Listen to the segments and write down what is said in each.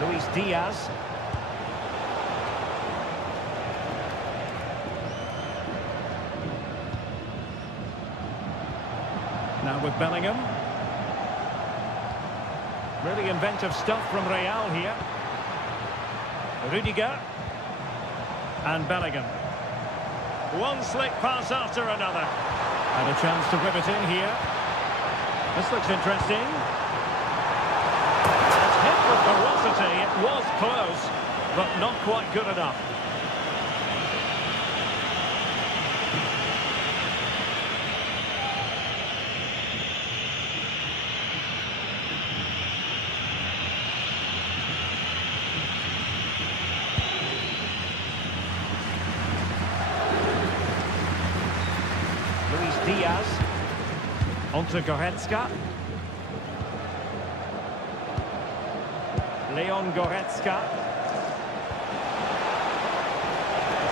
Luis Diaz. Now with Bellingham. Really inventive stuff from Real here. Rudiger. And Bellingham. One slick pass after another. And a chance to whip it in here. This looks interesting. It's hit with ferocity. It was close, but not quite good enough. Luis Diaz. Onto Goretzka. Leon Goretzka.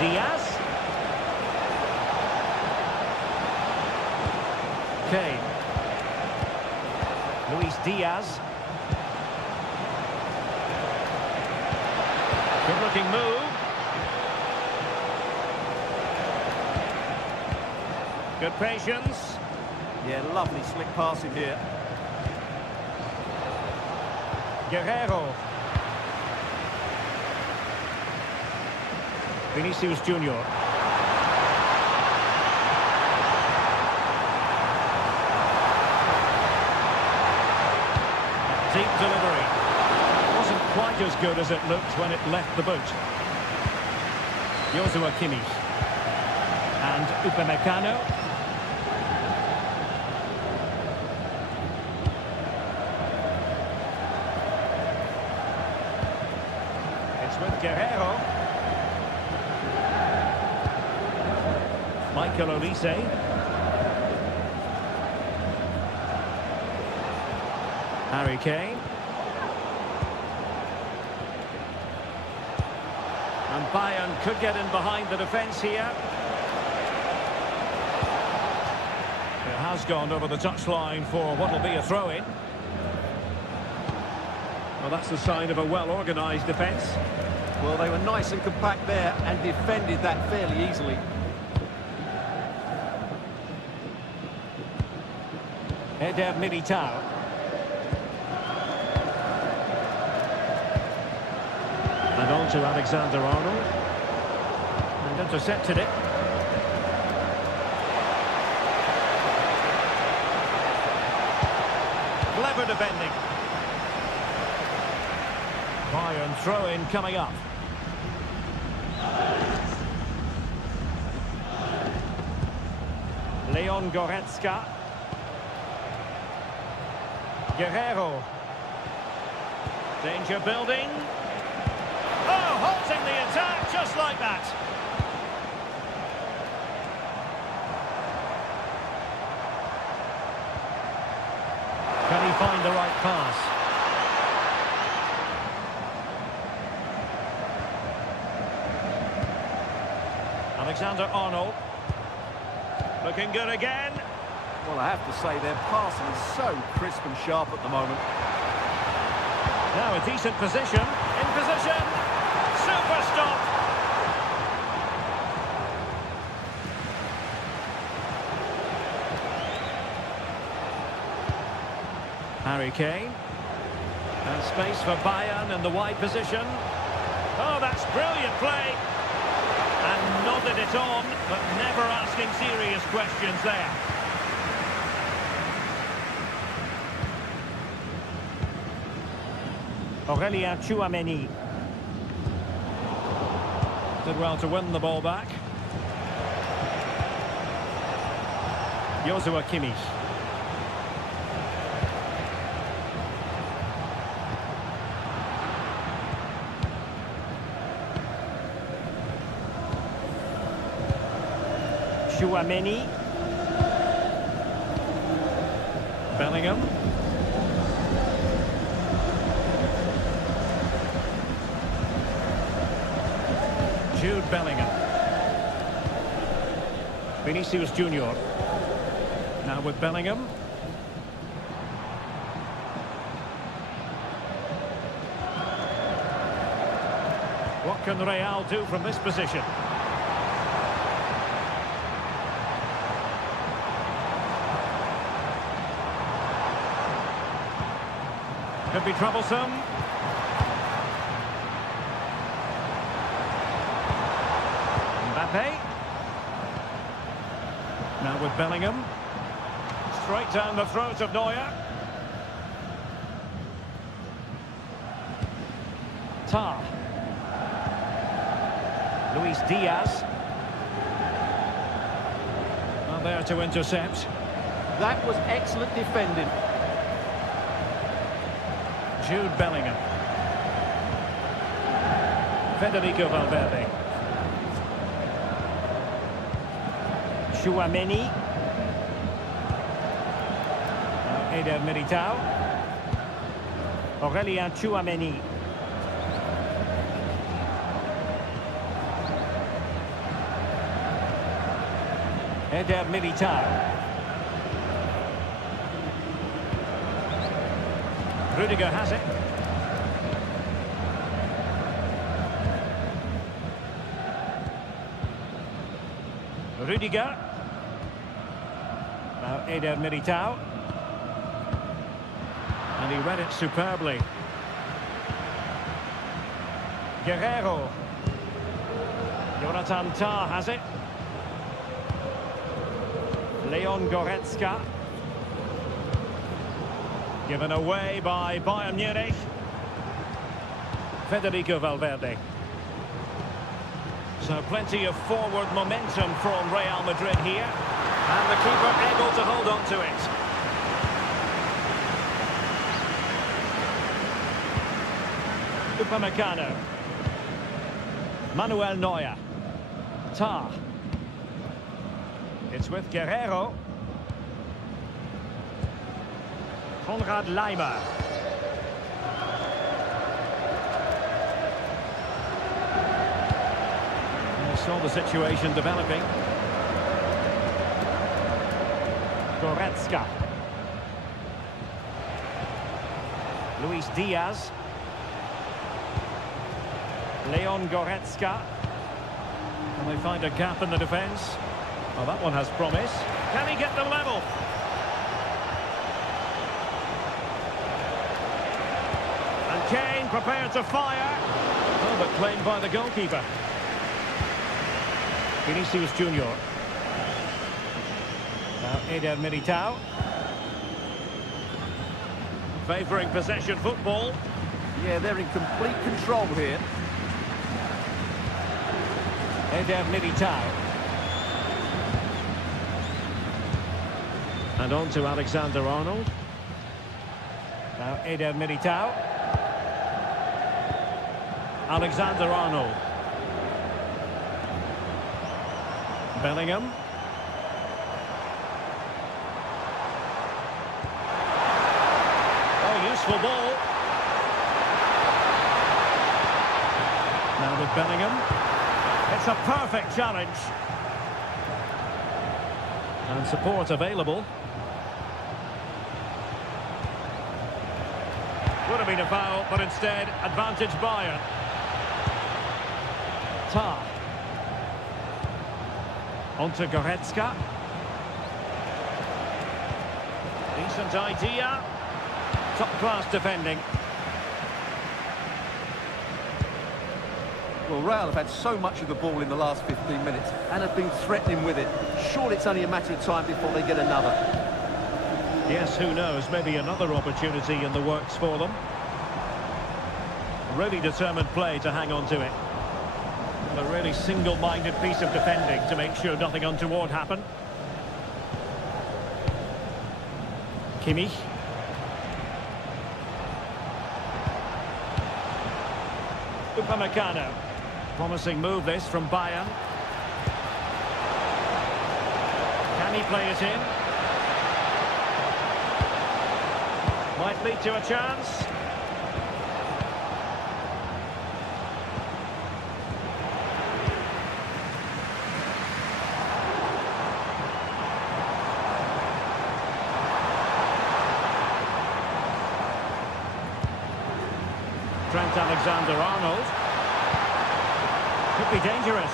Diaz. Kane. Luis Diaz. Good looking move. Good patience. Yeah, lovely slick passing here. Guerrero. Vinicius Junior. Deep delivery. Wasn't quite as good as it looked when it left the boot. Joshua Kimmich. And Upamecano. It's with Guerrero. Michael Olise. Harry Kane. And Bayern could get in behind the defence here. It has gone over the touchline for what will be a throw-in. Well, that's the sign of a well-organised defence. Well, they were nice and compact there and defended that fairly easily. Eder Militao. And on to Alexander-Arnold. And intercepted it. Clever defending. Bayern throw-in coming up. Leon Goretzka. Guerrero. Danger building. Oh, halting the attack just like that. Can he find the right pass? Alexander-Arnold. Looking good again. Well, I have to say their passing is so crisp and sharp at the moment. Now a decent position. In position. Super stop. Harry Kane. And space for Bayern in the wide position. Oh, that's brilliant play. And nodded it on, but never asking serious questions there. Aurelien Tchouameni. Did well to win the ball back. Joshua Kimmich. Tchouameni. Bellingham. Jude Bellingham. Vinicius Junior. Now with Bellingham. What can Real do from this position? Could be troublesome. Mbappe. Now with Bellingham. Straight down the throat of Neuer. Tar. Luis Diaz. Not there to intercept. That was excellent defending. Jude Bellingham. Federico Valverde. Tchouaméni. Eder Militao. Aurélien Tchouaméni. Eder Militao. Rudiger has it. Rudiger. Now Eder Militao. And he read it superbly. Guerrero. Jonathan Tah has it. Leon Goretzka. Given away by Bayern Munich. Federico Valverde. So plenty of forward momentum from Real Madrid here. And the keeper able to hold on to it. Upamecano. Manuel Neuer. Tar. It's with Guerrero. Konrad Laimer. We saw the situation developing. Goretzka. Luis Diaz. Leon Goretzka. Can they find a gap in the defence? Oh, that one has promise. Can he get them level? And Kane prepared to fire. Oh, but claimed by the goalkeeper. Vinicius Junior. Now Eder Militao. Favouring possession football. Yeah, they're in complete control here. Eder Militao. And on to Alexander-Arnold. Now Eder Militao. Alexander-Arnold. Bellingham. Oh, useful ball. Now with Bellingham. It's a perfect challenge. And support available. Would have been a foul, but instead, advantage Bayern. Tar. On to Goretzka. Decent idea. Top-class defending. Well, Real have had so much of the ball in the last 15 minutes and have been threatening with it. Surely it's only a matter of time before they get another. Yes, who knows? Maybe another opportunity in the works for them. Really determined play to hang on to it. And a really single-minded piece of defending to make sure nothing untoward happened. Kimmich. Upamecano. Promising move this from Bayern. Can he play it in? lead to a chance. Trent Alexander-Arnold. Could be dangerous.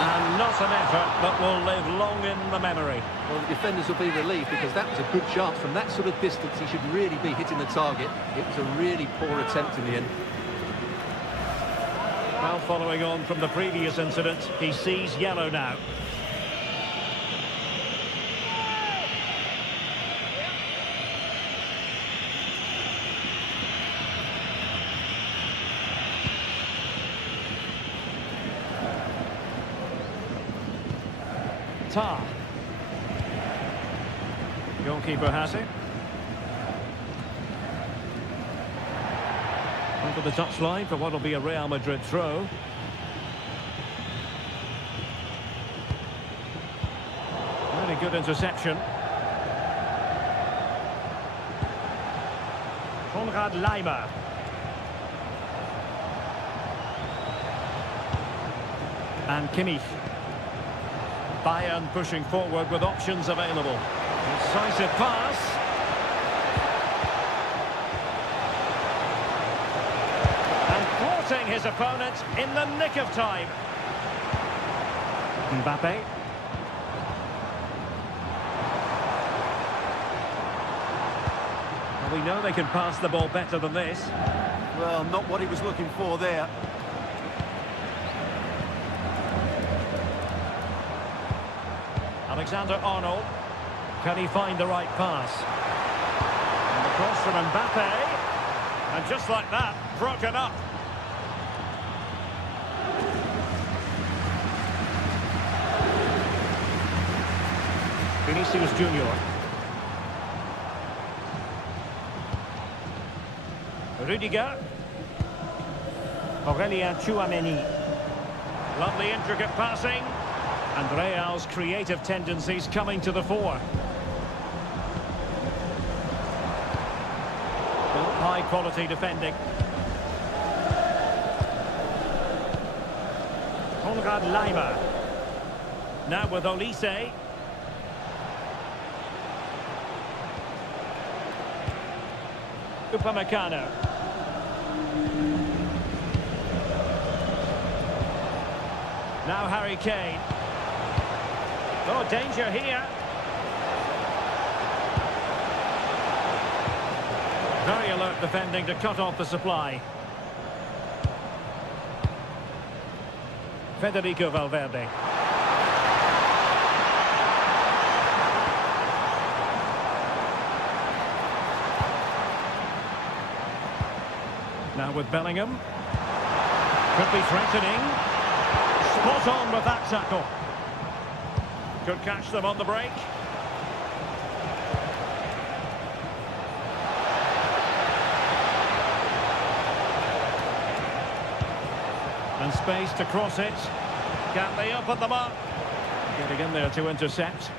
And not an effort that will live long in the memory. Well, the defenders will be relieved because that was a good chance. From that sort of distance, he should really be hitting the target. It was a really poor attempt in the end. Well, following on from the previous incident, he sees yellow now. Tar. Goalkeeper has it. Onto the touchline for what will be a Real Madrid throw. Really good interception. Konrad Laimer. And Kimmich. Bayern pushing forward with options available. Decisive pass. And thwarting his opponent in the nick of time. Mbappe. Well, we know they can pass the ball better than this. Well, not what he was looking for there. Alexander-Arnold. Can he find the right pass? And the cross from Mbappe. And just like that, broken up. Vinicius Junior. Rudiger. Aurelien Tchouameni. Lovely intricate passing. And Real's creative tendencies coming to the fore. High quality defending. Konrad Laimer. Now with Olise. Upamecano. Now Harry Kane. Oh, danger here. Very alert defending to cut off the supply. Federico Valverde. Now with Bellingham. Could be threatening. Spot on with that tackle. Could catch them on the break. And space to cross it. Can they open them up? Getting in there to intercept.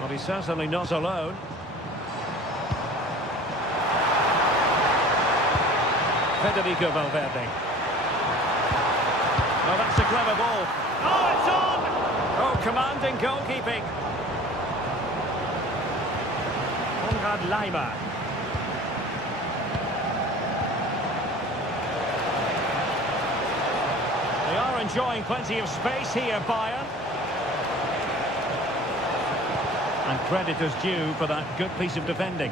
Well, he's certainly not alone. Federico Valverde. Oh, that's a clever ball. Oh, it's on! Oh, commanding goalkeeping. Konrad Laimer. They are enjoying plenty of space here, Bayern. And credit is due for that good piece of defending.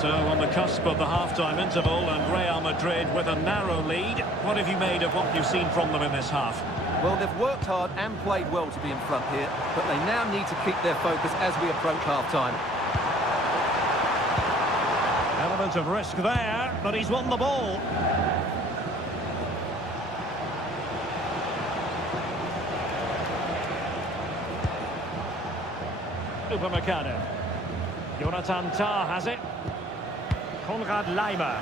So on the cusp of the half-time interval and Real Madrid with a narrow lead, what have you made of what you've seen from them in this half? Well, they've worked hard and played well to be in front here, but they now need to keep their focus as we approach half-time. Element of risk there, but he's won the ball. Upamecano. Jonathan Tah has it. Konrad Laimer.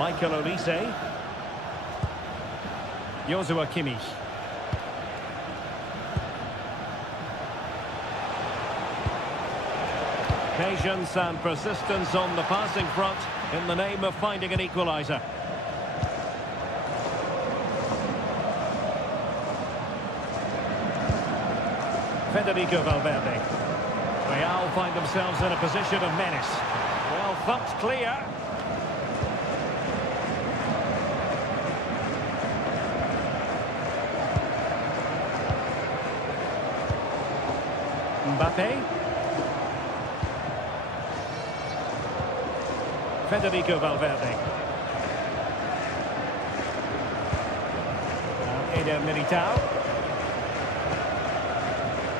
Michael Olise. Joshua Kimmich. Patience and persistence on the passing front in the name of finding an equalizer. Federico Valverde. Real find themselves in a position of menace. Well thumped clear. Mbappe. Federico Valverde. Eder Militao.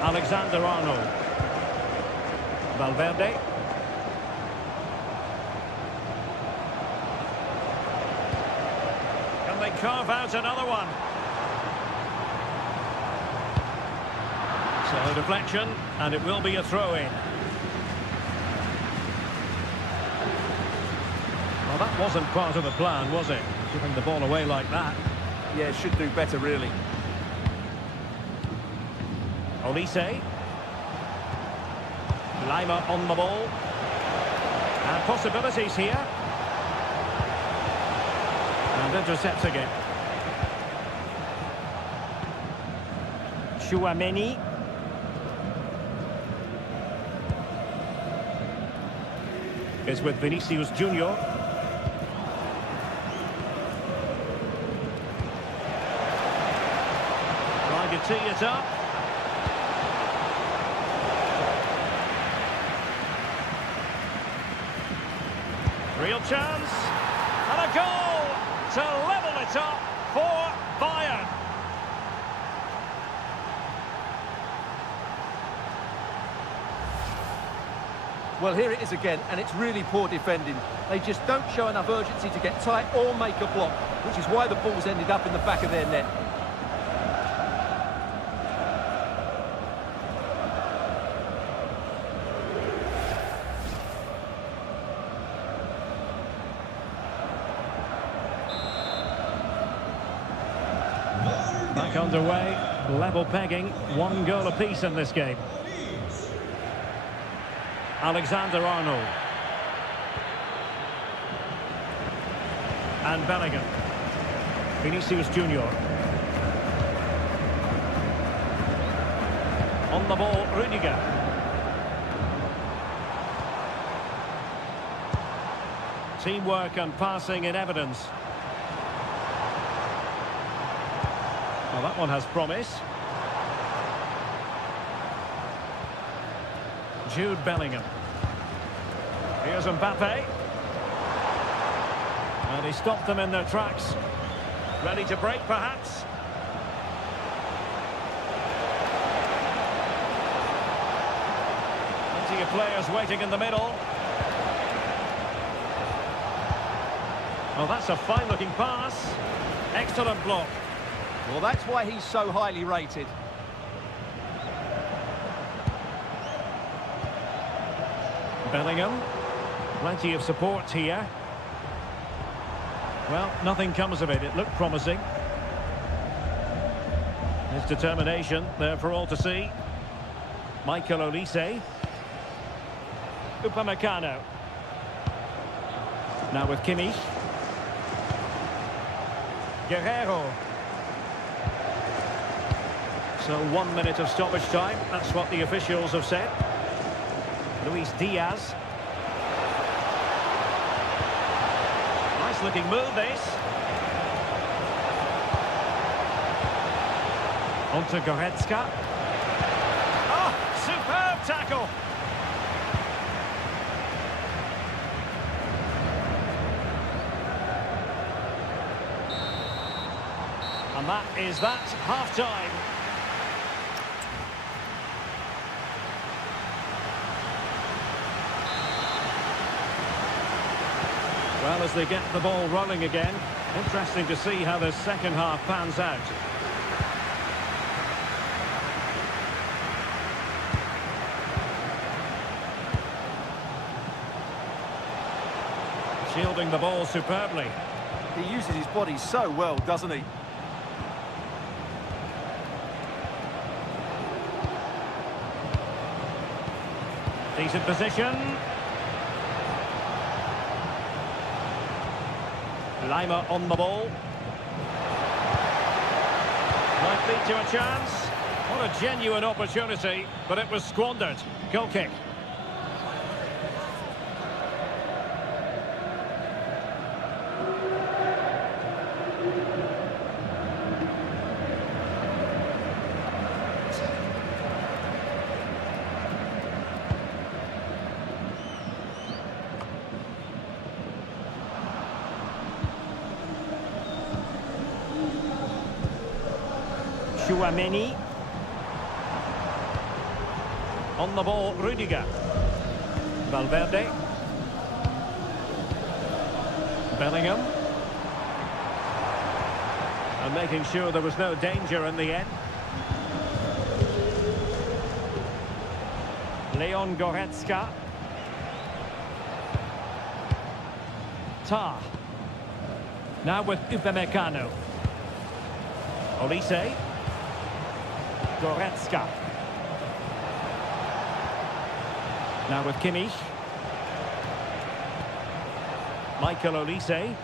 Alexander Arnold. Valverde. Can they carve out another one? So deflection, and it will be a throw-in. Well, that wasn't part of the plan, was it? Giving the ball away like that. Yeah, should do better, really. Olise. Lima on the ball. And possibilities here. And intercepting it. Chouameni. Is with Vinicius Junior. Trying to tee it up. Real chance, and a goal to level it up for Bayern. Well, here it is again, and it's really poor defending. They just don't show enough urgency to get tight or make a block, which is why the ball's ended up in the back of their net. Back underway, level pegging, 1 goal apiece in this game. Alexander Arnold. And Bellingham. Vinicius Junior. On the ball, Rudiger. Teamwork and passing in evidence. Well, that one has promise. Jude Bellingham. Here's Mbappe. And he stopped them in their tracks. Ready to break, perhaps. Plenty of players waiting in the middle. Well, that's a fine-looking pass. Excellent block. Well, that's why he's so highly rated. Bellingham. Plenty of support here. Well, nothing comes of it. It looked promising. His determination there for all to see. Michael Olise. Upamecano. Now with Kimmich. Guerrero. So 1 minute of stoppage time. That's what the officials have said. Luis Diaz. Nice looking move, this. On to Goretzka. Oh, superb tackle. And that is that, half-time. Well, as they get the ball rolling again, interesting to see how the second half pans out. Shielding the ball superbly. He uses his body so well, doesn't he? Decent position. Lima on the ball. Might lead to a chance. What a genuine opportunity, but it was squandered. Goal kick. Chouameni. On the ball, Rudiger. Valverde. Bellingham. And making sure there was no danger in the end. Leon Goretzka. Tar. Now with Upamecano. Olise. Goretzka. Now with Kimmich. Michael Olise.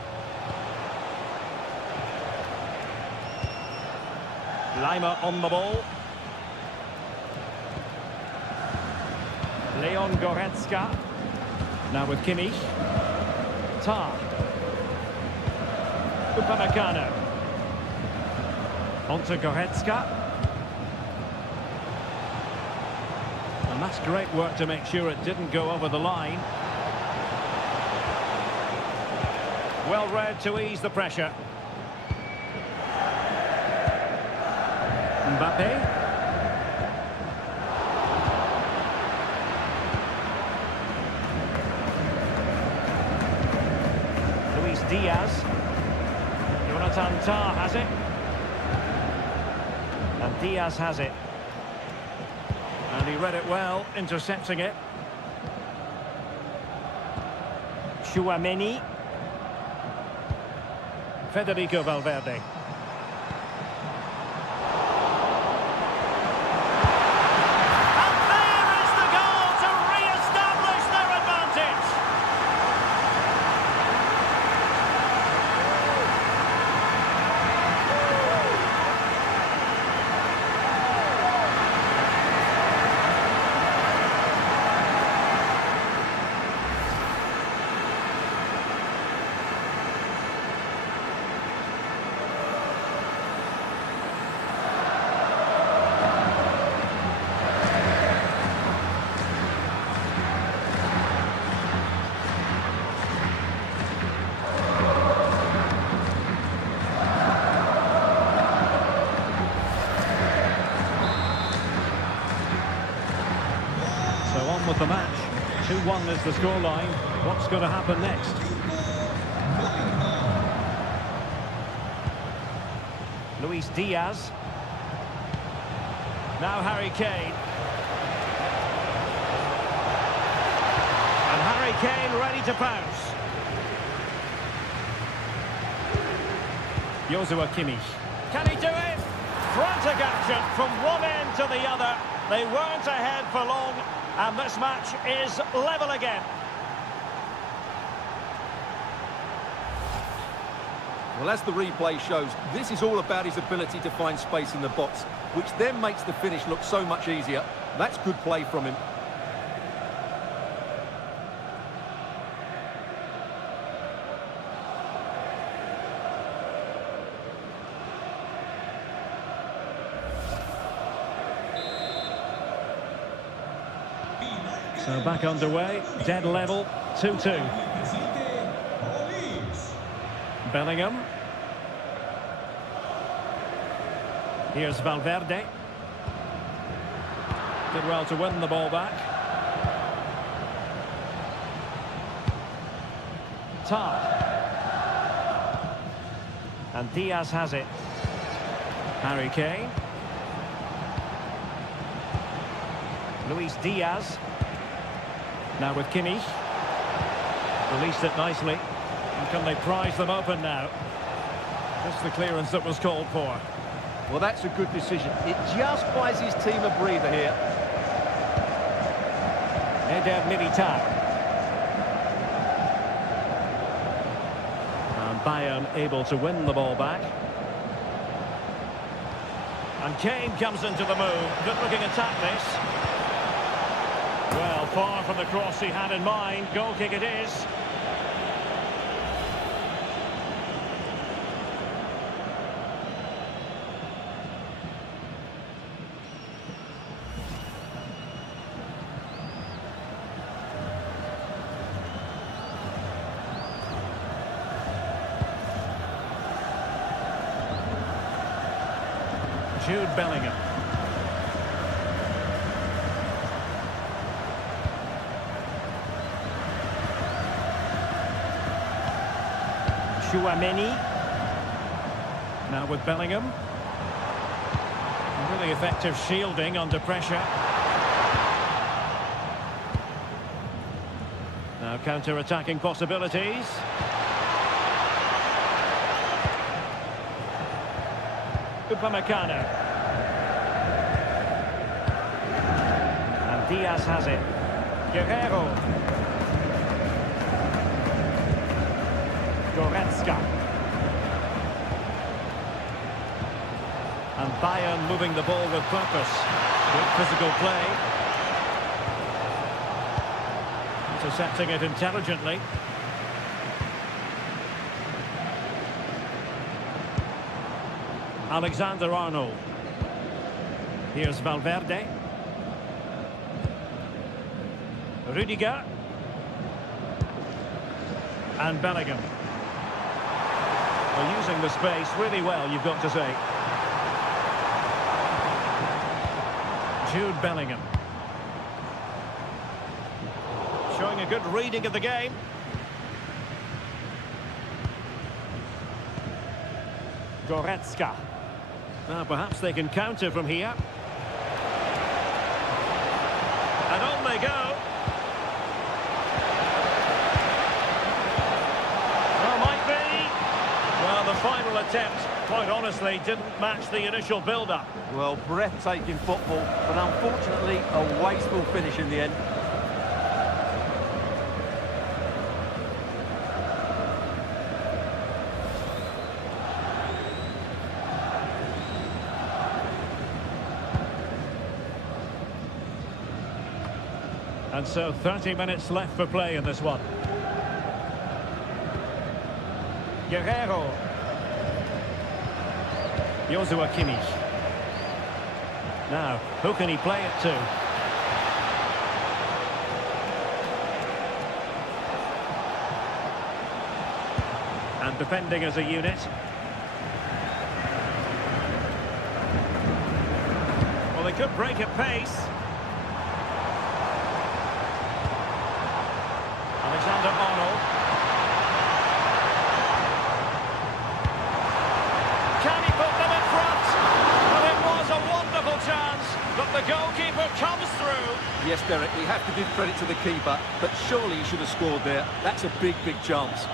Lima on the ball. Leon Goretzka. Now with Kimmich. Tar. Upamecano. On to Goretzka. And that's great work to make sure it didn't go over the line. Well read to ease the pressure. Mbappe. Luis Diaz. Jonathan Tah has it. And Diaz has it. And he read it well, intercepting it. Chouameni. Federico Valverde. And there is the goal to re-establish their advantage. With the match, 2-1 is the scoreline. What's going to happen next? Luis Diaz. Now Harry Kane. And Harry Kane ready to pounce. Joshua Kimmich. Can he do it? Frantic action from one end to the other. They weren't ahead for long. And this match is level again. Well, as the replay shows, this is all about his ability to find space in the box, which then makes the finish look so much easier. That's good play from him. So back underway, dead level, 2-2. Bellingham. Here's Valverde. Did well to win the ball back. Tar. And Diaz has it. Harry Kane. Luis Diaz. Now with Kimmich. Released it nicely. And can they prise them open now? Just the clearance that was called for. Well, that's a good decision. It just buys his team a breather here. Eder Militao. And Bayern able to win the ball back. And Kane comes into the move. Good-looking attack, this. Well, far from the cross he had in mind. Goal kick it is. Jude Bellingham. Chouameni. Now with Bellingham. Really effective shielding under pressure. Now counter-attacking possibilities. Upamecano. And Diaz has it. Guerrero. Goretzka. And Bayern moving the ball with purpose. Good physical play. Intercepting it intelligently. Alexander-Arnold. Here's Valverde. Rudiger. And Bellingham. Well, using the space really well, you've got to say. Jude Bellingham. Showing a good reading of the game. Goretzka. Now perhaps they can counter from here. And on they go. Well, might be. Well, the final attempt, quite honestly, didn't match the initial build-up. Well, breathtaking football, but unfortunately a wasteful finish in the end. And so 30 minutes left for play in this one. Guerrero. Joshua Kimmich. Now, who can he play it to? And defending as a unit. Well, they could break at pace. Alexander-Arnold. Can he put them in front? Well, it was a wonderful chance, but the goalkeeper comes through. Yes, Derek, we have to give credit to the keeper, but surely he should have scored there. That's a big, big chance.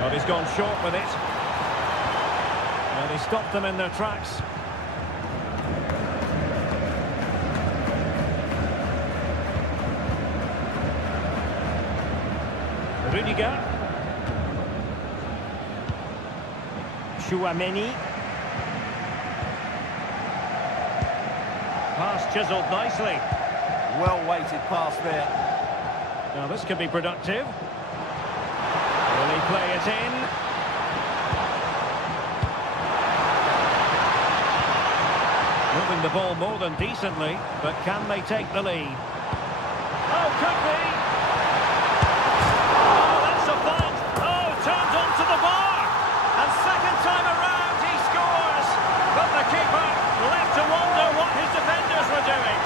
Well, he's gone short with it. Well, he stopped them in their tracks. Rudiger. Chouameni. Pass chiselled nicely. Well-weighted pass there. Now this could be productive. Will he play it in? Moving the ball more than decently, but can they take the lead? Oh, could be! Oh, that's a fault! Oh, turned onto the bar! And second time around he scores! But the keeper left to wonder what his defenders were doing.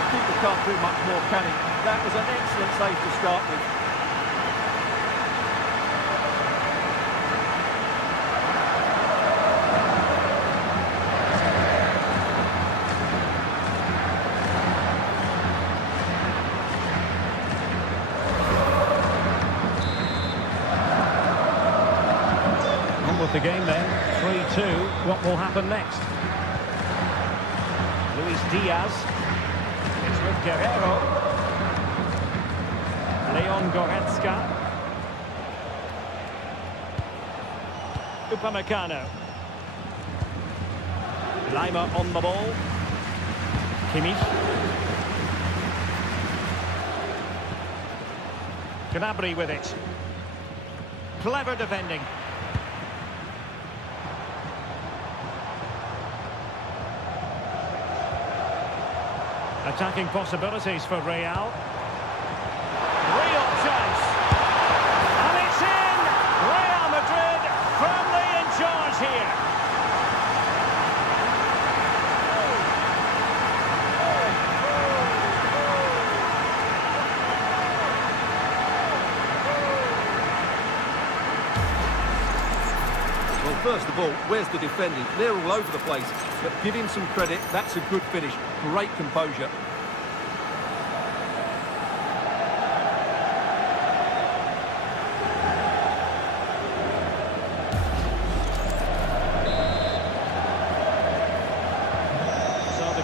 The keeper can't do much more, can he? That was an excellent save to start with. On with the game then, 3-2. What will happen next? Luis Diaz. It's with Guerrero. Leon Goretzka. Upamecano. Lima on the ball. Kimmich. Gnabry with it. Clever defending. Attacking possibilities for Real. Real chance. And it's in! Real Madrid firmly in charge here. Well, first of all, where's the defending? They're all over the place. But give him some credit, that's a good finish. Great composure.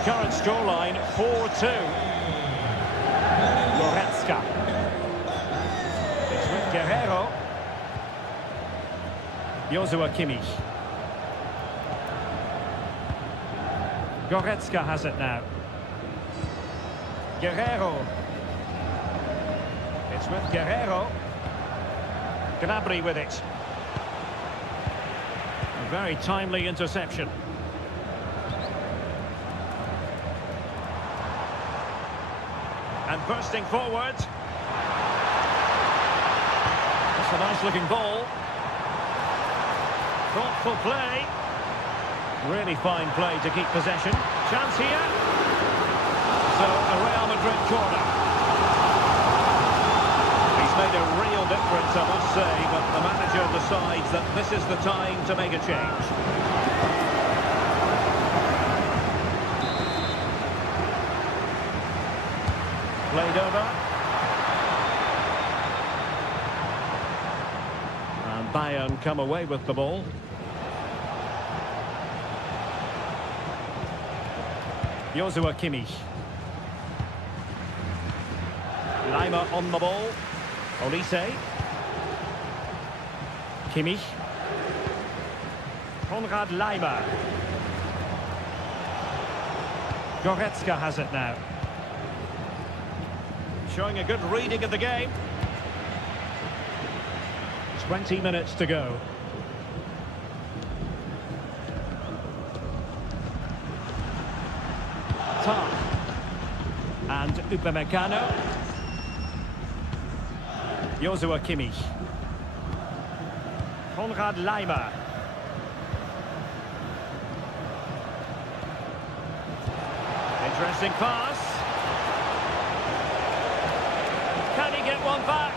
Current scoreline 4-2. Goretzka. It's with Guerrero. Joshua Kimmich. Goretzka has it now. Guerrero. It's with Guerrero. Gnabry with it. A very timely interception. And bursting forward. That's a nice looking ball. Thoughtful play. Really fine play to keep possession. Chance here. So a Real Madrid corner. He's made a real difference, I must say, but the manager decides that this is the time to make a change. Played over. And Bayern come away with the ball. Joshua Kimmich. Lima on the ball. Olise. Kimmich. Konrad Lima. Goretzka has it now. Showing a good reading of the game. 20 minutes to go. Tar. And Upamecano. Joshua Kimmich. Konrad Lima. Interesting pass. Can he get one back?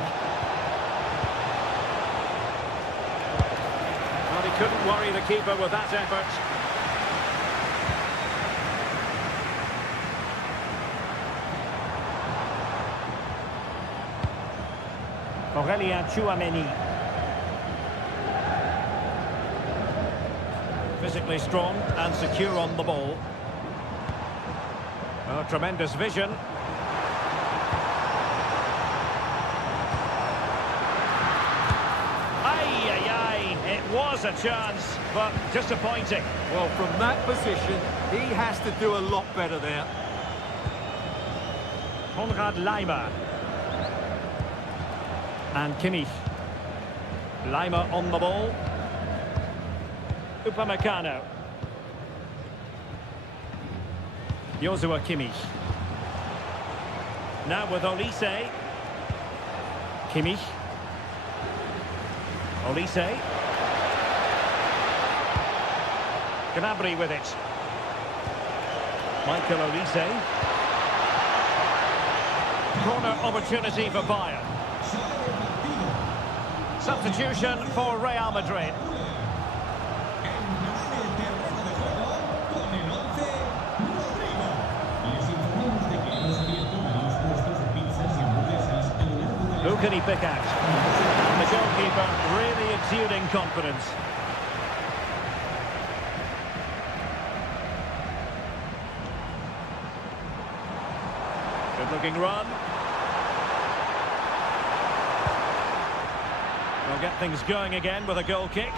Well, he couldn't worry the keeper with that effort. Aurelien Tchouameni. Physically strong and secure on the ball. Oh, tremendous vision. It was a chance, but disappointing. Well, from that position, he has to do a lot better there. Konrad Lima. And Kimmich. Lima on the ball. Upamecano. Joshua Kimmich. Now with Olise. Kimmich. Olise. Gnabry with it. Michael Olise. Corner opportunity for Bayern. Substitution for Real Madrid. Who can he pick out? And the goalkeeper really exuding confidence. Good looking run. We'll get things going again with a goal kick.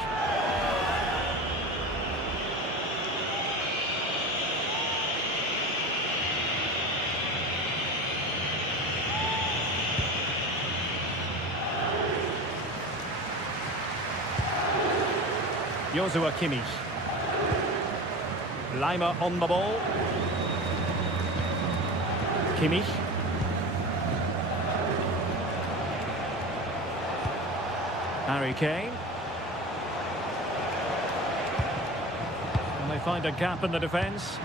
Joshua Kimmich. Lima on the ball. Kimmich. Harry Kane. And they find a gap in the defence.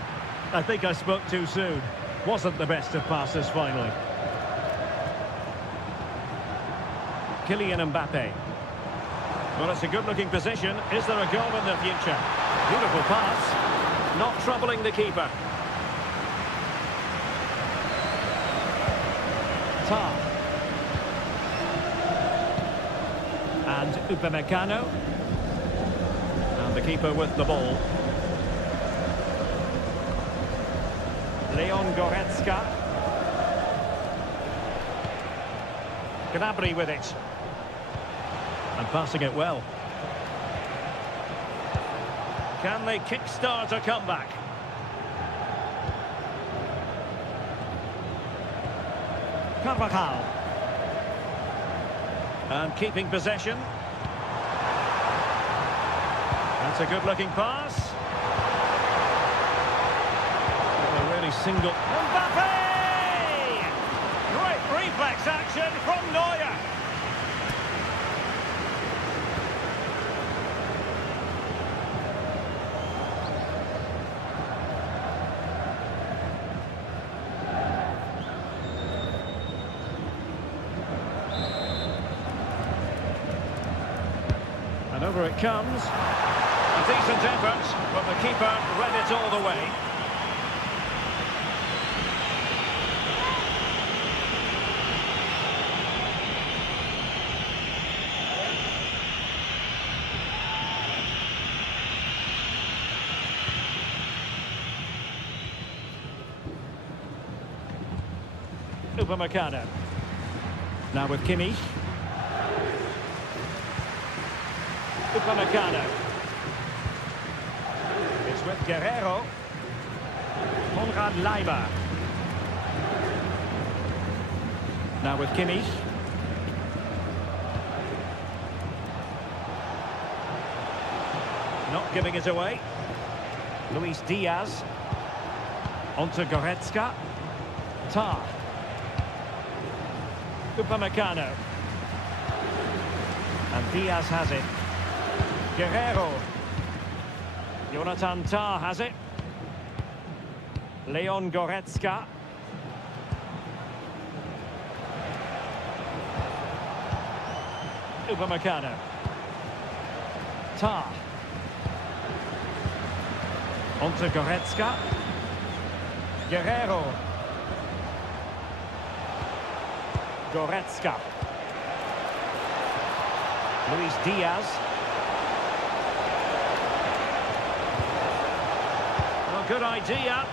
I think I spoke too soon. Wasn't the best of passes finally. Kylian Mbappe. Well, it's a good-looking position. Is there a goal in the future? Beautiful pass. Not troubling the keeper. Tar. And Upamecano. And the keeper with the ball. Leon Goretzka. Gnabry with it. And passing it well. Can they kickstart a comeback? Carvajal. And keeping possession. That's a good-looking pass. A really single... Mbappe! Great reflex action from Neuer. And over it comes. A decent effort, but the keeper read it all the way. Upamecano. Now with Kimmich. Upamecano. It's with Guerrero. Konrad Laimer. Now with Kimmich. Not giving it away. Luis Diaz. Onto Goretzka. Tar. Upamecano. And Diaz has it. Guerrero. Jonathan Tah has it. Leon Goretzka. Upamecano. Tah. Onto Goretzka. Guerrero. Goretzka. Luis Diaz. Well, good idea.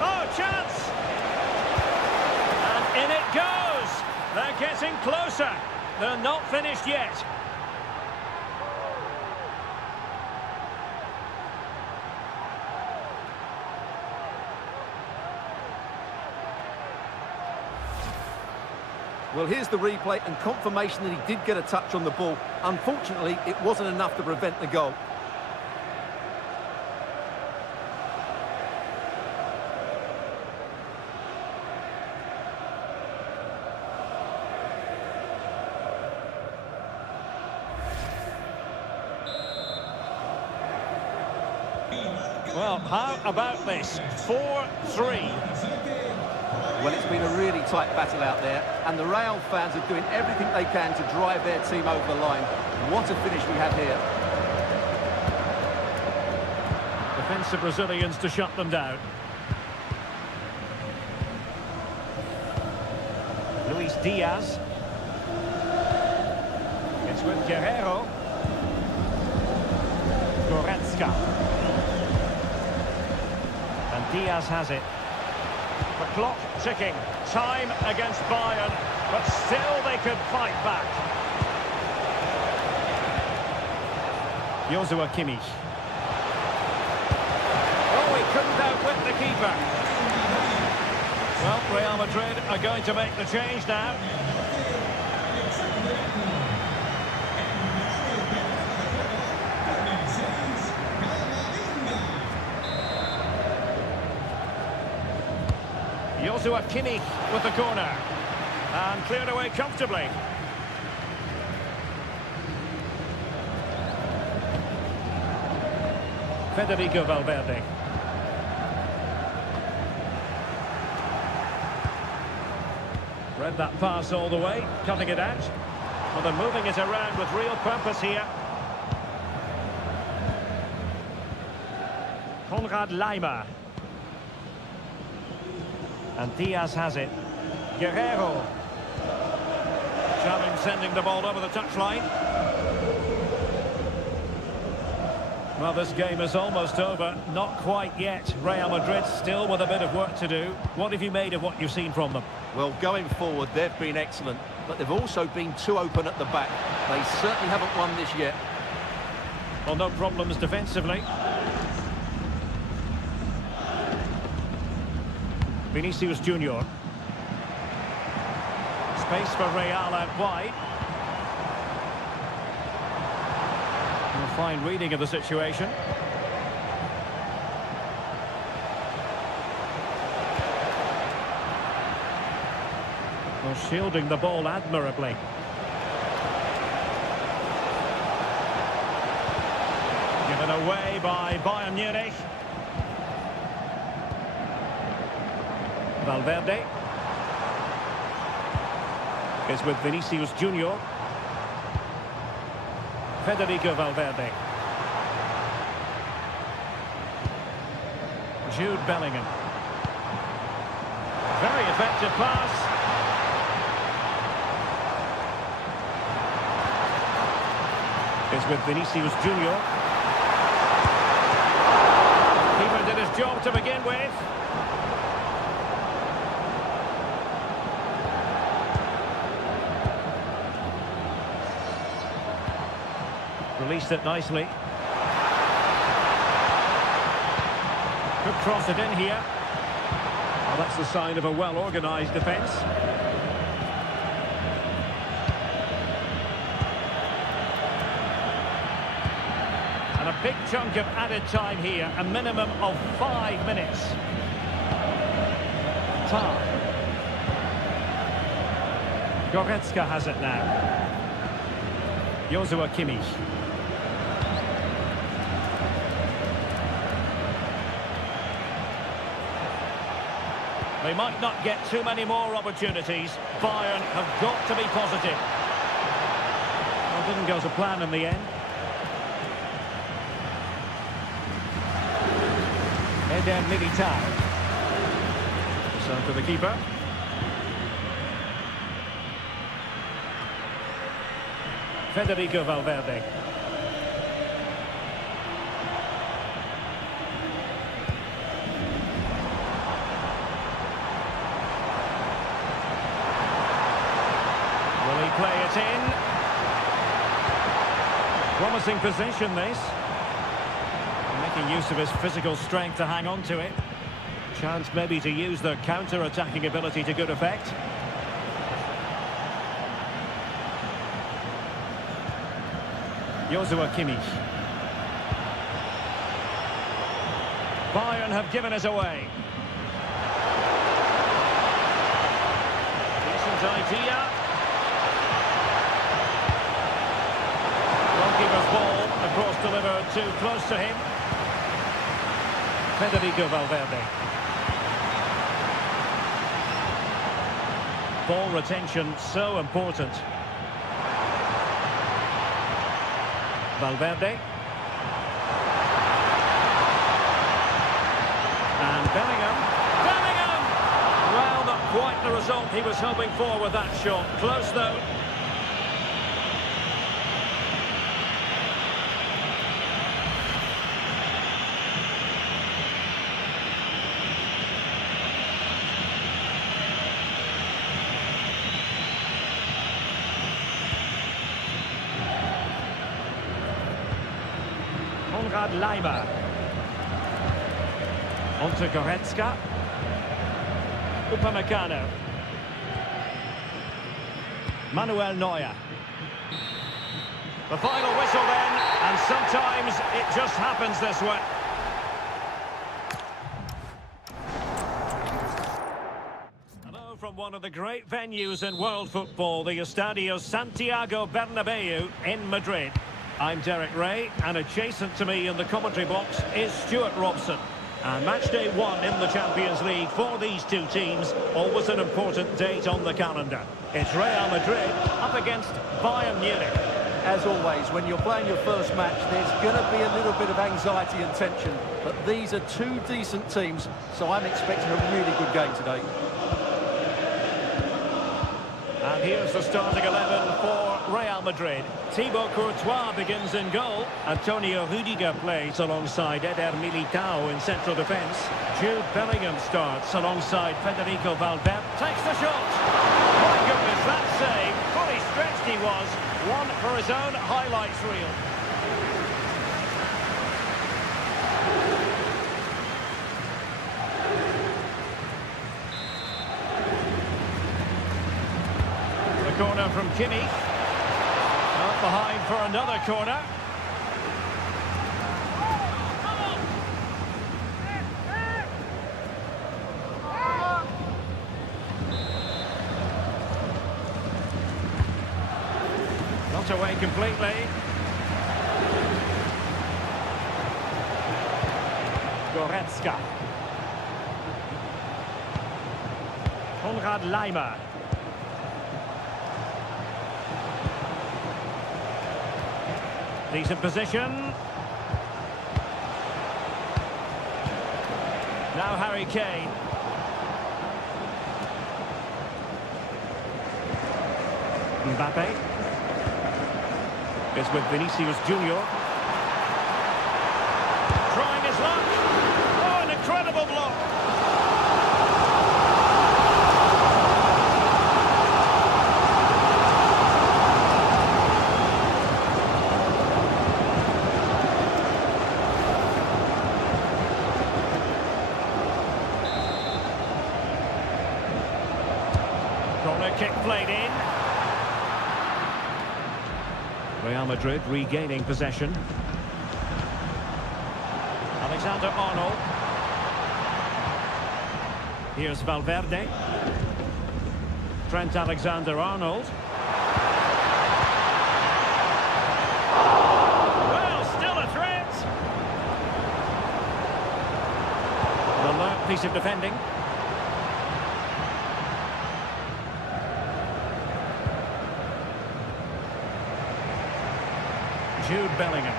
Oh, chance! And in it goes! They're getting closer. They're not finished yet. Well, here's the replay and confirmation that he did get a touch on the ball. Unfortunately, it wasn't enough to prevent the goal. Well, how about this? 4-3. Well, it's been a really tight battle out there, and the Real fans are doing everything they can to drive their team over the line. What a finish we have here. Defensive Brazilians to shut them down. Luis Diaz. It's with Guerrero. Goretzka. And Diaz has it. The clock ticking. Time against Bayern, but still they could fight back. Joshua Kimmich. Oh, he couldn't outwit the keeper. Well, Real Madrid are going to make the change now. Joshua Kimmich with the corner. And cleared away comfortably. Federico Valverde. Read that pass all the way, cutting it out. Well, they're moving it around with real purpose here. Konrad Laimer. And Diaz has it. Guerrero. Xavi sending the ball over the touchline. Well, this game is almost over. Not quite yet. Real Madrid still with a bit of work to do. What have you made of what you've seen from them? Well, going forward, they've been excellent, but they've also been too open at the back. They certainly haven't won this yet. Well, no problems defensively. Vinicius Junior. Space for Real out wide. A fine reading of the situation. Well, shielding the ball admirably. Given away by Bayern Munich. Valverde is with Vinicius Junior. Federico Valverde. Jude Bellingham. Very effective pass. Is with Vinicius Junior. Keeper did his job to begin with. Released it nicely. Could cross it in here. Well, that's the sign of a well-organised defence. And a big chunk of added time here, a minimum of 5 minutes. Tar. Goretzka has it now. Joshua Kimmich. They might not get too many more opportunities. Bayern have got to be positive. Well, didn't go to plan in the end. Eder Militao. So to the keeper. Federico Valverde. Will he play it in? Promising position this. Making use of his physical strength to hang on to it. Chance maybe to use the counter-attacking ability to good effect. Joshua Kimmich. Bayern have given it away. Decent idea. Goalkeeper's ball, across delivered too close to him. Federico Valverde. Ball retention so important. Valverde. And Bellingham. Bellingham! Well, not quite the result he was hoping for with that shot. Close, though. Leimer. On to Goretzka. Upamecano. Manuel Neuer. The final whistle then, and sometimes it just happens this way. Hello from one of the great venues in world football, the Estadio Santiago Bernabeu in Madrid. I'm Derek Ray, and adjacent to me in the commentary box is Stuart Robson. And match day 1 in the Champions League for these two teams, always an important date on the calendar. It's Real Madrid up against Bayern Munich. As always, when you're playing your first match, there's going to be a little bit of anxiety and tension. But these are two decent teams, so I'm expecting a really good game today. And here's the starting 11 for Real Madrid. Thibaut Courtois begins in goal. Antonio Rüdiger plays alongside Eder Militao in central defence. Jude Bellingham starts alongside Federico Valverde. Takes the shot. My goodness, that save. Fully stretched he was. One for his own highlights reel. Corner from Kimmich. Up behind for another corner. Not away completely. Goretzka. Konrad Leimer. Decent position. Now Harry Kane. Mbappe. Is with Vinicius Junior. Trying his luck. Oh, an incredible block. Corner kick played in. Real Madrid regaining possession. Alexander-Arnold. Here's Valverde. Trent Alexander-Arnold. Well, still a threat. An alert piece of defending. Jude Bellingham.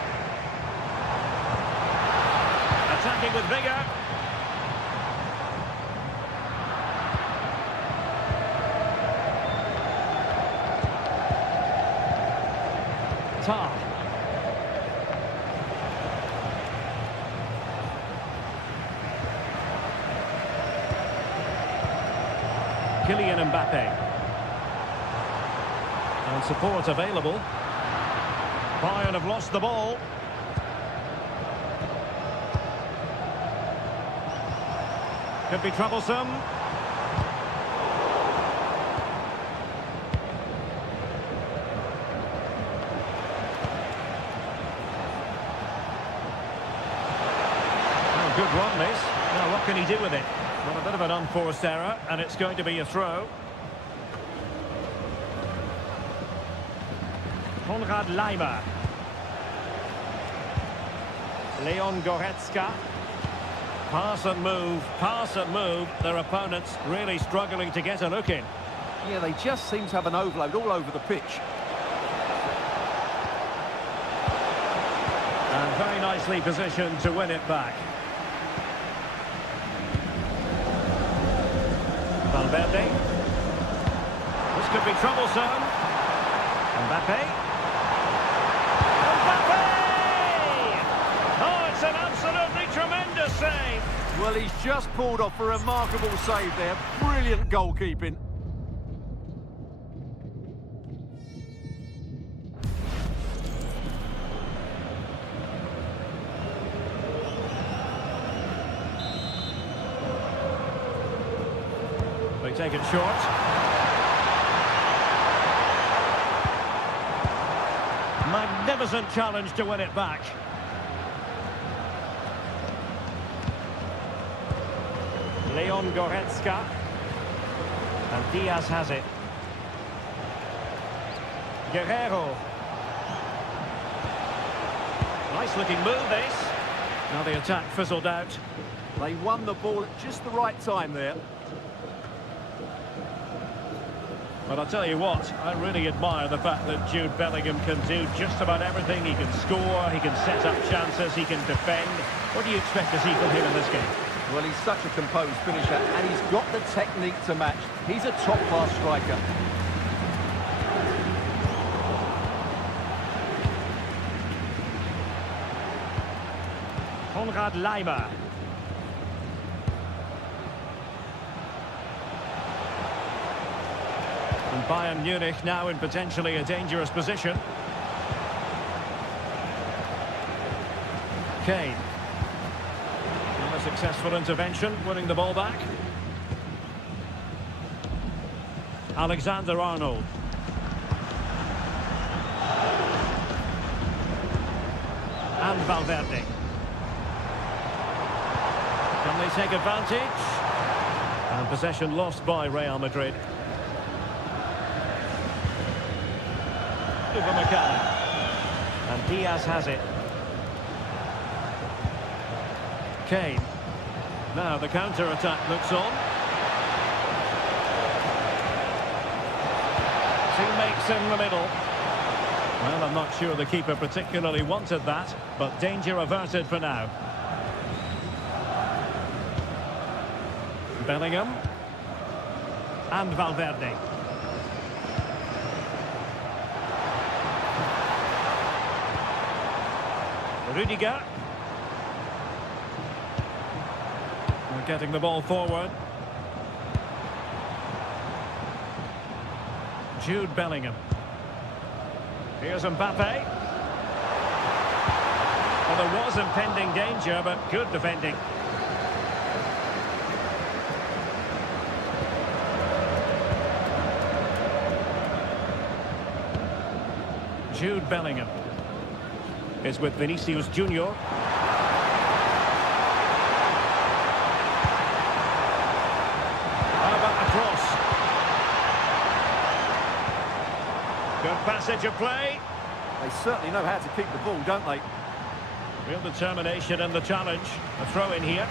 Attacking with vigour. Tar. Kylian Mbappe. And support available. Bayern have lost the ball. Could be troublesome. Oh, good run, this. Now, what can he do with it? Well, a bit of an unforced error, and it's going to be a throw. Konrad Leimer. Leon Goretzka. Pass and move, their opponents really struggling to get a look in. Yeah, they just seem to have an overload all over the pitch. And very nicely positioned to win it back. Valverde. This could be troublesome. Mbappe. Mbappe! Oh, it's an absolutely tremendous save. Well, he's just pulled off a remarkable save there. Brilliant goalkeeping. They take it short. Magnificent challenge to win it back. Leon Goretzka. And Diaz has it. Guerrero. Nice looking move, this. Now the attack fizzled out. They won the ball at just the right time there. But I'll tell you what, I really admire the fact that Jude Bellingham can do just about everything. He can score, he can set up chances, he can defend. What do you expect to see from him in this game? Well, he's such a composed finisher, and he's got the technique to match. He's a top-class striker. Konrad Laimer. And Bayern Munich now in potentially a dangerous position. Kane. Not a successful intervention, winning the ball back. Alexander-Arnold. And Valverde. Can they take advantage? And possession lost by Real Madrid. And Diaz has it. Kane. Now the counter-attack looks on. Teammates in the middle. Well, I'm not sure the keeper particularly wanted that, but danger averted for now. Bellingham. And Valverde. Rudiger. We're getting the ball forward. Jude Bellingham. Here's Mbappe. Well, there was impending danger, but good defending. Jude Bellingham is with Vinicius Junior. How about the cross? Good passage of play. They certainly know how to keep the ball, don't they? Real determination in the challenge. A throw in here.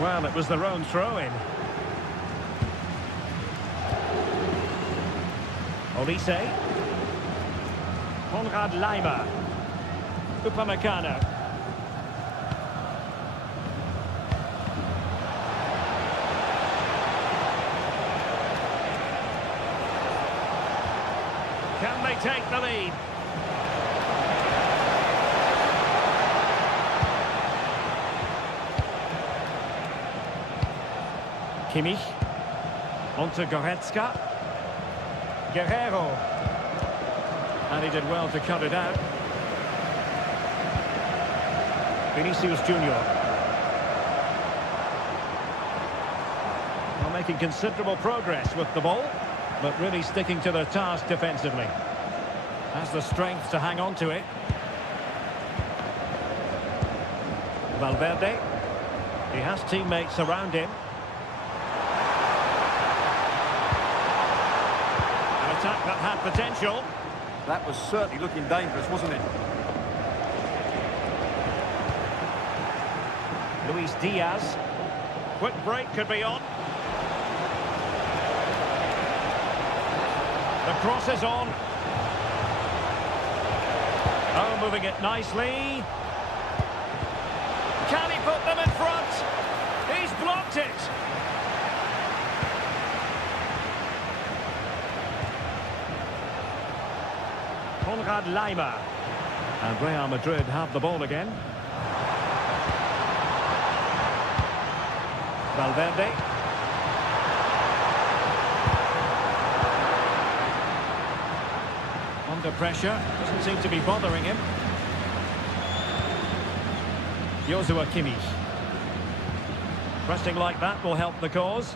Well, it was their own throw in. Olise. Konrad Laimer. Upamecano. Can they take the lead? Kimmich. Onto Goretzka. Guerrero. And he did well to cut it out. Vinicius Junior. Well, making considerable progress with the ball, but really sticking to their task defensively. Has the strength to hang on to it. Valverde. He has teammates around him. An attack that had potential. That was certainly looking dangerous, wasn't it? Luis Diaz. Quick break could be on. Crosses on. Oh, moving it nicely. Can he put them in front? He's blocked it. Konrad Laimer. And Real Madrid have the ball again. Valverde. Under pressure, doesn't seem to be bothering him. Joshua Kimmich. Pressing like that will help the cause.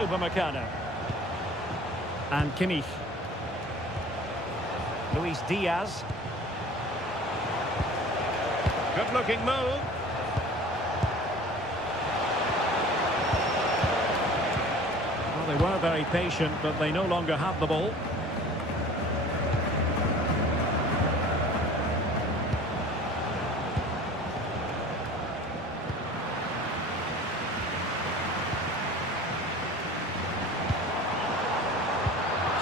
Upamecano. And Kimmich. Luis Diaz. Good-looking move. Well, they were very patient, but they no longer have the ball.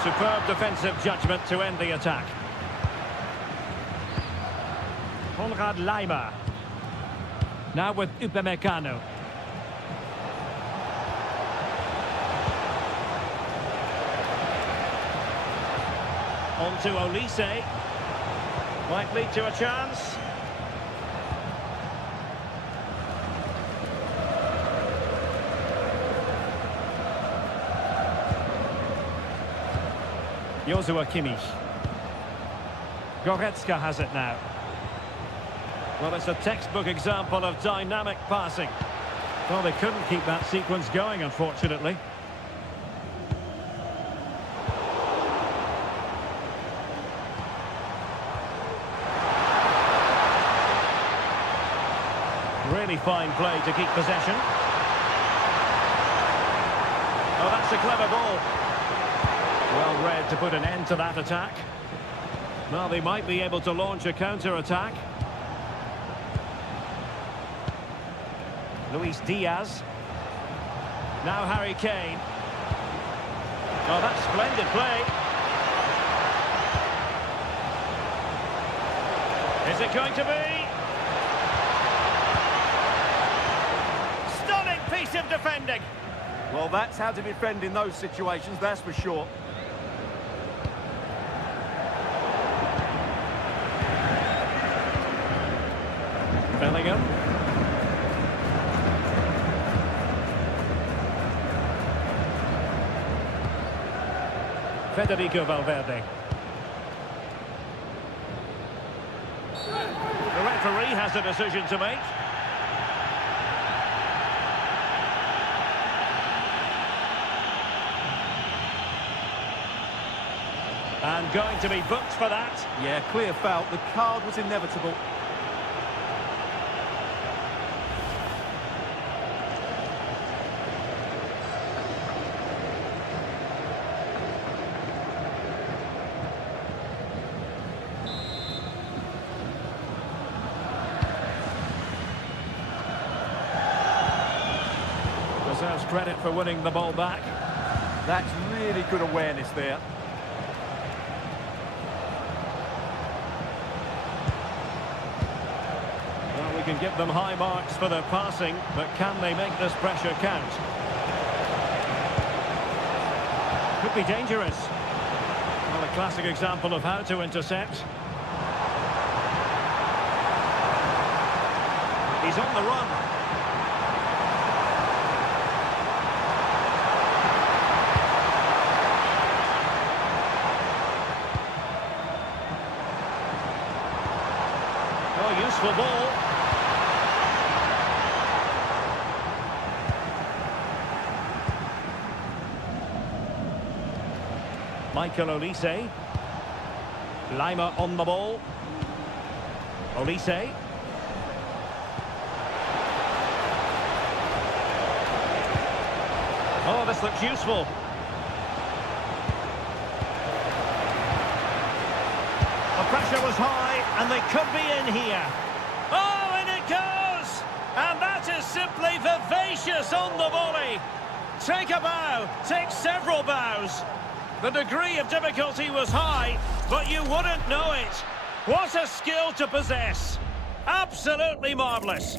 Superb defensive judgment to end the attack. Konrad Laimer. Now with Upamecano. On to Olise. Might lead to a chance. Joshua Kimmich. Goretzka has it now. Well, it's a textbook example of dynamic passing. Well, they couldn't keep that sequence going, unfortunately. Really fine play to keep possession. Oh, that's a clever ball. Well read to put an end to that attack. Well, they might be able to launch a counter-attack. Luis Diaz. Now Harry Kane. Oh, that's splendid play. Is it going to be? Stunning piece of defending. Well, that's how to defend in those situations, that's for sure. Bellingham. Federico Valverde. The referee has a decision to make. And going to be booked for that. Yeah, clear foul. The card was inevitable. Deserves credit for winning the ball back. That's really good awareness there. Well, we can give them high marks for their passing, but can they make this pressure count? Could be dangerous. Well, a classic example of how to intercept. He's on the run. Oh, useful ball. Michael Olise. Laimer on the ball. Olise. Oh, this looks useful. A pressure was high, and they could be in here. Oh, and it goes! And that is simply vivacious on the volley. Take a bow, take several bows. The degree of difficulty was high, but you wouldn't know it. What a skill to possess. Absolutely marvellous.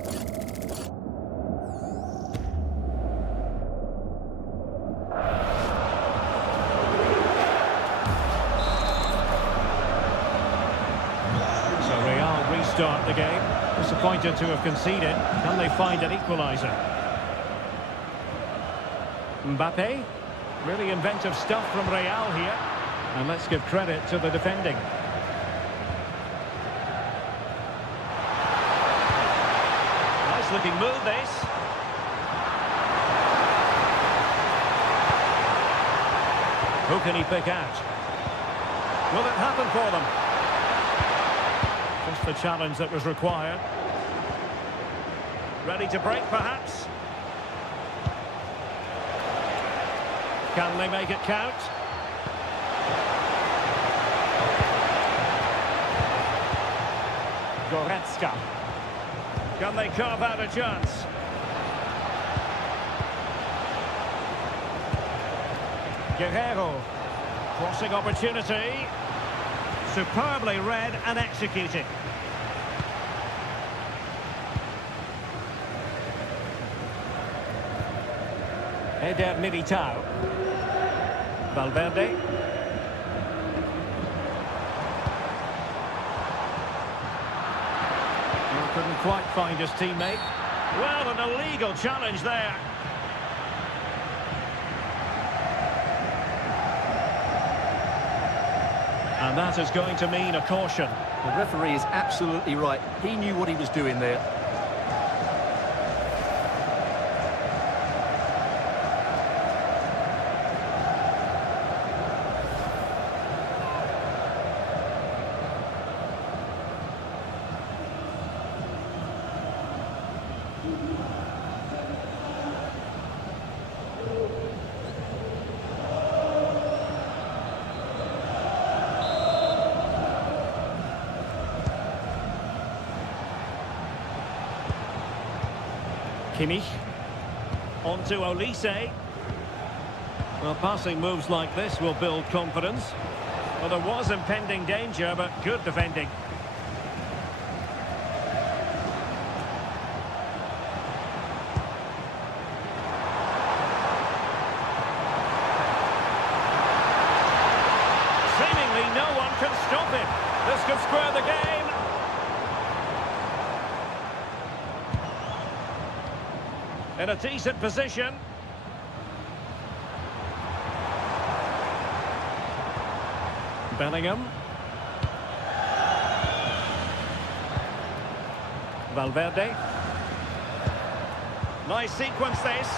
Start the game. Disappointed to have conceded. Can they find an equalizer? Mbappe. Really inventive stuff from Real here. And let's give credit to the defending. Nice looking move, this. Who can he pick out? Will it happen for them? Just the challenge that was required. Ready to break, perhaps? Can they make it count? Goretzka. Can they carve out a chance? Guerrero. Crossing opportunity. Superbly read and executed. Eder Militao. Valverde. Couldn't quite find his teammate. Well, an illegal challenge there. And that is going to mean a caution. The referee is absolutely right. He knew what he was doing there. Kimmich. On to Olise. Well, passing moves like this will build confidence. Well, there was impending danger, but good defending. Seemingly no one can stop him. This could square the game. In a decent position. Bellingham. Valverde. Nice sequence this.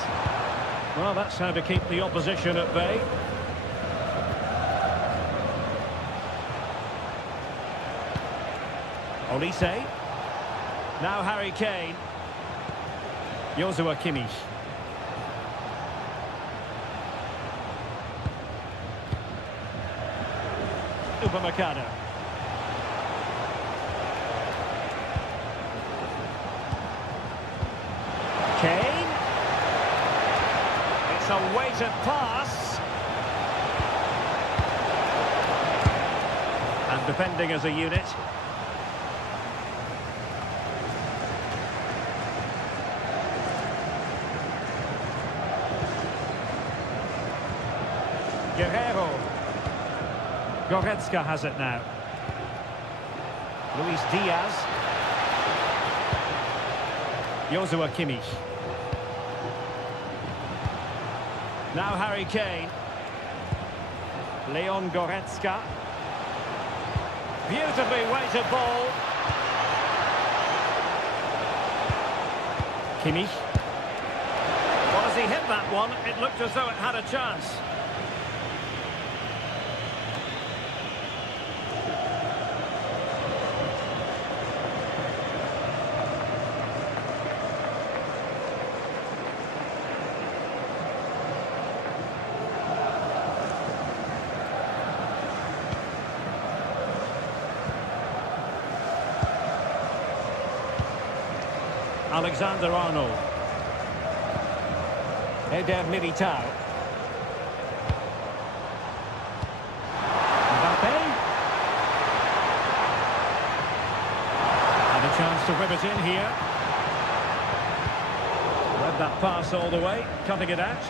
Well, that's how to keep the opposition at bay. Olise. Now Harry Kane. Joshua Kimmich. Upamecano. Kane. It's a weighted pass. And defending as a unit. Guerrero. Goretzka has it now. Luis Diaz. Joshua Kimmich. Now Harry Kane. Leon Goretzka. Beautifully weighted ball. Kimmich. Well, as he hit that one, it looked as though it had a chance. Alexander-Arnold. Eder Militao. Mbappe. And a chance to rip it in here. Read that pass all the way, cutting it out.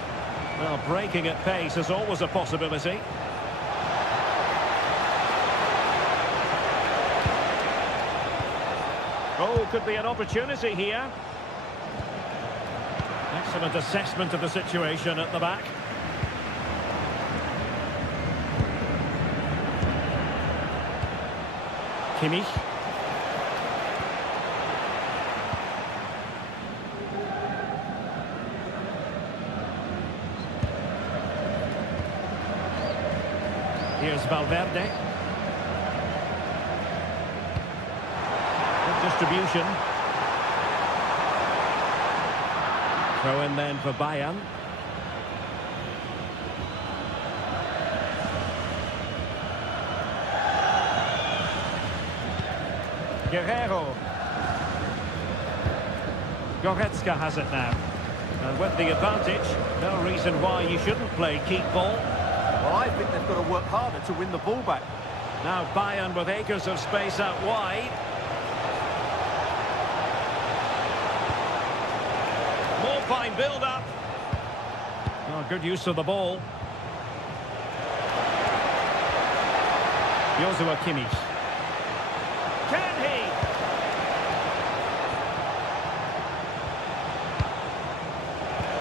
Well, breaking at pace is always a possibility. Oh, could be an opportunity here. Excellent assessment of the situation at the back. Kimmich. Here's Valverde. Good distribution. Throw in then for Bayern. Guerrero. Goretzka has it now. And with the advantage, no reason why you shouldn't play keep ball. Well, I think they've got to work harder to win the ball back. Now Bayern with acres of space out wide. More fine build-up. Oh, good use of the ball. Joshua Kimmich. Can he?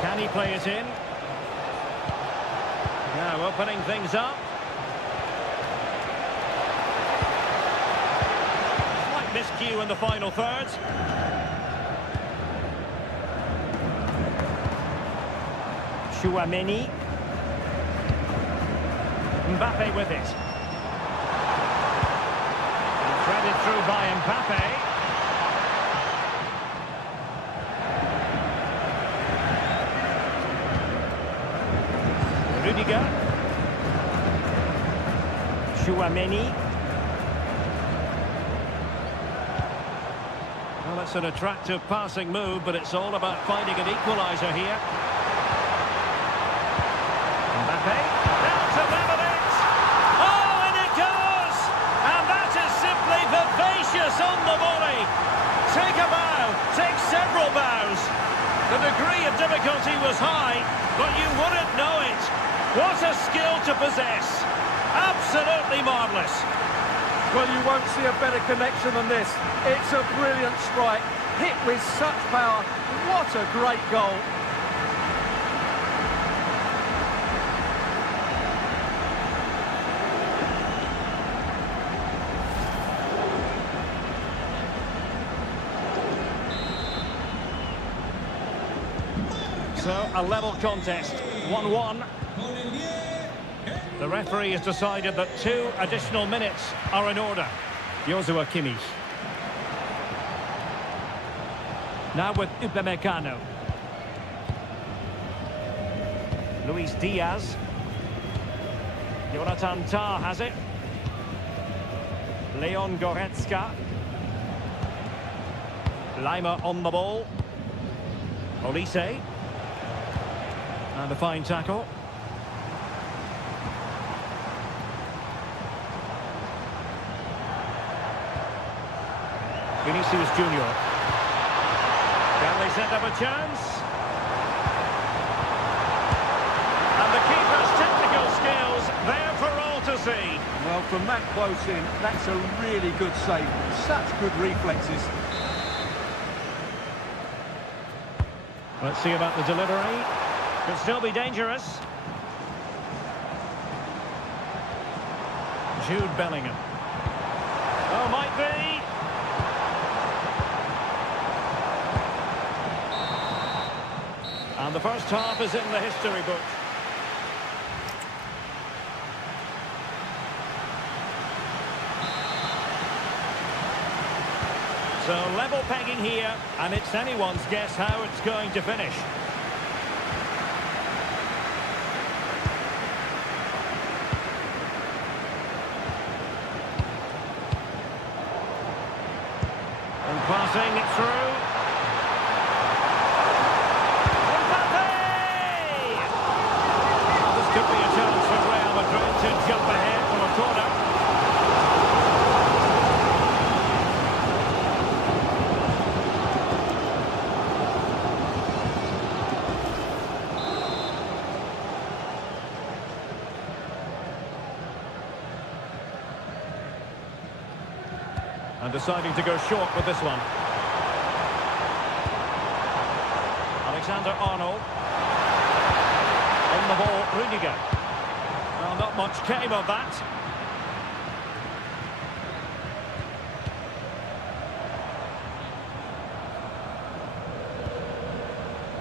Can he play it in? Now opening things up. Slight miscue in the final third. Chouameni. Mbappe with it. And threaded through by Mbappe. Rudiger. Chouameni. Well, it's an attractive passing move, but it's all about finding an equalizer here. Mbappe. Down to level it. Oh, and it goes! And that is simply vivacious on the volley. Take a bow. Take several bows. The degree of difficulty was high, but you wouldn't know it. What a skill to possess. Absolutely marvellous. Well, you won't see a better connection than this. It's a brilliant strike, hit with such power. What a great goal. So, a level contest, 1-1. The referee has decided that 2 additional minutes are in order. Joshua Kimmich. Now with Upamecano. Luis Diaz. Jonathan Tah has it. Leon Goretzka. Lima on the ball. Olise. And a fine tackle. Vinicius Junior. Can they set up a chance? And the keeper's technical skills there for all to see. Well, from that close in, that's a really good save. Such good reflexes. Let's see about the delivery. Could still be dangerous. Jude Bellingham. Oh, might be. And the first half is in the history book. So level pegging here, and it's anyone's guess how it's going to finish. And passing it through. And deciding to go short with this one. Alexander-Arnold. On the ball, Rudiger. Well, not much came of that.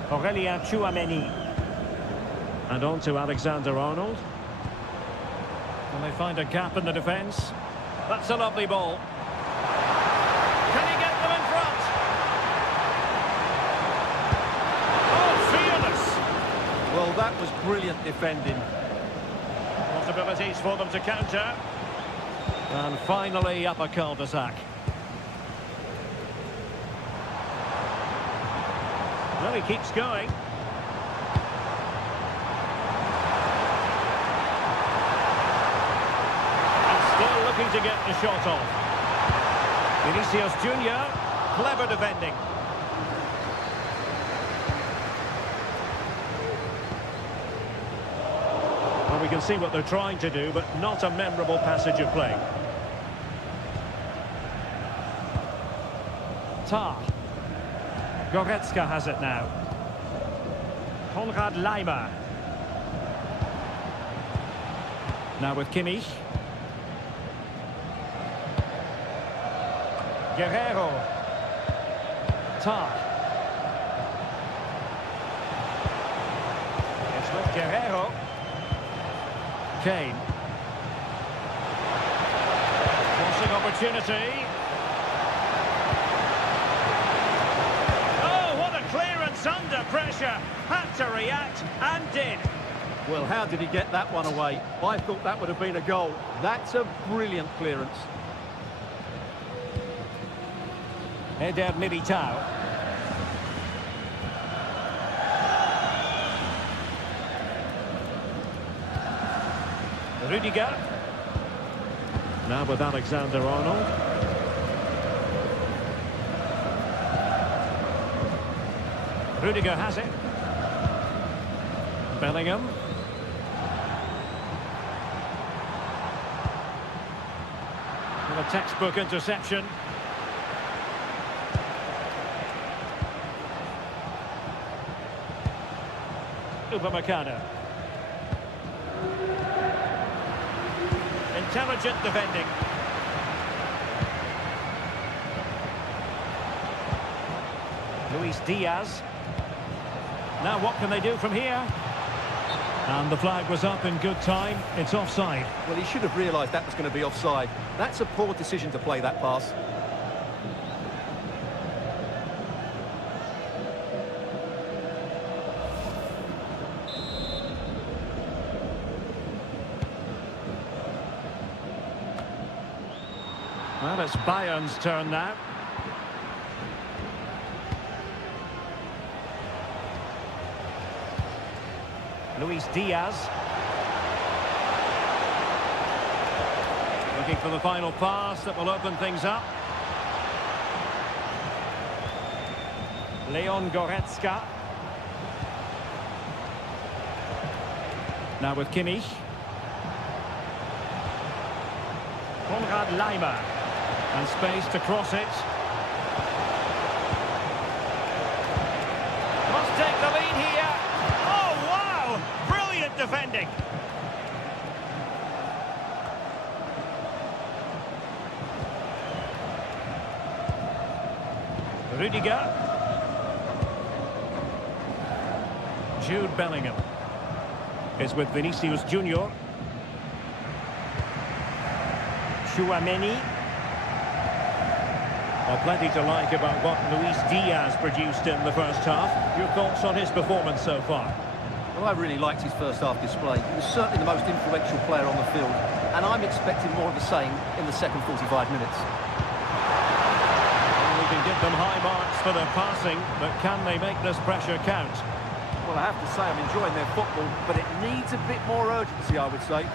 Aurelien Tchouameni. And on to Alexander-Arnold. And they find a gap in the defence. That's a lovely ball. Can he get them in front? Oh, fearless! Well, that was brilliant defending. Possibilities for them to counter. And finally up a cul-de-sac. Well, he keeps going. And still looking to get the shot off. Vinicius Junior, clever defending. Well, we can see what they're trying to do, but not a memorable passage of play. Tar. Goretzka has it now. Konrad Laimer. Now with Kimmich. Guerrero. Tar. It's with Guerrero. Kane. Crossing opportunity. Clearance under pressure, had to react and did. Well, how did he get that one away? I thought that would have been a goal. That's a brilliant clearance. Eder Militao. Rudiger. Now with Alexander-Arnold. Rudiger has it. Bellingham. And a textbook interception. Upamecano. Intelligent defending. Luis Diaz. Now what can they do from here? And the flag was up in good time. It's offside. Well, he should have realised that was going to be offside. That's a poor decision to play that pass. Well, it's Bayern's turn now. Luis Diaz. Looking for the final pass that will open things up. Leon Goretzka. Now with Kimmich. Konrad Laimer. And space to cross it. Must take the lead here. Oh, wow! Brilliant defending. Rudiger. Jude Bellingham is with Vinicius Junior. Tchouameni. Well, plenty to like about what Luis Diaz produced in the first half. Your thoughts on his performance so far? Well, I really liked his first half display. He was certainly the most influential player on the field, and I'm expecting more of the same in the second 45 minutes. Well, we can give them high marks for their passing, but can they make this pressure count? Well, I have to say I'm enjoying their football, but it needs a bit more urgency, I would say.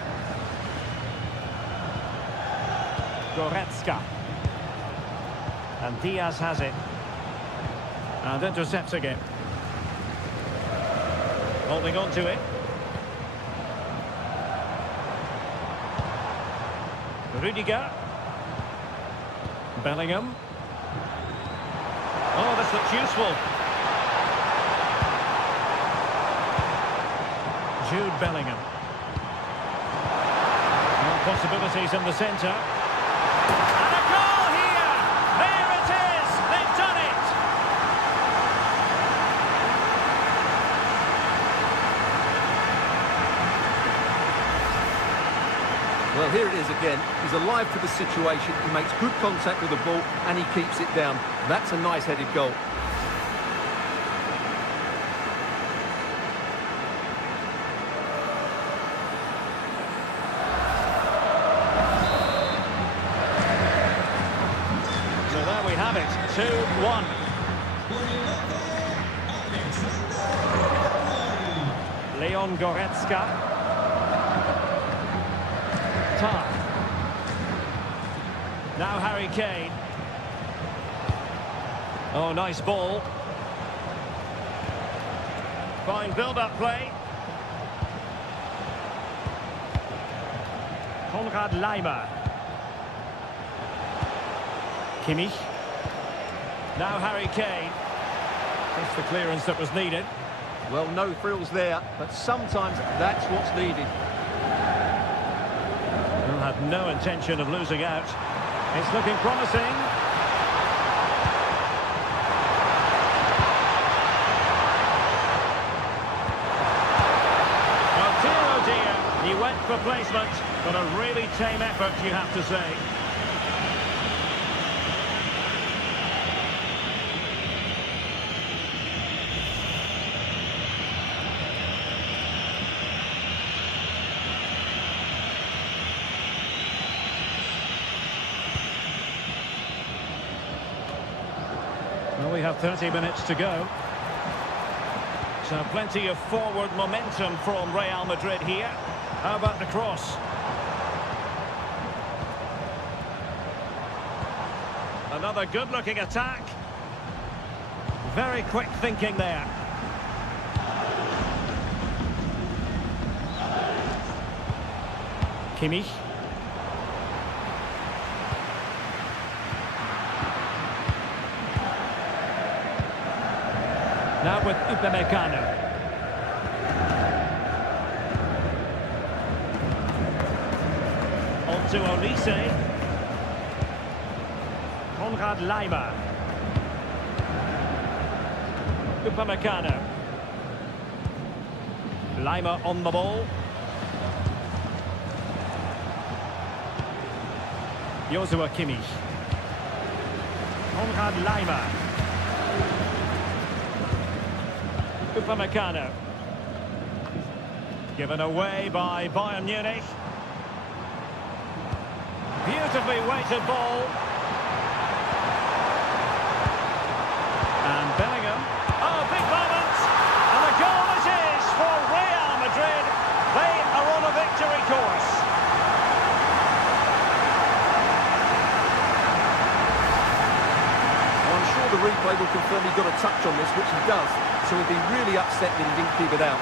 Goretzka. And Diaz has it. And intercepts again. Holding on to it. Rudiger. Bellingham. Oh, this looks useful. Jude Bellingham. More possibilities in the centre. And a goal here! There it is! They've done it! Well, here it is again. He's alive to the situation. He makes good contact with the ball and he keeps it down. That's a nice headed goal. So there we have it, 2-1. Leon Goretzka. Now Harry Kane. Oh, nice ball. Fine build-up play. Konrad Laimer. Kimmich. Now Harry Kane. Just the clearance that was needed. Well, no frills there, but sometimes that's what's needed. Will have no intention of losing out. It's looking promising. Well, dear oh dear, he went for placement, but a really tame effort, you have to say. Well, we have 30 minutes to go. So plenty of forward momentum from Real Madrid here. How about the cross? Another good-looking attack. Very quick thinking there. Kimmich. Now with Upamecano. On to Olise. Konrad Laimer. Upamecano. Laimer on the ball. Joshua Kimmich. Konrad Laimer. Upamecano. Given away by Bayern Munich. Beautifully weighted ball. And Bellingham. Oh, big moment! And the goal it is for Real Madrid. They are on a victory course. Well, I'm sure the replay will confirm he got a touch on this, which he does. So he'd be really upset that he didn't keep it out.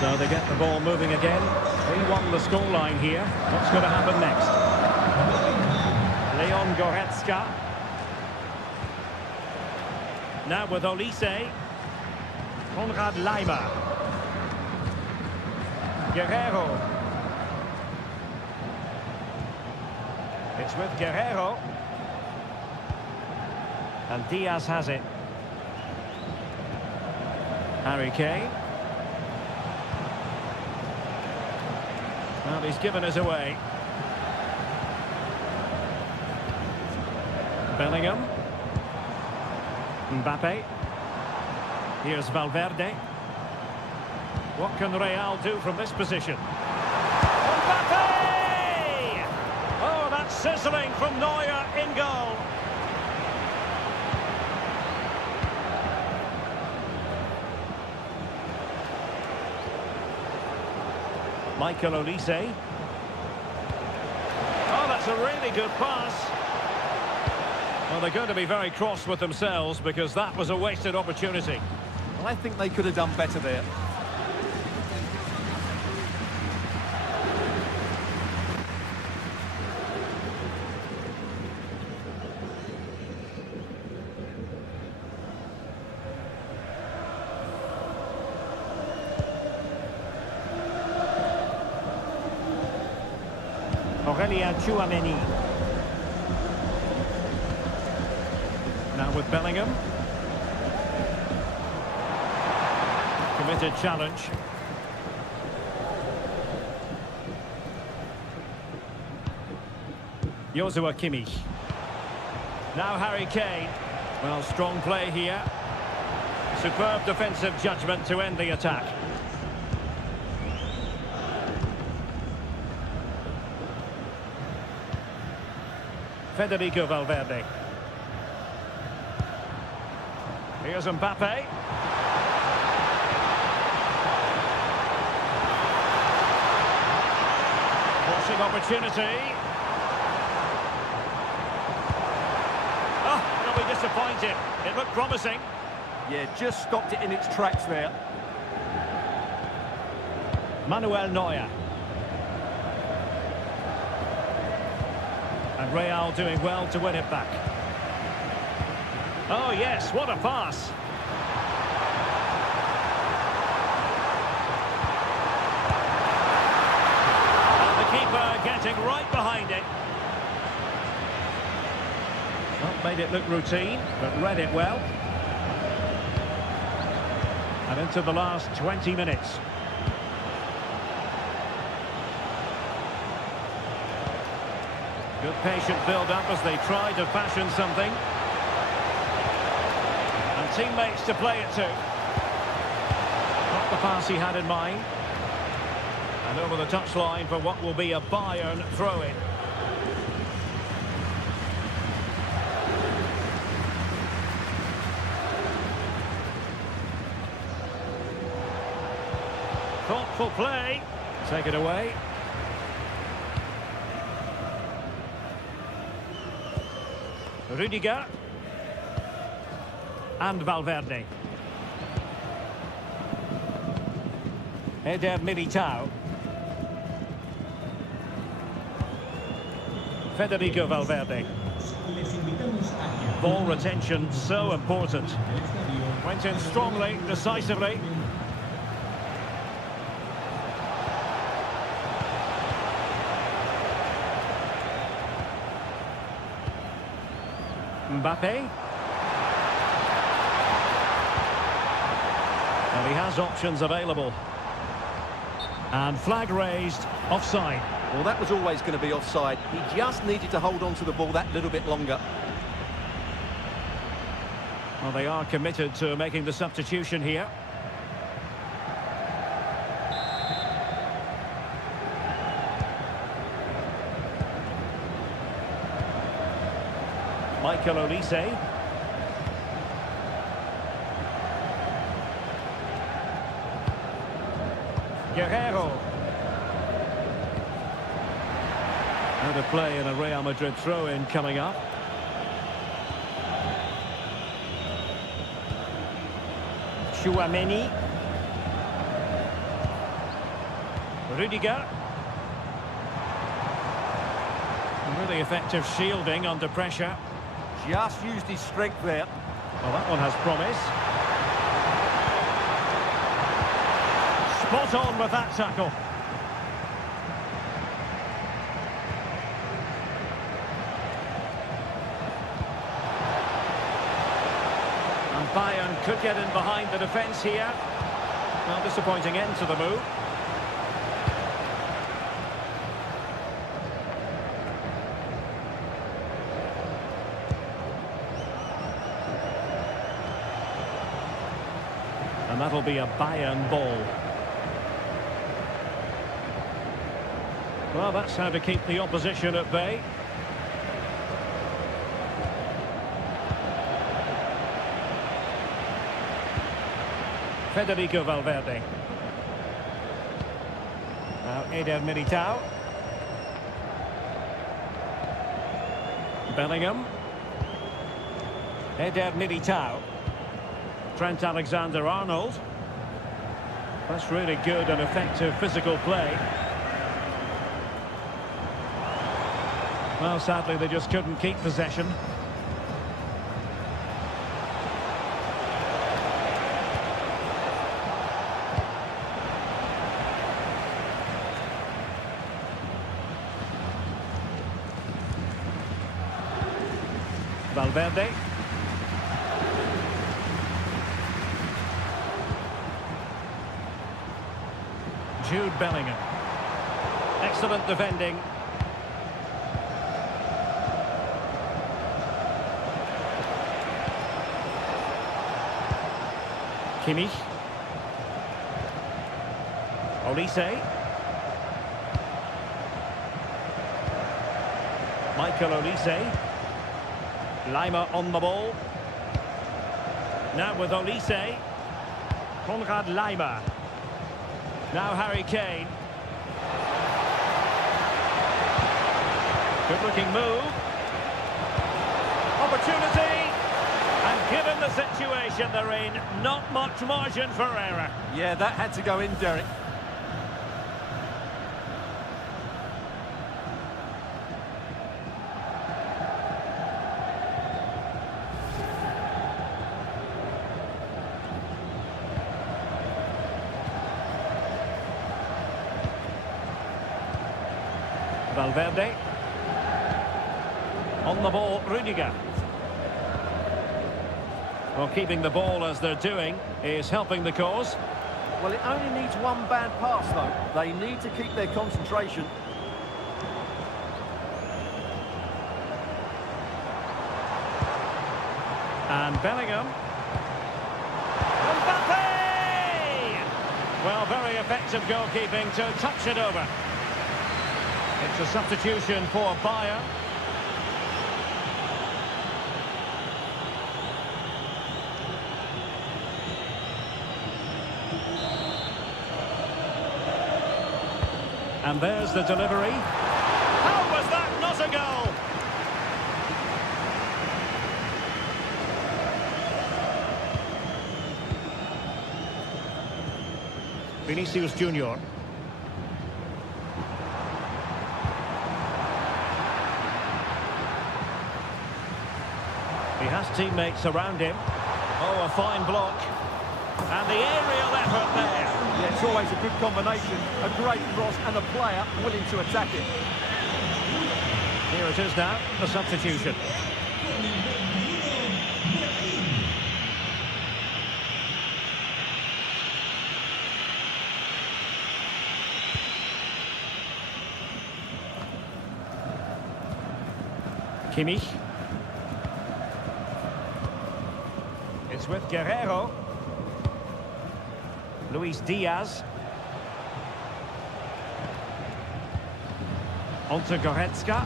So they get the ball moving again. 3-1 the scoreline here. What's going to happen next? Leon Goretzka. Now with Olise. Konrad Laimer. Guerrero. It's with Guerrero. And Diaz has it. Harry Kane. Well, he's given us away. Bellingham. Mbappe. Here's Valverde. What can Real do from this position? Mbappe! Oh, that's sizzling from Neuer in goal. Michael Olise. That's a really good pass. Well, they're going to be very cross with themselves because that was a wasted opportunity. I think they could have done better there. Now with Bellingham. Committed challenge. Joshua Kimmich. Now Harry Kane. Well, strong play here. Superb defensive judgment to end the attack. Federico Valverde. Here's Mbappe. Forcing opportunity. Oh, they'll be disappointed. It looked promising. Yeah, just stopped it in its tracks there. Manuel Neuer. And Real doing well to win it back. Oh yes, what a pass. And the keeper getting right behind it. Well, made it look routine, but read it well. And into the last 20 minutes. Good patient build-up as they try to fashion something. And teammates to play it to. Not the pass he had in mind. And over the touchline for what will be a Bayern throw-in. Thoughtful play. Take it away. Rudiger and Valverde. Eder Militao. Federico Valverde. Ball retention so important. Went in strongly, decisively. Mbappe. And he has options available. And flag raised, offside. Well, that was always going to be offside. He just needed to hold on to the ball that little bit longer. Well, they are committed to making the substitution here. Michael Olise. Guerrero. Out of play in a Real Madrid throw-in coming up. Chouameni. Rudiger. Really effective shielding under pressure. Just used his strength there. Well, that one has promise. Spot on with that tackle. And Bayern could get in behind the defence here. Well, disappointing end to the move. And that'll be a Bayern ball. Well, that's how to keep the opposition at bay. Federico Valverde. Now Eder Militao. Bellingham. Eder Militao. Trent Alexander-Arnold. That's really good and effective physical play. Well, sadly, they just couldn't keep possession. Valverde. Jude Bellingham. Excellent defending. Kimmich. Olise. Michael Olise. Lima on the ball. Now with Olise. Konrad Lima. Now Harry Kane. Good looking move. Opportunity. And given the situation they're in, not much margin for error. Yeah, that had to go in, Derek. Valverde. On the ball, Rudiger. Well, keeping the ball as they're doing is helping the cause. Well, it only needs one bad pass, though. They need to keep their concentration. And Bellingham. Mbappe! Well, very effective goalkeeping to touch it over. It's a substitution for Bayern. And there's the delivery. How was that not a goal? Vinicius Junior. He has teammates around him. Oh, a fine block. And the aerial effort there. Yeah, it's always a good combination. A great cross and a player willing to attack it. Here it is now, the substitution. Kimmich. It's with Guerrero. Luis Diaz. On to Goretzka.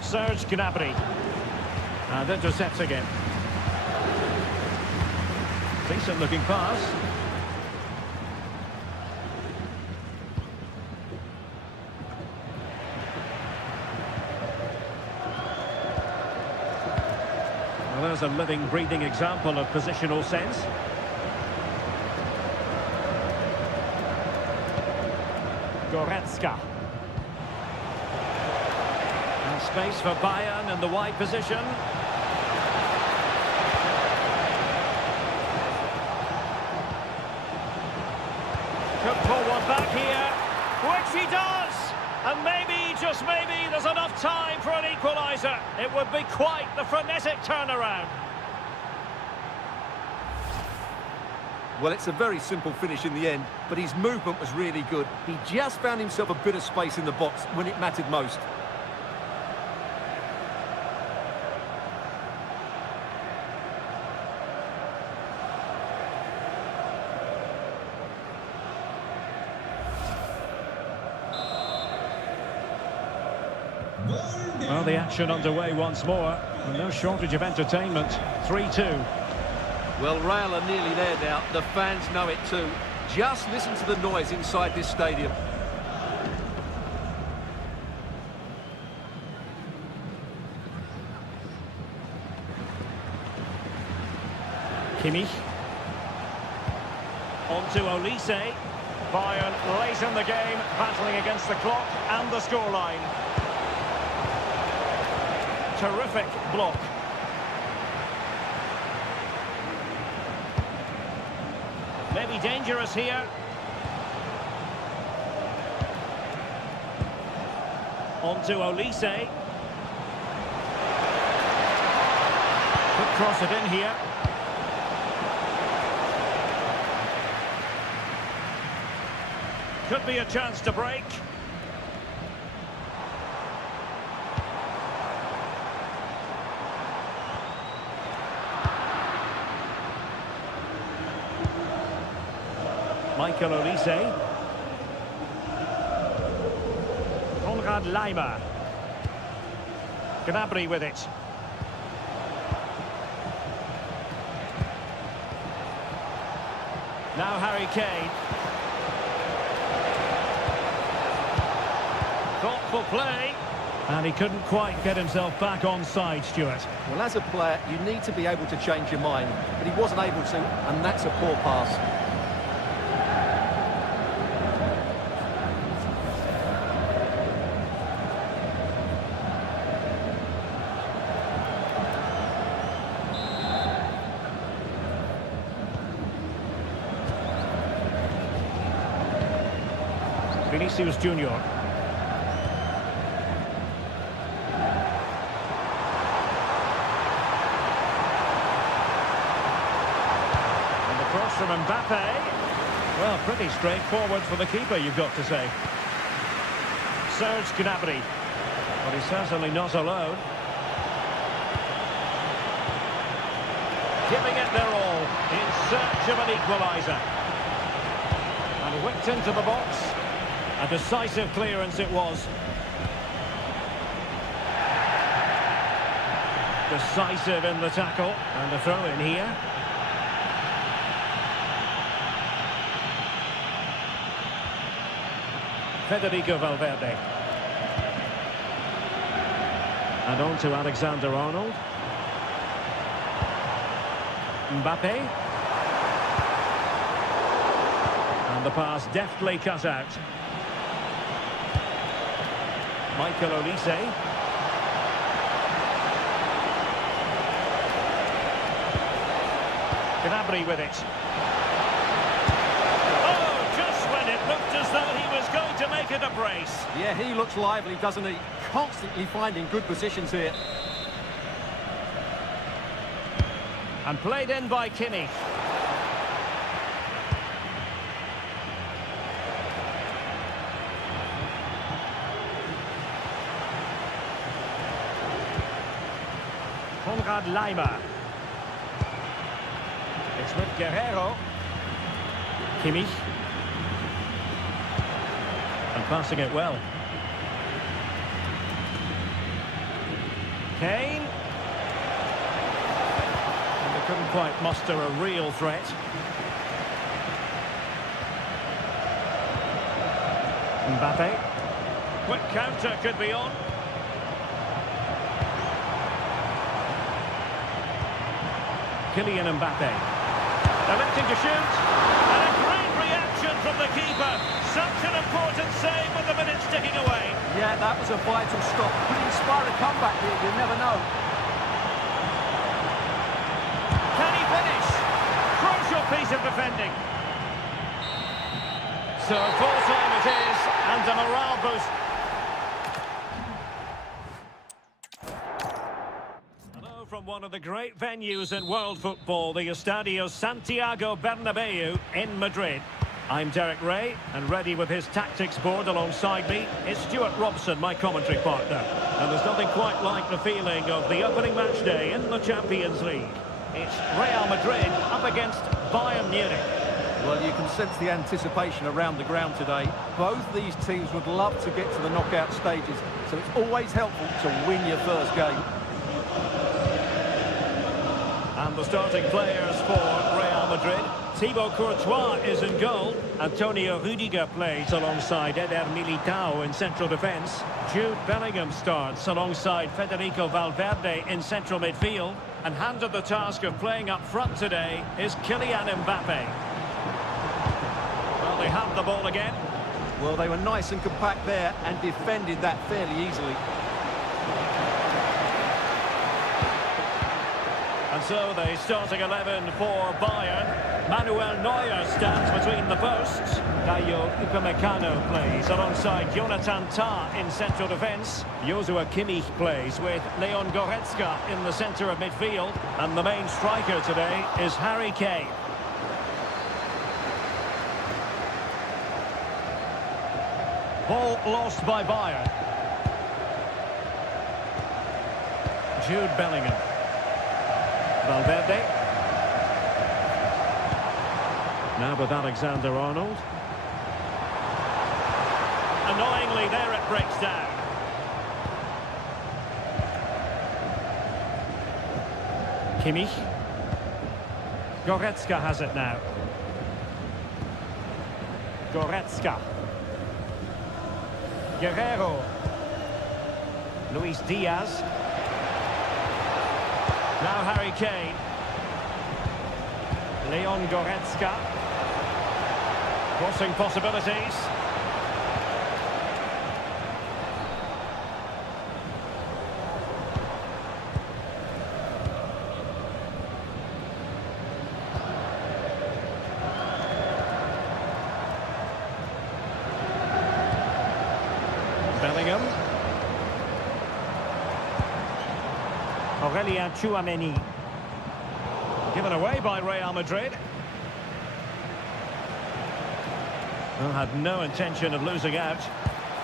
Serge Gnabry. And intercepts again. Decent looking pass. Well, there's a living, breathing example of positional sense. Goretzka. And space for Bayern in the wide position. Could pull one back here, which he does! And maybe, just maybe, there's enough time for an equalizer. It would be quite the frenetic turnaround. Well, it's a very simple finish in the end, but his movement was really good. He just found himself a bit of space in the box when it mattered most. Well, the action underway once more, and no shortage of entertainment. 3-2. Well, Real are nearly there now. The fans know it too. Just listen to the noise inside this stadium. Kimmich. On to Olise. Bayern late in the game, battling against the clock and the scoreline. Terrific block. Maybe dangerous here. On to Olise. Could cross it in here. Could be a chance to break. Michael Olise. Konrad Laimer. Gnabry with it. Now Harry Kane. Thoughtful play. And he couldn't quite get himself back on side, Stuart. Well, as a player, you need to be able to change your mind, but he wasn't able to, and that's a poor pass. Vinicius Junior. And the cross from Mbappe. Well, pretty straightforward for the keeper, you've got to say. Serge Gnabry. But he's certainly not alone. Giving it their all in search of an equalizer. And whipped into the box. A decisive clearance it was. Decisive in the tackle. And a throw in here. Federico Valverde. And on to Alexander-Arnold. Mbappe. And the pass deftly cut out. Michael Olise. Gnabry with it. Oh, just when it looked as though he was going to make it a brace. Yeah, he looks lively, doesn't he? Constantly finding good positions here. And played in by Kimmich. Konrad Laimer. It's with Guerrero. Kimmich. And passing it well. Kane. And they couldn't quite muster a real threat. Mbappe. Quick counter could be on. Kylian Mbappe. Electing to shoot. And a great reaction from the keeper. Such an important save with the minutes ticking away. Yeah, that was a vital stop. Could inspire a comeback here, you never know. Can he finish? Crucial piece of defending. So full time it is, and a morale boost. From one of the great venues in world football, the Estadio Santiago Bernabeu in Madrid. I'm Derek Ray, and ready with his tactics board alongside me is Stuart Robson, my commentary partner. And there's nothing quite like the feeling of the opening match day in the Champions League. It's Real Madrid up against Bayern Munich. Well, you can sense the anticipation around the ground today. Both these teams would love to get to the knockout stages, so it's always helpful to win your first game. And the starting players for Real Madrid. Thibaut Courtois is in goal. Antonio Rudiger plays alongside Eder Militao in central defence. Jude Bellingham starts alongside Federico Valverde in central midfield. And handed the task of playing up front today is Kylian Mbappe. Well, they have the ball again. Well, they were nice and compact there and defended that fairly easily. And so the starting 11 for Bayern. Manuel Neuer stands between the posts. Dayo Upamecano plays alongside Jonathan Tah in central defence. Joshua Kimmich plays with Leon Goretzka in the centre of midfield. And the main striker today is Harry Kane. Ball lost by Bayern. Jude Bellingham. Valverde. Now with Alexander-Arnold. Annoyingly, there it breaks down. Kimmich. Goretzka has it now. Goretzka. Guerrero. Luis Diaz. Now Harry Kane. Leon Goretzka. Crossing possibilities. Bellingham. Aurelien Tchouameni. Given away by Real Madrid. Well, had no intention of losing out.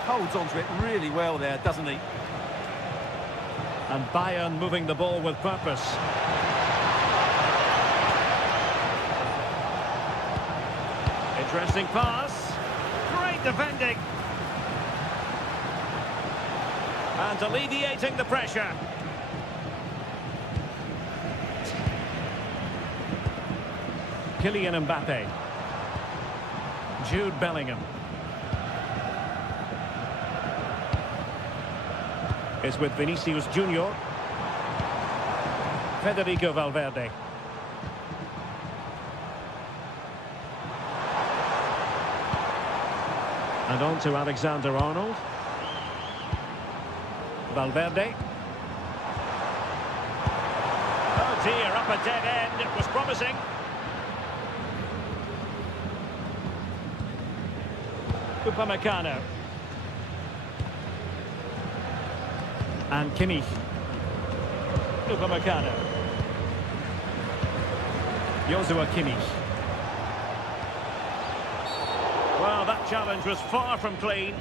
Holds onto it really well there, doesn't he? And Bayern moving the ball with purpose. Interesting pass. Great defending. And alleviating the pressure. Kylian Mbappe. Jude Bellingham. Is with Vinicius Junior. Federico Valverde. And on to Alexander-Arnold. Valverde. Oh dear, up a dead end. It was promising. Upamecano. And Kimmich. Upamecano. Joshua Kimmich. Well, that challenge was far from clean.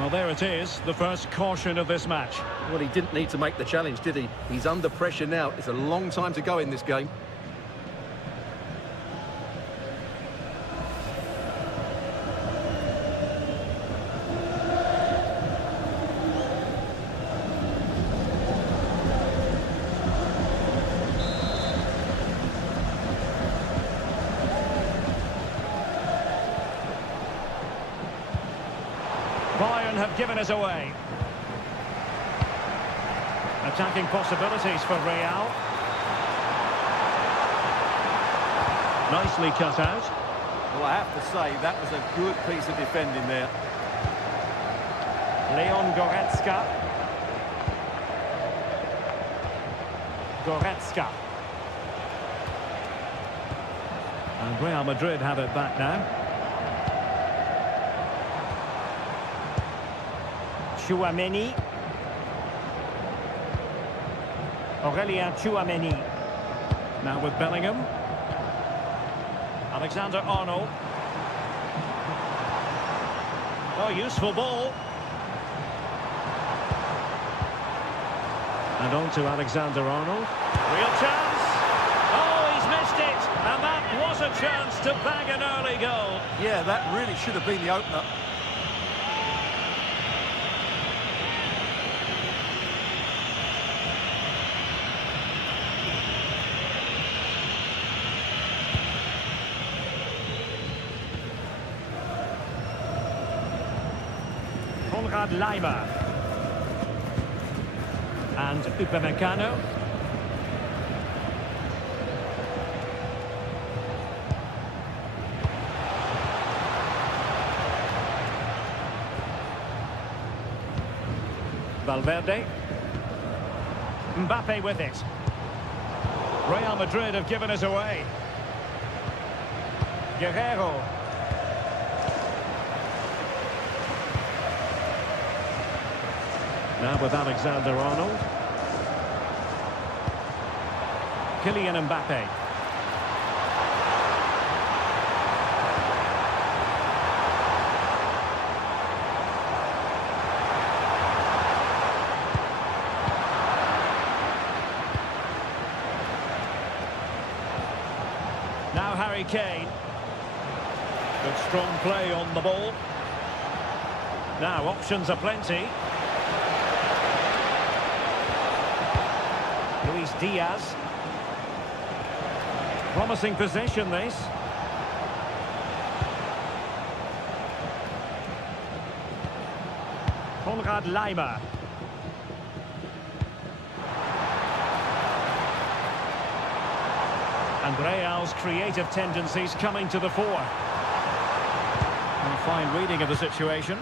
Well, there it is, the first caution of this match. Well, he didn't need to make the challenge, did he? He's under pressure now. It's a long time to go in this game. Bayern have given us away. Attacking possibilities for Real. Nicely cut out. Well, I have to say, that was a good piece of defending there. Leon Goretzka. Goretzka. And Real Madrid have it back now. Tchouameni. Aurelien Tchouameni. Now with Bellingham. Alexander-Arnold. Oh, useful ball. And on to Alexander-Arnold. Real chance. Oh, he's missed it. And that was a chance to bag an early goal. Yeah, that really should have been the opener. Konrad Laimer. And Upamecano. Valverde. Mbappe with it. Real Madrid have given us away. Guerrero. Now with Alexander-Arnold. Kylian Mbappe. Now Harry Kane. Good strong play on the ball. Now options are plenty. Luis Diaz. Promising possession this. Konrad Laimer. And Real's creative tendencies coming to the fore. And a fine reading of the situation.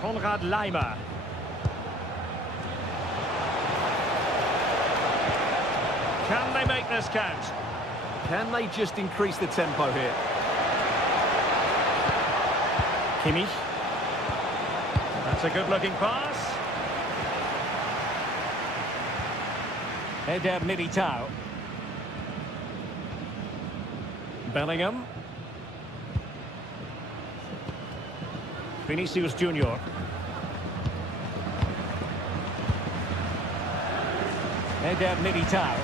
Konrad Laimer. Can they make this count? Can they just increase the tempo here? Kimmich. That's a good-looking pass. Eder Militao. Bellingham. Vinicius Junior. Eder Militao.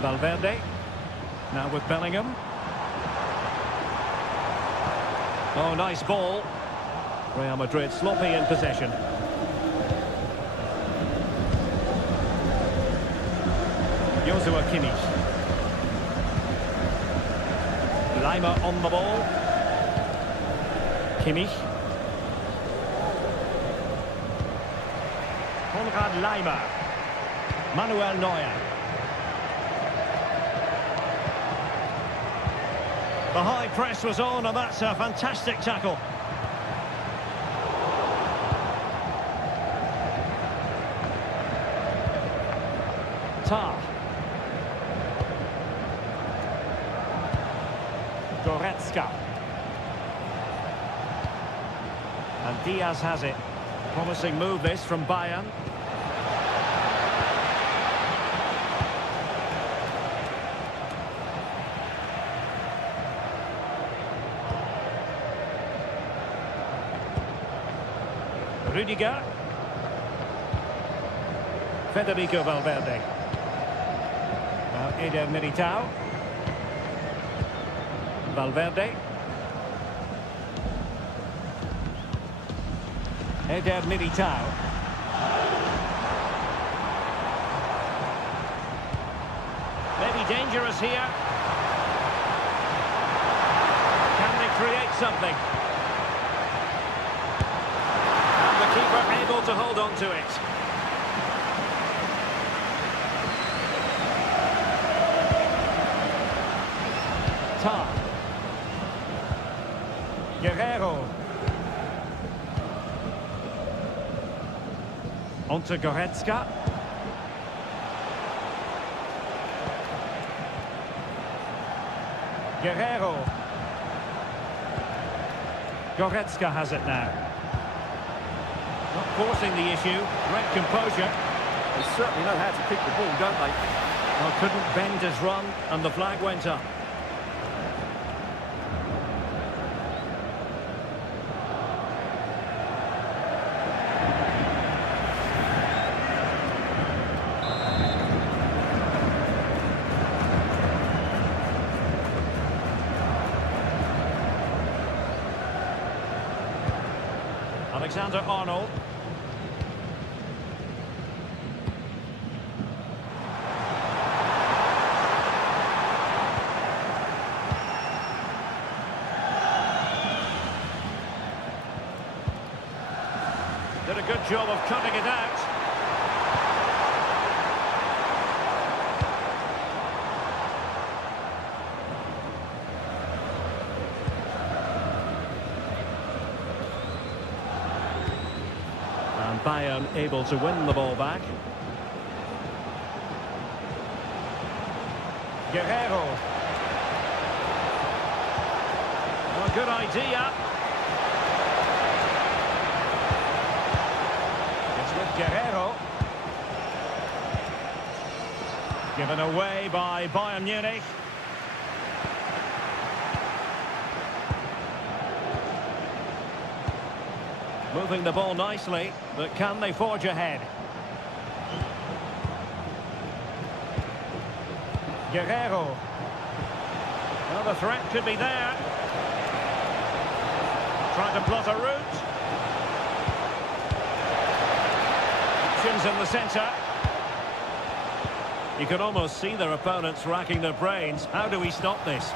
Valverde. Now with Bellingham. Oh, nice ball. Real Madrid sloppy in possession. Joshua Kimmich. Laimer on the ball. Kimmich. Konrad Laimer. Manuel Neuer. The high press was on, and that's a fantastic tackle. Tar. Goretzka. And Diaz has it. Promising move this from Bayern. Rudiger. Federico Valverde. Now Eder Militao. Valverde. Eder Militao. Maybe dangerous here. Can they create something? And the keeper able to hold on to it. Tar. Guerrero. On to Goretzka. Guerrero. Goretzka has it now. Not forcing the issue. Great composure. They certainly know how to keep the ball, don't they? Well, couldn't bend his run, and the flag went up. Alexander-Arnold. good job of cutting it out. And Bayern able to win the ball back. Guerrero. Oh, good idea. It's with Guerrero. Given away by Bayern Munich. Moving the ball nicely, but can they forge ahead? Guerrero. Well, the threat could be there. Trying to plot a route. Options in the centre. You can almost see their opponents racking their brains. How do we stop this?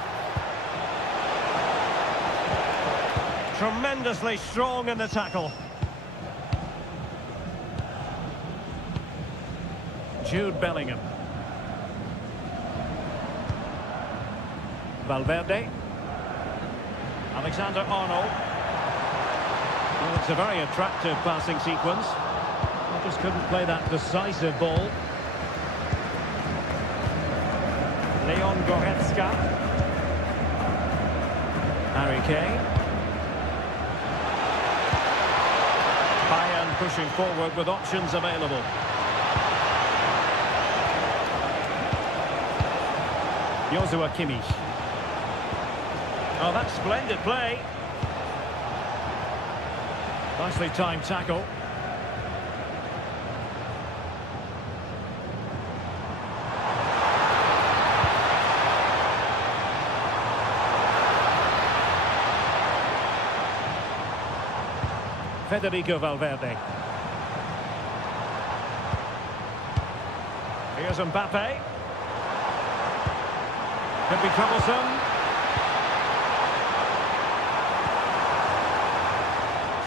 Tremendously strong in the tackle. Jude Bellingham. Valverde. Alexander-Arnold. Well, it's a very attractive passing sequence. They just couldn't play that decisive ball. Leon Goretzka. Harry Kane. Bayern pushing forward with options available. Joshua Kimmich. Oh, that's splendid play. Nicely timed tackle. Federico Valverde. Here's Mbappe. Could be troublesome.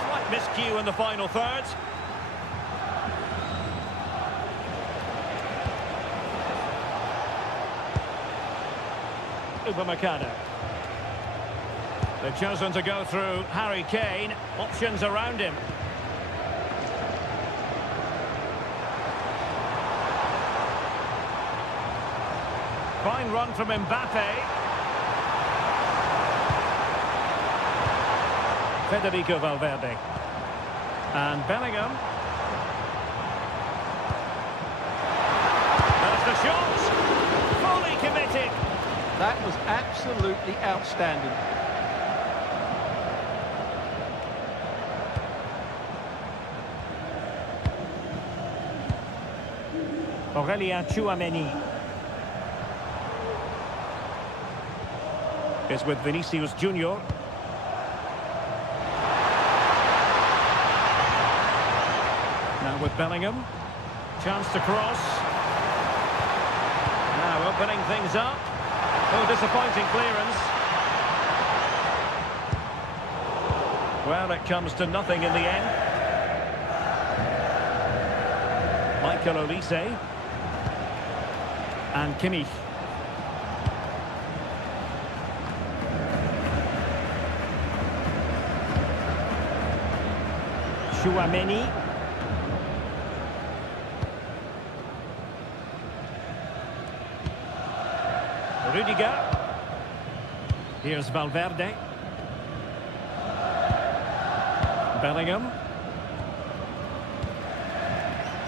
Slight miscue in the final third. Upamecano. They've chosen to go through Harry Kane. Options around him. Fine run from Mbappe. Federico Valverde. And Bellingham. There's the shot. Fully committed. That was absolutely outstanding. Aurelien Tchouameni. Is with Vinicius Junior. Now with Bellingham. Chance to cross. Now opening things up. Oh, disappointing clearance. Well, it comes to nothing in the end. Michael Olise. And Kimmich. Tchouameni. Rudiger. Here's Valverde. Bellingham.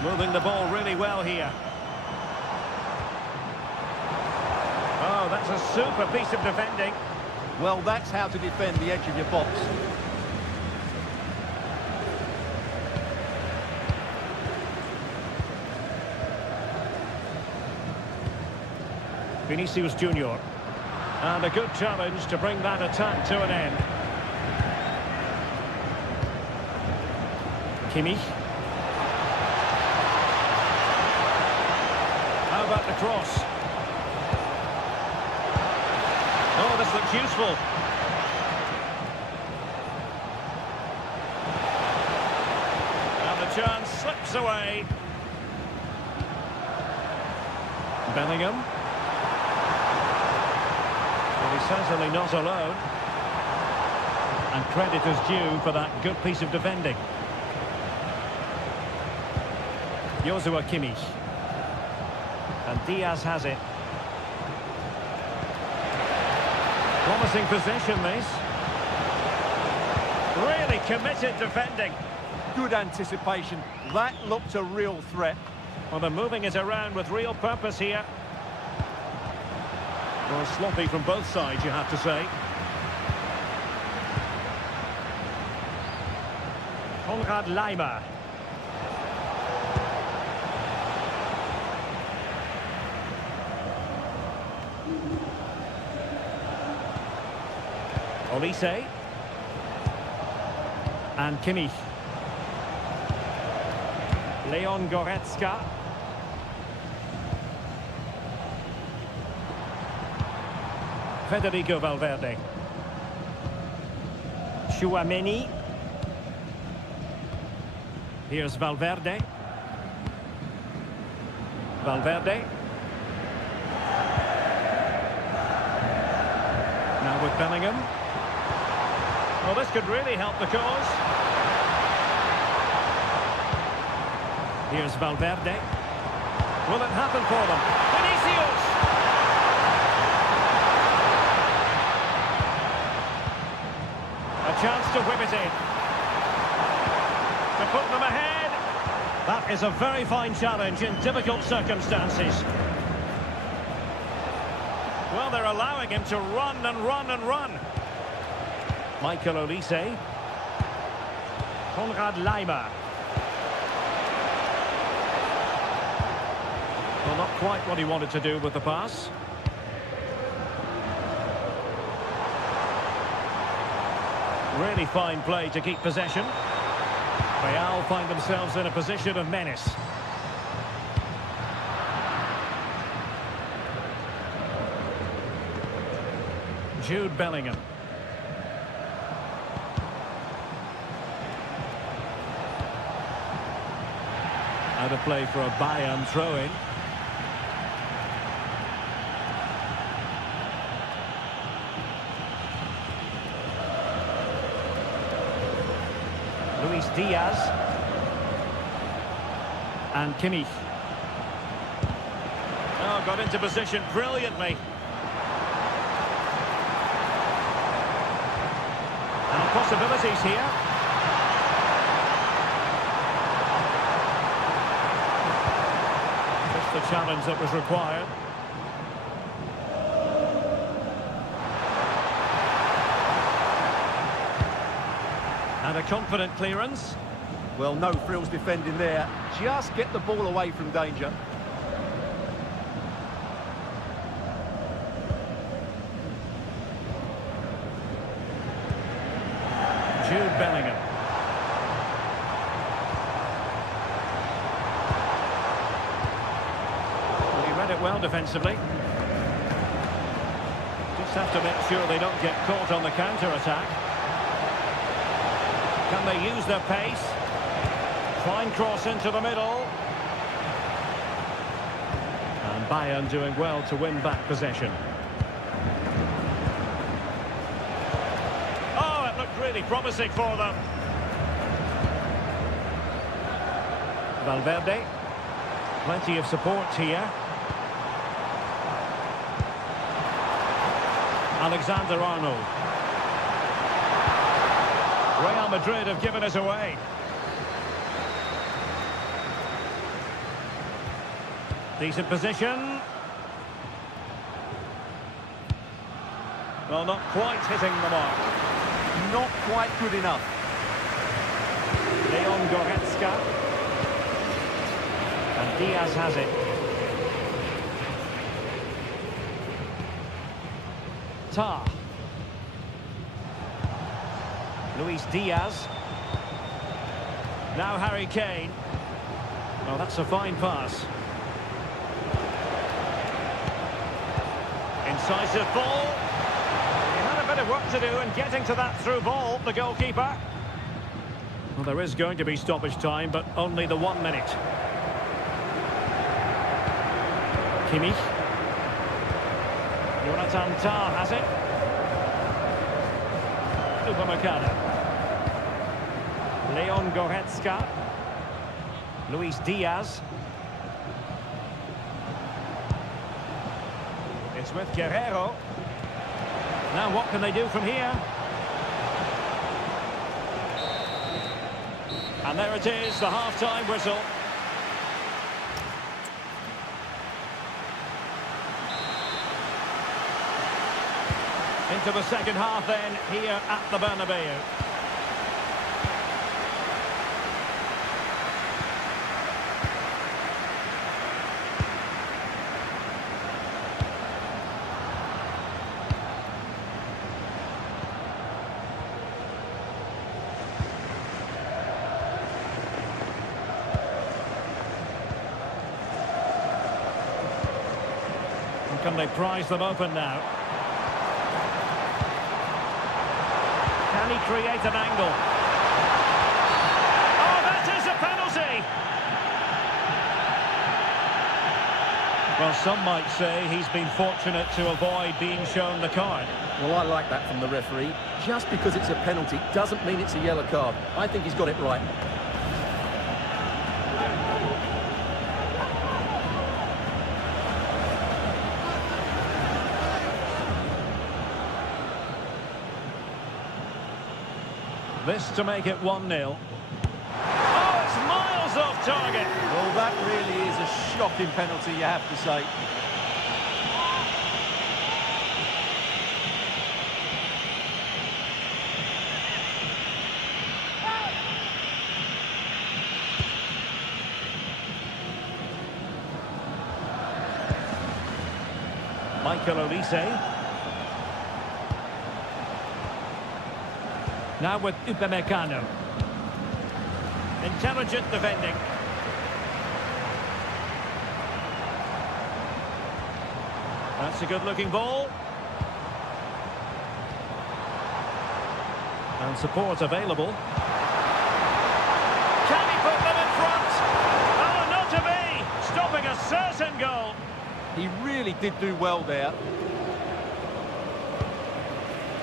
Moving the ball really well here. Oh, that's a super piece of defending. Well, that's how to defend the edge of your box. Vinicius Junior. And a good challenge to bring that attack to an end. Kimmich. How about the cross? Oh, this looks useful. And the gets away. Bellingham. Well, he's certainly not alone. And credit is due for that good piece of defending. Joshua Kimmich. And Diaz has it. Promising possession, this. Really committed defending. Good anticipation. That looked a real threat. Well, they're moving it around with real purpose here. Well, sloppy from both sides, you have to say. Konrad Laimer. Olise. And Kimmich. Leon Goretzka. Federico Valverde. Chouameni. Here's Valverde. Valverde. Now with Bellingham. Well, this could really help the cause. Here's Valverde. Will it happen for them? Vinicius! A chance to whip it in. To put them ahead. That is a very fine challenge in difficult circumstances. Well, they're allowing him to run and run and run. Michael Olise. Konrad Laimer. Well, not quite what he wanted to do with the pass. Really fine play to keep possession. Real find themselves in a position of menace. Jude Bellingham. Out of play for a Bayern throw-in. Luis Diaz. And Kimmich. Oh, got into position brilliantly. And possibilities here. Just the challenge that was required. And a confident clearance. Well, no frills defending there. Just get the ball away from danger. Jude Bellingham. Well, he read it well defensively. Just have to make sure they don't get caught on the counter-attack. Can they use their pace? Fine cross into the middle. And Bayern doing well to win back possession. Oh, it looked really promising for them. Valverde. Plenty of support here. Alexander-Arnold. Real Madrid have given us away. Decent position. Well, not quite hitting the mark. Not quite good enough. Leon Goretzka. And Diaz has it. Tar. Luis Diaz. Now Harry Kane. Well, that's a fine pass. Incisive ball. He had a bit of work to do in getting to that through ball, the goalkeeper. Well, there is going to be stoppage time, but only the 1 minute. Kimmich. Jonathan Tah has it. Upamecano. Leon Goretzka. Luis Diaz. It's with Guerrero. Now what can they do from here? And there it is, the half-time whistle. Into the second half then, here at the Bernabeu. Can they prise them open now? Can he create an angle? Oh, that is a penalty! Well, some might say he's been fortunate to avoid being shown the card. Well, I like that from the referee. Just because it's a penalty doesn't mean it's a yellow card. I think he's got it right. This to make it 1-0. Oh, it's miles off target. Well, that really is a shocking penalty, you have to say. Michael Olise. Now with Upamecano. Intelligent defending. That's a good-looking ball. And support available. Can he put them in front? Oh, not to be! Stopping a certain goal. He really did do well there.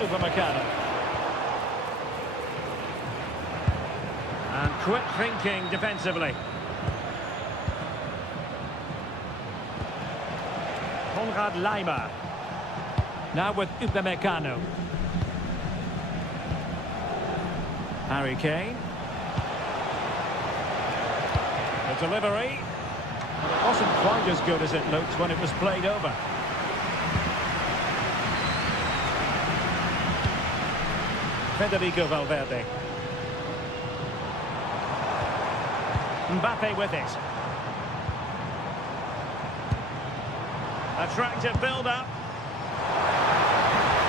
Upamecano. And quick thinking defensively. Konrad Laimer. Now with Upamecano. Harry Kane. The delivery. It wasn't quite as good as it looked when it was played over. Federico Valverde. Mbappe with it. Attractive build-up.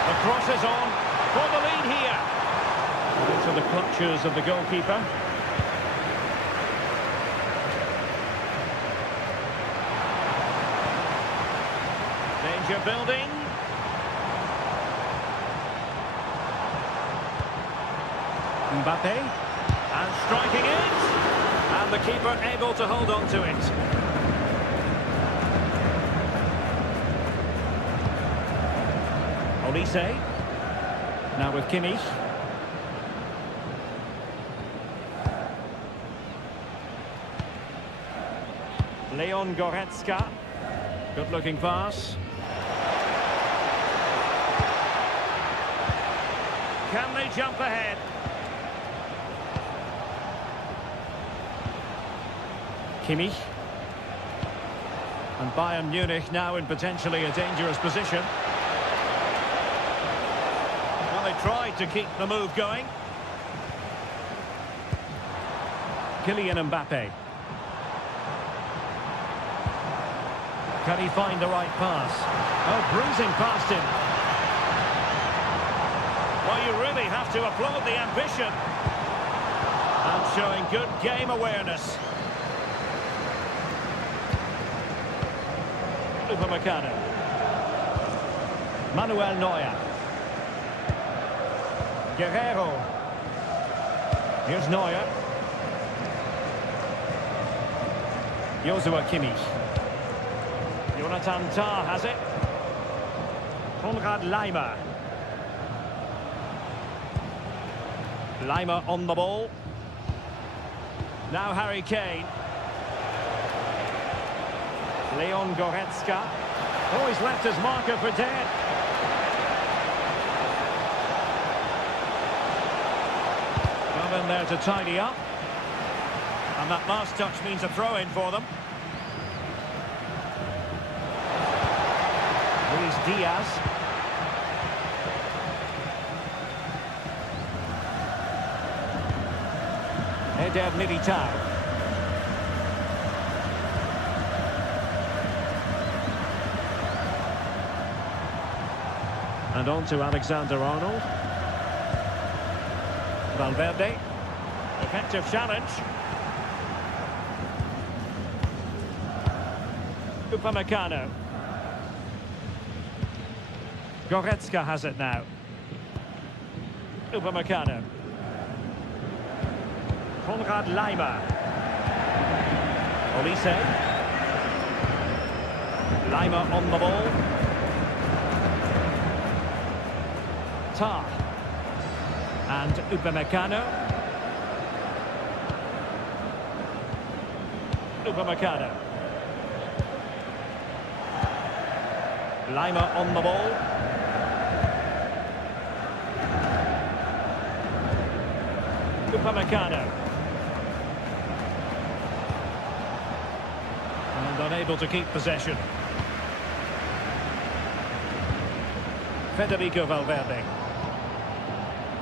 The cross is on for the lead here. Into the clutches of the goalkeeper. Danger building. Mbappe. And striking it. And the keeper able to hold on to it. Olise. Now with Kimmich. Leon Goretzka. Good looking pass. Can they jump ahead? Kimmich. And Bayern Munich now in potentially a dangerous position. Well, they tried to keep the move going. Kylian Mbappe. Can he find the right pass? Oh, bruising past him. Well, you really have to applaud the ambition. And showing good game awareness. Upamecano. Manuel Neuer. Guerrero. Here's Neuer. Joshua Kimmich. Jonathan Tah has it. Konrad Laimer. Laimer on the ball. Now Harry Kane. Leon Goretzka. Oh, he's left his marker for dead. Come in there to tidy up. And that last touch means a throw-in for them. Luis Diaz. Eder Militao. And on to Alexander-Arnold. Valverde. Effective challenge. Upamecano. Goretzka has it now. Upamecano. Konrad Laimer. Olise. Laimer on the ball. Tah. And Upamecano. Upamecano. Laimer on the ball. Upamecano. And unable to keep possession. Federico Valverde.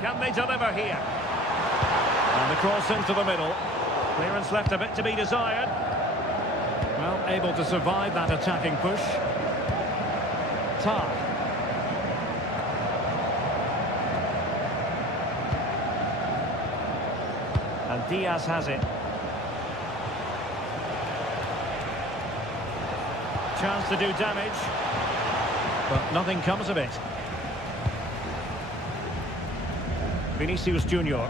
Can they deliver here? And the cross into the middle. Clearance left a bit to be desired. Well, able to survive that attacking push. Tah. And Diaz has it. Chance to do damage. But nothing comes of it. Vinicius Junior.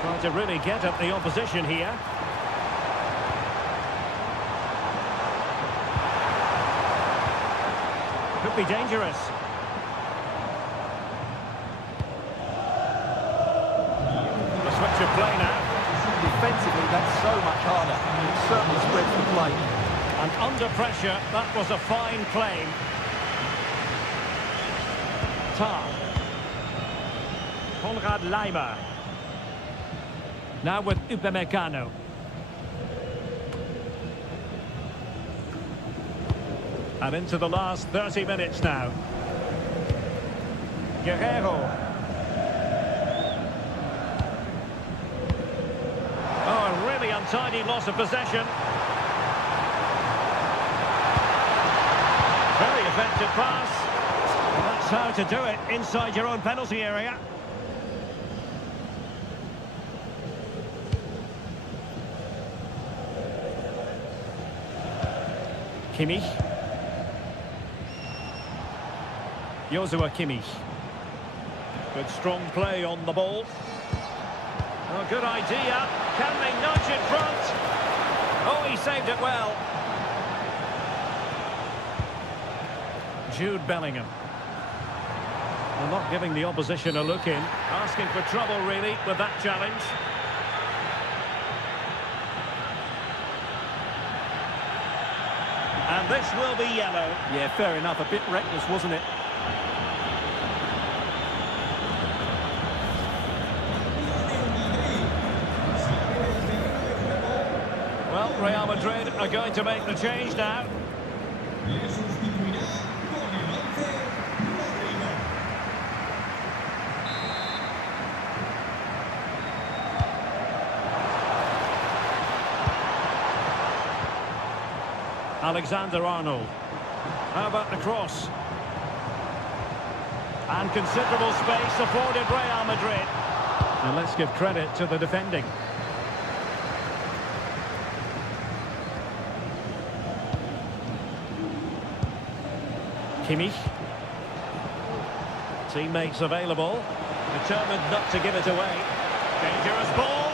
Trying to really get at the opposition here. Could be dangerous. The switch of play now. Defensively, that's so much harder. It certainly spreads the play. And under pressure, that was a fine claim. Tah. Konrad Laimer. Now with Upamecano. And into the last 30 minutes now. Guerrero. Oh, a really untidy loss of possession. Very effective pass. That's how to do it inside your own penalty area. Kimmich. Joshua Kimmich. Good strong play on the ball. Oh, good idea. Can they nudge in front? Oh, he saved it well. Jude Bellingham. They're not giving the opposition a look in. Asking for trouble, really, with that challenge. And this will be yellow. Yeah, fair enough. A bit reckless, wasn't it? Well, Real Madrid are going to make the change now. Alexander-Arnold. How about the cross? And considerable space afforded Real Madrid. And let's give credit to the defending. Kimmich. Teammates available. Determined not to give it away. Dangerous ball.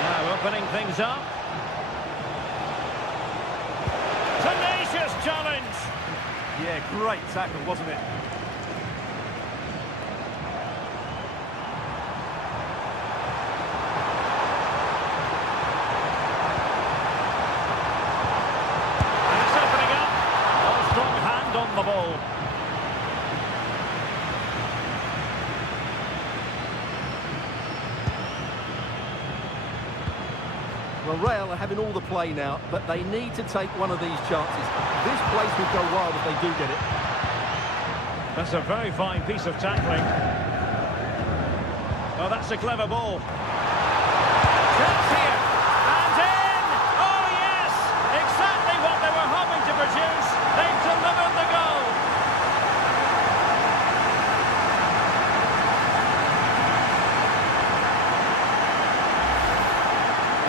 Now opening things up. Tenacious challenge. Yeah, great tackle, wasn't it? The ball. Well, Real are having all the play now, but they need to take one of these chances. This place will go wild if they do get it. That's a very fine piece of tackling. Oh, that's a clever ball. Chance here. And in! Oh, yes! Exactly what they were hoping to produce. They've delivered the goal.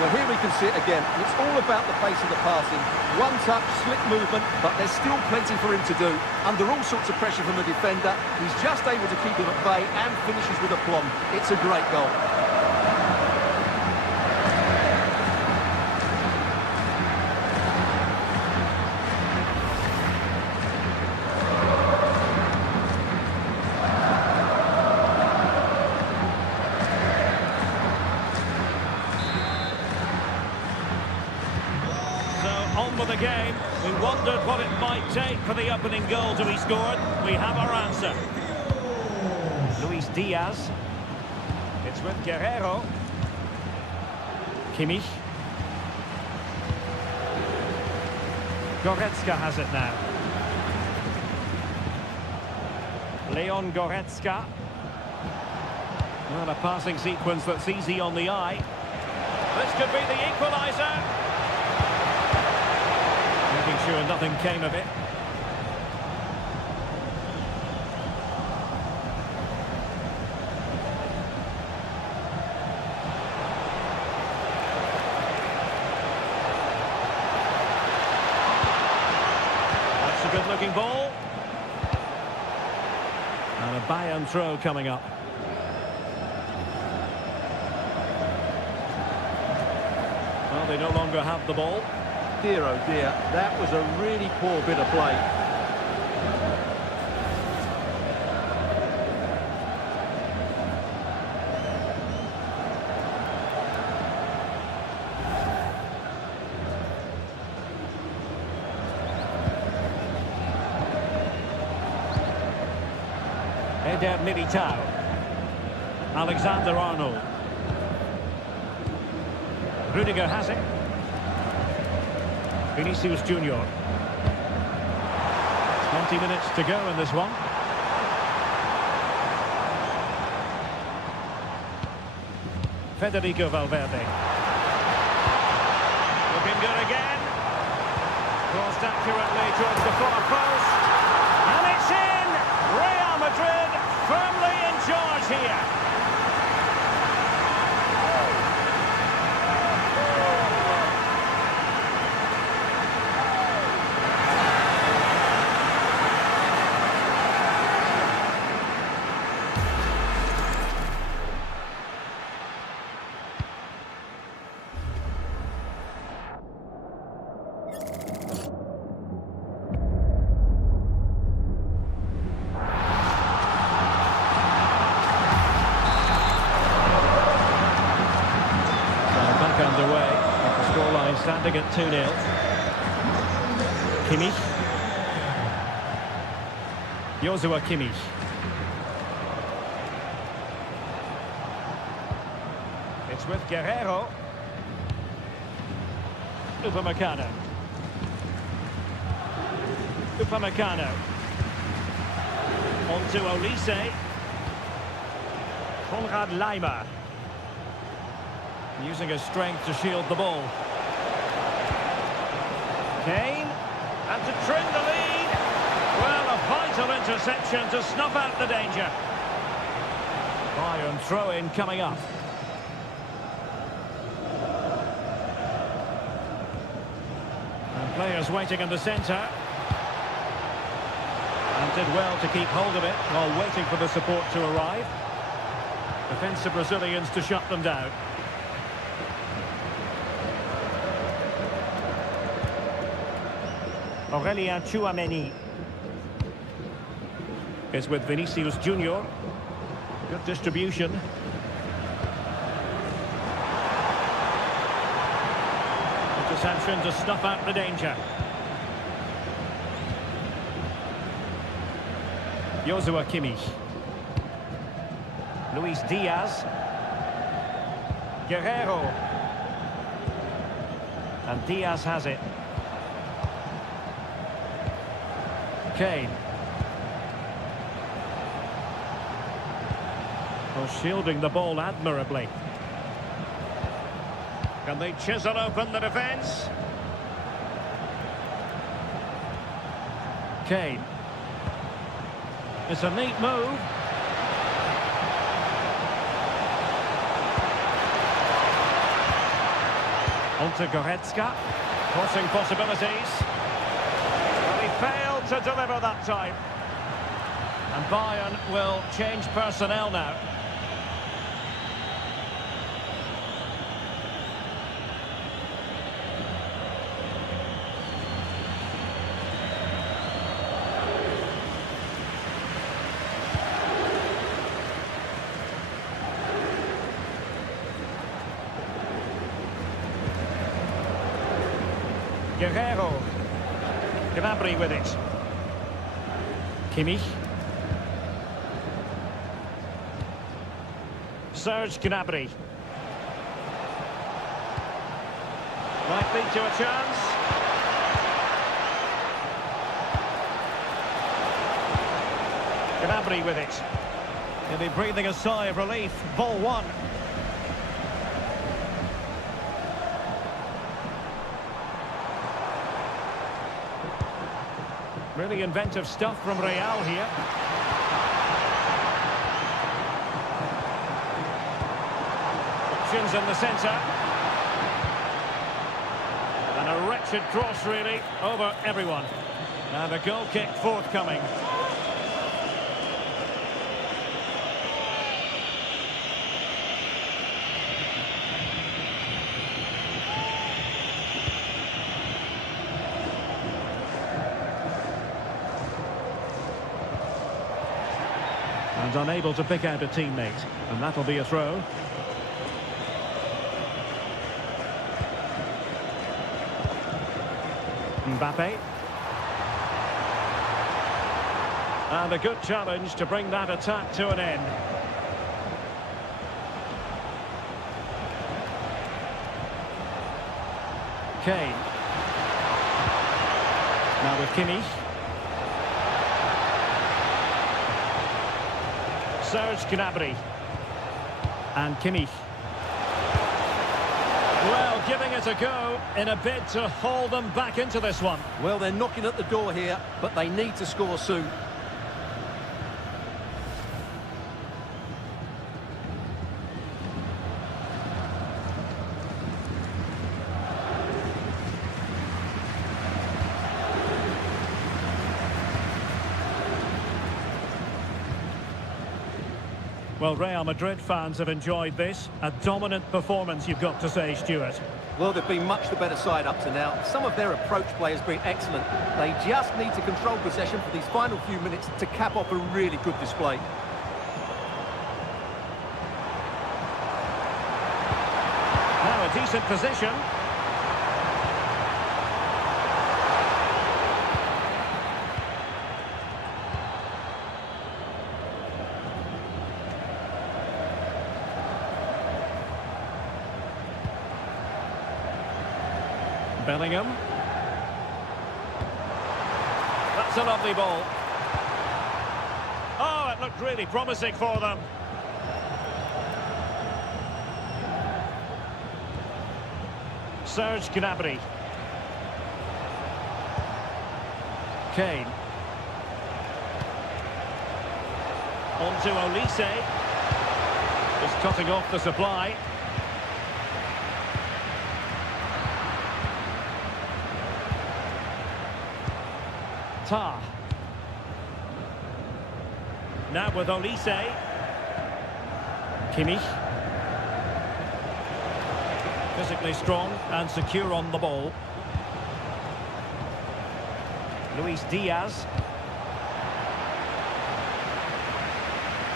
Well, here we can see it again. It's all about the pace of the passing. One touch, slick movement, but there's still plenty for him to do. Under all sorts of pressure from the defender, he's just able to keep him at bay and finishes with aplomb. It's a great goal. On with the game. We wondered what it might take for the opening goal to be scored. We have our answer. Luis Diaz. It's with Guerrero. Kimmich. Goretzka has it now. Leon Goretzka. Well, a passing sequence that's easy on the eye. This could be the equalizer. Making sure nothing came of it. That's a good-looking ball. And a Bayern throw coming up. Well, they no longer have the ball. Dear, oh dear, that was a really poor bit of play. Eder Militao. Alexander-Arnold. Rudiger has it. Vinicius Junior. 20 minutes to go in this one. Federico Valverde. Looking good again. Crossed accurately towards the far post. And it's in! Real Madrid firmly in charge here. Underway, with the scoreline standing at 2-0. Kimmich. Joshua Kimmich. It's with Guerrero. Upamecano. Upamecano. On to Olise. Konrad Laimer. Using his strength to shield the ball. Kane, and to trim the lead. Well, a vital interception to snuff out the danger. Bayern throw-in coming up. Players waiting in the centre. And did well to keep hold of it while waiting for the support to arrive. Defensive Brazilians to shut them down. Aurelien Tchouameni is with Vinicius Junior. Good distribution. Interception to snuff out the danger. Joshua Kimmich. Luis Diaz. Guerrero. And Diaz has it. Kane. Oh, shielding the ball admirably. Can they chisel open the defence? Kane. It's a neat move. On to Goretzka. Crossing possibilities. Well, he failed to deliver that time. And Bayern will change personnel now. Guerrero. Gnabry with it. Kimmich. Serge Gnabry. Might lead to a chance. Gnabry with it. He'll be breathing a sigh of relief. Ball one. Really inventive stuff from Real here. Options in the centre. And a wretched cross, really, over everyone. And a goal kick forthcoming. And unable to pick out a teammate. And that'll be a throw. Mbappe. And a good challenge to bring that attack to an end. Kane. Now with Kimmich. Serge Gnabry. And Kimmich. Well, giving it a go in a bid to haul them back into this one. Well, they're knocking at the door here, but they need to score soon. Well, Real Madrid fans have enjoyed this. A dominant performance, you've got to say, Stuart. Well, they've been much the better side up to now. Some of their approach play has been excellent. They just need to control possession for these final few minutes to cap off a really good display. Now a decent position. Bellingham. That's a lovely ball. Oh, it looked really promising for them. Serge Gnabry. Kane. On to Olise. Just cutting off the supply. Mata. Now with Olise. Kimmich. Physically strong and secure on the ball. Luis Diaz.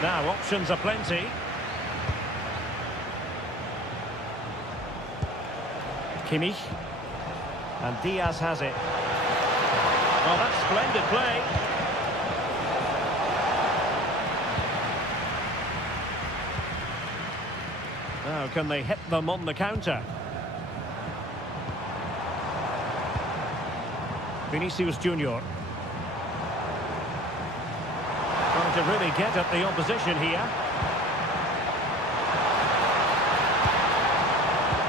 Now options are plenty. Kimmich. And Diaz has it. Oh, that's splendid play. Now, can they hit them on the counter? Vinicius Junior. Trying to really get at the opposition here.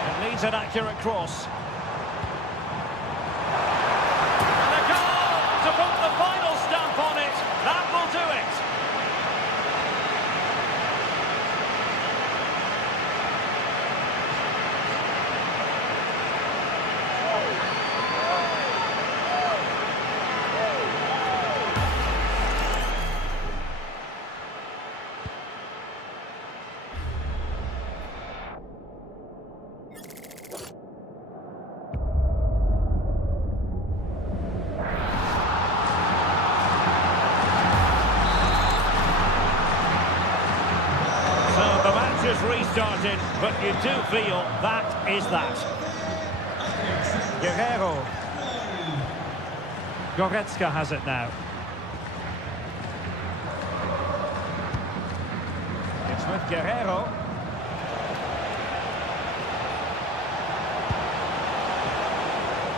It needs an accurate cross. And a goal to put the final stamp on it. That will do it. Just restarted, but you do feel that is that. Guerrero. Goretzka has it now. It's with Guerrero.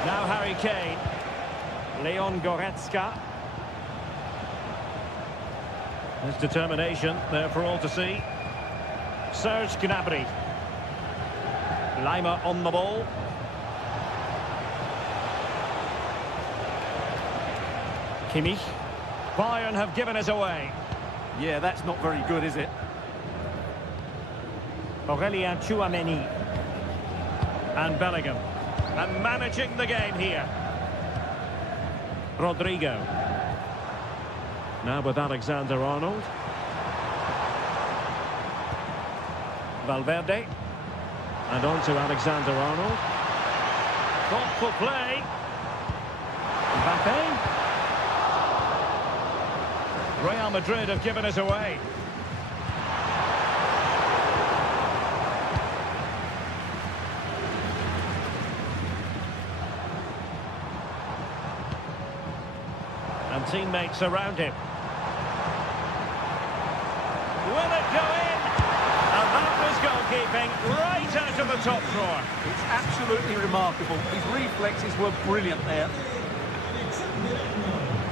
Now Harry Kane. Leon Goretzka. His determination there for all to see. Serge Gnabry. Lima on the ball. Kimmich. Bayern have given it away. Yeah, that's not very good, is it? Aurelien Tchouameni. And Bellingham. And managing the game here. Rodrigo. Now with Alexander-Arnold. Valverde. And on to Alexander-Arnold. Thoughtful play. Mbappe. Real Madrid have given it away. And teammates around him. Will it go in? And that was goalkeeping right out of the top drawer. It's absolutely remarkable. His reflexes were brilliant there.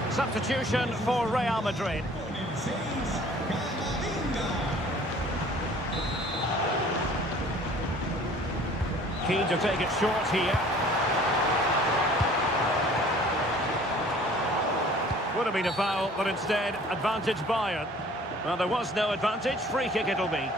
Substitution for Real Madrid. Keen to take it short here. Would have been a foul, but instead, advantage Bayern. Well, there was no advantage. Free kick it'll be.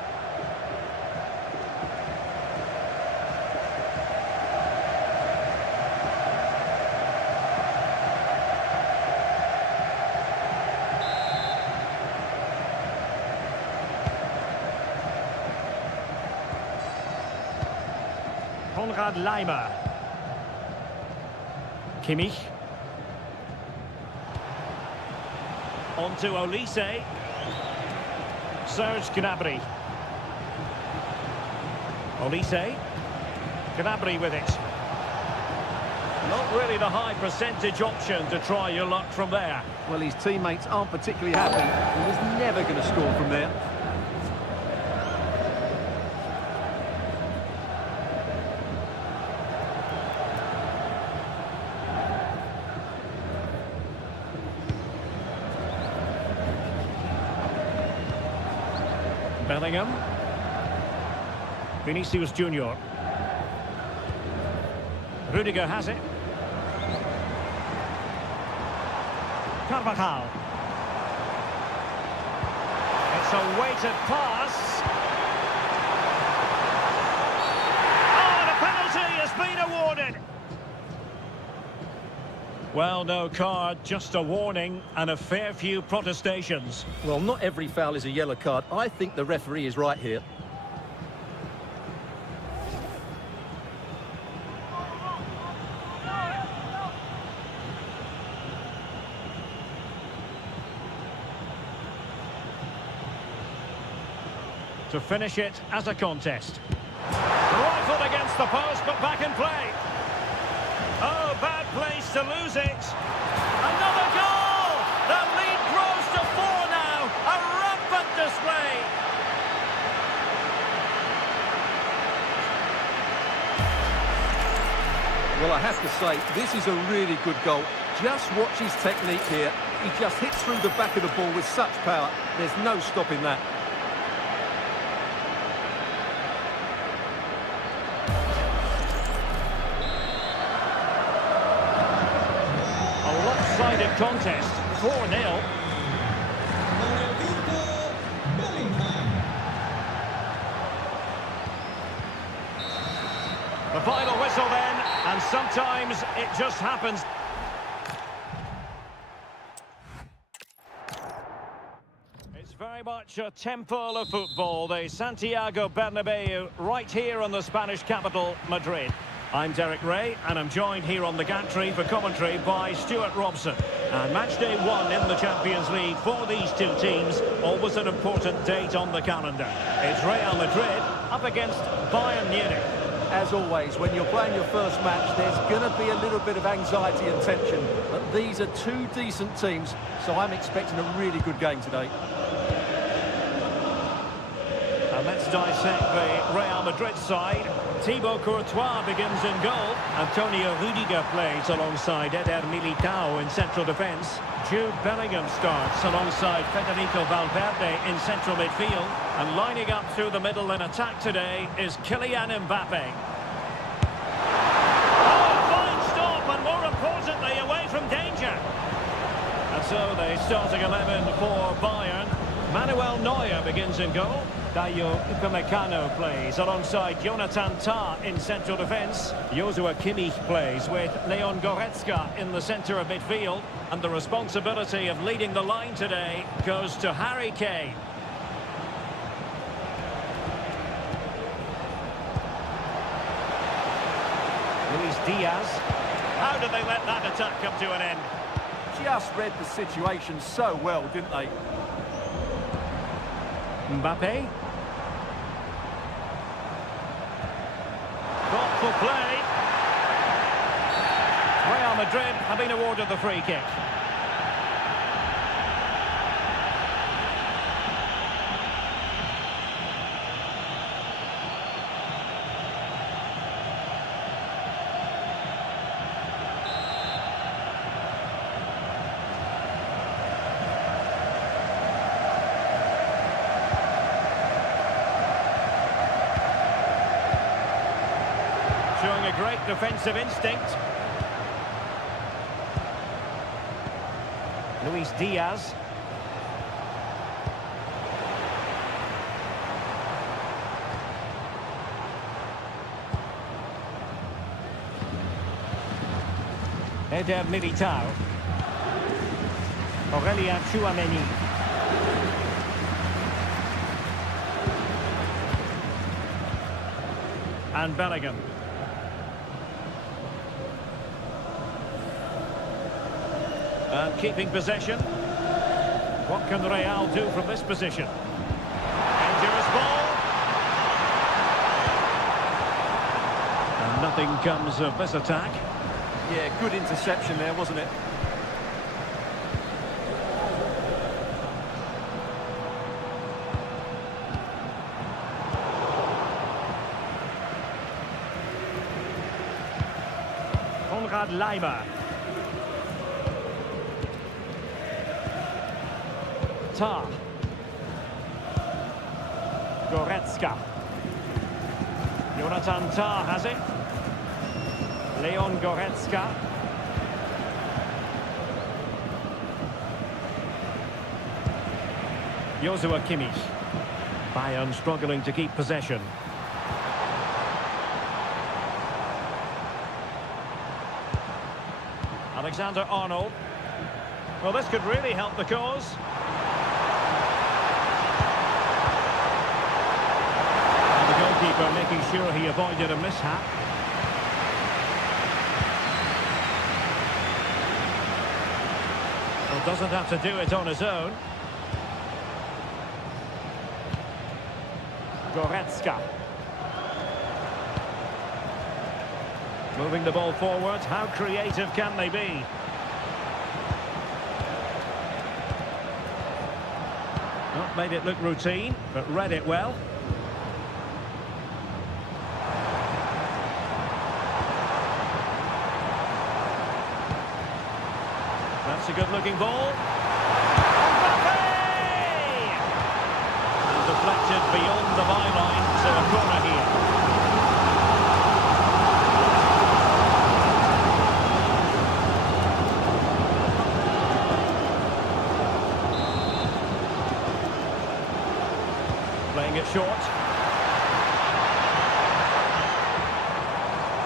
Konrad Laimer. Kimmich. On to Olise. Serge Gnabry. Olise. Gnabry with it. Not really the high percentage option to try your luck from there. Well, his teammates aren't particularly happy. He was never going to score from there. Bellingham. Vinicius Junior. Rudiger has it. Carvajal. It's a weighted pass. Oh, and a penalty has been awarded. Well, no card, just a warning and a fair few protestations. Well, not every foul is a yellow card. I think the referee is right here. To finish it as a contest. Rifled against the post, but back in play. Oh, bad place to lose it. Another goal! The lead grows to 4 now. A rampant display. Well, I have to say, this is a really good goal. Just watch his technique here. He just hits through the back of the ball with such power. There's no stopping that. Lopsided contest, 4-0. The final whistle then, and sometimes it just happens. It's very much a temple of football, the Santiago Bernabeu, right here in the Spanish capital, Madrid. I'm Derek Ray, and I'm joined here on the gantry for commentary by Stuart Robson. And match day 1 in the Champions League for these two teams, always an important date on the calendar. It's Real Madrid up against Bayern Munich. As always, when you're playing your first match, there's going to be a little bit of anxiety and tension. But these are two decent teams, so I'm expecting a really good game today. And let's dissect the Real Madrid side. Thibaut Courtois begins in goal. Antonio Rudiger plays alongside Eder Militao in central defence. Jude Bellingham starts alongside Federico Valverde in central midfield. And lining up through the middle in attack today is Kylian Mbappe. Oh, fine stop, and more importantly, away from danger. And so the starting 11 for Bayern. Manuel Neuer begins in goal. Dayo Upamecano plays alongside Jonathan Tah in central defence. Joshua Kimmich plays with Leon Goretzka in the centre of midfield. And the responsibility of leading the line today goes to Harry Kane. Luis Diaz. How did they let that attack come to an end? Just read the situation so well, didn't they? Mbappe. Thoughtful play. Real Madrid have been awarded the free kick. Showing a great defensive instinct. Luis Diaz. Eder Militao. Aurelien Tchouameni. And Bellingham. And keeping possession. What can Real do from this position? Dangerous ball. And nothing comes of this attack. Yeah, good interception there, wasn't it? Konrad Leimer. Tah. Goretzka. Jonathan Tah has it. Leon Goretzka. Joshua Kimmich. Bayern struggling to keep possession. Alexander-Arnold. Well, this could really help the cause. And the goalkeeper making sure he avoided a mishap. Well, doesn't have to do it on his own. Goretzka. Moving the ball forward. How creative can they be? Not made it look routine, but read it well. That's a good-looking ball. And deflected beyond the byline, so a corner here. Playing it short.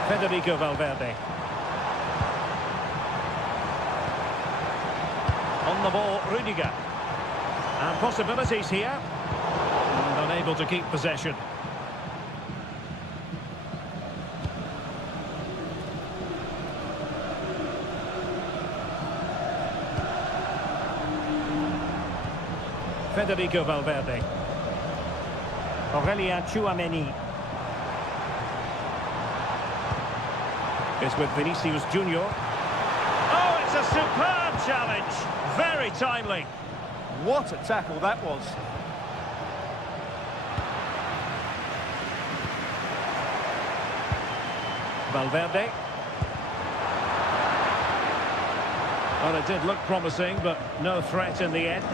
Federico Valverde. On the ball, Rudiger. And possibilities here. And unable to keep possession. Federico Valverde. Aurelien Tchouameni is with Vinicius Junior. Oh, it's a superb challenge. Very timely. What a tackle that was. Valverde. Well, it did look promising, but no threat in the end.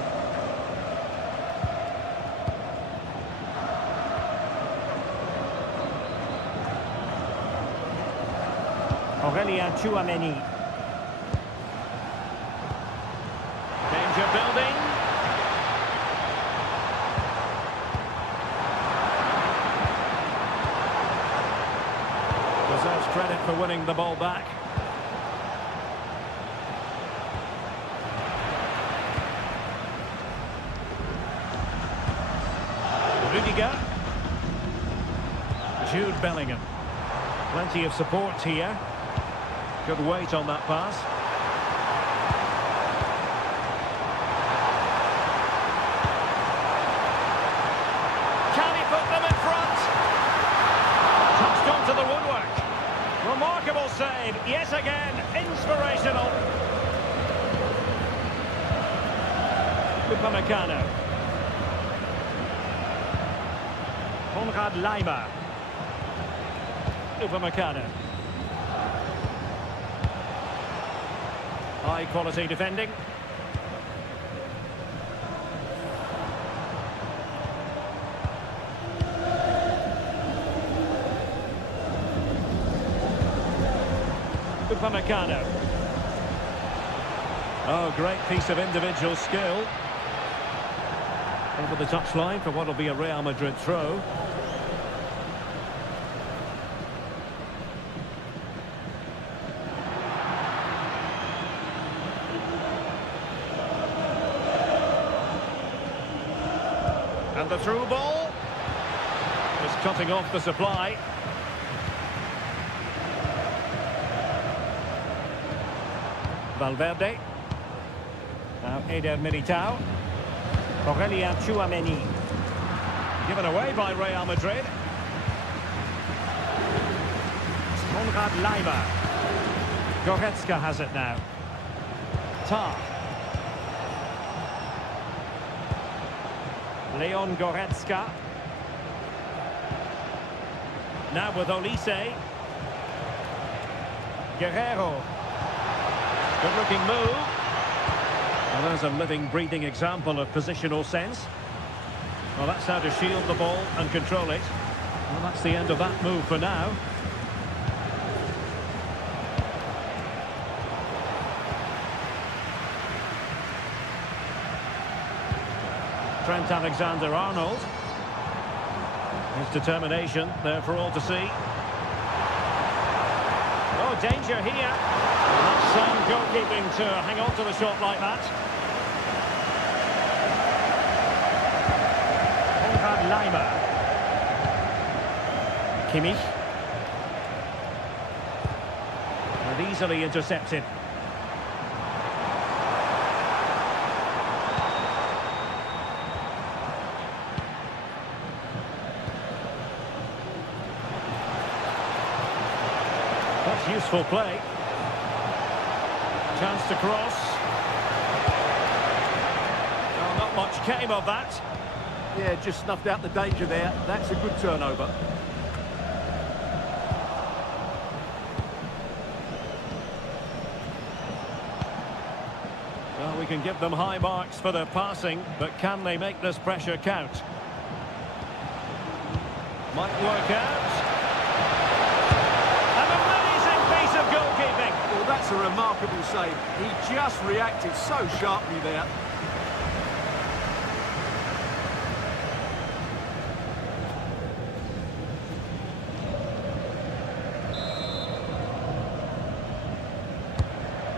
Aurelien Tchouameni. Danger building. Deserves credit for winning the ball back. Rudiger. Jude Bellingham. Plenty of support here. Good weight on that pass. Can he put them in front? Touched onto the woodwork. Remarkable save, yet again, inspirational. Upamecano. Konrad Laimer. Upamecano. High quality defending. Upamecano. Oh, great piece of individual skill. Over the touchline for what will be a Real Madrid throw. And the through ball is cutting off the supply. Valverde. Now Eder Militao. Aurelien Tchouameni. Given away by Real Madrid. Konrad Laimer. Goretzka has it now. Tar. Leon Goretzka. Now with Olise. Guerrero. Good looking move. Well, there's a living, breathing example of positional sense. Well, that's how to shield the ball and control it. Well, that's the end of that move for now. Trent Alexander-Arnold. His determination there for all to see. Oh, danger here. That's Some goalkeeping to hang on to the shot like that. Leimer. Kimmich. And easily intercepted. That's useful play. Chance to cross. Well, not much came of that. Yeah, just snuffed out the danger there. That's a good turnover. Well, we can give them high marks for their passing, but can they make this pressure count? Might work out. An amazing piece of goalkeeping. Well, that's a remarkable save. He just reacted so sharply there.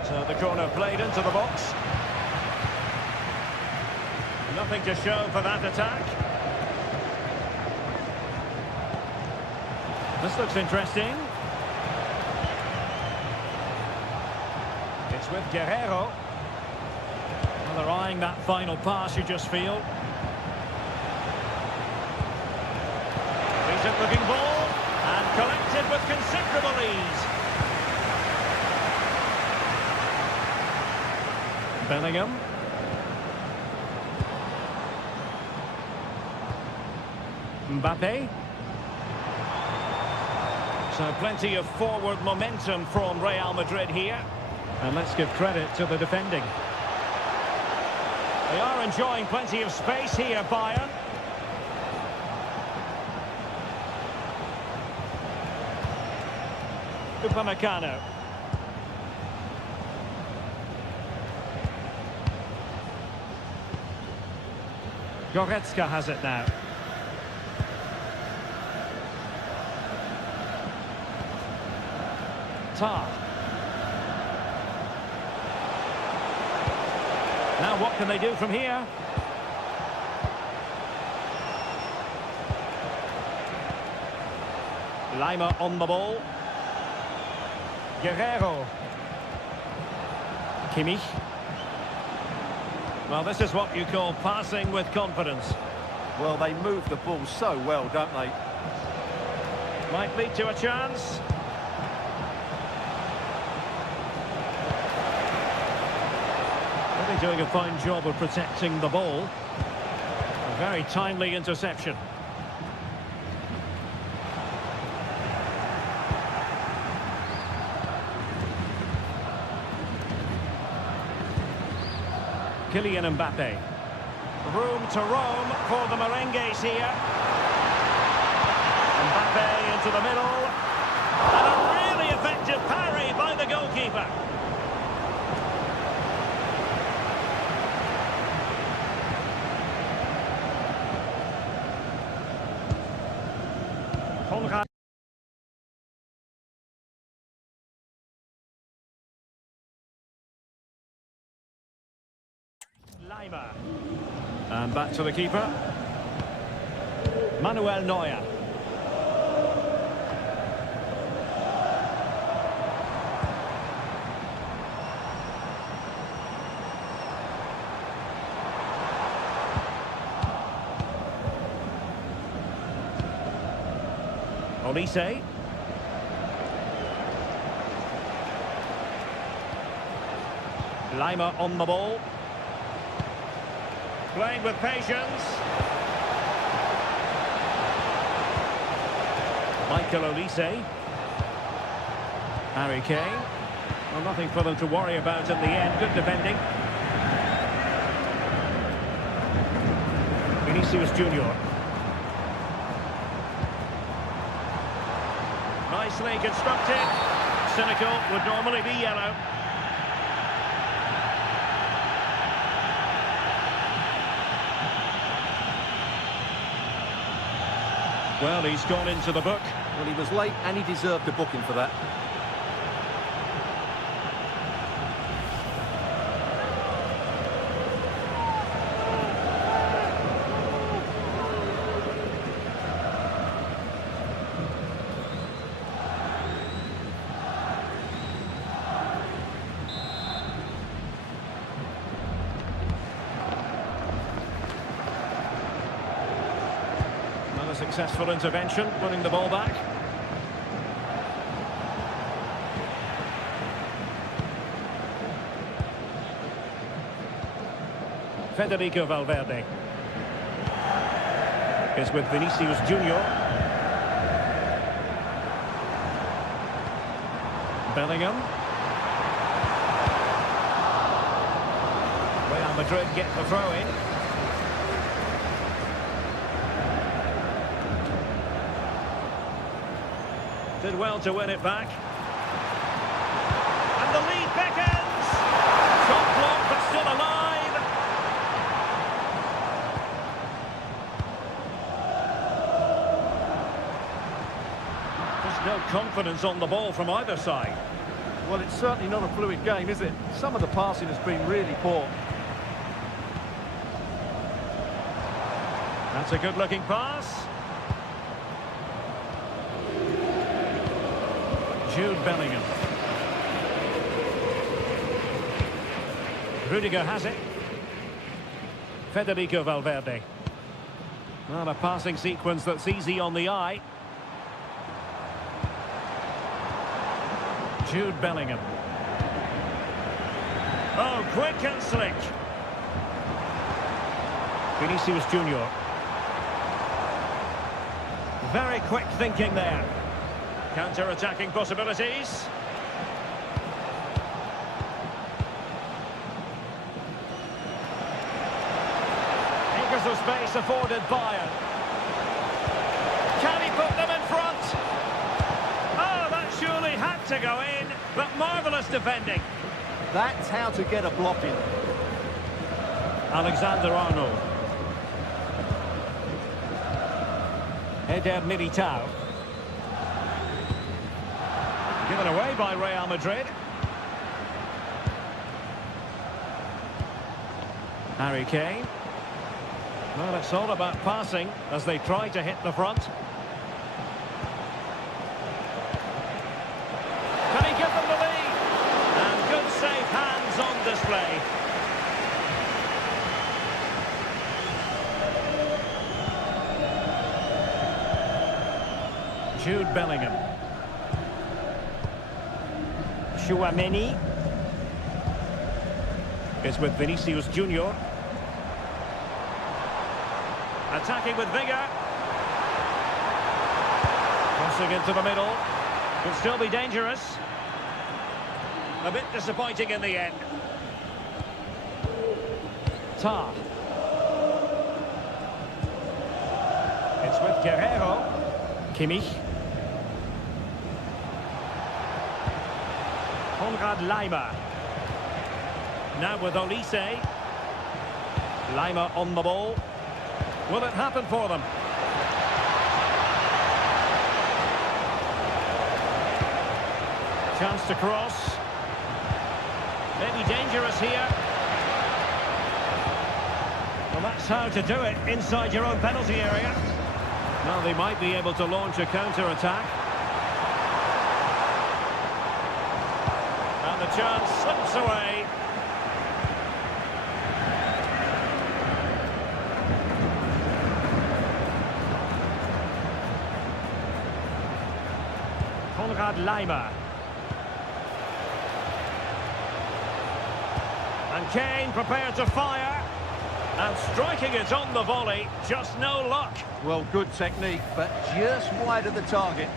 So the corner played into the box. Nothing to show for that attack. This looks interesting. It's with Guerrero. Well, they're eyeing that final pass, you just feel. Decent looking ball and collected with considerable ease. Bellingham. Mbappe. So plenty of forward momentum from Real Madrid here. And let's give credit to the defending. They are enjoying plenty of space here, Bayern. Upamecano. Goretzka has it now. Tar. Now what can they do from here? Leimer on the ball. Guerrero. Kimmich. Well, this is what you call passing with confidence. Well, they move the ball so well, don't they? Might lead to a chance. Really doing a fine job of protecting the ball. A very timely interception. Kylian Mbappe. Room to roam for the merengues here. Mbappe into the middle. And a really effective parry by the goalkeeper. Konrad. Leimer. And back to the keeper. Manuel Neuer. Olise. Leimer on the ball. Playing with patience. Michael Olise. Harry Kane. Well, nothing for them to worry about in the end. Good defending. Vinicius Junior. Nicely constructed. Cynical would normally be yellow. Well, he's gone into the book. Well, he was late and he deserved a booking for that. Successful intervention, winning the ball back. Federico Valverde is with Vinicius Junior. Bellingham. Real Madrid get the throw in. Did well to win it back. And the lead beckons. Shot blocked but still alive. There's no confidence on the ball from either side. Well, it's certainly not a fluid game, is it? Some of the passing has been really poor. That's a good-looking pass. Jude Bellingham. Rudiger has it. Federico Valverde. Not a passing sequence that's easy on the eye. Jude Bellingham. Oh, quick and slick. Vinicius Junior. Very quick thinking there. Counter-attacking possibilities. Acres of space afforded Bayern. Can he put them in front? Oh, that surely had to go in, but marvellous defending. That's how to get a block in. Alexander-Arnold. Eder Militao. Given away by Real Madrid. Harry Kane. Well, it's all about passing as they try to hit the front. Can he give them the lead? And good safe hands on display. Jude Bellingham. Chouameni is with Vinicius Junior. Attacking with vigour. Crossing into the middle. Could still be dangerous. A bit disappointing in the end. Tar. It's with Guerrero. Kimmich. Konrad Laimer. Now with Olise. Laimer on the ball. Will it happen for them? Chance to cross. Maybe dangerous here. Well, that's how to do it inside your own penalty area. Now they might be able to launch a counter-attack. And the chance slips away. Konrad Laimer. And Kane prepared to fire. And striking it on the volley, just no luck. Well, good technique, but just wide of the target.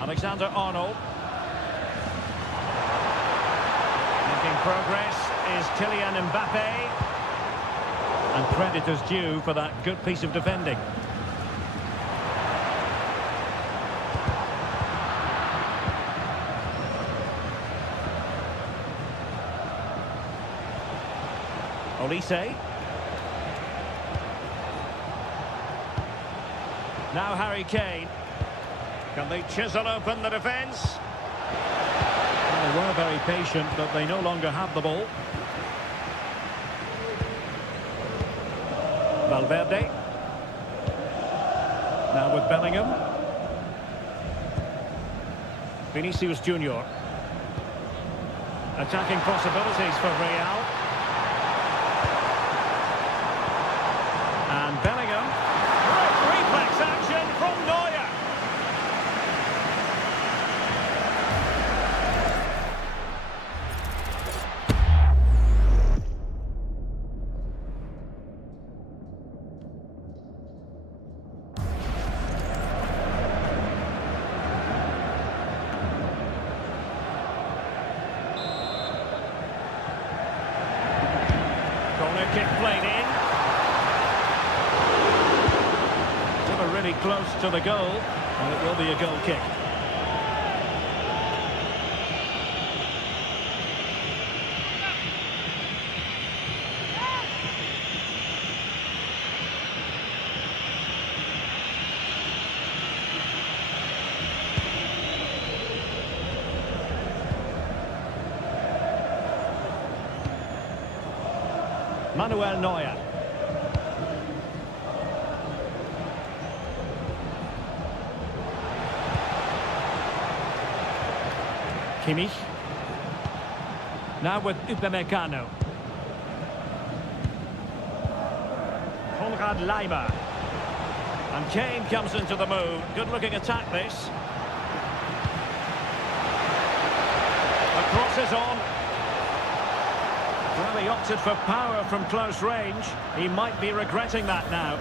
Alexander-Arnold. Making progress is Kylian Mbappe. And credit is due for that good piece of defending. Olise. Now Harry Kane. Can they chisel open the defence? Well, they were very patient, but they no longer have the ball. Valverde. Now with Bellingham. Vinicius Junior. Attacking possibilities for Real. And Bellingham. Great reflex action from Neuer. Corner kick played in. Never really close to the goal, and it will be a goal kick. Manuel Neuer. Kimmich. Now with Upamecano. Konrad Leimer. And Kane comes into the move. Good looking attack this. The cross is on. Well, he opted for power from close range. He might be regretting that now.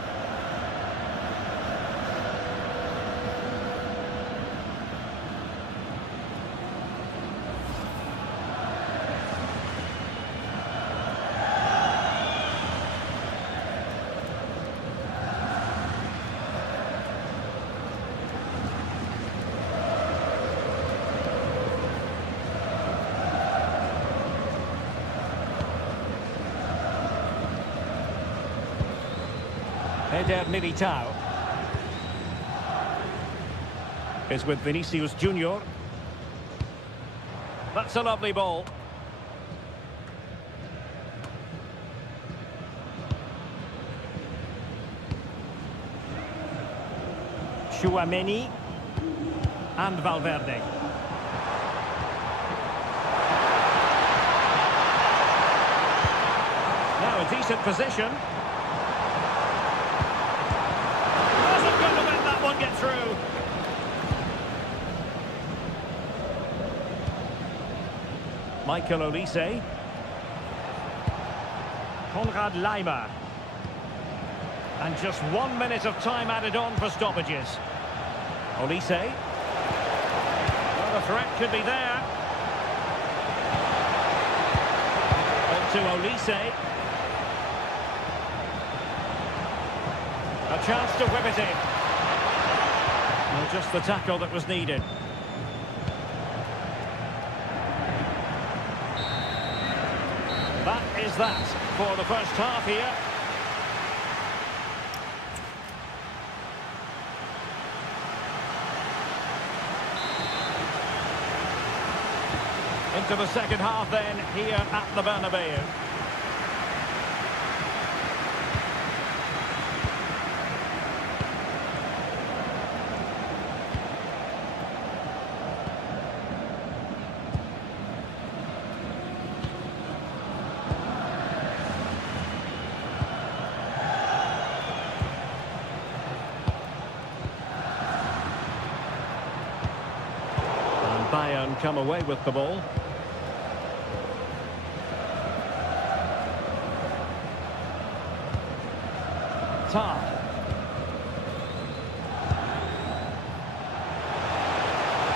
Eder Militao is with Vinicius Junior. That's a lovely ball. Tchouaméni and Valverde. Now a decent position. Get through. Michael Olise. Konrad Leimer. And just 1 minute of time added on for stoppages. Olise. Well, the threat could be there. On to Olise. A chance to whip it in. Well, just the tackle that was needed. That is that for the first half here. Into the second half then, here at the Bernabeu. Bayern come away with the ball. Tar.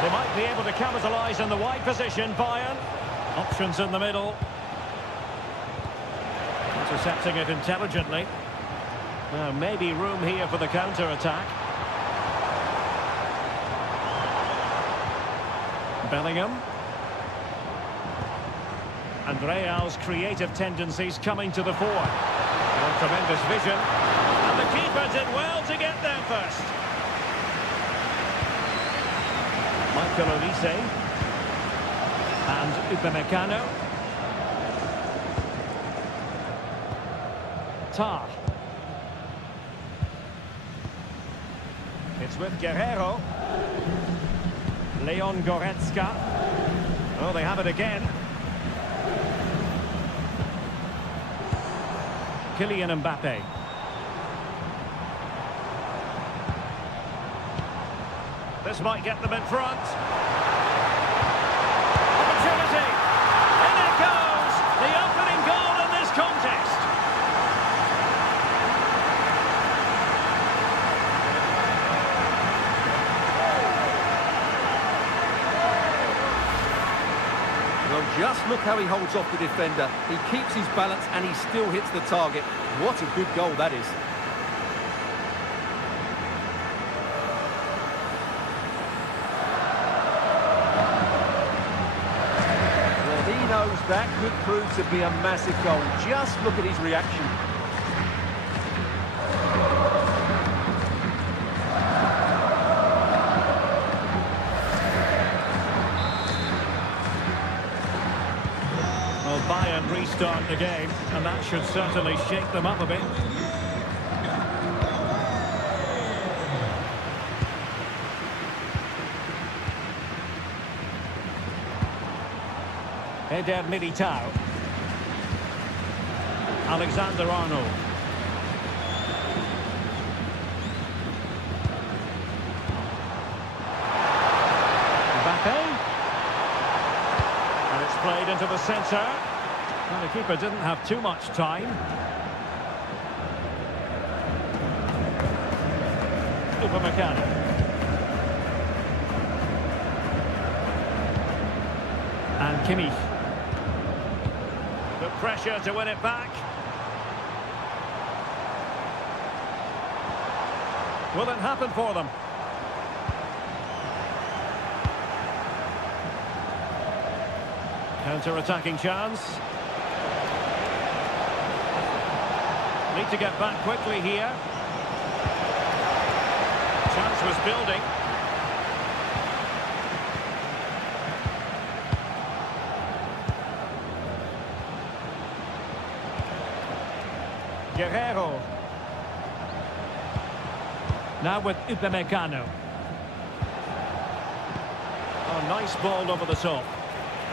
They might be able to capitalise in the wide position, Bayern. Options in the middle. Intercepting it intelligently. Now maybe room here for the counter-attack. Bellingham. And Real's creative tendencies coming to the fore. Well, tremendous vision. And the keeper did well to get there first. Michael Olise. And Upamecano. Tar. It's with Guerrero. Leon Goretzka. Oh, they have it again. Kylian Mbappe. This might get them in front. Opportunity. In it goes. The opening goal in this contest. Well, just look how he holds off the defender. He keeps his balance and he still hits the target. What a good goal that is. Well, he knows that could prove to be a massive goal. Just look at his reaction. Well, Bayern restart the game, and that should certainly shake them up a bit. Eder Militao. Alexander-Arnold. Mbappe. And it's played into the centre. And the keeper didn't have too much time. Upamecano. And Kimmich. The pressure to win it back. Will it happen for them? Counter-attacking chance. Need to get back quickly here. Chance was building. Guerrero. Now with Upamecano. Oh, nice ball over the top.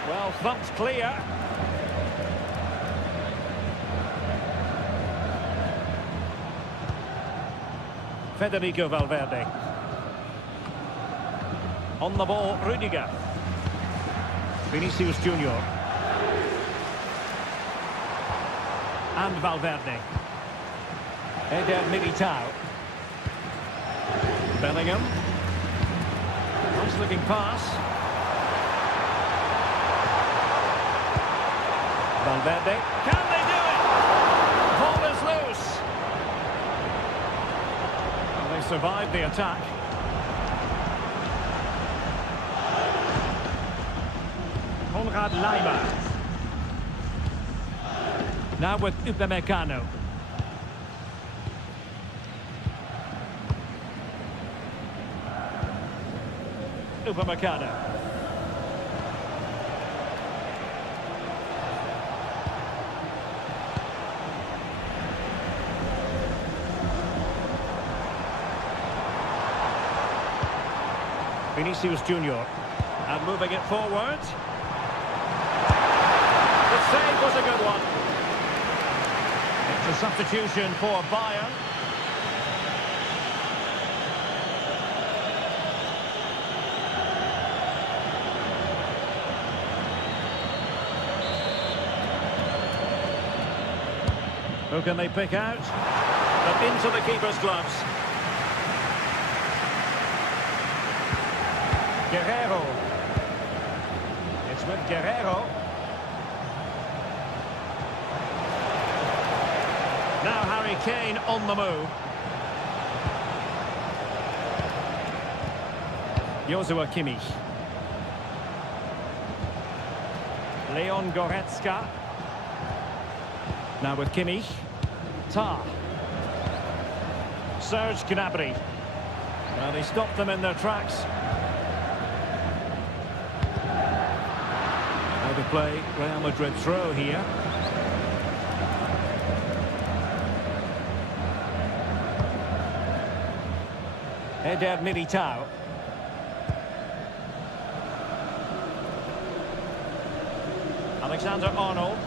Well, thumped clear. Federico Valverde. On the ball, Rudiger. Vinicius Junior. And Valverde. Eder Militao. Bellingham. Nice looking pass. Valverde. Can they do it? Ball is loose. Well, they survived the attack. Konrad Laimer. Now with Upamecano. Upamecano. Vinicius Junior. And moving it forward. The save was a good one. It's a substitution for Bayern. Who can they pick out? But into the keeper's gloves. Guerrero. It's with Guerrero. Now Harry Kane on the move. Joshua Kimmich. Leon Goretzka. Now with Kimmich. Tar. Serge Gnabry. Well, they stopped them in their tracks. Now to play Real Madrid throw here. Eder Militao. Alexander-Arnold.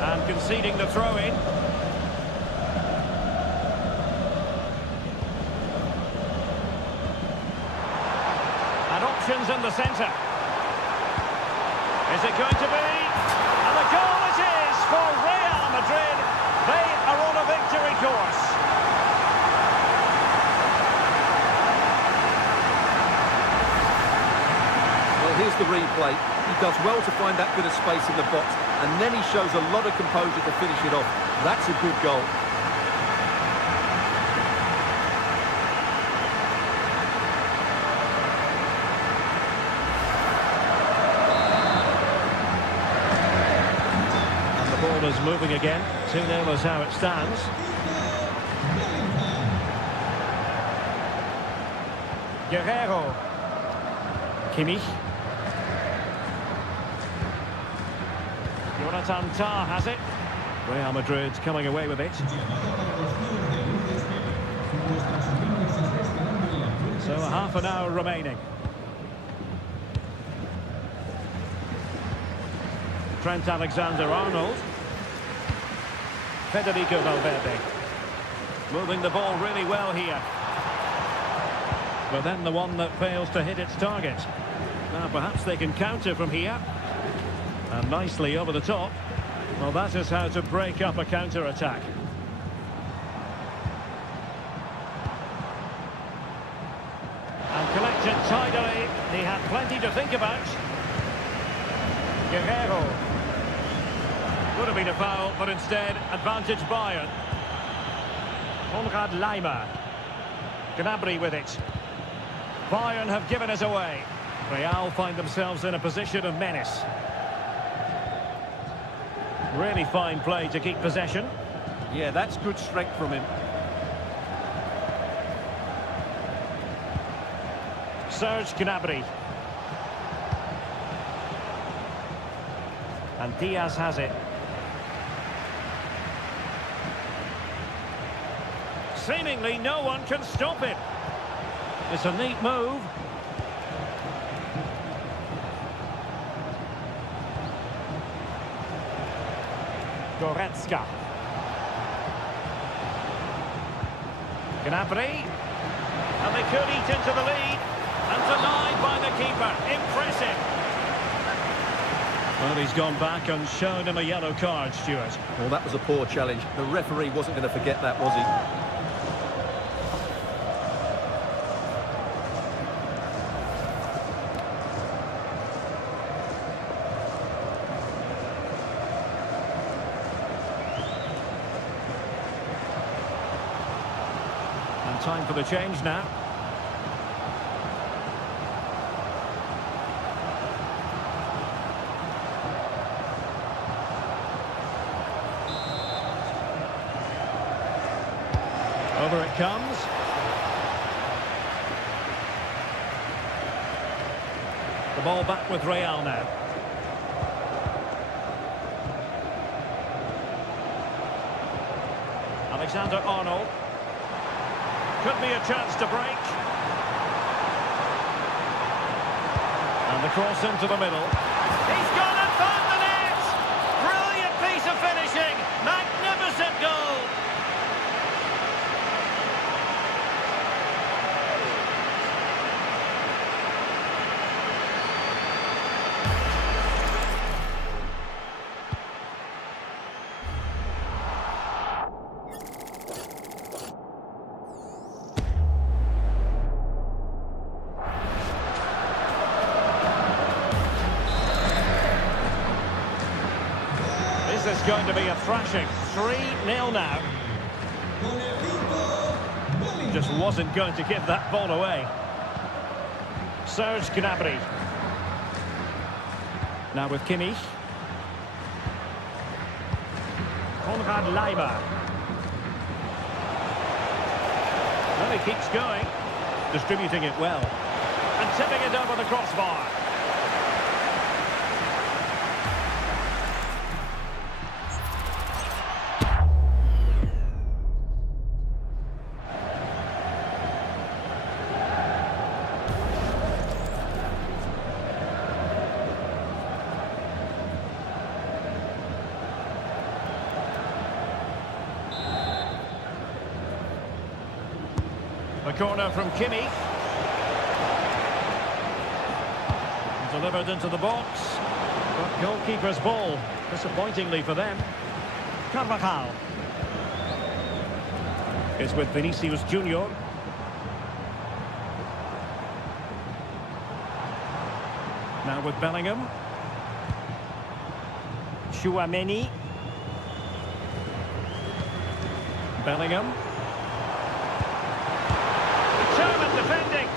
And conceding the throw-in. And options in the centre. Is it going to be? And the goal it is for Real Madrid. They are on a victory course. Well, here's the replay. He does well to find that bit of space in the box, and then he shows a lot of composure to finish it off. That's a good goal. And the ball is moving again. 2-0 is how it stands. Guerrero. Kimmich. Jonathan Tah has it. Real Madrid coming away with it. So a half an hour remaining. Trent Alexander-Arnold. Federico Valverde. Moving the ball really well here. But then the one that fails to hit its target. Now perhaps they can counter from here. And nicely over the top. Well, that is how to break up a counter-attack. And collected tidily. He had plenty to think about. Guerrero. Would have been a foul, but instead, advantage Bayern. Konrad Laimer. Gnabry with it. Bayern have given it away. Real find themselves in a position of menace. Really fine play to keep possession. Yeah, that's good strength from him. Serge Gnabry. And Diaz has it. Seemingly no one can stop it. It's a neat move. Goretzka. Gnabry. And they could eat into the lead. And denied by the keeper. Impressive. Well, he's gone back and shown him a yellow card, Stuart. Well, that was a poor challenge. The referee wasn't going to forget that, was he? Time for the change now. Over it comes. The ball back with Real now. Alexander-Arnold. Could be a chance to break. And the cross into the middle. He's gone and found the net! Brilliant piece of finishing! Magnificent goal! This is going to be a thrashing. 3-0 now. Just wasn't going to give that ball away. Serge Gnabry. Now with Kimmich. Konrad Laimer. Well, he keeps going. Distributing it well. And tipping it over the crossbar. corner from Kimmich. Delivered into the box. But goalkeeper's ball, disappointingly for them. Carvajal. It's with Vinicius Junior. Now with Bellingham. Chouameni. Bellingham. Determined defending.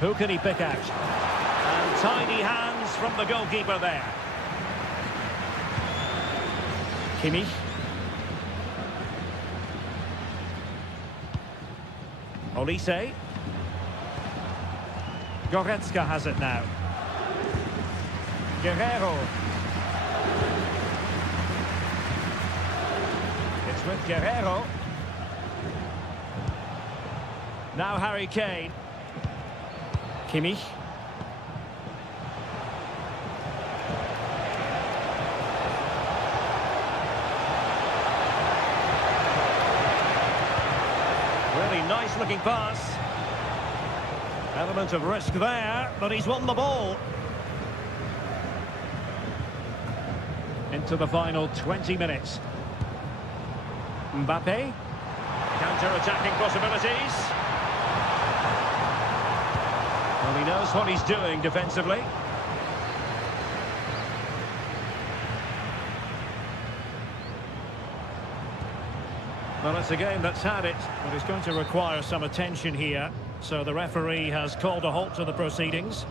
Who can he pick out? And tiny hands from the goalkeeper there. Kimmich. Olise. Goretzka has it now. Guerrero. It's with Guerrero. Now Harry Kane. Kimmich. Really nice looking pass. Element of risk there, but he's won the ball. Into the final 20 minutes. Mbappe. Counter-attacking possibilities. Well, he knows what he's doing defensively. Well, it's a game that's had it, but it's going to require some attention here. So the referee has called a halt to the proceedings.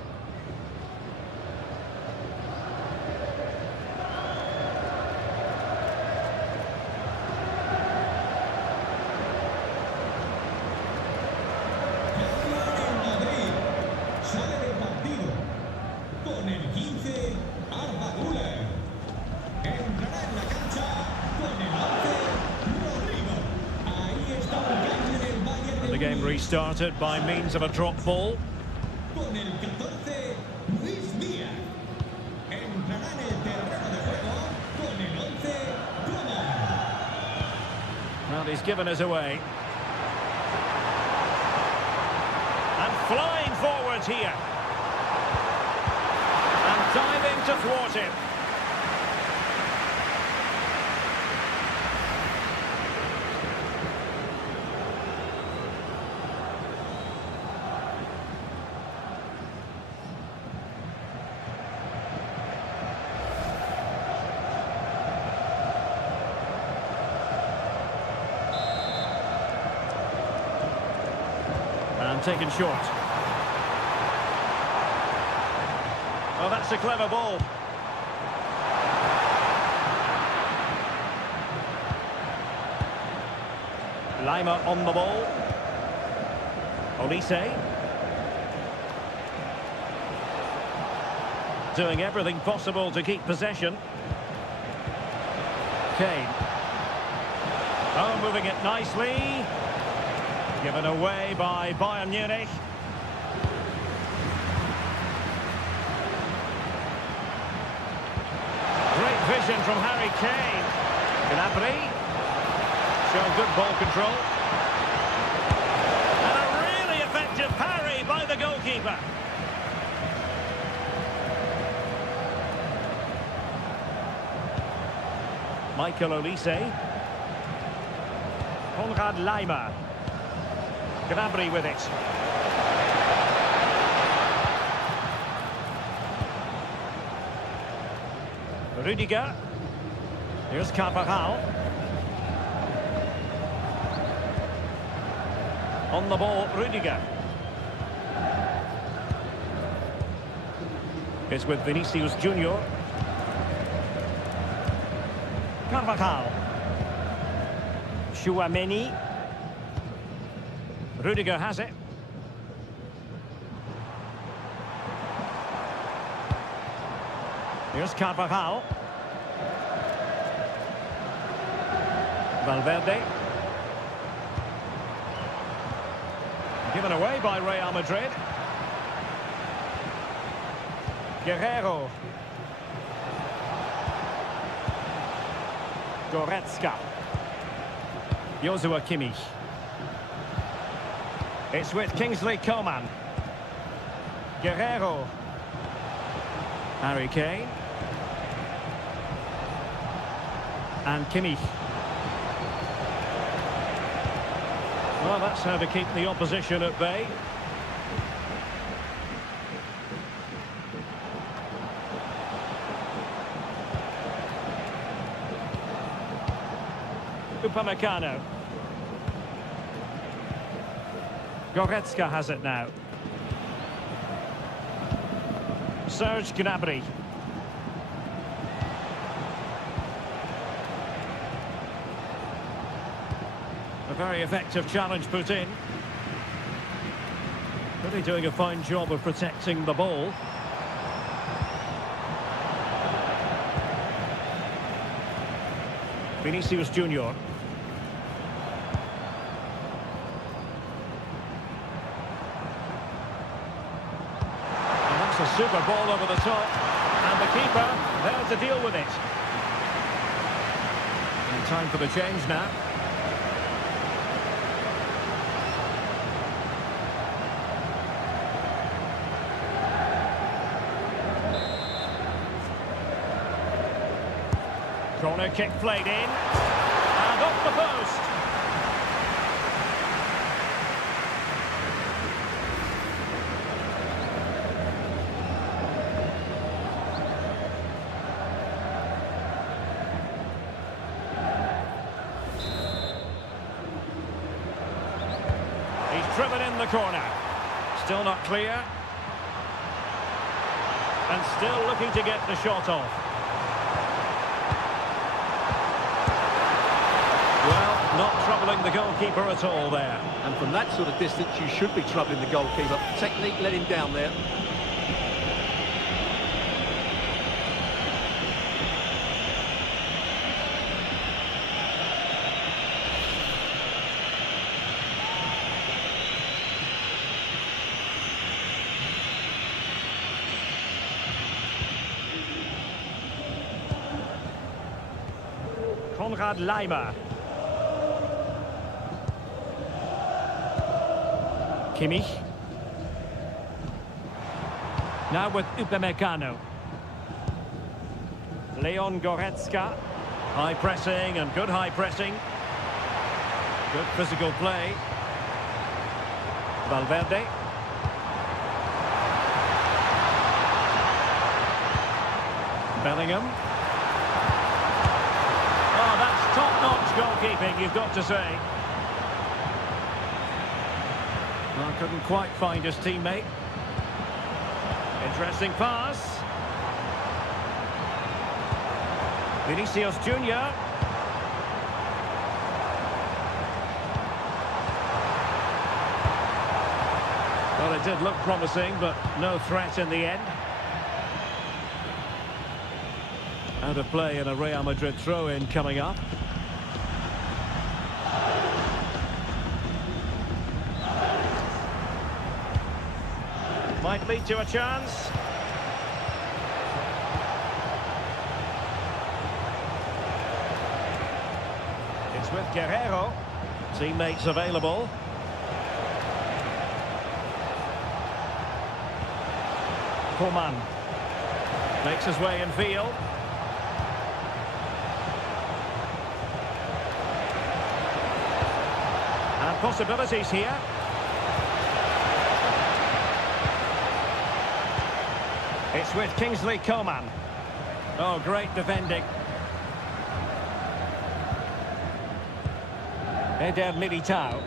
The game restarted by means of a drop ball. Well, he's given us away. And flying forwards here. And diving to thwart him. And taken short. Oh, that's a clever ball. Lima on the ball. Olise. Doing everything possible to keep possession. Kane. Oh, moving it nicely. Given away by Bayern Munich. Great vision from Harry Kane. Gnabry. Showing good ball control. And a really effective parry by the goalkeeper. Michael Olise. Konrad Laimer. Gnabry with it. Rudiger. Here's Carvajal. On the ball, Rudiger. It's with Vinicius Junior. Carvajal. Chouameni. Rudiger has it. Here's Carvajal. Valverde. Given away by Real Madrid. Guerrero. Goretzka. Joshua Kimmich. It's with Kingsley Coman. Guerrero. Harry Kane. And Kimmich. Well, that's how to keep the opposition at bay. Upamecano. Goretzka has it now. Serge Gnabry. A very effective challenge put in. Really doing a fine job of protecting the ball. Vinicius Junior. And that's a super ball over the top. And the keeper there to deal with it. And time for the change now. Corner kick played in, and off the post. He's driven in the corner. Still not clear. And still looking to get the shot off. Not troubling the goalkeeper at all there. And from that sort of distance, you should be troubling the goalkeeper. Technique let him down there. Konrad Laimer. Kimmich. Now with Upamecano. Leon Goretzka. High pressing and good high pressing. Good physical play. Valverde. Bellingham. Oh, that's top-notch goalkeeping, you've got to say. Well, couldn't quite find his teammate. Interesting pass. Vinicius Junior. Well, it did look promising, but no threat in the end. Out of play and a Real Madrid throw-in coming up. Might lead to a chance. It's with Guerrero. Teammates available. Coman makes his way in field. And possibilities here. It's with Kingsley Coman. Oh, great defending. Eder Militao.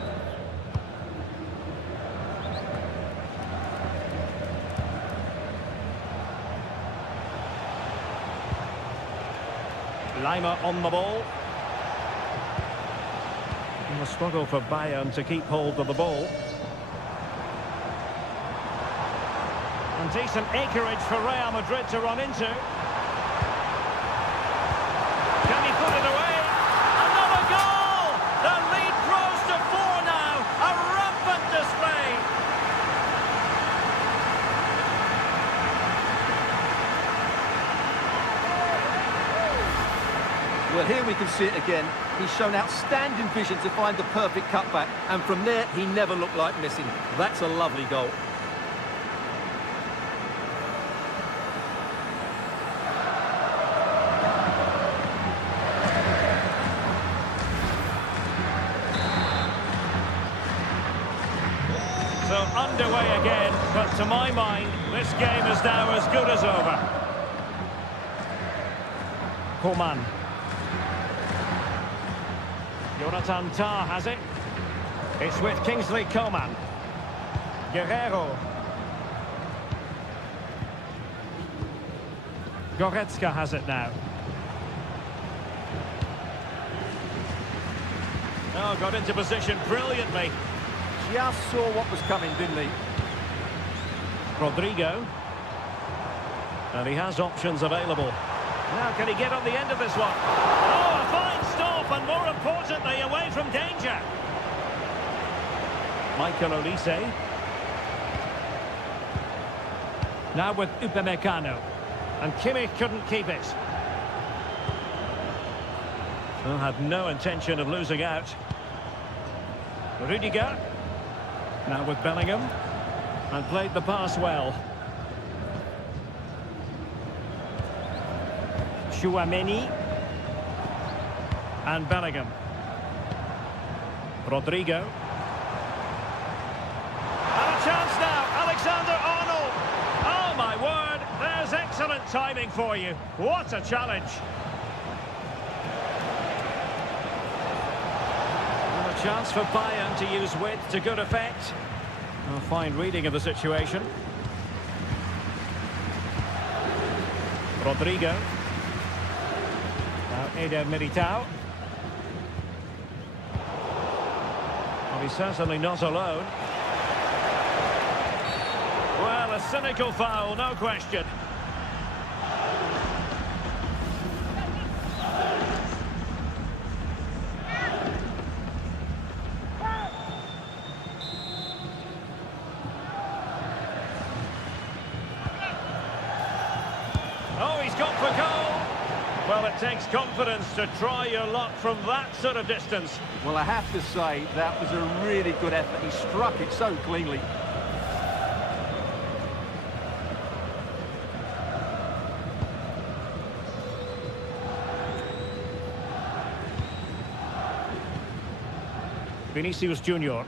Laimer on the ball. And a struggle for Bayern to keep hold of the ball. And decent acreage for Real Madrid to run into. Can he put it away? Another goal! Well, here we can see it again. He's shown outstanding vision to find the perfect cutback, and from there, he never looked like missing. That's a lovely goal. So underway again, but to my mind, this game is now as good as over. Coman. Jonathan Tah has it. It's with Kingsley Coman. Guerrero. Goretzka has it now. Oh, got into position brilliantly. Just saw what was coming, didn't he? Rodrigo. And he has options available. Now, can he get on the end of this one? Oh, a fine stop, and more importantly, away from danger. Michael Olise. Now with Upamecano. And Kimmich couldn't keep it. Well, had no intention of losing out. Rudiger. Now with Bellingham. And played the pass well. Chouameni. And Bellingham. Rodrigo. And a chance now. Alexander-Arnold. Oh, my word. There's excellent timing for you. What a challenge. And a chance for Bayern to use width to good effect. A fine reading of the situation. Rodrigo. Now Eder Militao. Well, he's certainly not alone. Well, a cynical foul, no question. Oh, he's gone for goal. Well, it takes confidence to try your luck from that sort of distance. Well, I have to say, that was a really good effort. He struck it so cleanly. Vinicius Junior.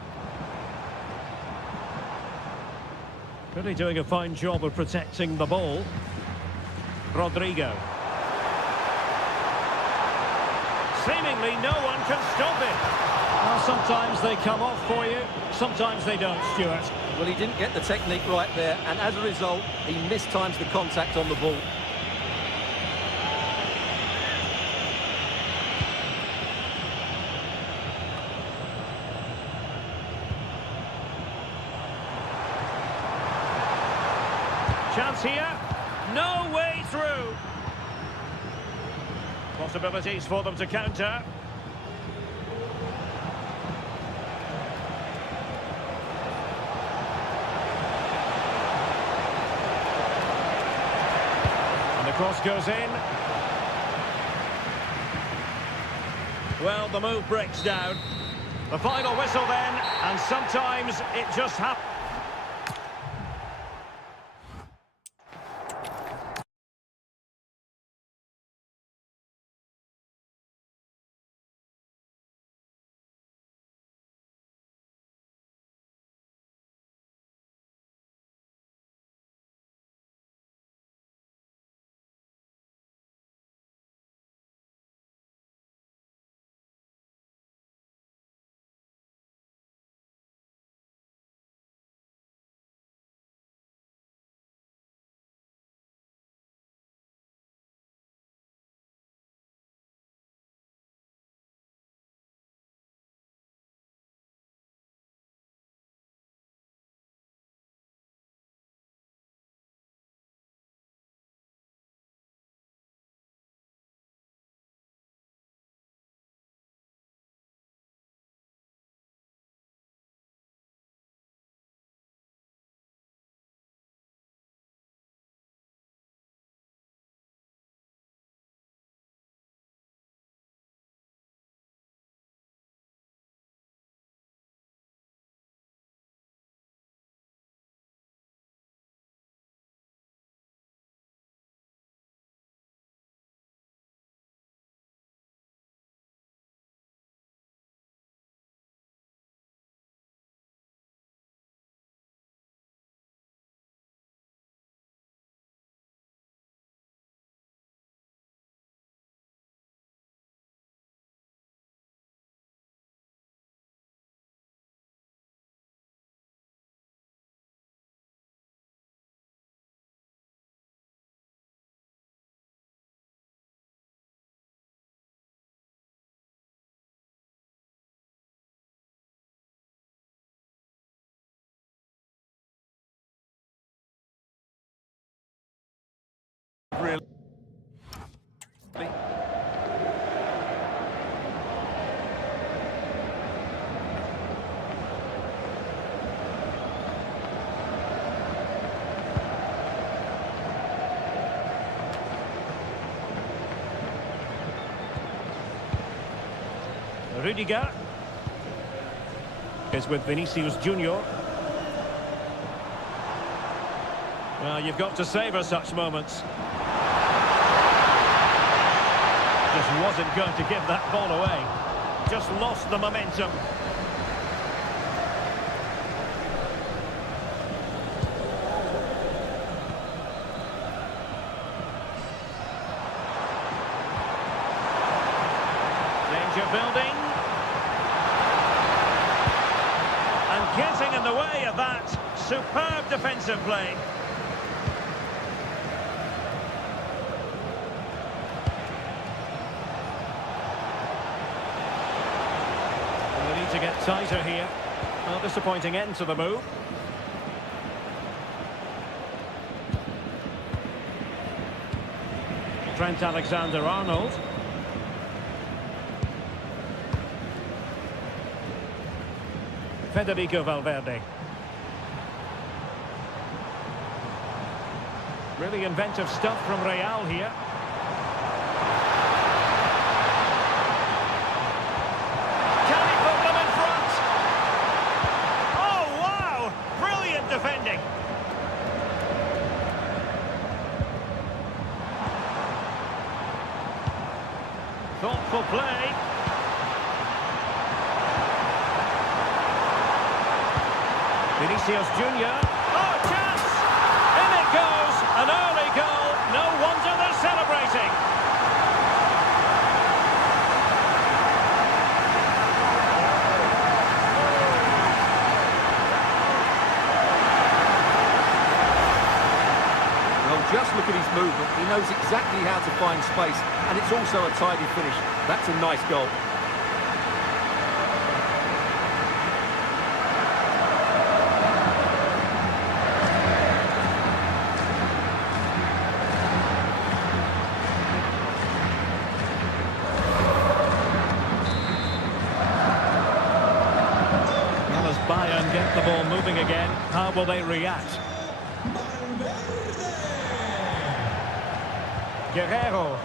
Really doing a fine job of protecting the ball. Rodrigo. Seemingly no one can stop it. Well, sometimes they come off for you, sometimes they don't, Stuart. Well, he didn't get the technique right there, and as a result, he mistimes the contact on the ball. Chance here. No way through. Possibilities for them to counter. And the cross goes in. Well, the move breaks down. The final whistle then, and sometimes it just happens. Rudiger is with Vinicius Junior. Well, you've got to savour such moments. Just wasn't going to give that ball away. Just lost the momentum. Danger building. And getting in the way of that superb defensive play. To get tighter here. Well, disappointing end to the move. Trent Alexander-Arnold. Federico Valverde. Really inventive stuff from Real here. Defending. Thoughtful play. Vinicius Junior. Oh, chance! In it goes! An early goal. No wonder they're celebrating. Just look at his movement. He knows exactly how to find space, and it's also a tidy finish. That's a nice goal. Well, as Bayern get the ball moving again, how will they react? Guerrero.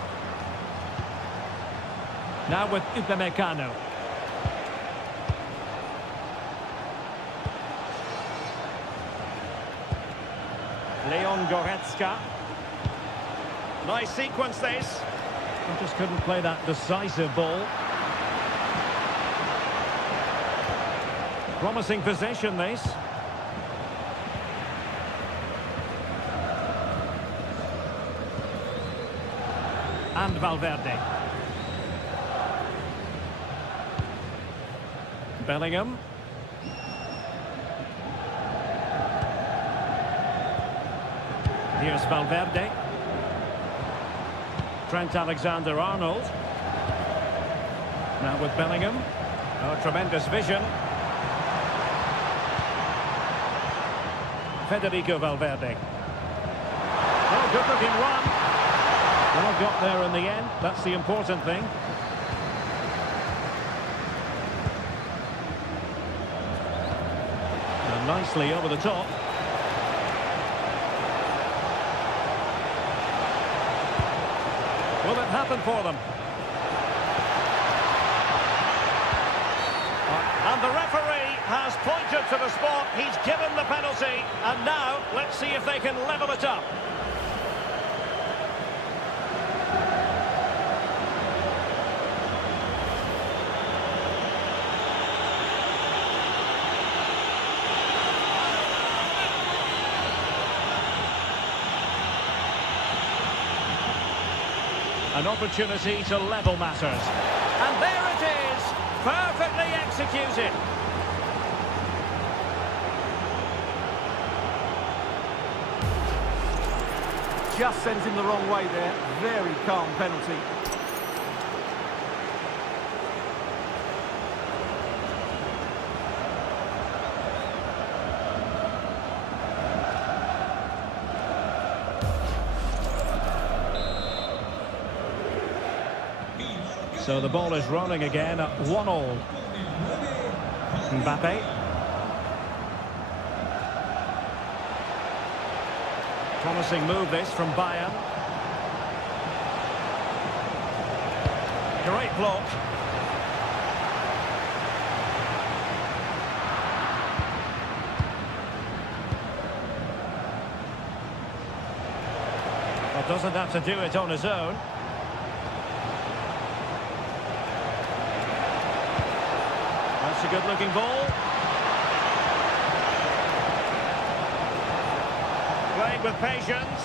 Now with Upamecano. Leon Goretzka. Nice sequence this. I just couldn't play that decisive ball. Promising possession this. And Valverde. Bellingham. Here's Valverde. Trent Alexander-Arnold. Now with Bellingham. Oh, tremendous vision. Federico Valverde. Oh, good looking one. Well, got there in the end. That's the important thing. And nicely over the top. Will it happen for them? And the referee has pointed to the spot. He's given the penalty. And now, let's see if they can level it up. An opportunity to level matters. And there it is, perfectly executed. Just sends him the wrong way there. Very calm penalty. So the ball is rolling again at 1-1. Mbappe. Promising move this from Bayern. Great block. Well, doesn't have to do it on his own. That's a good-looking ball. Playing with patience.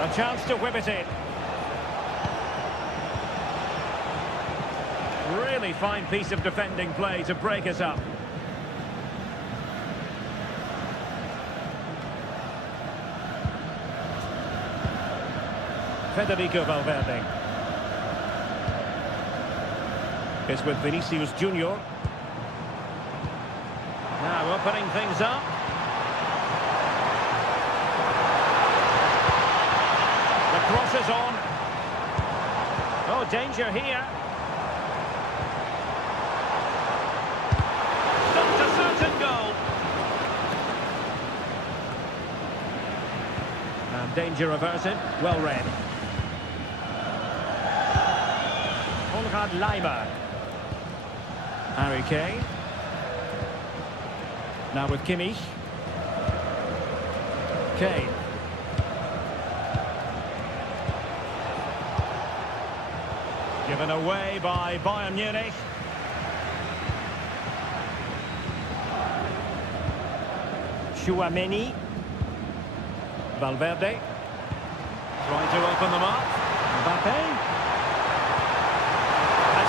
A chance to whip it in. Really fine piece of defending play to break us up. Federico Valverde is with Vinicius Junior. Now opening things up. The cross is on. Oh, danger here. Not a certain goal. And danger averted. Well read. Leimer. Harry Kane. Now with Kimmich. Kane. Given away by Bayern Munich. Tchouaméni. Valverde. Trying to open them up. Mbappe.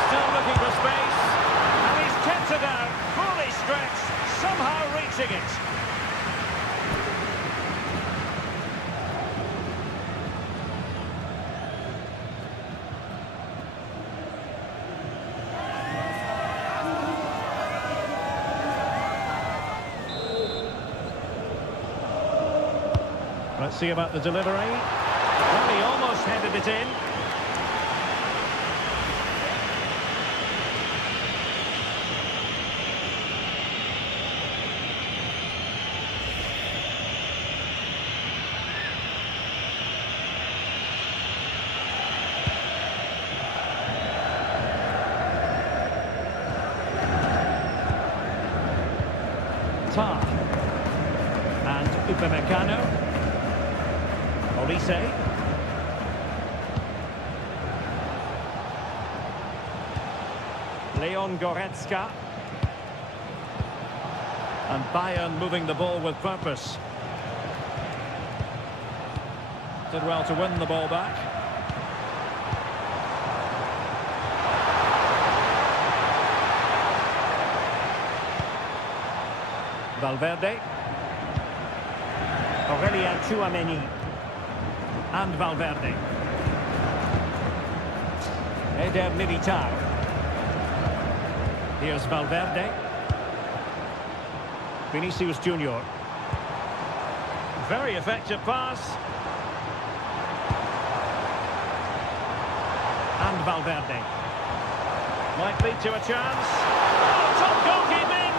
Still looking for space, and he's kept it out, fully stretched, somehow reaching it. Let's see about the delivery. Well, he almost headed it in. And Upamecano. Olise. Leon Goretzka. And Bayern moving the ball with purpose. Did well to win the ball back. Valverde. Aurelien Tchouaméni. And Valverde. Eder Militao. Here's Valverde. Vinicius Junior. Very effective pass. And Valverde. Might lead to a chance. Oh, top goalkeeping!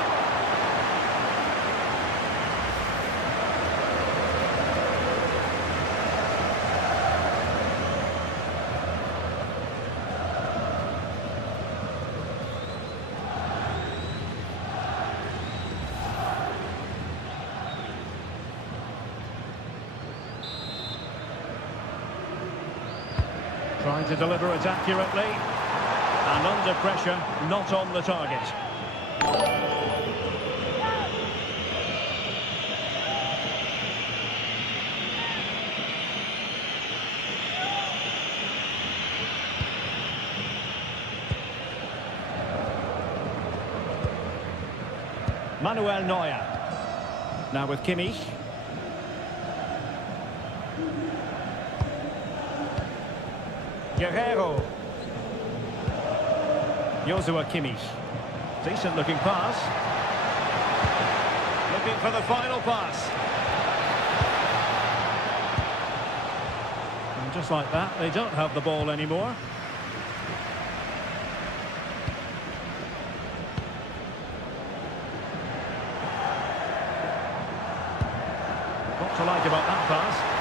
Trying to deliver it accurately, and under pressure, not on the target. Manuel Neuer. Now with Kimmich. Guerrero. Joshua Kimmich. Decent looking pass. Looking for the final pass. And just like that, they don't have the ball anymore. What to like about that pass?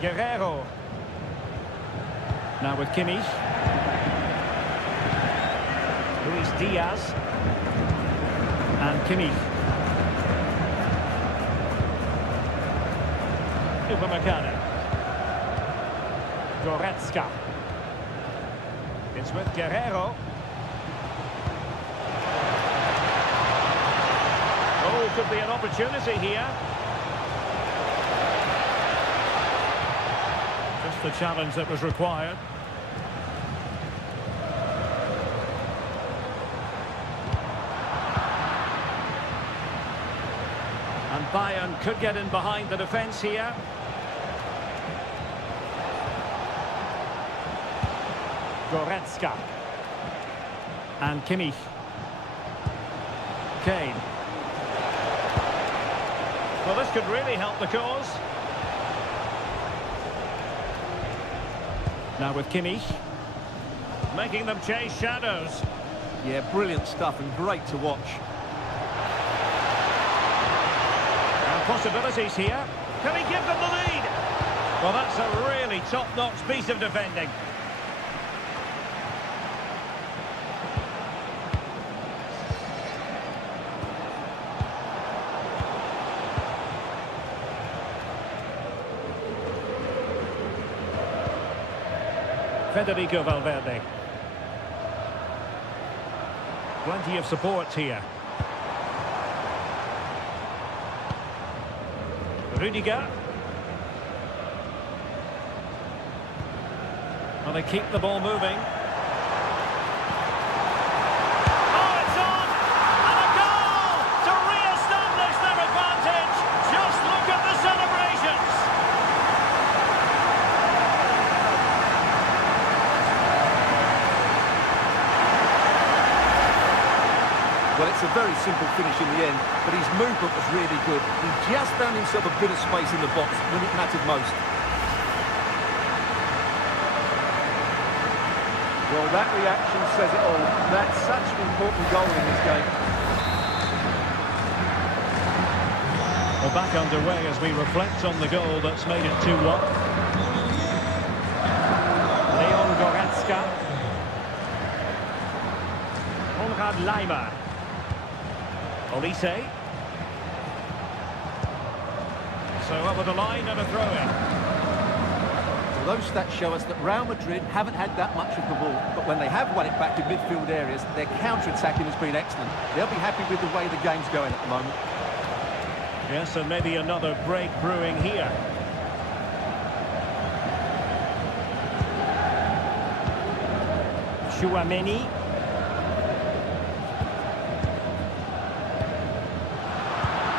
Guerrero. Now with Kimmich. Luis Diaz. And Kimmich. Upamecano. Goretzka. It's with Guerrero. Oh, could be an opportunity here. Just the challenge that was required. And Bayern could get in behind the defence here. Goretzka. And Kimmich. Kane. Well, this could really help the cause. Now with Kimmich. Making them chase shadows. Yeah, brilliant stuff and great to watch. And possibilities here. Can he give them the lead? Well, that's a really top-notch piece of defending. Federico Valverde. Plenty of support here. Rudiger. Well, they keep the ball moving. Oh, it's on! And a goal to re-establish their advantage. Just look at the celebrations. Well, it's a very simple finish in the end, but his movement was really good. He just found himself a bit of space in the box when it mattered most. Well, that reaction says it all. That's such an important goal in this game. We're back underway as we reflect on the goal that's made it 2-1. Leon Goretzka. Konrad Laimer. Olise. So over the line and a throw-in. Well, those stats show us that Real Madrid haven't had that much of the ball, but when they have won it back in midfield areas, their counter-attacking has been excellent. They'll be happy with the way the game's going at the moment. Yes, and maybe another break brewing here. Tchouaméni.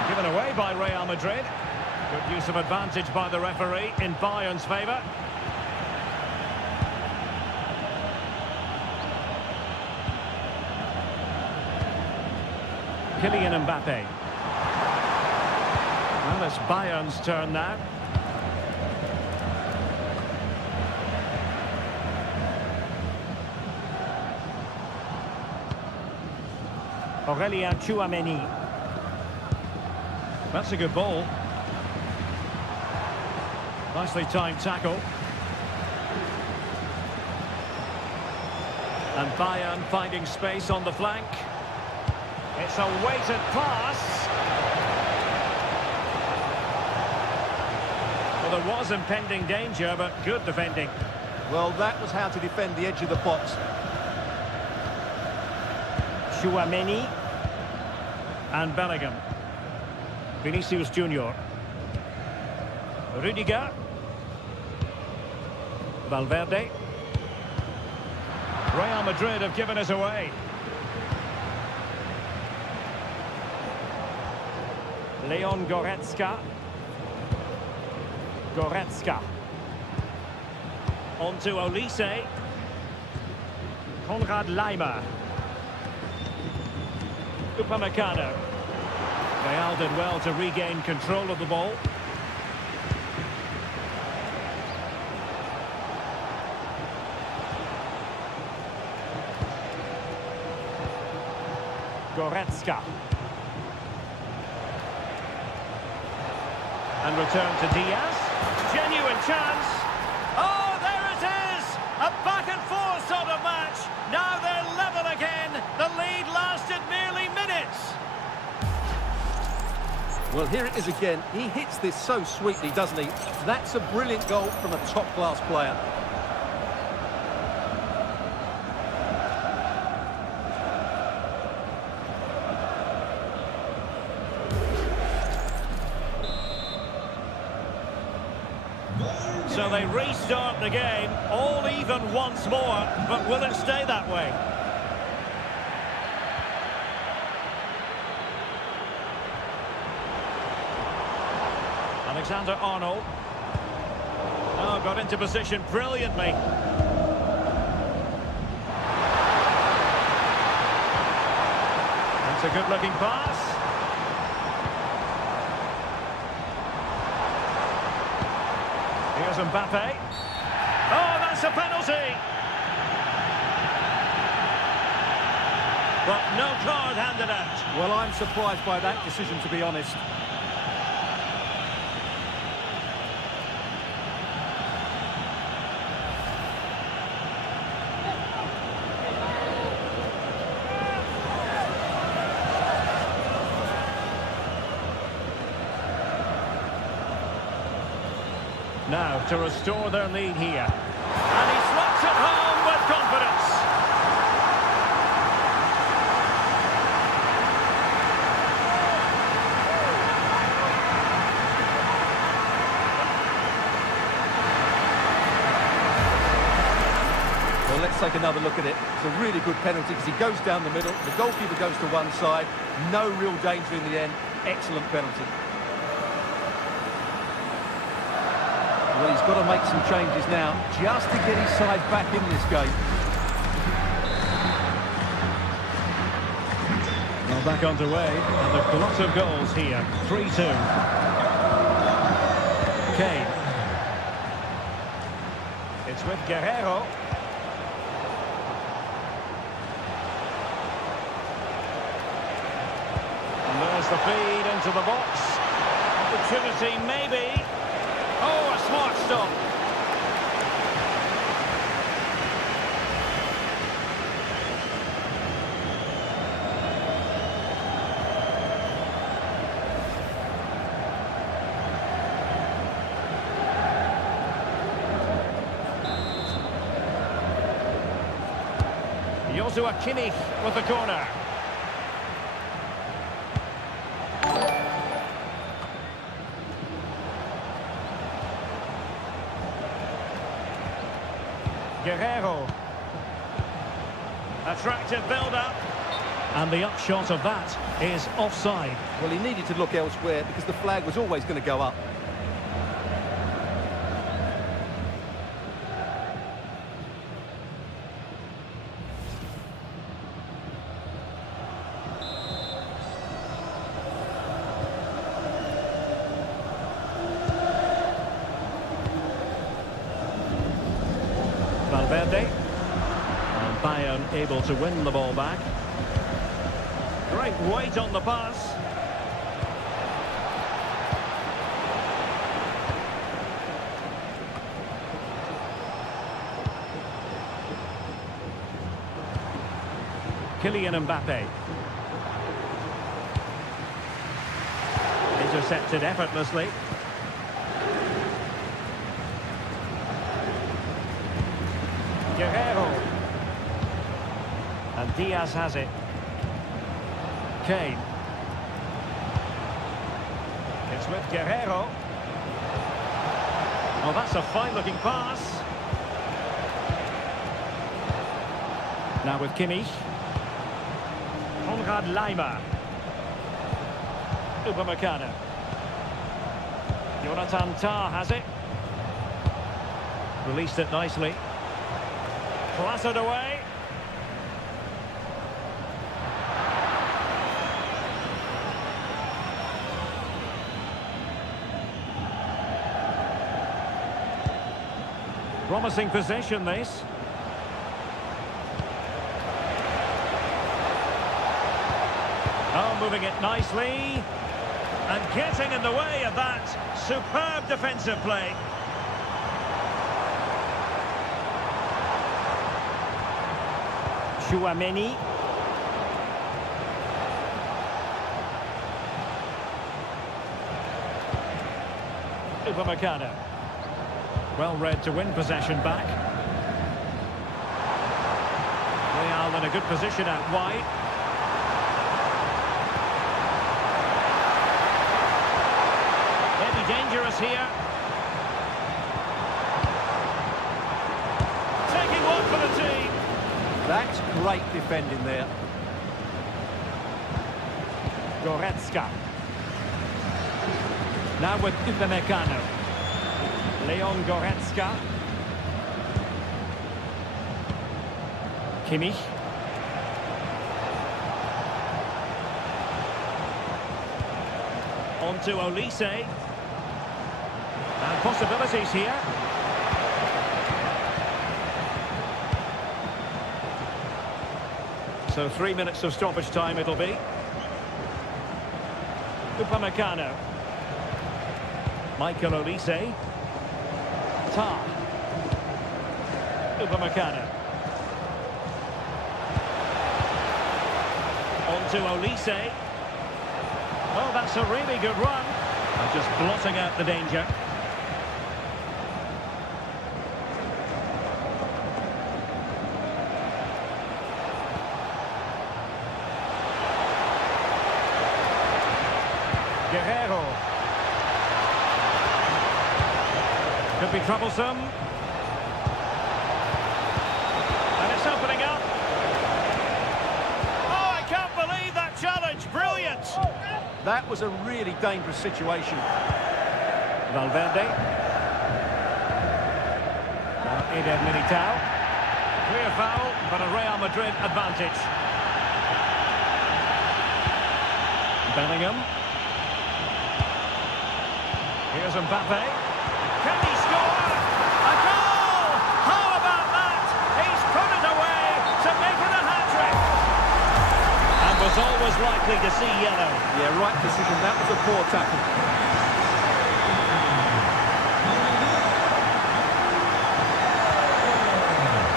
Given away by Real Madrid. Good use of advantage by the referee in Bayern's favour. Kylian Mbappe. Well, it's Bayern's turn now. Aurélien Tchouaméni. That's a good ball. Nicely timed tackle. And Bayern finding space on the flank. It's a weighted pass. Well, there was impending danger, but good defending. Well, that was how to defend the edge of the box. Tchouaméni. And Bellingham. Vinicius Junior. Rudiger. Valverde. Real Madrid have given us away. Leon Goretzka. Goretzka. On to Olise. Konrad Laimer. Upamecano. Real did well to regain control of the ball. Goretzka. And return to Diaz. Genuine chance. Oh, there it is! A Well, here it is again. He hits this so sweetly, doesn't he? That's a brilliant goal from a top-class player. So they restart the game, all even once more, but will it stay that way? Alexander-Arnold. Oh, got into position brilliantly. That's a good-looking pass. Here's Mbappe. Oh, that's a penalty! But no card handed out. Well, I'm surprised by that decision, to be honest. Now, to restore their lead here. And he slots it home with confidence. Well, let's take another look at it. It's a really good penalty because he goes down the middle. The goalkeeper goes to one side. No real danger in the end. Excellent penalty. Well, he's got to make some changes now, just to get his side back in this game. Well, back underway, and a lot of goals here. 3-2. Kane. It's with Guerrero. And there's the feed into the box. Opportunity, maybe. Oh, a smart stop. Joshua Kimmich with the corner. Guerrero. Attractive build-up. And the upshot of that is offside. Well, he needed to look elsewhere because the flag was always going to go up. Valverde. And Bayern able to win the ball back. Great weight on the pass. Kylian Mbappe. Intercepted effortlessly. Guerrero. And Diaz has it. Kane. It's with Guerrero. Oh, that's a fine-looking pass. Now with Kimmich. Konrad Laimer. Upamecano. Jonathan Tah has it. Released it nicely. Clattered away. Promising possession, this. Oh, moving it nicely. And getting in the way of that superb defensive play. Chouameni. Upamecano. Well read to win possession back. Real in a good position out wide. Maybe dangerous here. Taking one for the team. That's great defending there. Goretzka. Now with Upamecano. Leon Goretzka. Kimmich. On to Olise. And possibilities here. So 3 minutes of stoppage time it'll be. Upamecano. Michael Olise. Tar. Upamecano. On to Olise. Oh, that's a really good run. And just blotting out the danger. Guerrero. Could be troublesome. And it's opening up. Oh, I can't believe that challenge. Brilliant. That was a really dangerous situation. Valverde. Now Eder Militao. Clear foul, but a Real Madrid advantage. Bellingham. Here's Mbappe. Can he score? A goal! How about that? He's put it away to make it a hat-trick. And was always likely to see yellow. Yeah, right decision. That was a poor tackle.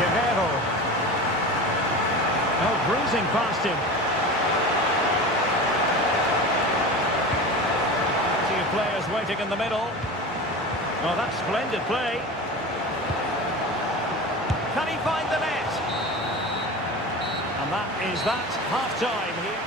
Guerrero. Oh, bruising past him. Players waiting in the middle. Oh, that's splendid play. Can he find the net? And that is that. Half-time here.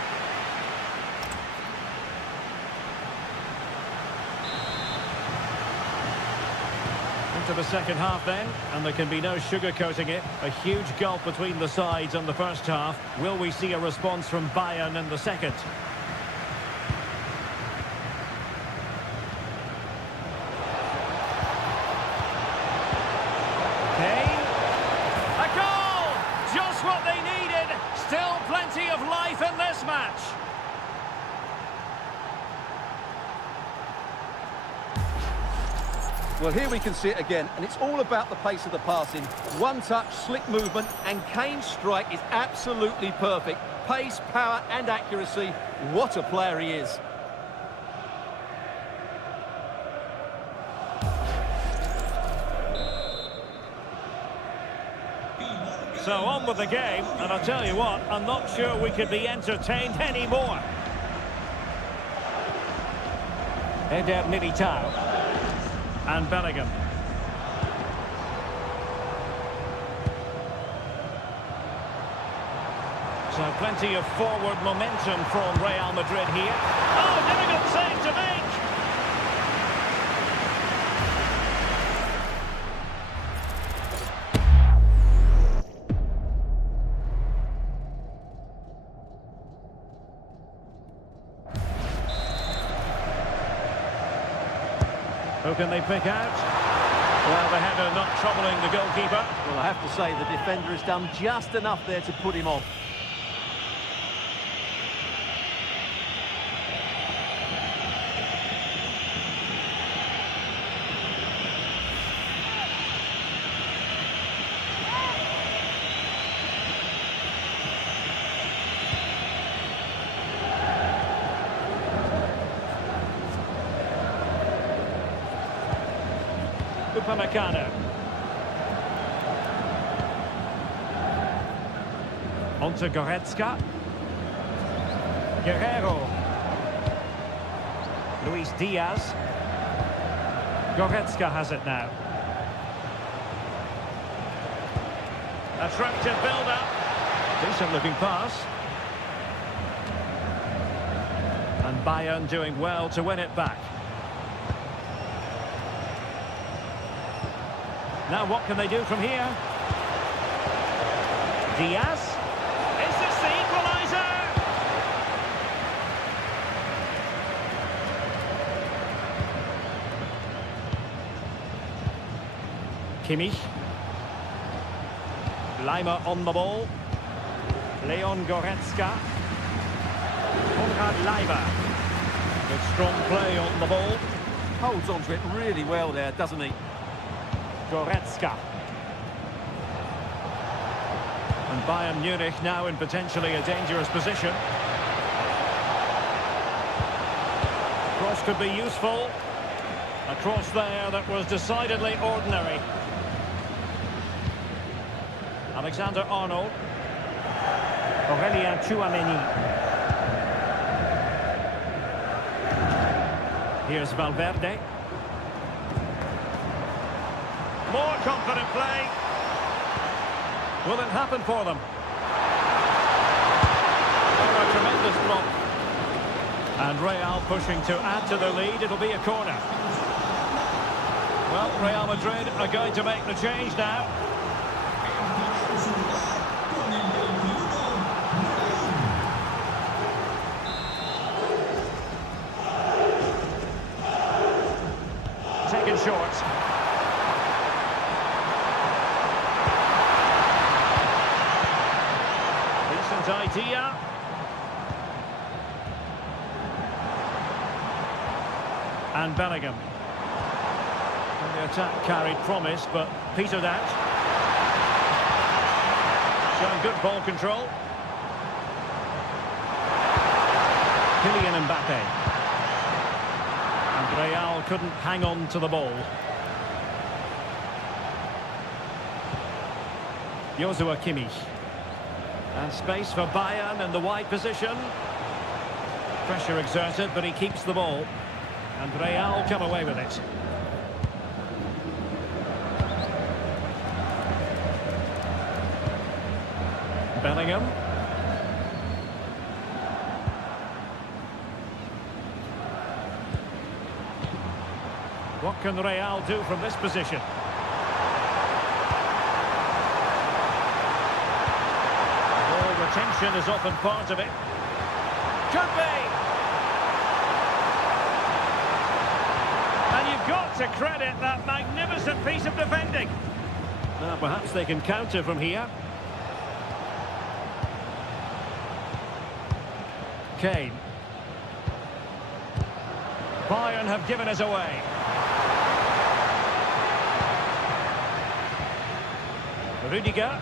Into the second half then, and there can be no sugarcoating it. A huge gulf between the sides in the first half. Will we see a response from Bayern in the second? What they needed. Still plenty of life in this match. Well, here we can see it again, and it's all about the pace of the passing. One touch, slick movement, and Kane's strike is absolutely perfect. Pace, power, and accuracy. What a player he is. So on with the game, and I'll tell you what, I'm not sure we could be entertained anymore. Eder Militao. And Bellingham. So plenty of forward momentum from Real Madrid here. Oh, difficult save to make! Who can they pick out? Well, the header not troubling the goalkeeper. Well, I have to say, the defender has done just enough there to put him off. Upamecano. On to Goretzka. Guerrero. Luis Diaz. Goretzka has it now. Attractive build-up. Decent looking pass. And Bayern doing well to win it back. Now what can they do from here? Diaz. Is this the equalizer? Kimmich. Leimer on the ball. Leon Goretzka. Konrad Leiber. Good strong play on the ball. Holds on to it really well there, doesn't he? Goretzka. And Bayern Munich now in potentially a dangerous position. Cross could be useful. A cross there that was decidedly ordinary. Alexander-Arnold. Aurélien Tchouameni. Here's Valverde. More confident play. Will it happen for them? Oh, a tremendous block. And Real pushing to add to the lead. It'll be a corner. Well, Real Madrid are going to make the change now. Taken short. Decent idea. And Bellingham. And the attack carried promise, but petered out. Showing good ball control. Kylian Mbappe. And Real couldn't hang on to the ball. Joshua Kimmich. And space for Bayern in the wide position. Pressure exerted, but he keeps the ball. And Real come away with it. Bellingham. What can Real do from this position? Ball retention is often part of it. Could be! And you've got to credit that magnificent piece of defending. Now perhaps they can counter from here. Kane. Bayern have given us away. Rudiger.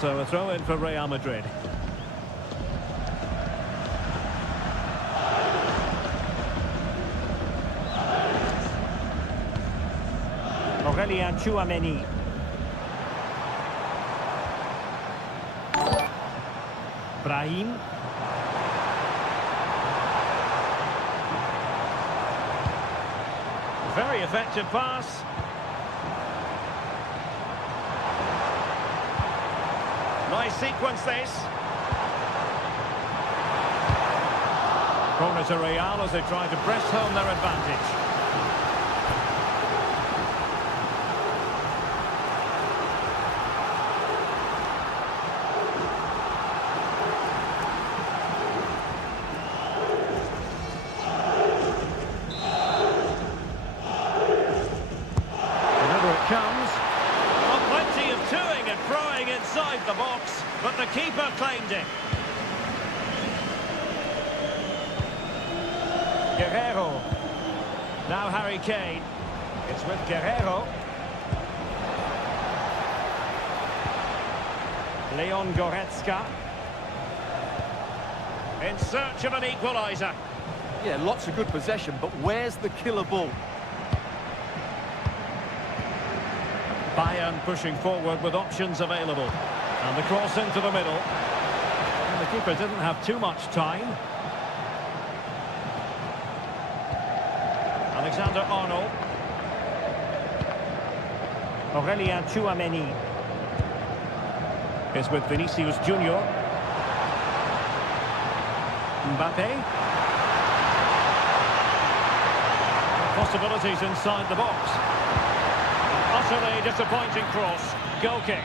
So a throw in for Real Madrid. Aurélien Tchouameni. Brahim. Very effective pass. Nice sequence this. Corner to Real as they try to press home their advantage. Comes. Well, plenty of toing and throwing inside the box, but the keeper claimed it. Guerrero. Now Harry Kane. It's with Guerrero. Leon Goretzka. In search of an equalizer. Yeah, lots of good possession, but where's the killer ball? Bayern pushing forward with options available. And the cross into the middle. And the keeper didn't have too much time. Alexander-Arnold. Aurelien Tchouameni is with Vinicius Junior. Mbappe. Possibilities inside the box. Utterly disappointing cross. Goal kick.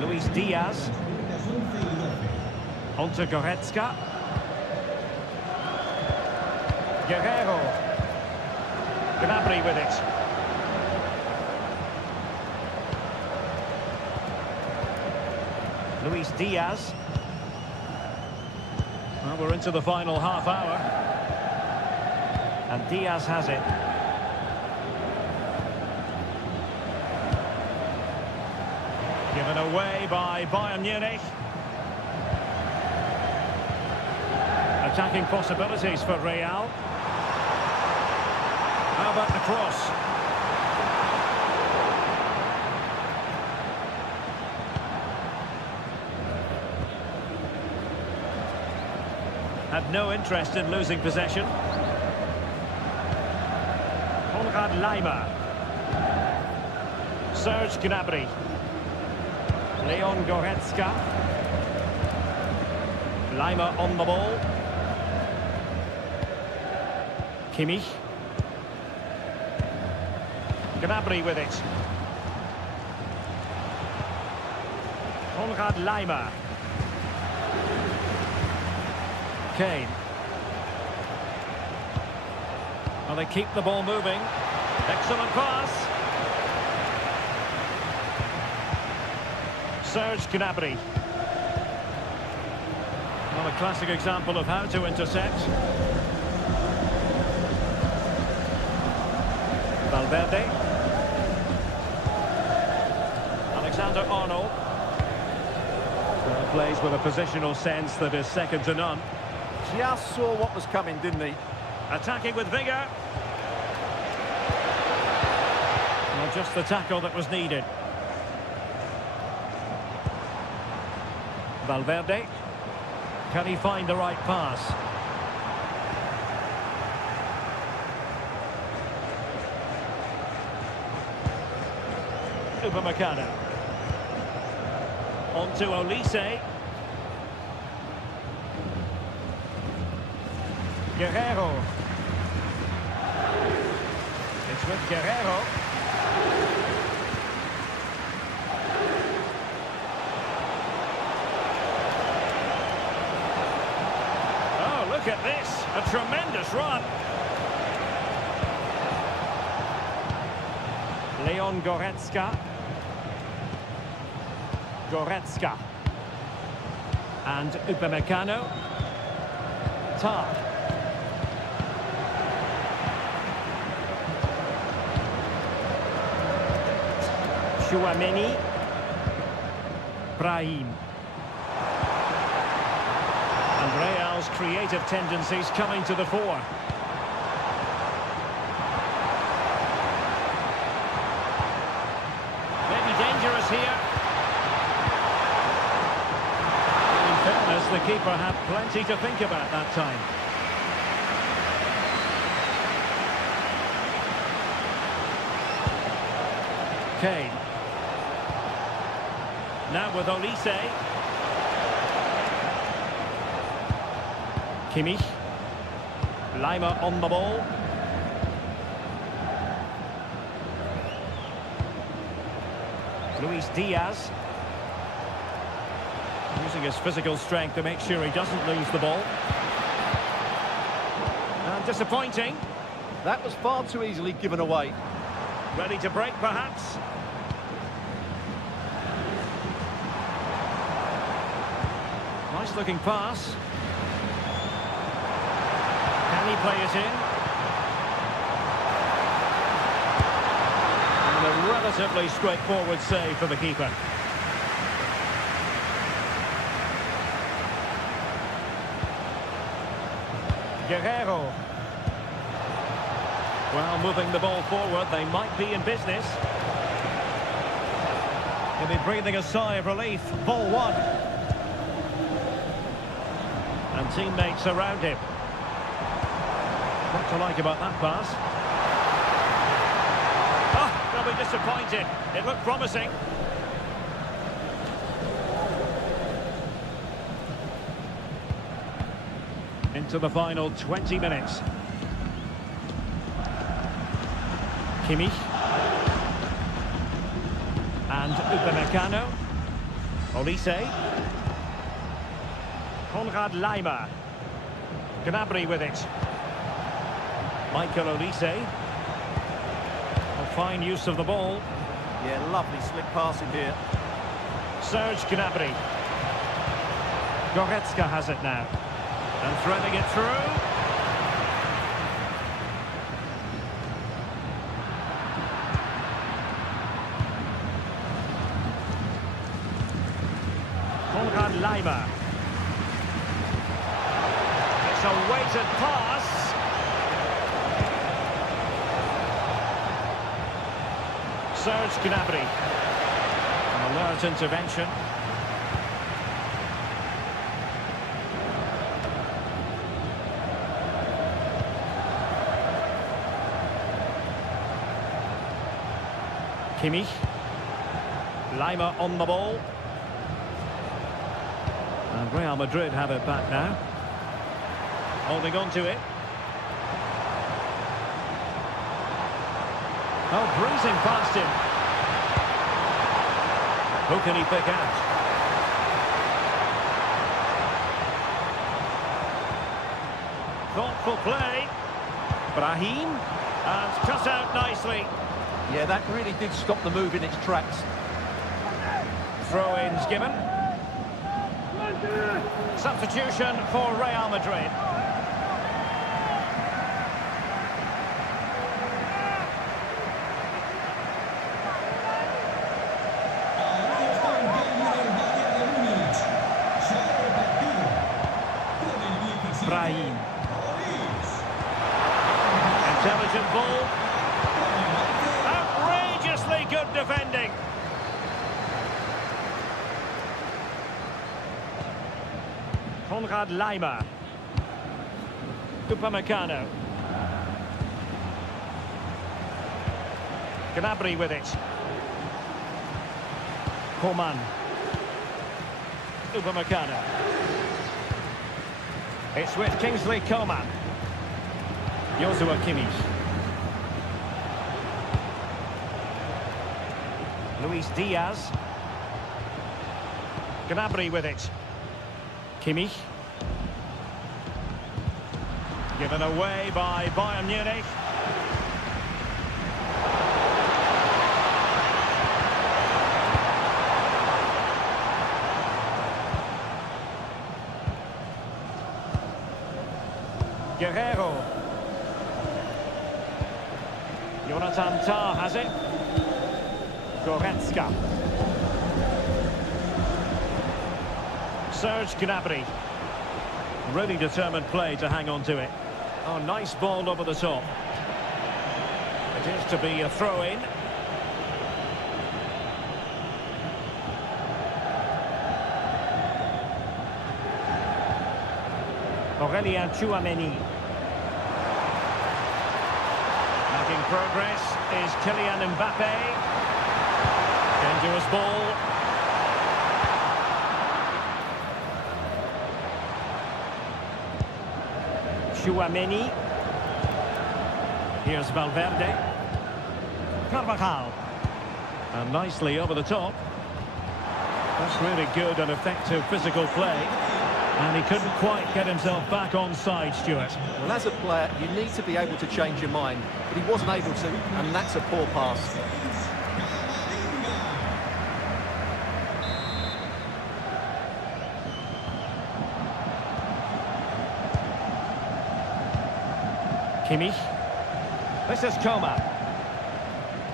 Luis Diaz. Onto Goretzka. Guerrero. Gnabry with it. Luis Diaz. Well, we're into the final half hour. And Diaz has it. Given away by Bayern Munich. Attacking possibilities for Real. How about the cross? Had no interest in losing possession. Konrad Laimer. Serge Gnabry. Leon Goretzka. Laimer on the ball. Kimmich. Gnabry with it. Konrad Laimer. Kane. Well, they keep the ball moving. Excellent pass. Serge Gnabry. Well, a classic example of how to intercept. Valverde. Alexander-Arnold. Plays with a positional sense that is second to none. Just saw what was coming, didn't he? Attacking with vigour. Well, just the tackle that was needed. Valverde. Can he find the right pass? Upamecano. On to Olise. Guerrero. It's with Guerrero. Oh, look at this. A tremendous run. Leon Goretzka. Goretzka. And Upamecano. Tar. Tchouameni. Brahim. And Real's creative tendencies coming to the fore. Maybe dangerous here. In fairness, the keeper had plenty to think about that time. Kane. Now with Olise. Kimmich. Laimer on the ball. Luis Diaz. Using his physical strength to make sure he doesn't lose the ball. And disappointing. That was far too easily given away. Ready to break, perhaps. Nice looking pass. Can he play it in? And a relatively straightforward save for the keeper. Guerrero. Well, moving the ball forward, they might be in business. He'll be breathing a sigh of relief. Ball one. And teammates around him. What to like about that pass? Oh, they'll be disappointed. It looked promising. Into the final 20 minutes. Kimmich. And Upamecano. Olise. Konrad Laimer. Gnabry with it. Michael Olise. A fine use of the ball. Yeah, lovely slick passing here. Serge Gnabry. Goretzka has it now. And threading it through. Konrad Laimer. It's a weighted pass. Serge Gnabry. An alert intervention. Kimmich. Laimer on the ball. And Real Madrid have it back now. Holding on to it. Oh, breezing past him. Who can he pick out? Thoughtful play. Brahim. And cut out nicely. Yeah, that really did stop the move in its tracks. Throw-ins given. Substitution for Real Madrid. Brahim. Intelligent ball. Outrageously good defending. Konrad Laimer. Upamecano. Gnabry with it. Coman. Upamecano. It's with Kingsley Coman. Joshua Kimmich. Luis Diaz. Gnabry with it. Kimmich. Given away by Bayern Munich. Guerrero. Jonathan Tah has it. Goretzka. Serge Gnabry. Really determined play to hang on to it. Oh, nice ball over the top. It is to be a throw-in. Aurélien Tchouaméni. Making progress is Kylian Mbappe. Dangerous ball. Tchouaméni. Here's Valverde. Carvajal. And nicely over the top. That's really good and effective physical play. And he couldn't quite get himself back on side, Stuart. Well, as a player, you need to be able to change your mind. But he wasn't able to, and that's a poor pass. Kimmich. This is Coman.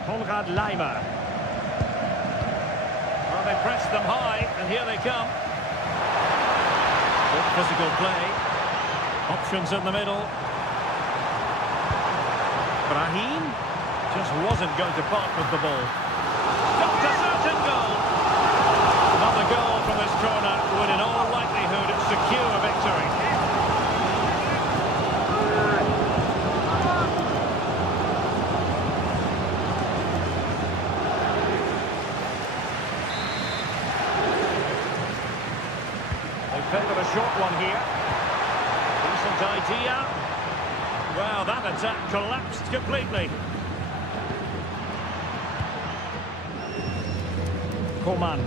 Konrad Laimer. Well, they pressed them high, and here they come. Good physical play. Options in the middle. Brahim just wasn't going to part with the ball. Got a certain goal. Another goal from this corner would in all likelihood secure a victory. They favoured a short one here. Decent idea. Well, that attack collapsed completely. Coman.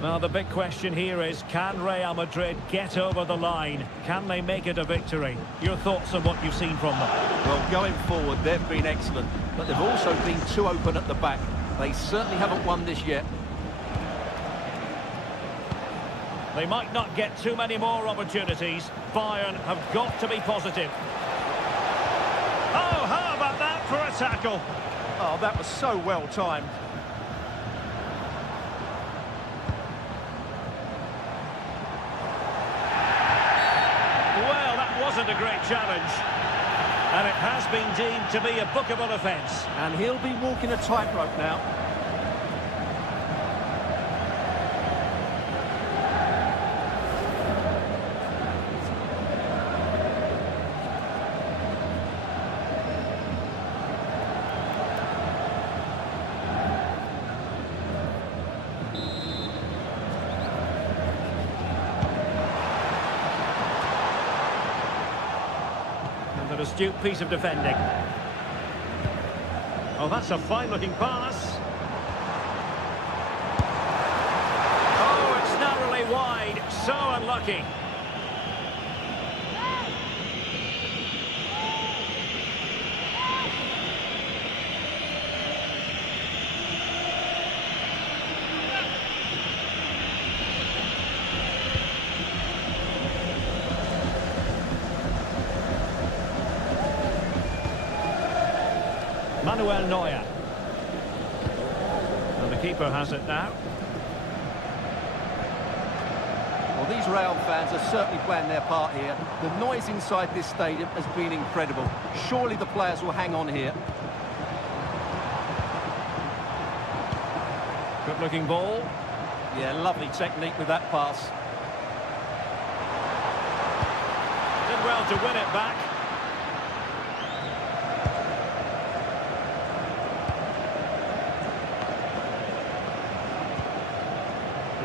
Well, the big question here is, can Real Madrid get over the line? Can they make it a victory? Your thoughts on what you've seen from them? Well, going forward, they've been excellent, but they've also been too open at the back. They certainly haven't won this yet. They might not get too many more opportunities. Bayern have got to be positive. Oh, how about that for a tackle? Oh, that was so well timed. Well, that wasn't a great challenge. And it has been deemed to be a bookable offence. And he'll be walking a tightrope now. An astute piece of defending. Oh, that's a fine-looking pass. Oh, it's narrowly wide. So unlucky. Manuel Neuer. And the keeper has it now. Well, these Real fans are certainly playing their part here. The noise inside this stadium has been incredible. Surely the players will hang on here. Good-looking ball. Yeah, lovely technique with that pass. Did well to win it back.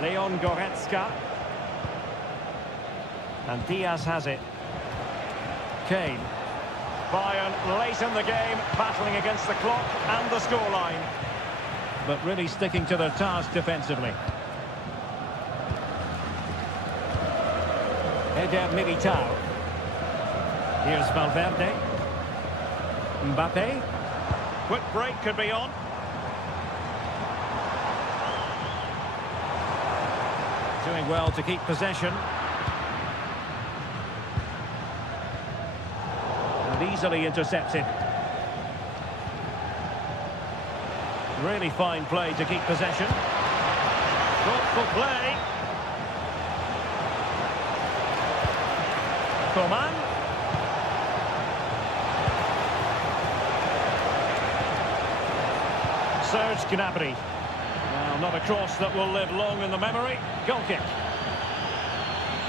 Leon Goretzka. And Diaz has it. Kane. Bayern late in the game, battling against the clock and the scoreline. But really sticking to their task defensively. Eder Militao. Here's Valverde. Mbappe. Quick break could be on. Doing well to keep possession. And easily intercepted. Really fine play to keep possession. Thoughtful play. Coman. Serge Gnabry. Well, not a cross that will live long in the memory. Goal kick.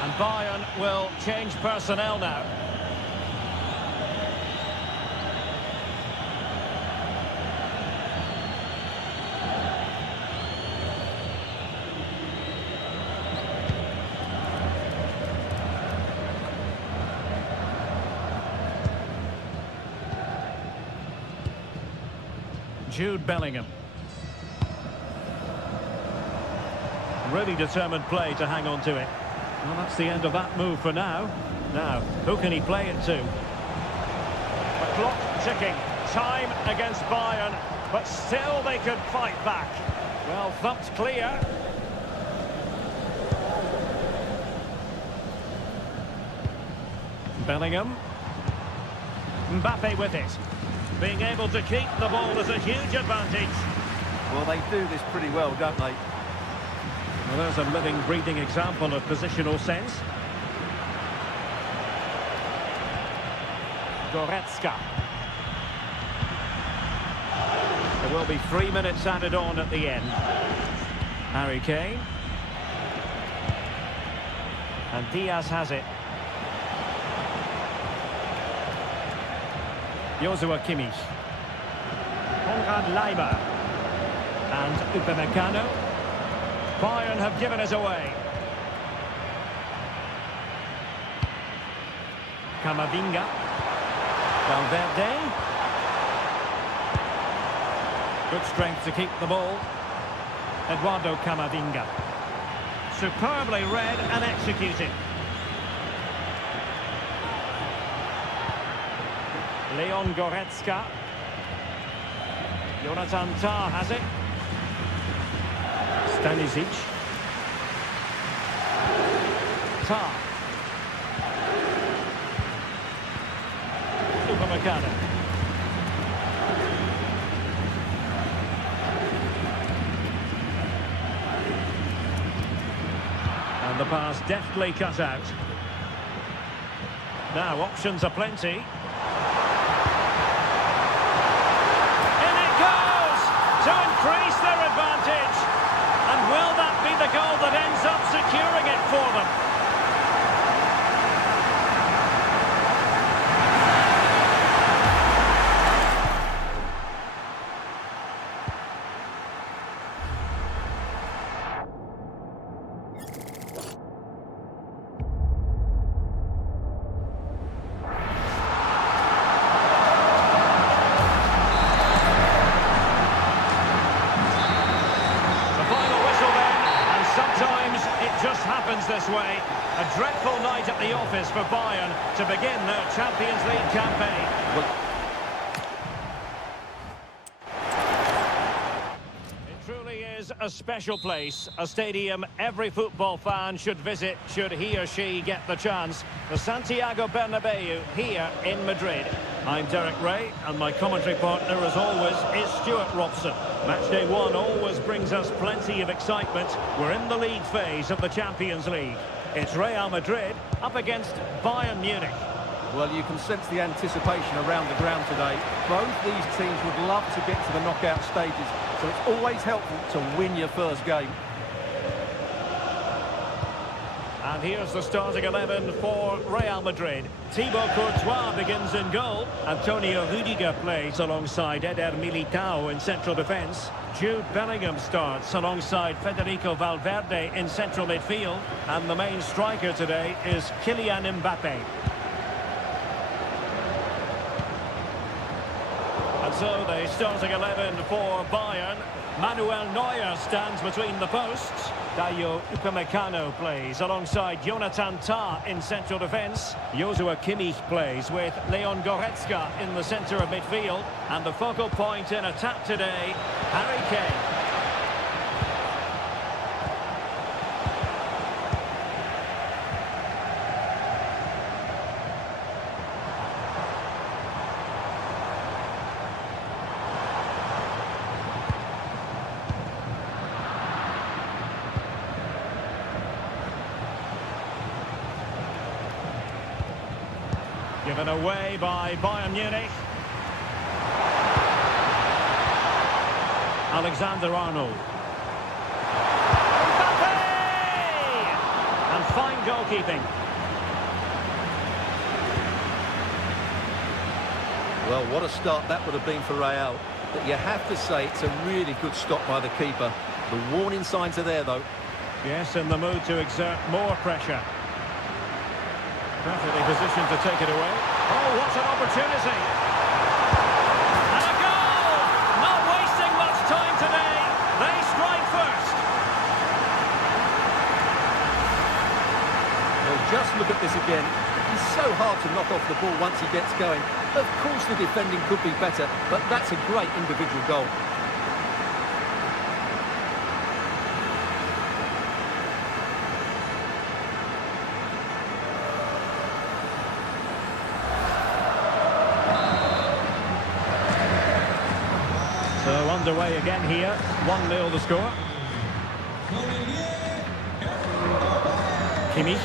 And Bayern will change personnel now. Jude Bellingham. Really determined play to hang on to it. Well, that's the end of that move for now. Now, who can he play it to? The clock ticking. Time against Bayern, but still they could fight back. Well, thumped clear. Bellingham. Mbappe with it. Being able to keep the ball is a huge advantage. Well, they do this pretty well, don't they? Well, there's a living, breathing example of positional sense. Goretzka. There will be 3 minutes added on at the end. Harry Kane. And Diaz has it. Joshua Kimmich. Konrad Leiber. And Upamecano. Bayern have given us away. Camavinga. Valverde. Good strength to keep the ball. Eduardo Camavinga. Superbly read and executed. Leon Goretzka. Jonathan Tah has it. Stanisic. Tah. Upamecano. And the pass deftly cut out. Now options are plenty. To increase their advantage. And will that be the goal that ends up securing it for them? Just happens this way. A dreadful night at the office for Bayern to begin their Champions League campaign. It truly is a special place, a stadium every football fan should visit should he or she get the chance. The Santiago Bernabeu here in Madrid. I'm Derek Ray, and my commentary partner, as always, is Stuart Robson. Matchday 1 always brings us plenty of excitement. We're in the league phase of the Champions League. It's Real Madrid up against Bayern Munich. Well, you can sense the anticipation around the ground today. Both these teams would love to get to the knockout stages, so it's always helpful to win your first game. And here's the starting 11 for Real Madrid. Thibaut Courtois begins in goal. Antonio Rudiger plays alongside Eder Militao in central defence. Jude Bellingham starts alongside Federico Valverde in central midfield. And the main striker today is Kylian Mbappe. And so the starting 11 for Bayern. Manuel Neuer stands between the posts. Dayo Upamecano plays alongside Jonathan Tah in central defence. Joshua Kimmich plays with Leon Goretzka in the centre of midfield. And the focal point in attack today, Harry Kane. Given away by Bayern Munich. Alexander-Arnold. Mbappe! And fine goalkeeping. Well, what a start that would have been for Real. But you have to say it's a really good stop by the keeper. The warning signs are there, though. Yes, in the mood to exert more pressure. Perfectly positioned to take it away. Oh, what an opportunity! And a goal! Not wasting much time today. They strike first. Well, just look at this again. He's so hard to knock off the ball once he gets going. Of course the defending could be better, but that's a great individual goal. So underway again here, 1-0 the score. Kimmich.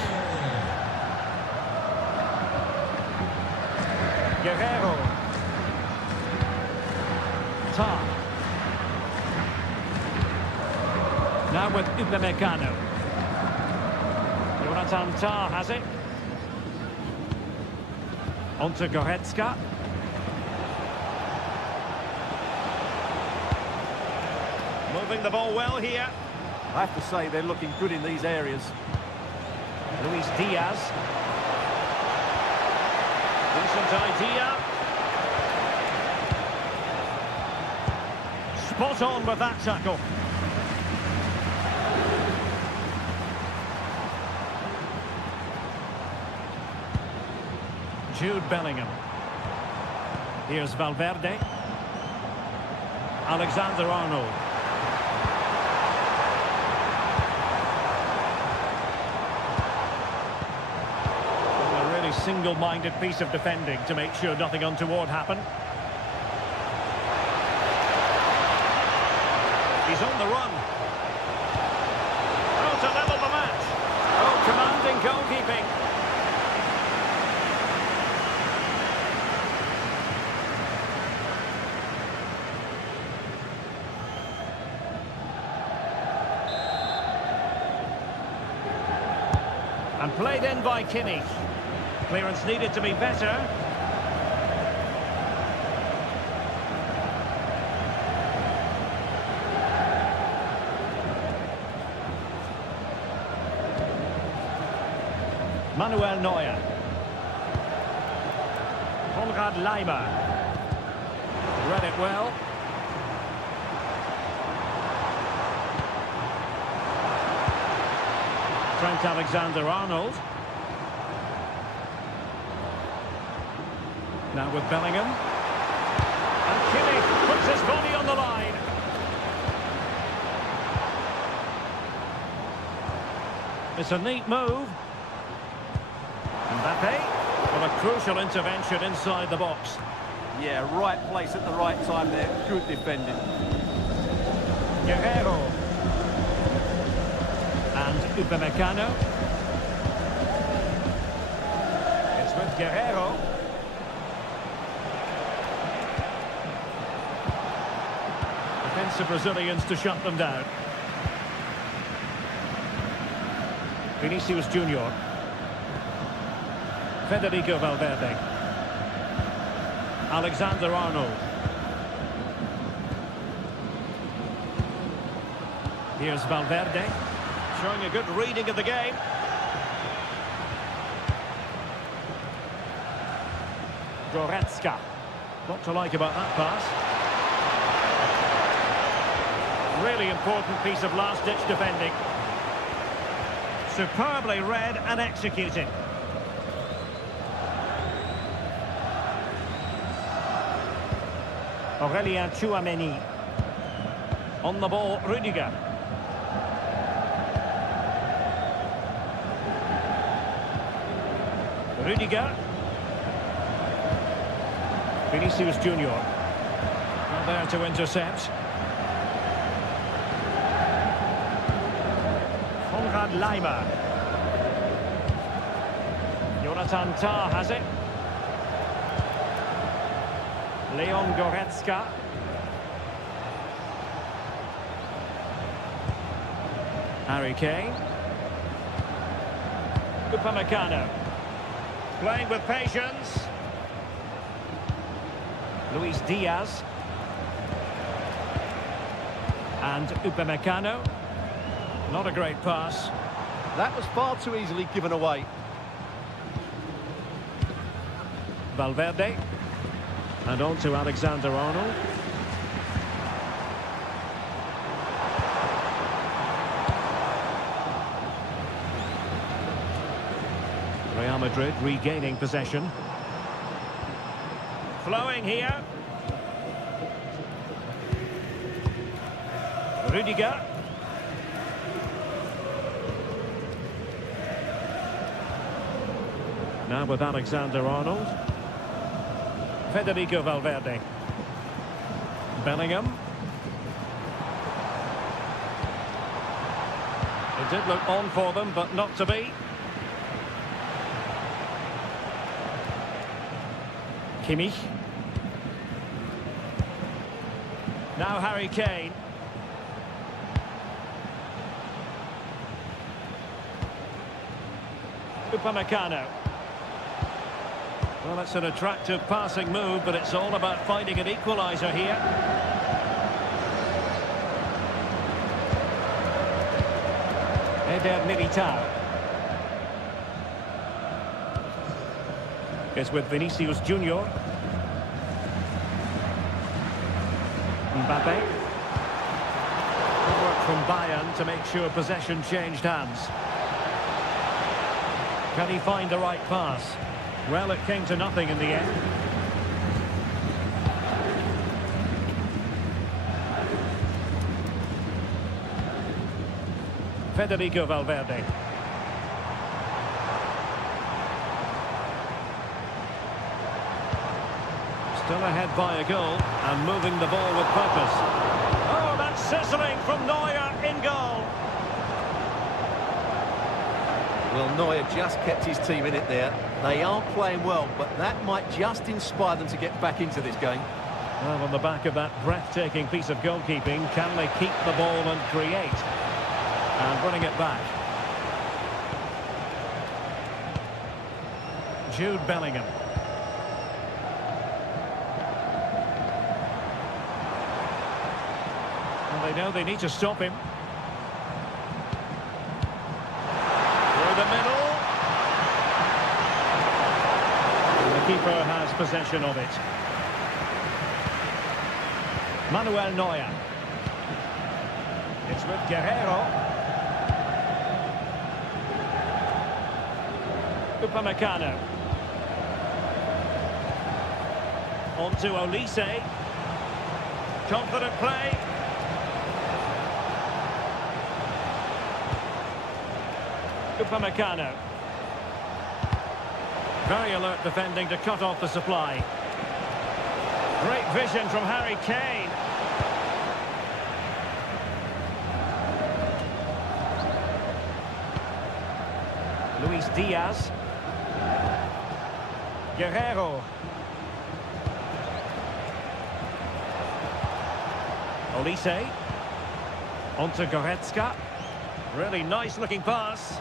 Upamecano. Jonathan Tah has it. On to Goretzka. Moving the ball well here. I have to say they're looking good in these areas. Luis Diaz. Decent idea. Spot on with that tackle. Jude Bellingham. Here's Valverde. Alexander-Arnold. A really single-minded piece of defending to make sure nothing untoward happened. He's on the run. Oh, to level the match. Oh, commanding goalkeeping. And played in by Kimmich. Clearance needed to be better. Manuel Neuer. Konrad Leimer. Read it well. Trent Alexander-Arnold. Now with Bellingham. And Kimmich puts his body on the line. It's a neat move. Mbappe. Well, a crucial intervention inside the box. Yeah, right place at the right time there. Good defending. Guerrero. And Upamecano. It's with Guerrero. Defensive Brazilians to shut them down. Vinicius Junior. Federico Valverde. Alexander-Arnold. Here's Valverde. Showing a good reading of the game. Goretzka. What to like about that pass. Really important piece of last-ditch defending. Superbly read and executed. Aurelien Tchouameni. On the ball, Rudiger. Rudiger. Vinicius Junior. Not there to intercept. Konrad Leimer. Jonathan Tah has it. Leon Goretzka. Harry Kane. Upamecano. Playing with patience. Luis Diaz. And Upamecano. Not a great pass. That was far too easily given away. Valverde. And on to Alexander-Arnold. Real Madrid regaining possession. Flowing here. Rudiger. Now with Alexander-Arnold. Federico Valverde. Bellingham. It did look on for them, but not to be. Kimmich. Now Harry Kane. Upamecano. Well, it's an attractive passing move, but it's all about finding an equalizer here. Eder Militao. Is with Vinicius Junior. Mbappe. Good work from Bayern to make sure possession changed hands. Can he find the right pass? Well, it came to nothing in the end. Federico Valverde. Still ahead by a goal and moving the ball with purpose. Oh, that's sizzling from Neuer in goal. Well, Neuer just kept his team in it there. They aren't playing well, but that might just inspire them to get back into this game. Well, on the back of that breathtaking piece of goalkeeping, can they keep the ball and create? And running it back. Jude Bellingham. Well, they know they need to stop him. Through the middle. And the keeper has possession of it. Manuel Neuer. It's with Guerrero. Upamecano. On to Olise. Confident play. Upamecano. Very alert defending to cut off the supply. Great vision from Harry Kane. Luis Diaz. Guerrero. Olise. On to Goretzka. Really nice looking pass.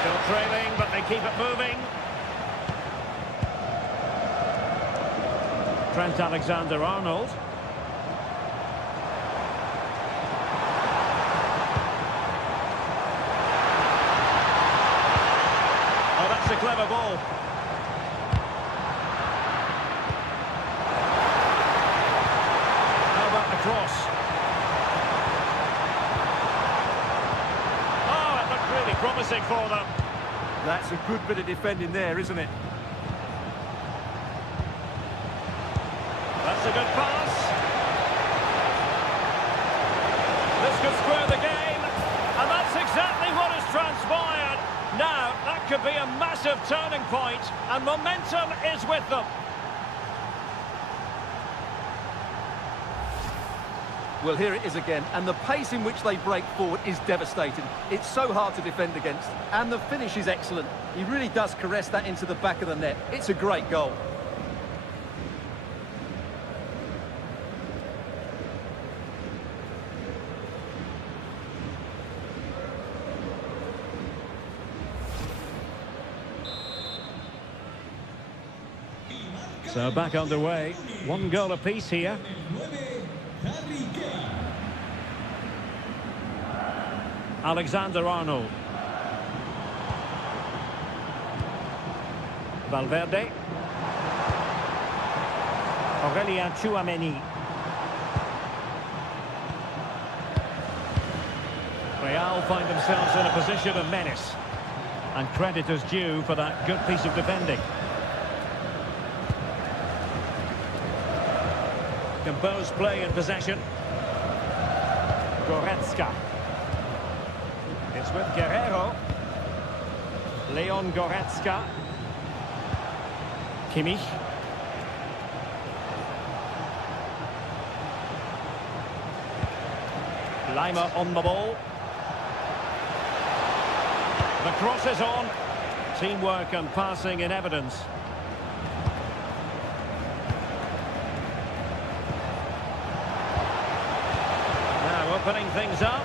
Still trailing, but they keep it moving. Trent Alexander-Arnold. Oh, that's a clever ball. How about the cross? Oh, it looked really promising for them. That's a good bit of defending there, isn't it? That's a good pass. This could square the game, and that's exactly what has transpired. Now, that could be a massive turning point, and momentum is with them. Well, here it is again, and the pace in which they break forward is devastating. It's so hard to defend against, and the finish is excellent. He really does caress that into the back of the net. It's a great goal. So back underway, 1 goal apiece here. Alexander-Arnold. Valverde. Aurelien Tchouameni. Real find themselves in a position of menace. And credit is due for that good piece of defending. Composed play in possession. Goretzka. It's with Guerrero. Leon Goretzka. Kimmich. Lima on the ball. The cross is on. Teamwork and passing in evidence. Now opening things up.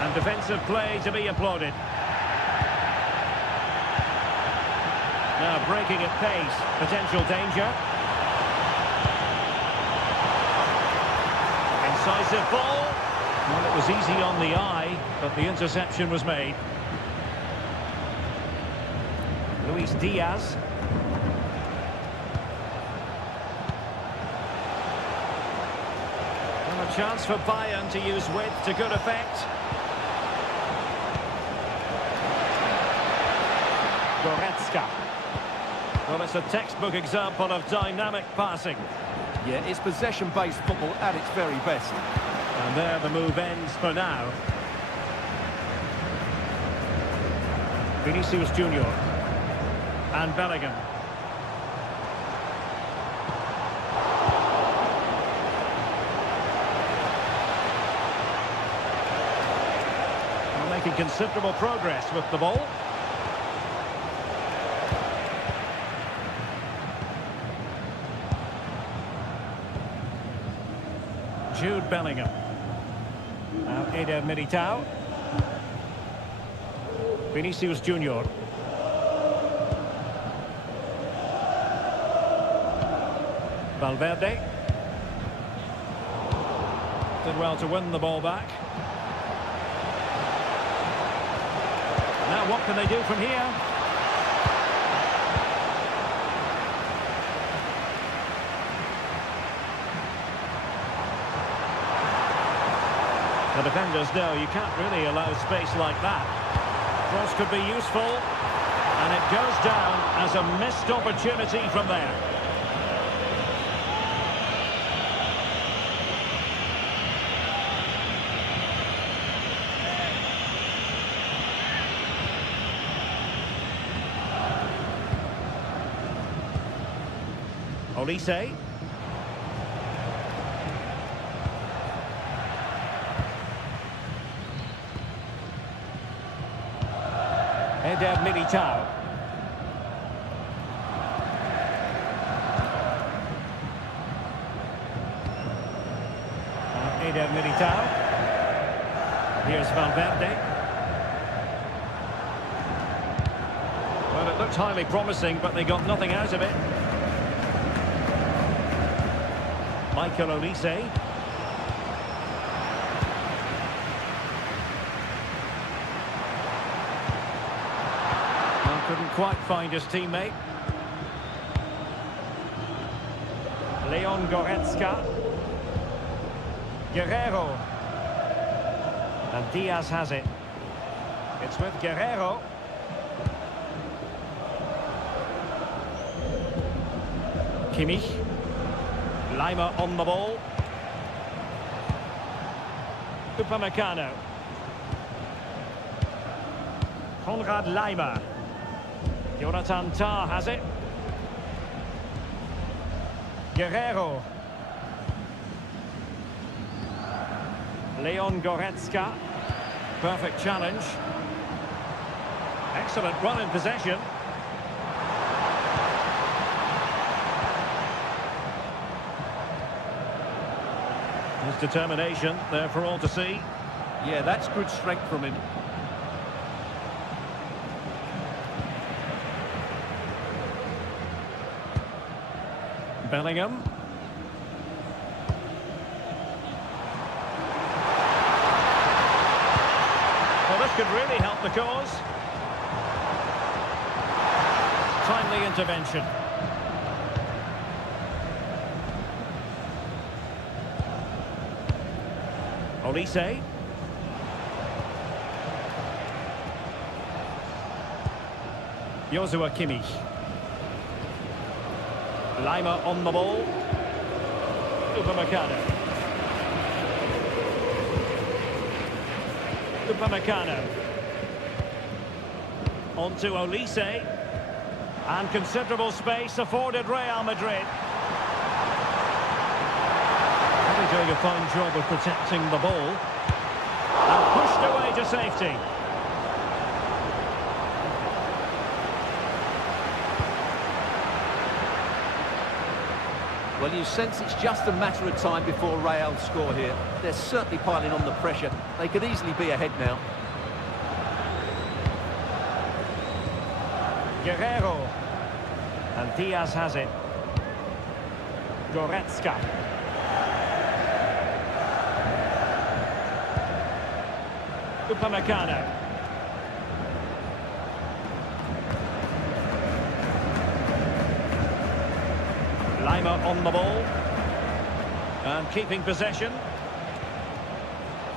And defensive play to be applauded. Now breaking at pace. Potential danger. Incisive ball. Well, it was easy on the eye, but the interception was made. Luis Diaz. And a chance for Bayern to use width to good effect. Goretzka. Well, it's a textbook example of dynamic passing. Yeah, it's possession-based football at its very best. And there the move ends for now. Vinicius Junior. And Bellingham. Well, making considerable progress with the ball. Jude Bellingham. Now Eder Militao. Vinicius Junior. Valverde. Did well to win the ball back. Now what can they do from here? The defenders know you can't really allow space like that. Cross could be useful, and it goes down as a missed opportunity from there. Olise. Eder Militao. Eder Militao. Here's Valverde. Well, it looked highly promising, but they got nothing out of it. Michael Olise. Couldn't quite find his teammate. Leon Goretzka. Guerrero. And Diaz has it. It's with Guerrero. Kimmich. Lima on the ball. Upamecano. Konrad Lima. Jonathan Tah has it. Guerrero. Leon Goretzka. Perfect challenge. Excellent run in possession. His determination there for all to see. Yeah, that's good strength from him. Bellingham. Well, this could really help the cause. Timely intervention. Olise. Joshua Kimmich. Lima on the ball. Upamecano. Upamecano. On to Olise. And considerable space afforded Real Madrid. Really doing a fine job of protecting the ball. And pushed away to safety. Well, you sense it's just a matter of time before Real score here. They're certainly piling on the pressure. They could easily be ahead now. Guerrero. And Diaz has it. Goretzka. Upamecano. Lima on the ball. And keeping possession.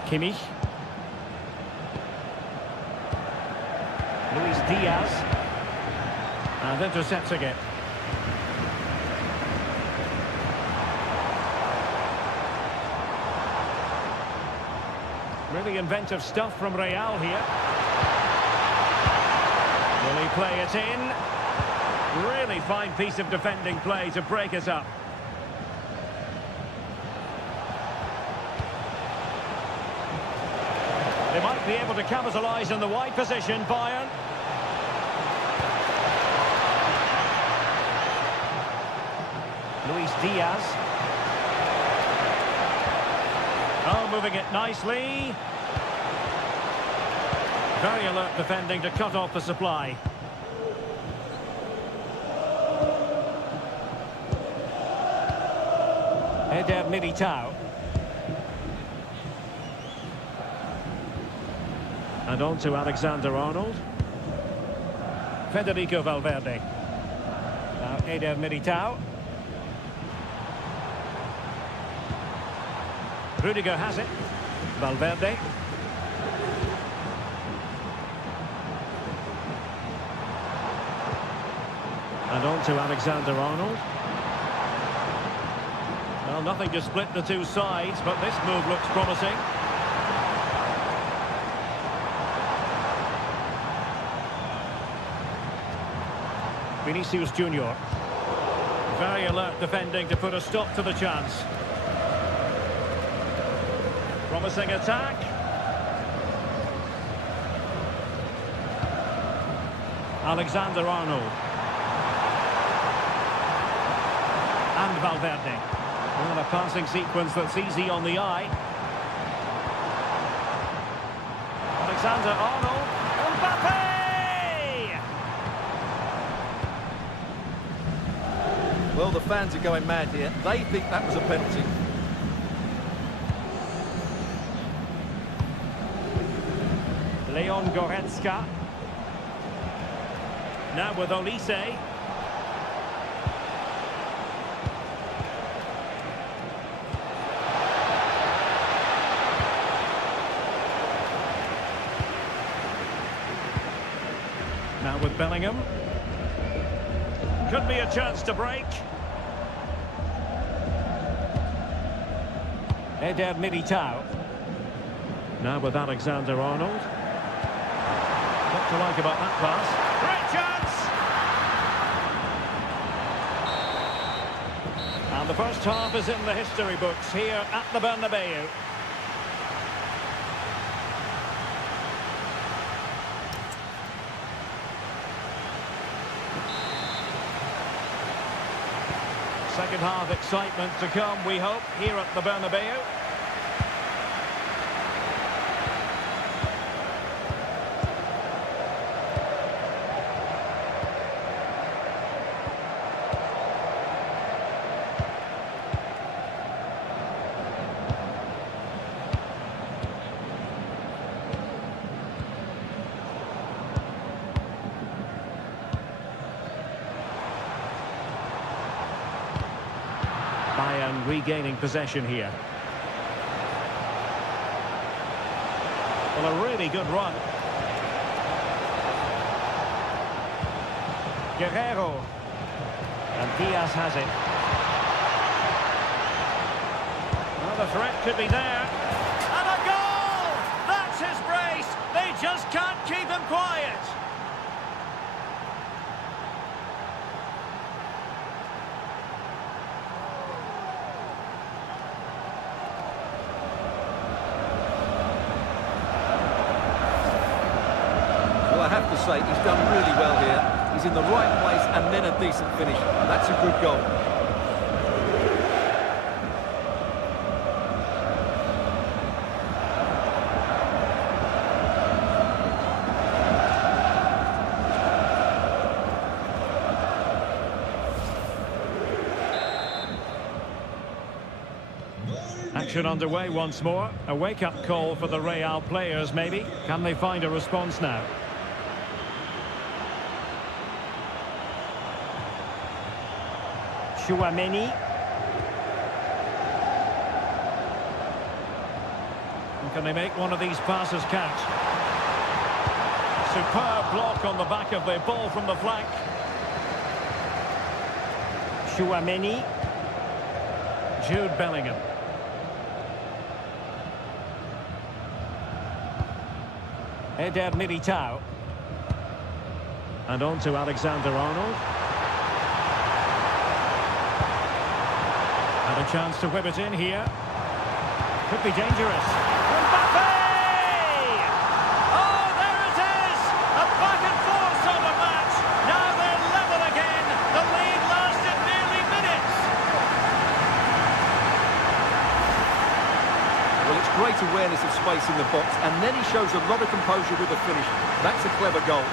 Kimmich. Luis Diaz. And intercepting it. Really inventive stuff from Real here. Will he play it in? Really fine piece of defending play to break us up. They might be able to capitalise in the wide position, Bayern. Luis Diaz. Oh, moving it nicely. Very alert defending to cut off the supply. Eder Militao. And on to Alexander-Arnold. Federico Valverde. Now Eder Militao. Rudiger has it. Valverde. And on to Alexander-Arnold. Well, nothing to split the two sides, but this move looks promising. Vinicius Junior. Very alert defending to put a stop to the chance. Promising attack. Alexander-Arnold. And Valverde. Well, a passing sequence that's easy on the eye. Alexander-Arnold. Mbappe! Well, the fans are going mad here. They think that was a penalty. Leon Goretzka. Now with Olise. Now with Bellingham. Could be a chance to break. Eder Militao. Now with Alexander-Arnold. What to like about that pass? Great chance! And the first half is in the history books here at the Bernabeu. Second half excitement to come, we hope, here at the Bernabeu. Bayern regaining possession here. Well, a really good run. Guerrero. And Diaz has it. Well, the threat could be there. And a goal! That's his brace! They just can't keep him quiet. I have to say, he's done really well here. He's in the right place and then a decent finish. That's a good goal. action underway once more. A wake-up call for the Real players, maybe. Can they find a response now? Chouameni. Can they make one of these passes count? Superb block on the back of the ball from the flank. Chouameni. Jude Bellingham. Eder Militao. And on to Alexander-Arnold. And a chance to whip it in here. Could be dangerous. Mbappe! Oh, there it is! A back and forth sort of match. Now they're level again. The lead lasted nearly minutes. Well, it's great awareness of space in the box, and then he shows a lot of composure with the finish. That's a clever goal.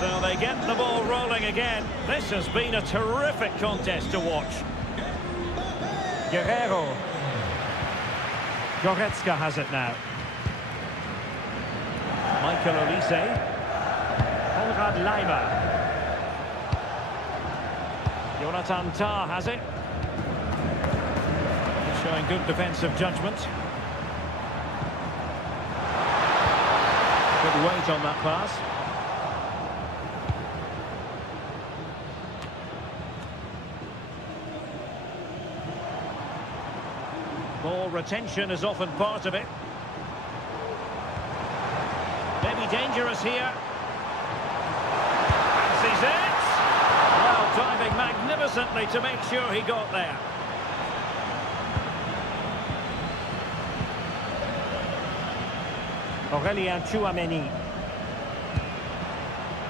So they get the ball rolling again. This has been a terrific contest to watch. Guerrero. Goretzka has it now. Michael Olise. Konrad Laimer. Jonathan Tah has it. He's showing good defensive judgment. Good weight on that pass. Ball retention is often part of it. Maybe dangerous here. Sees it. Well, diving magnificently to make sure he got there. Aurélien Chouameni.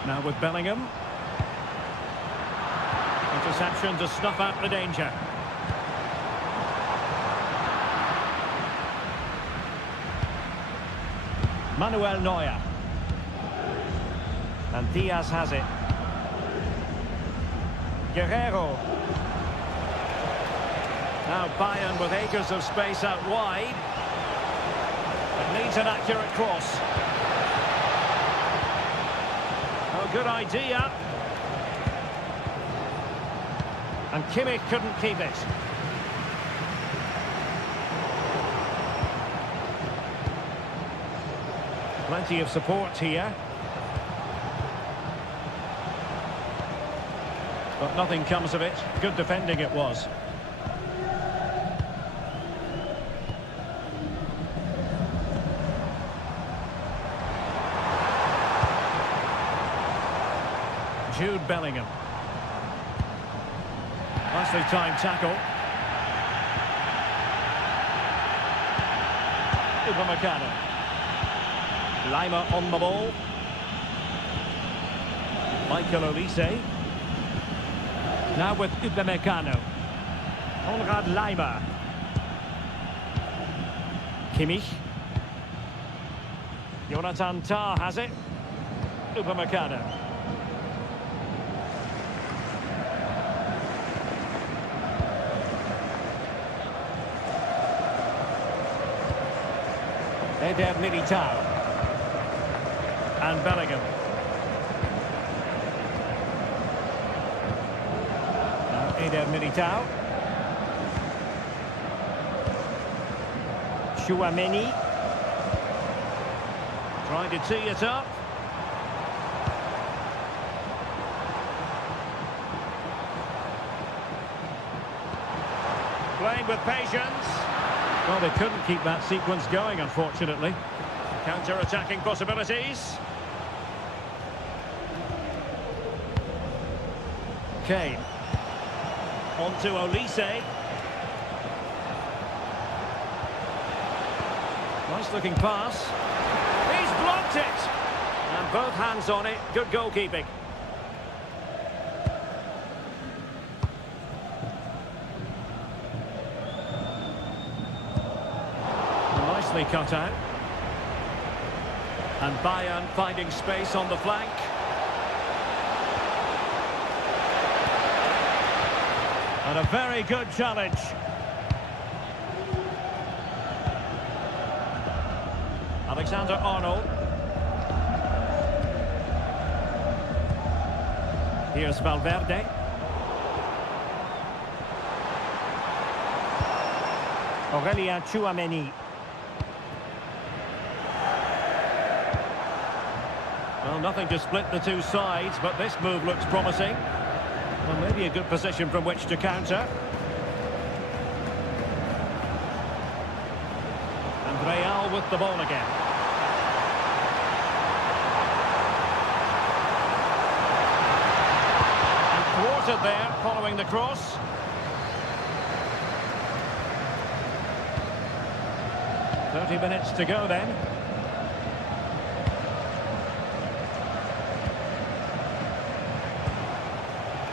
Now with Bellingham. Interception to snuff out the danger. Manuel Neuer. And Diaz has it. Guerrero. Now Bayern with acres of space out wide. It needs an accurate cross. Oh, good idea. And Kimmich couldn't keep it. Plenty of support here. But nothing comes of it. Good defending it was. Jude Bellingham. Nicely timed tackle. Upamecano. Laimer on the ball. Michael Olise. Now with Upamecano. Konrad Laimer. Kimmich. Jonathan Tah has it. Upamecano. Eder Militao. And Bellingham. Now Eder Militao. Chouameni. Trying to tee it up. Playing with patience. Well, they couldn't keep that sequence going, unfortunately. Counter-attacking possibilities. Kane. On to Olise. Nice looking pass. He's blocked it. And both hands on it. Good goalkeeping. nicely cut out. And Bayern finding space on the flank. And a very good challenge. Alexander-Arnold. Here's Valverde. Aurelien Tchouameni. Well, nothing to split the two sides, but this move looks promising. Well, maybe a good position from which to counter. And Real with the ball again. And thwarted there, following the cross. Minutes to go then.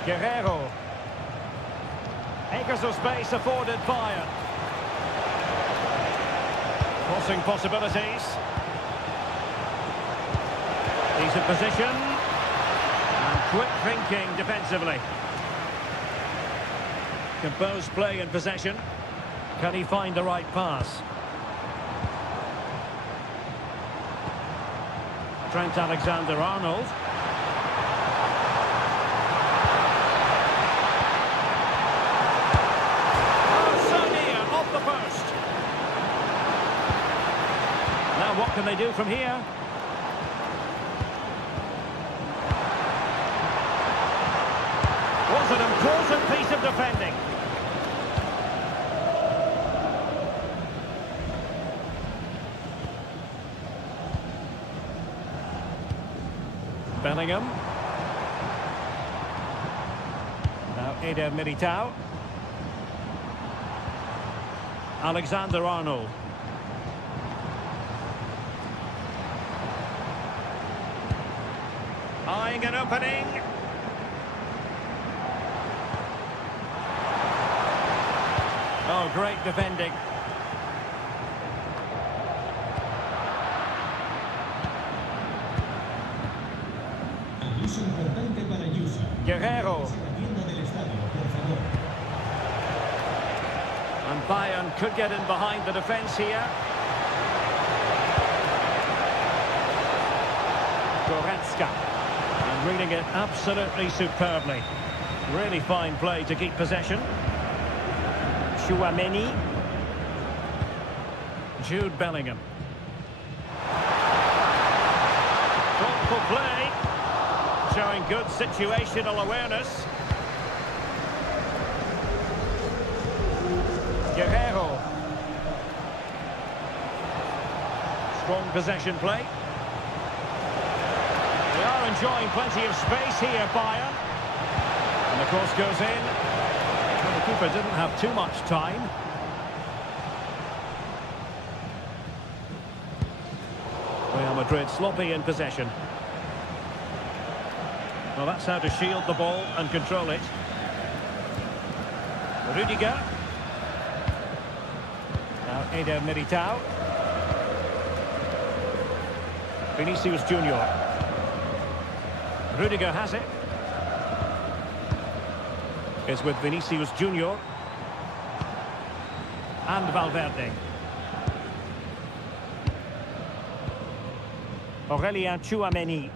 Guerrero. Acres of space afforded Bayern. Crossing possibilities. He's in position. And quick thinking defensively. Composed play in possession. Can he find the right pass? Trent Alexander-Arnold. Oh, so near, off the post. Now what can they do from here? Was an important piece of defending. Bellingham. Now Eder Militao. Alexander-Arnold. Eyeing an opening. Oh, great defending. Guerrero. And Bayern could get in behind the defence here. Goretzka. And reading it absolutely superbly. Really fine play to keep possession. Tchouameni. Jude Bellingham. Thoughtful play. Showing good situational awareness. Guerrero. Strong possession play. They are enjoying plenty of space here, Bayern. And the cross goes in. Well, the keeper didn't have too much time. Real Madrid sloppy in possession. Well, that's how to shield the ball and control it. Rudiger. Now Eder Militao. Vinicius Junior. Rudiger has it. It's with Vinicius Junior. And Valverde. Aurelien Tchouameni.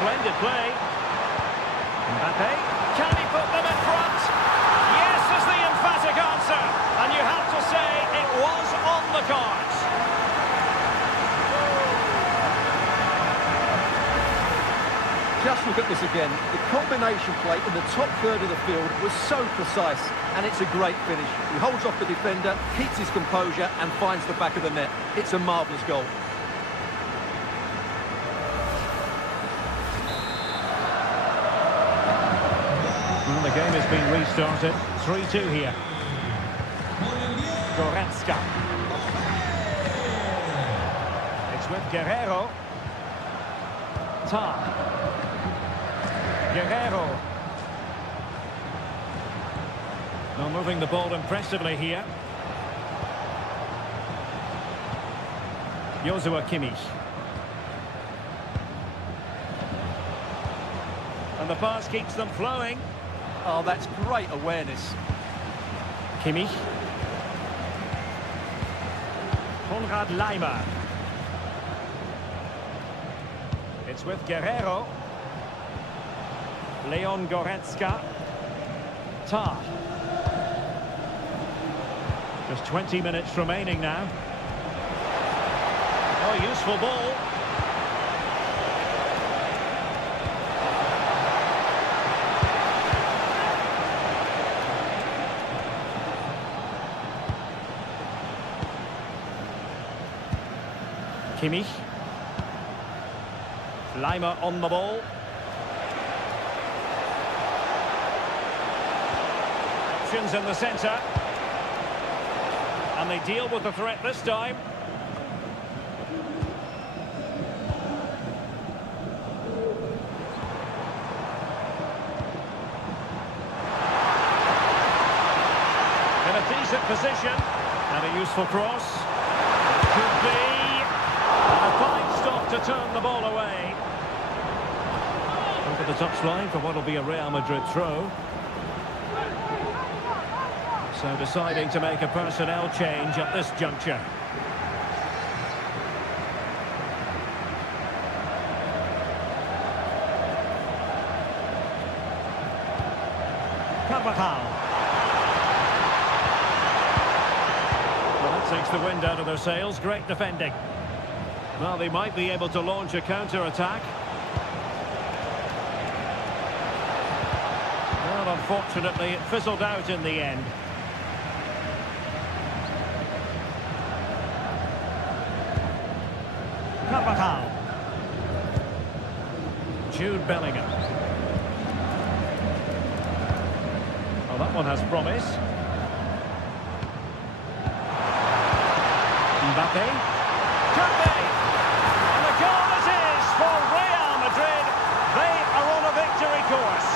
Splendid play. Mbappe. Can he put them in front? Yes is the emphatic answer. And you have to say it was on the cards. Just look at this again. The combination play in the top third of the field was so precise, and it's a great finish. He holds off the defender, keeps his composure, and finds the back of the net. It's a marvellous goal. Well, the game has been restarted. 3-2 here. Goretzka. It's with Guerrero. Tar. Guerrero. Well, moving the ball impressively here. Joshua Kimmich. And the pass keeps them flowing. Oh, that's great awareness. Kimmich. Konrad Laimer. It's with Guerrero. Leon Goretzka. Tar. Just 20 minutes remaining now. Oh, useful ball. Kimmich. Laimer on the ball. Options in the centre. And they deal with the threat this time. In a decent position. And a useful cross. Could be. And a fine stop to turn the ball away. Over the touchline for what will be a Real Madrid throw. So deciding to make a personnel change at this juncture. Carvajal. Well, that takes the wind out of their sails. Great defending. Well, they might be able to launch a counter-attack. Well, unfortunately, it fizzled out in the end. Carvajal. Jude Bellingham. Oh, that one has promise. Mbappe. Mbappe. And the goal it is for Real Madrid. They are on a victory course.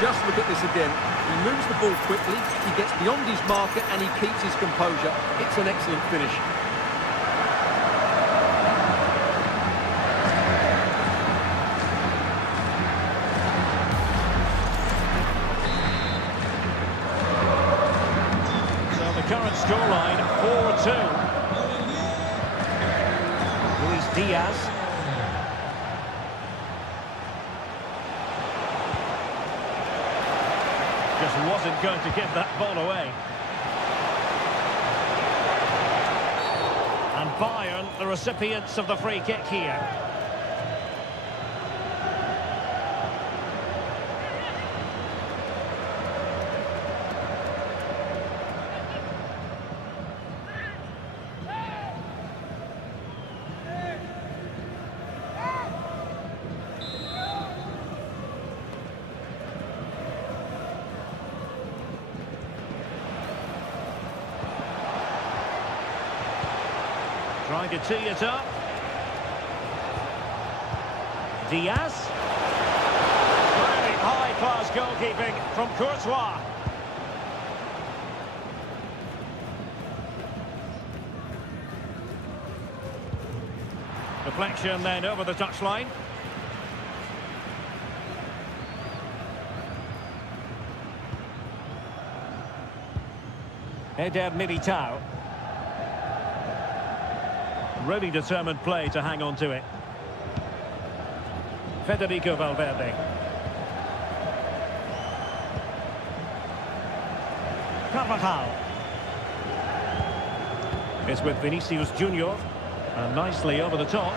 Just look at this again. He moves the ball quickly, he gets beyond his marker and he keeps his composure. It's an excellent finish. So the current scoreline, 4-2. Luis Diaz. Just wasn't going to give that ball away. And Bayern, the recipients of the free kick here. Trying to tee it up. Diaz. Really high-class goalkeeping from Courtois. Deflection then over the touchline. Eder Militao. Really determined play to hang on to it. Federico Valverde. Carvajal. It's with Vinicius Junior. And nicely over the top.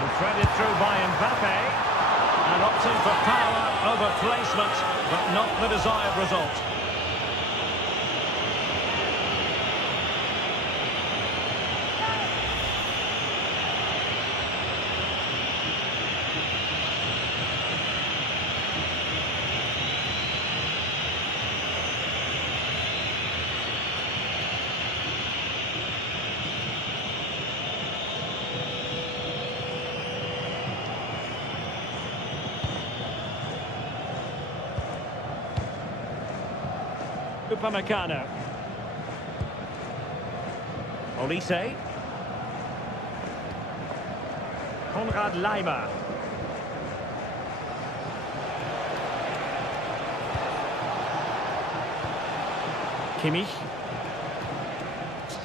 And threaded through by Mbappe. And opting for power over placement, but not the desired result. Upamecano. Olise. Konrad Leimer. Kimmich.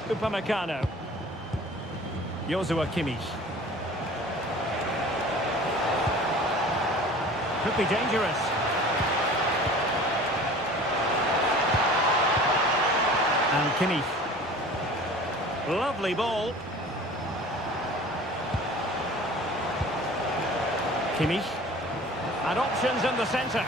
Upamecano. Joshua Kimmich. Could be dangerous. And Kimmich. Lovely ball. Kimmich. And options in the centre.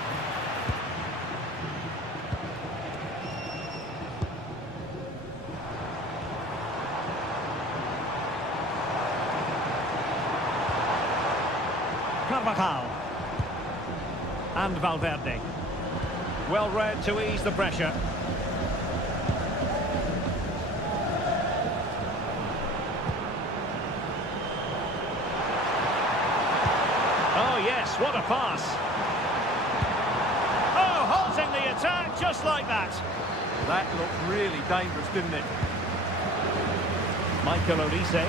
Carvajal. And Valverde. Well read to ease the pressure. Oh yes, what a pass. Oh, halting the attack just like that. That looked really dangerous, didn't it? Michael Olise.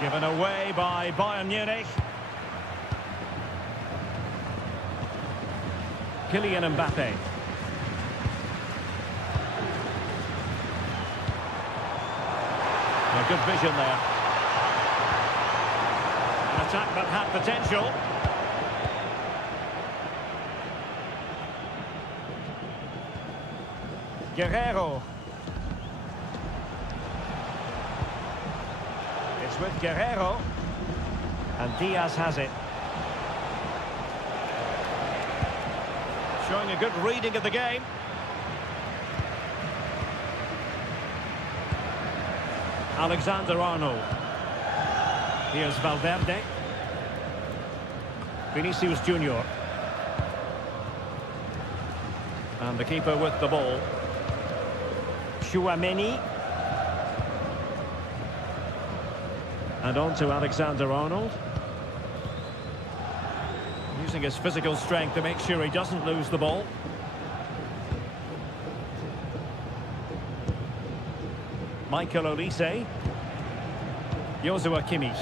Given away by Bayern Munich. Kylian Mbappe. A good vision there. An attack that had potential. Guerrero. It's with Guerrero. And Diaz has it. Showing a good reading of the game. Alexander-Arnold. Here's Valverde. Vinicius Junior. And the keeper with the ball. Tchouaméni. And on to Alexander-Arnold. Using his physical strength to make sure he doesn't lose the ball. Michael Olise. Joshua Kimmich.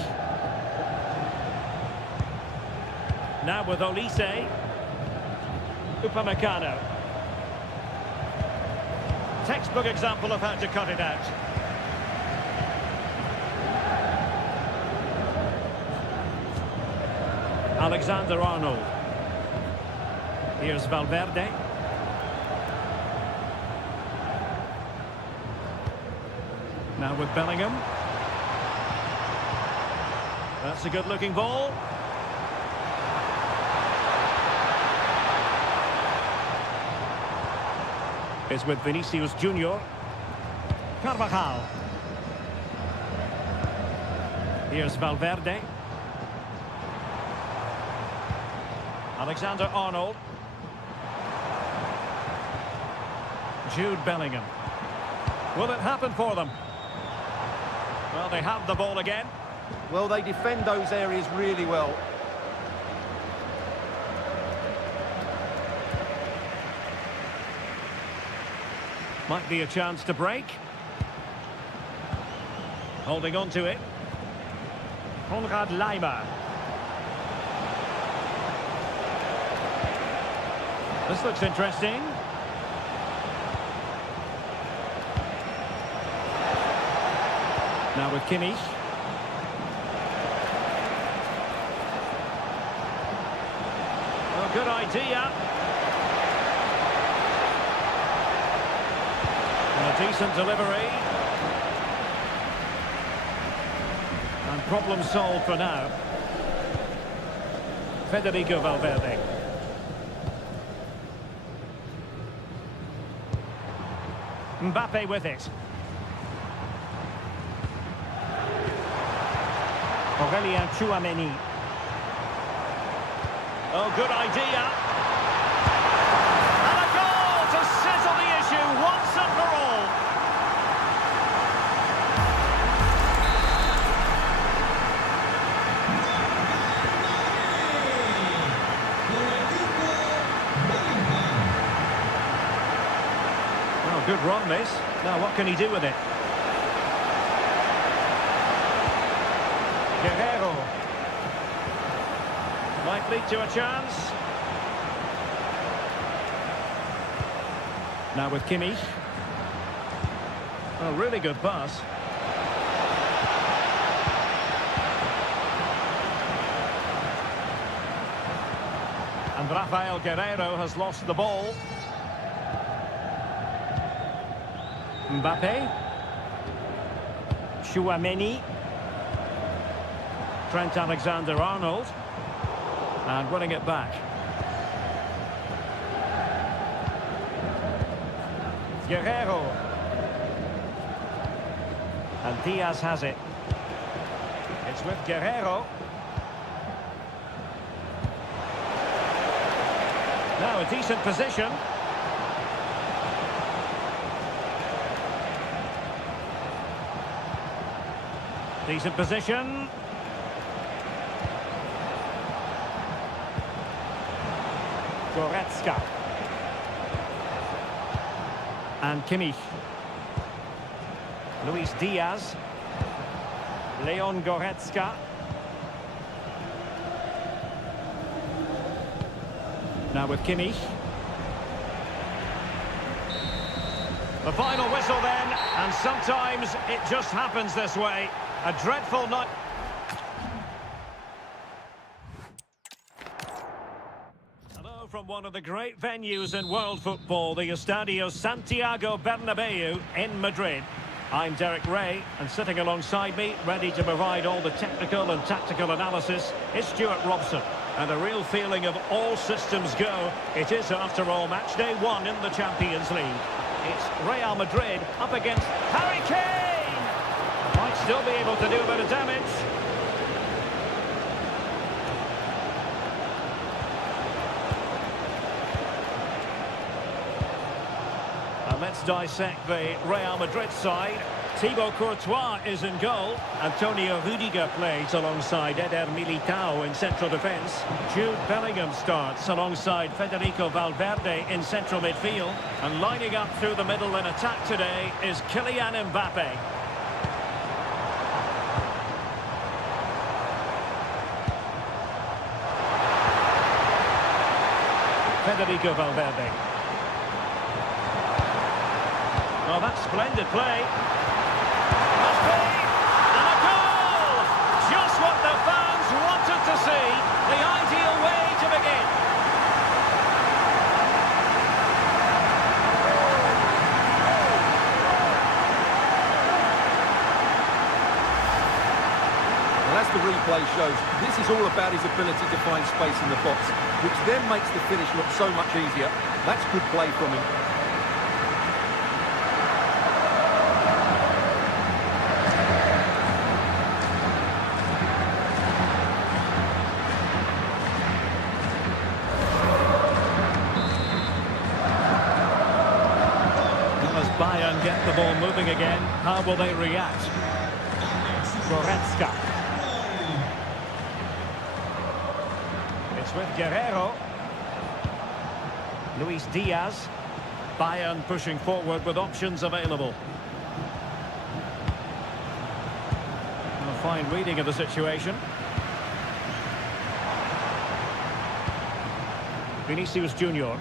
Now with Olise. Upamecano. Textbook example of how to cut it out. Alexander-Arnold. Here's Valverde. Now with Bellingham. That's a good-looking ball. It's with Vinicius Junior. Carvajal. Here's Valverde. Alexander-Arnold. Jude Bellingham. Will it happen for them? Well, they have the ball again. Well, they defend those areas really well. Might be a chance to break. Holding on to it. Konrad Leimer. This looks interesting. Now with Kimmich. Oh, good idea. And a decent delivery. And problem solved for now. Federico Valverde. Mbappe with it. Tchouaméni. Oh, good idea. And a goal to settle the issue once and for all. run this. Now, what can he do with it? Guerrero. Might lead to a chance. Now with Kimmich. Oh, really good pass. And Rafael Guerrero has lost the ball. Mbappe. Chouameni. Trent Alexander-Arnold. And winning it back. Guerrero. And Diaz has it. It's with Guerrero. Now a decent position. Decent position. Goretzka. And Kimmich. Luis Diaz. Leon Goretzka. Now with Kimmich. The final whistle then, and sometimes it just happens this way. A dreadful night. Hello from one of the great venues in world football, the Estadio Santiago Bernabeu in Madrid. I'm Derek Ray, and sitting alongside me, ready to provide all the technical and tactical analysis, is Stuart Robson. And a real feeling of all systems go. It is, after all, match day 1 in the Champions League. It's Real Madrid up against Harry Kane! Might still be able to do a bit of damage. And let's dissect the Real Madrid side. Thibaut Courtois is in goal. Antonio Rudiger plays alongside Eder Militao in central defence. Jude Bellingham starts alongside Federico Valverde in central midfield. And lining up through the middle in attack today is Kylian Mbappe. Federico Valverde. Oh, that's splendid play. And a goal! Just what the fans wanted to see. The ideal way to begin. Well, as the replay shows, this is all about his ability to find space in the box, which then makes the finish look so much easier. That's good play from him. Bayern get the ball moving again. How will they react? Goretzka. It's with Guerrero. Luis Diaz. Bayern pushing forward with options available. A fine reading of the situation. Vinicius Junior.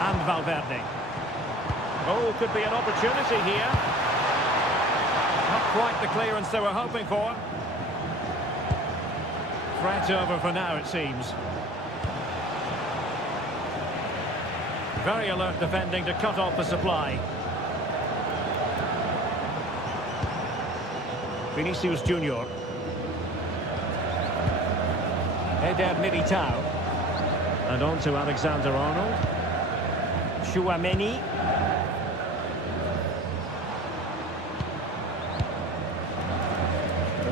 And Valverde. Oh, could be an opportunity here. Not quite the clearance they were hoping for. Threat over for now, it seems. Very alert defending to cut off the supply. Vinicius Junior. Eder Militao. And on to Alexander-Arnold. Chouameni.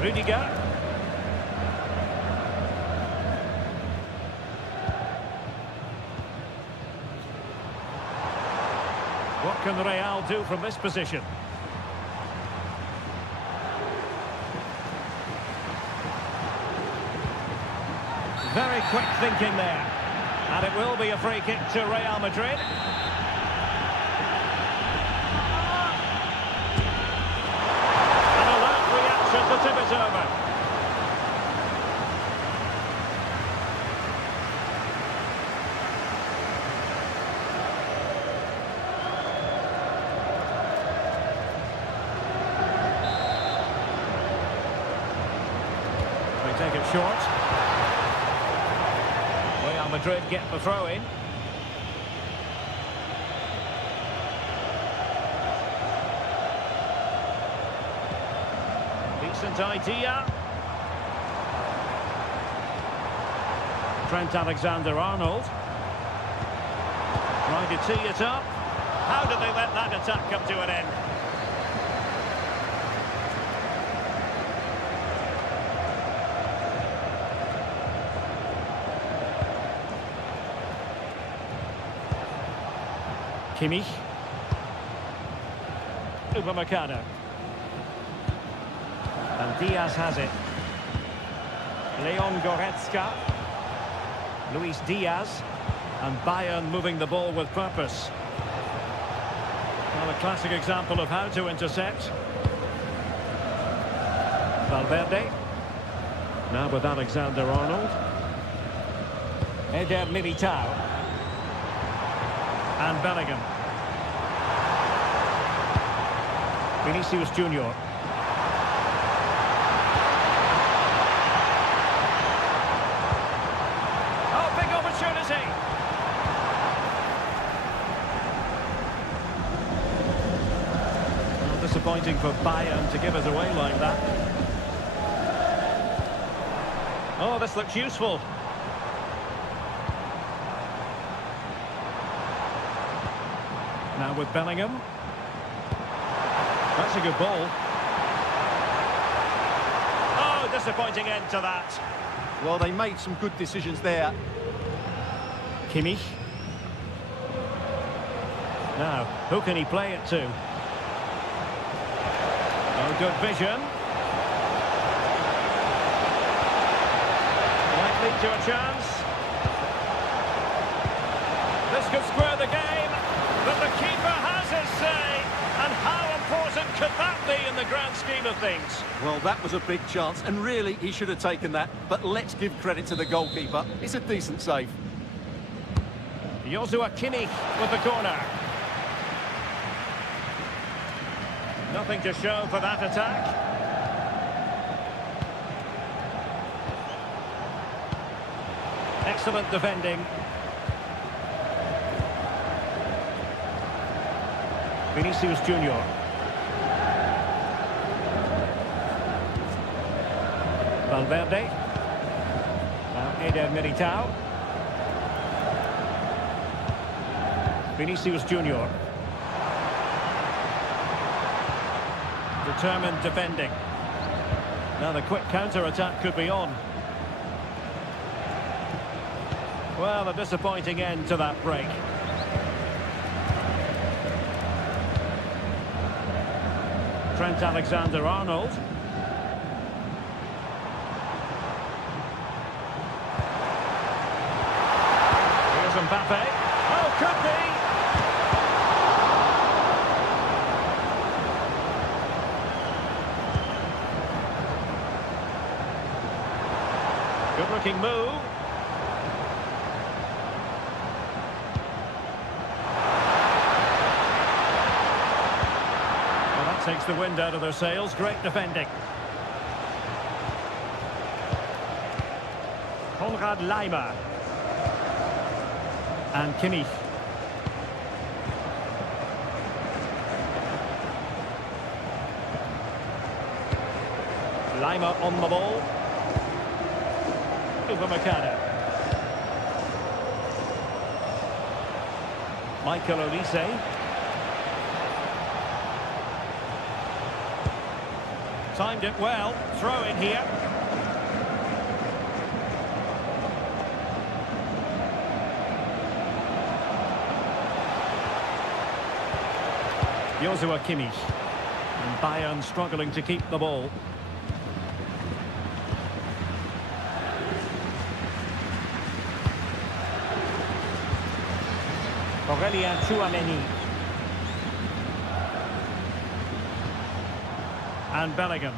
Rudiger. What can Real do from this position? Very quick thinking there. And it will be a free kick to Real Madrid. An alert reaction to tip it over. They take it short. Real Madrid get the throw in. Decent idea. Trent Alexander-Arnold. Trying to tee it up. How did they let that attack come to an end? Kimmich. Upamecano. And Diaz has it. Leon Goretzka. Luis Diaz. And Bayern moving the ball with purpose. Well, a classic example of how to intercept. Valverde. Now with Alexander-Arnold. Eder Militao. And Bellingham. Vinicius Junior. Oh, big opportunity. Well, disappointing for Bayern to give it away like that. Oh, this looks useful. Now with Bellingham. That's a good ball. Oh, disappointing end to that. Well, they made some good decisions there. Kimmich. Now, who can he play it to? Oh, good vision. Might lead to a chance. This could square the game. But the keeper has his say, and how important could that be in the grand scheme of things? Well, that was a big chance, and really, he should have taken that. But let's give credit to the goalkeeper. It's a decent save. Joshua Kimmich with the corner. Nothing to show for that attack. Excellent defending. Vinicius Junior. Valverde. Now Eder Militao. Vinicius Junior. Determined defending. Now the quick counter-attack could be on. Well, a disappointing end to that break. Trent Alexander-Arnold. Here's Mbappe. Oh, could be! Good-looking move. Takes the wind out of their sails. Great defending. Konrad Laimer. And Kimmich. Laimer on the ball. Upamecano. Michael Olise. Timed it well. Throw in here. Joshua Kimmich. And Bayern struggling to keep the ball. Aurelien Chouameni. And Bellingham.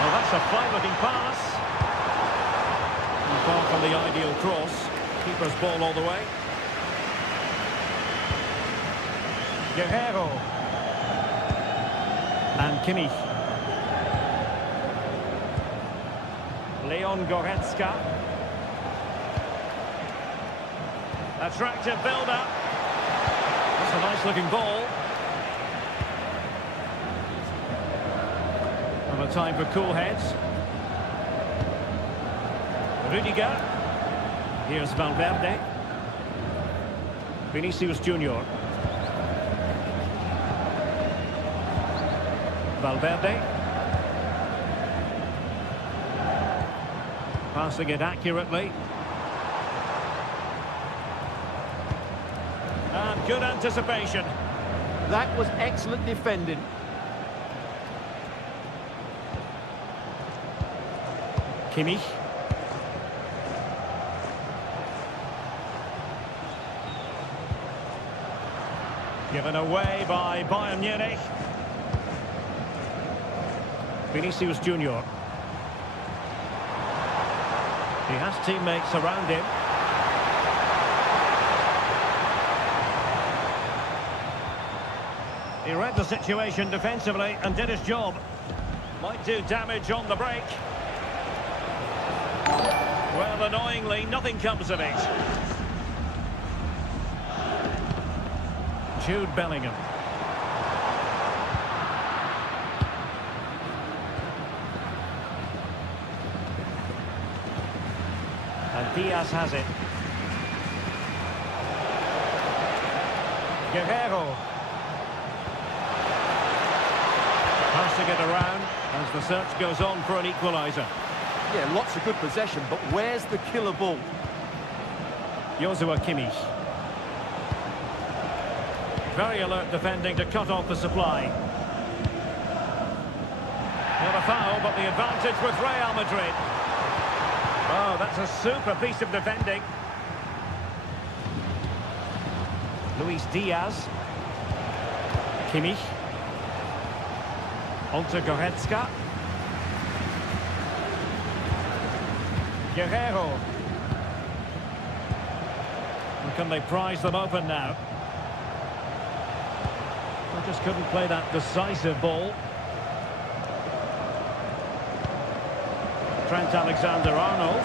Well, that's a fine-looking pass. And far from the ideal cross. Keeper's ball all the way. Guerrero. And Kimmich. Leon Goretzka. Attractive build-up. That's a nice-looking ball. And a time for cool heads. Rudiger. Here's Valverde. Vinicius Junior. Valverde. Passing it accurately. And good anticipation. That was excellent defending. Kimmich. Given away by Bayern Munich. Vinicius Junior. He has teammates around him. He read the situation defensively and did his job. Might do damage on the break. Well, annoyingly, nothing comes of it. Jude Bellingham. And Diaz has it. Guerrero. Passing it around as the search goes on for an equalizer. Yeah, lots of good possession, but where's the killer ball? Joshua Kimmich. Very alert defending to cut off the supply. Not a foul, but the advantage with Real Madrid. Oh, that's a super piece of defending. Luis Diaz. Kimmich. Onto Goretzka. Guerrero. And can they prize them open now? They just couldn't play that decisive ball. Trent Alexander-Arnold.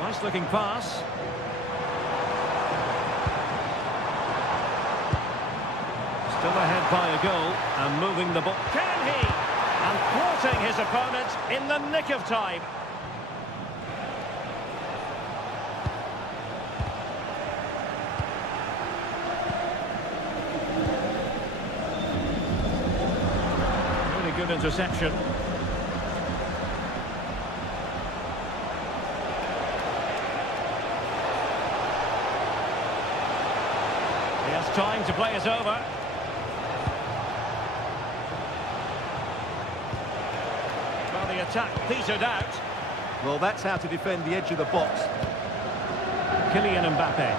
Nice looking pass. Still ahead by a goal and moving the ball. Can he? And thwarting his opponent in the nick of time. Really good interception. He has time to play it over. The attack petered out. Well, that's how to defend the edge of the box. Kylian Mbappe.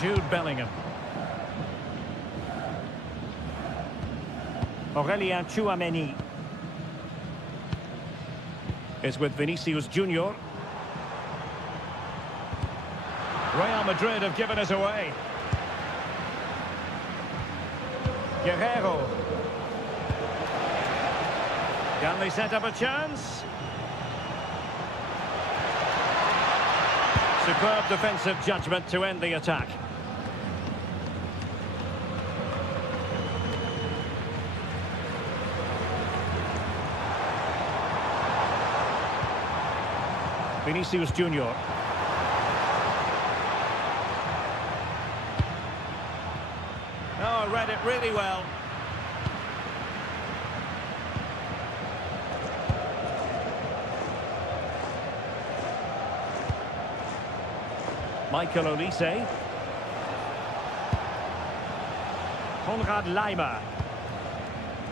Jude Bellingham. Aurelien Chouameni. Is with Vinicius Junior. Real Madrid have given us away. Guerrero. Can they set up a chance? Superb defensive judgment to end the attack. Vinicius Junior. Oh, read it really well. Michael Olise. Konrad Leimer.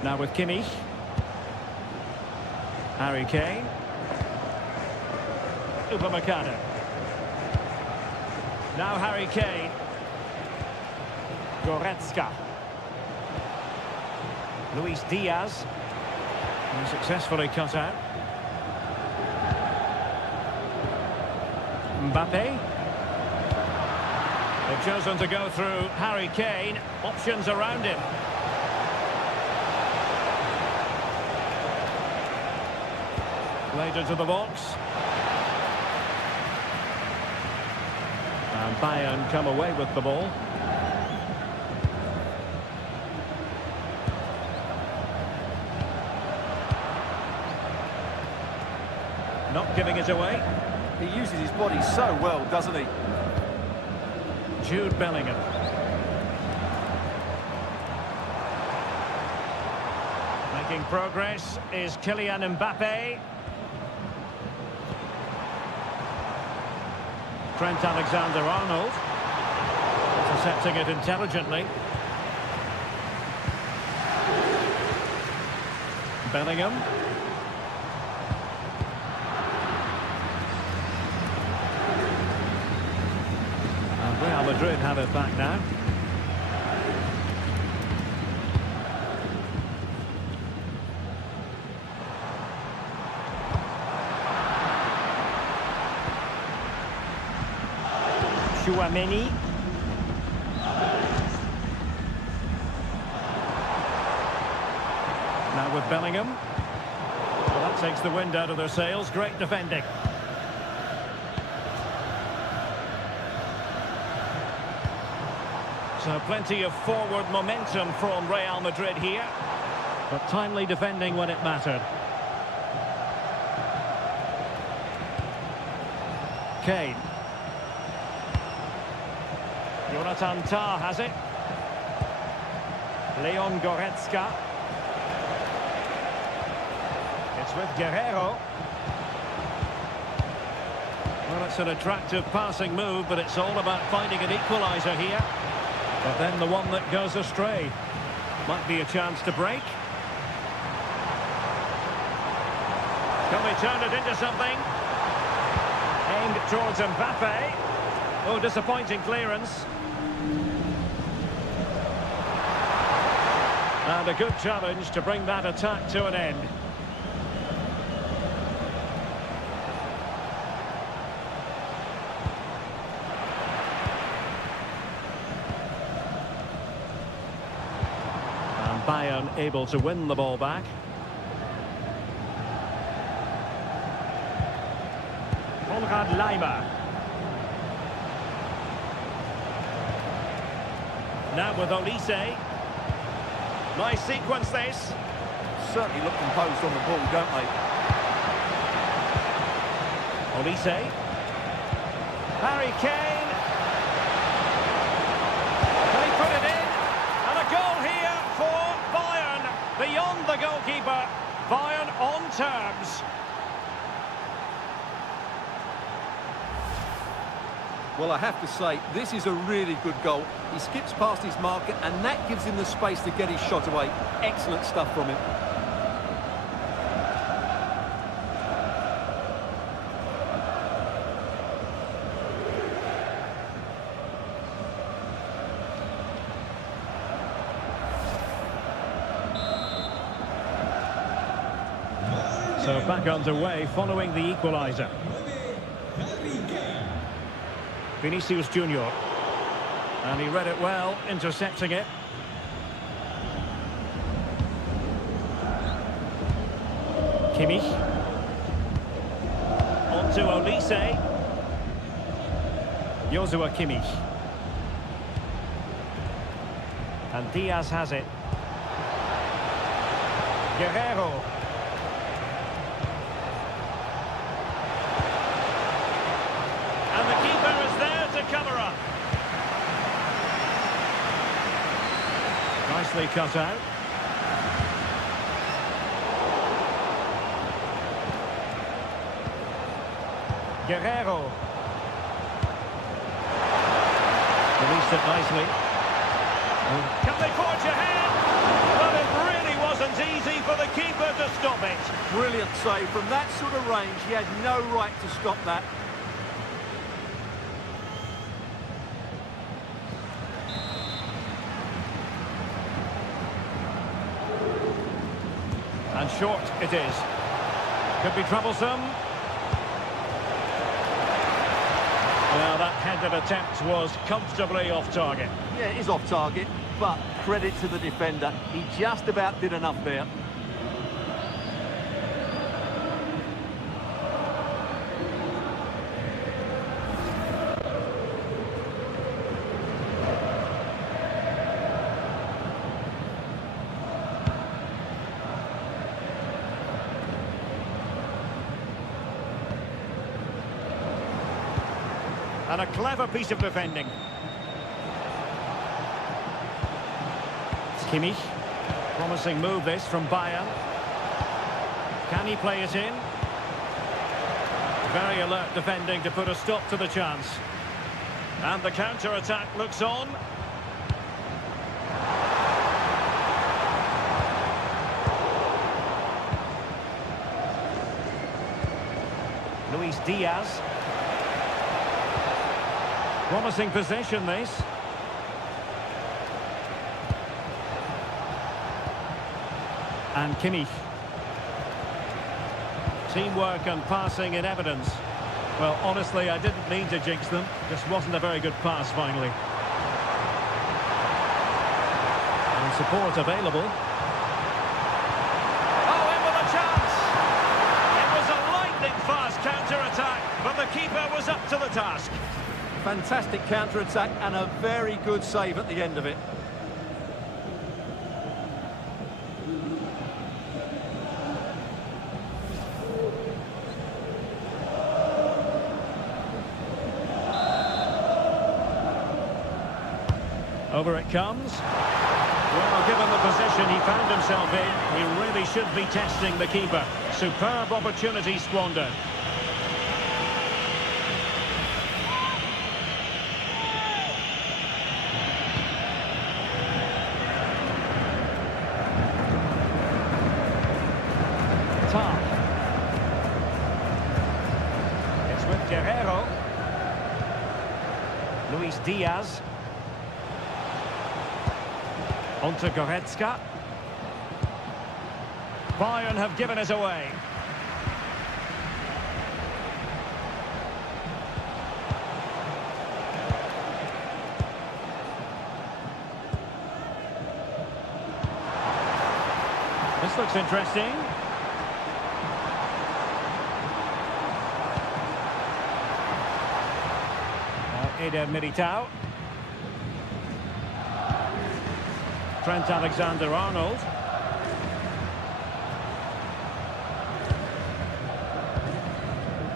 Now with Kimmich. Harry Kane. Upamecano. Now Harry Kane. Goretzka. Luis Diaz. And successfully cut out. Mbappe. They've chosen to go through Harry Kane. Options around him. Played into the box. And Bayern come away with the ball. Not giving it away. He uses his body so well, doesn't he? Jude Bellingham. Making progress is Kylian Mbappe. Trent Alexander-Arnold. Intercepting it intelligently. Bellingham. And Real Madrid have it back now. Chouameni. Now with Bellingham. Well, that takes the wind out of their sails. Great defending. So plenty of forward momentum from Real Madrid here. But timely defending when it mattered. Kane. Jonathan Tah has it. Leon Goretzka. It's with Guerrero. Well, it's an attractive passing move, but it's all about finding an equalizer here. But then the one that goes astray. Might be a chance to break. Can we turn it into something? Aimed towards Mbappe. Oh, disappointing clearance. And a good challenge to bring that attack to an end. And Bayern able to win the ball back. Konrad Leimer. Now with Olise. Nice sequence this. Certainly look composed on the ball, don't they? Olise. Harry Kane. Can he put it in? And a goal here for Bayern. Beyond the goalkeeper. Bayern on terms. Well, I have to say, this is a really good goal. He skips past his marker, and that gives him the space to get his shot away. Excellent stuff from him. So back underway following the equaliser. Vinicius Junior. And he read it well, intercepting it. Kimmich. On to Olise. Joshua Kimmich. And Diaz has it. Guerrero. And the keeper is there to cover up. Nicely cut out. Guerrero. Released it nicely. Can they forge ahead? Well, it really wasn't easy for the keeper to stop it. Brilliant save. From that sort of range, he had no right to stop that. And short it is. Could be troublesome. Well, that headed attempt was comfortably off target. Yeah, it is off target, but credit to the defender. He just about did enough there. And a clever piece of defending. It's Kimmich. Promising move this from Bayern. Can he play it in? Very alert defending to put a stop to the chance. And the counter-attack looks on. Luis Diaz. Promising possession, this. And Kimmich. Teamwork and passing in evidence. Well, honestly, I didn't mean to jinx them. Just wasn't a very good pass, finally. And support available. Oh, in with a chance! It was a lightning-fast counter-attack, but the keeper was up to the task. Fantastic counter-attack and a very good save at the end of it. Over it comes. Well, given the position he found himself in, he really should be testing the keeper. Superb opportunity squandered. It's with Guerrero. Luis Diaz. On to Goretzka. Bayern have given it away. This looks interesting. Eder Militao. Trent Alexander-Arnold.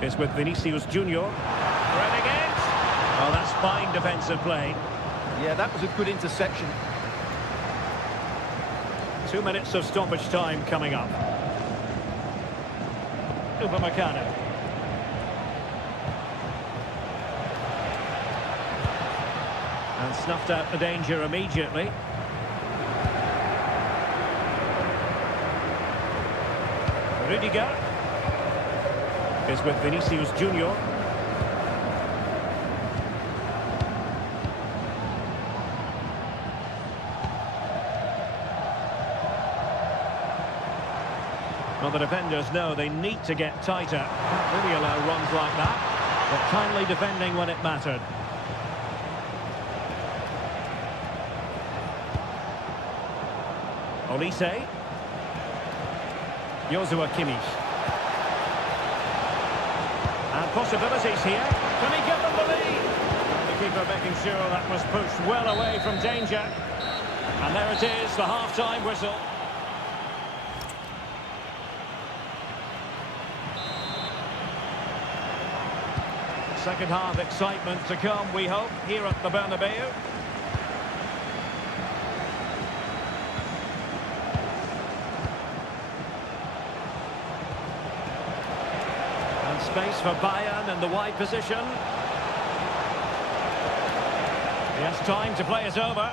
It's with Vinicius Junior. Threading it. Oh, that's fine defensive play. Yeah, that was a good interception. 2 minutes of stoppage time coming up. Upamecano. And snuffed out the danger immediately. Rudiger is with Vinicius Junior. Well, the defenders know they need to get tighter. Can't really allow runs like that, but kindly defending when it mattered. Olise. Joshua Kimmich. And possibilities here. Can he give them the lead? The keeper making sure that was pushed well away from danger. And there it is, the half-time whistle. Second half excitement to come, we hope, here at the Bernabeu. Space for Bayern in the wide position. He has time to play it over.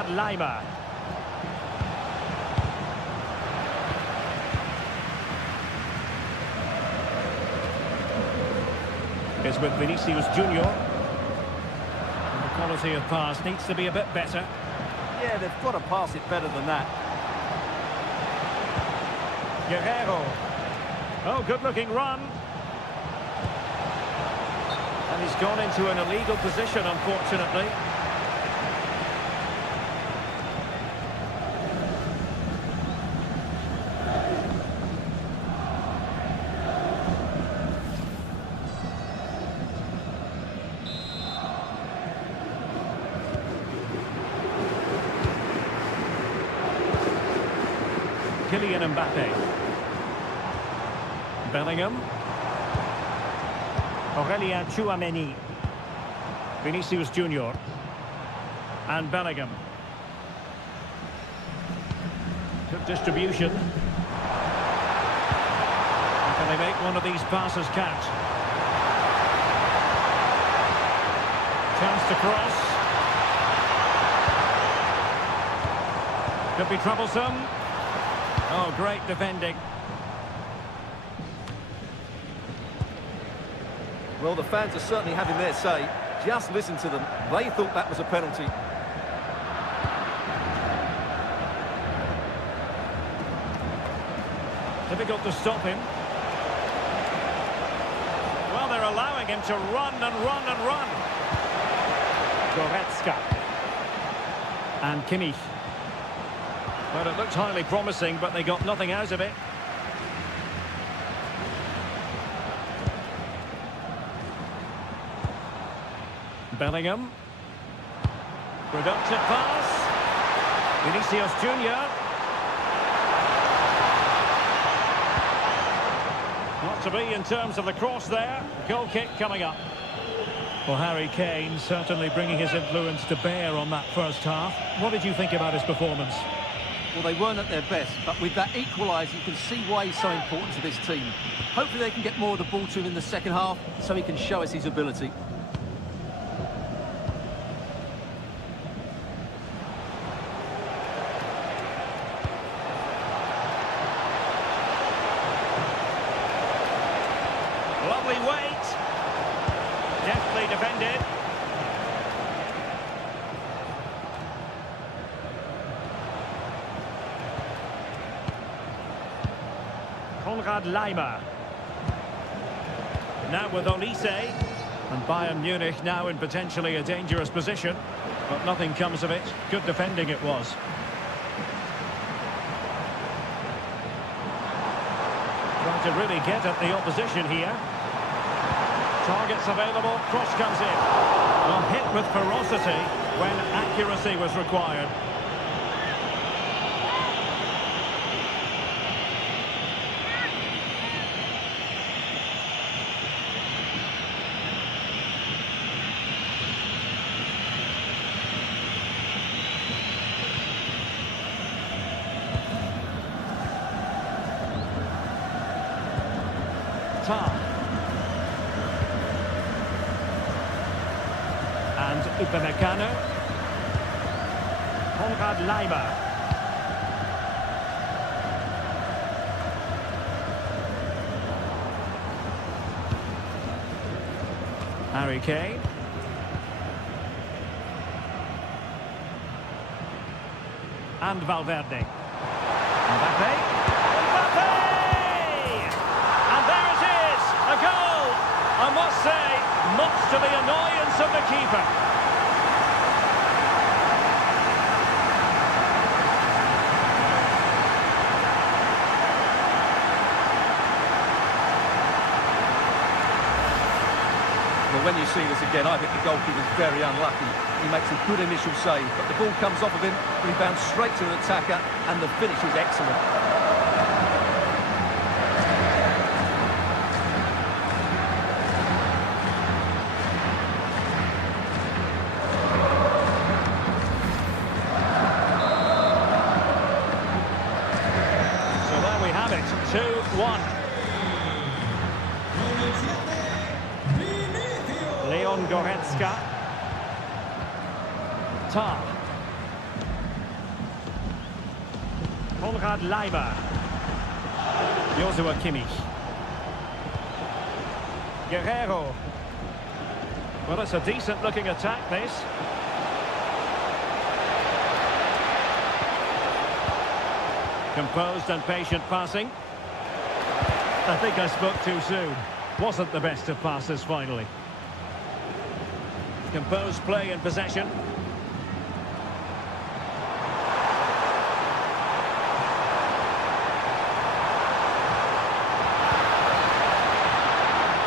Konrad Laimer. Is with Vinicius Junior. And the quality of pass needs to be a bit better. Yeah, they've got to pass it better than that. Guerrero. Oh, good-looking run. And he's gone into an illegal position, unfortunately. Kylian Mbappe. Bellingham. Aurelien Tchouameni. Vinicius Junior. And Bellingham. Good distribution. And can they make one of these passes count? Chance to cross. Could be troublesome. Oh, great defending. Well, the fans are certainly having their say. Just listen to them. They thought that was a penalty. Difficult to stop him. Well, they're allowing him to run and run and run. Goretzka. And Kimmich. Well, it looked highly promising, but they got nothing out of it. Bellingham. Productive pass. Vinicius Junior. Not to be in terms of the cross there. Goal kick coming up. Well, Harry Kane certainly bringing his influence to bear on that first half. What did you think about his performance? Well, they weren't at their best, but with that equaliser, you can see why he's so important to this team. Hopefully they can get more of the ball to him in the second half, so he can show us his ability. Lovely weight. Deftly defended. Konrad Laimer. Now with Olise. And Bayern Munich now in potentially a dangerous position. But nothing comes of it. Good defending it was. Trying to really get at the opposition here. Targets available, cross comes in. Well, hit with ferocity when accuracy was required. And Upamecano. Konrad Laimer. Harry Kane. And Valverde. Mbappe. Mbappe! And there it is, a goal. I must say, much to the annoyance of the keeper. Well, when you see this again, I think the goalkeeper's very unlucky. He makes a good initial save, but the ball comes off of him, rebounds straight to the attacker, and the finish is excellent. So there we have it, 2-1. Leon Goretzka. Tar. Konrad Leimer. Joshua Kimmich. Guerrero. Well, it's a decent-looking attack, this. Composed and patient passing. I think I spoke too soon. Wasn't the best of passes, finally. Composed play in possession.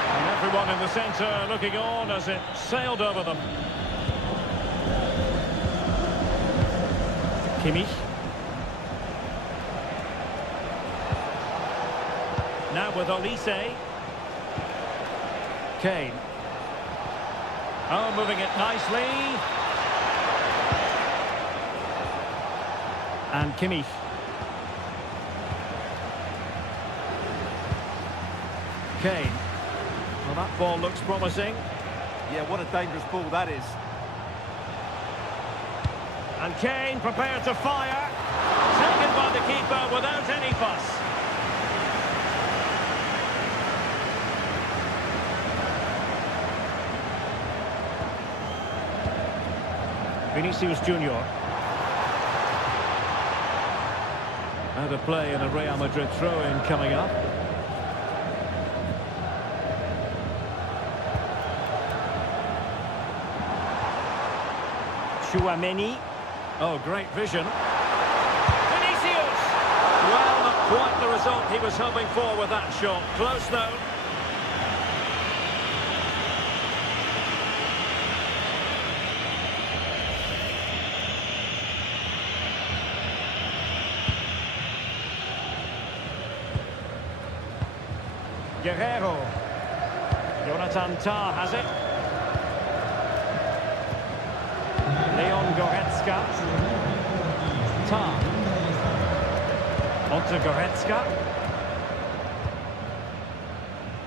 And everyone in the centre looking on as it sailed over them. Kimmich. Now with Olise. Kane. Oh, moving it nicely. And Kimmich. Kane. Well, that ball looks promising. Yeah, what a dangerous ball that is. And Kane prepared to fire. Taken by the keeper without any fuss. Vinicius Junior. Out of play in a Real Madrid throw-in coming up. Chouameni. Oh, great vision. Vinicius! Well, not quite the result he was hoping for with that shot. Close, though. Guerrero. Jonathan Tah has it. Leon Goretzka. Tah. On to Goretzka.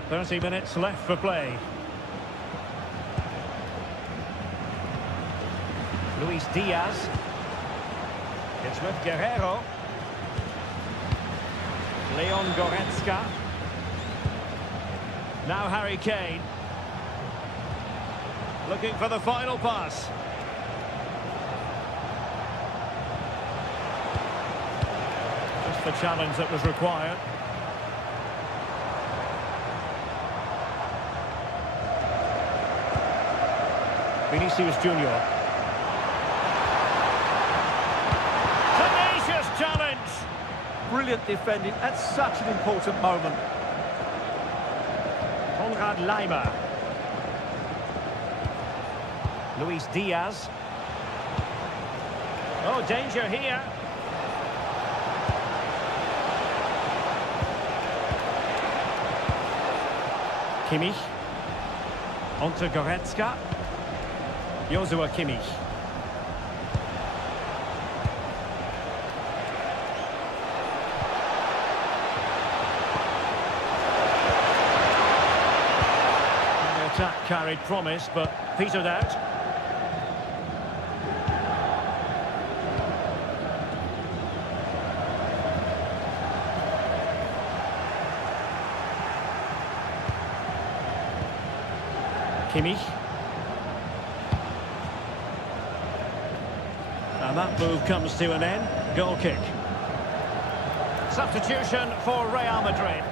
30 minutes left for play. Luis Diaz. It's with Guerrero. Leon Goretzka. Now Harry Kane. Looking for the final pass. Just the challenge that was required. Vinicius Junior. Tenacious challenge. Brilliant defending at such an important moment. Konrad Leimer. Luis Diaz. Oh, danger here. Kimmich. On to Goretzka. Joshua Kimmich. Attack carried promise, but petered out. Kimmich. And that move comes to an end. Goal kick. Substitution for Real Madrid.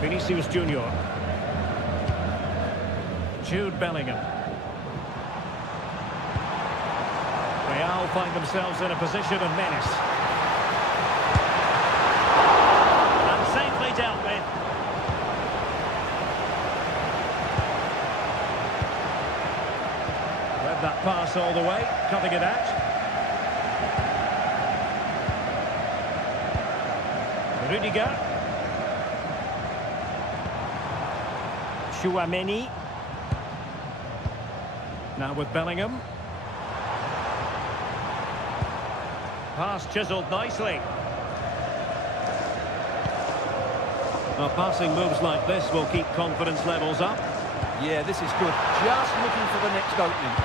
Vinicius Junior. Jude Bellingham. Real find themselves in a position of menace. And safely dealt with. Read that pass all the way, cutting it out. Rudiger. Chouameni. Now with Bellingham. Pass chiselled nicely. Well, passing moves like this will keep confidence levels up. Yeah, this is good. Just looking for the next opening.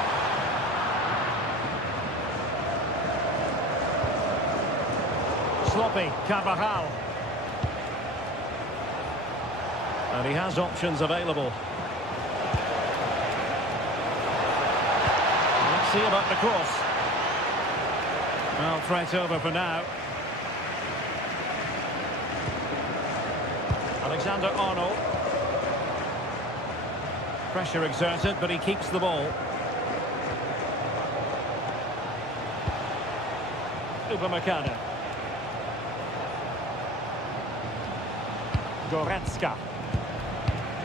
Sloppy, Carvajal. And he has options available. Let's see about the cross. Well, threat over for now. Alexander-Arnold. Pressure exerted, but he keeps the ball. Upamecano. Goretzka.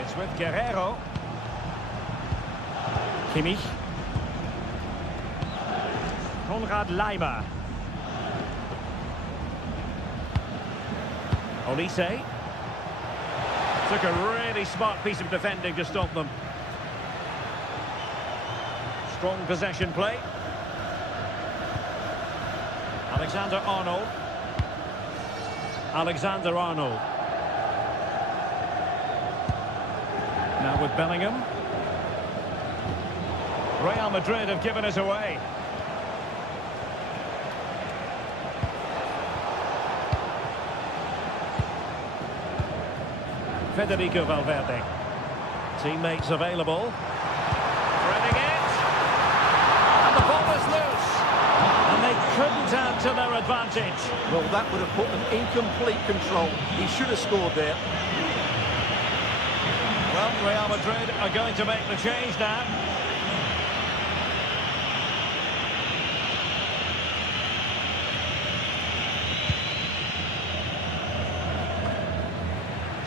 It's with Guerrero. Kimmich. Konrad Leimer. Olise. Took a really smart piece of defending to stop them. Strong possession play. Alexander-Arnold. Alexander-Arnold. Now with Bellingham. Real Madrid have given us away. Federico Valverde. Teammates available. Threading it. And the ball is loose. And they couldn't add to their advantage. Well, that would have put them in complete control. He should have scored there. Well, Real Madrid are going to make the change now.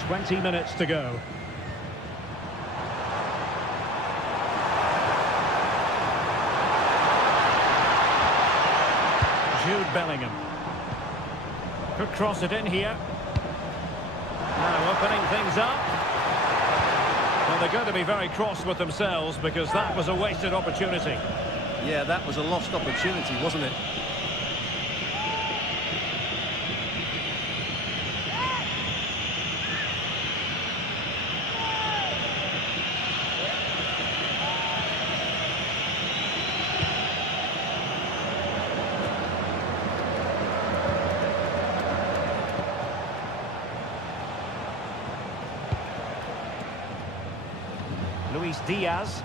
"20 minutes to go. Jude Bellingham. Could cross it in here. Now opening things up. Well, they're going to be very cross with themselves because that was a wasted opportunity. Yeah, that was a lost opportunity, wasn't it? Luis Diaz.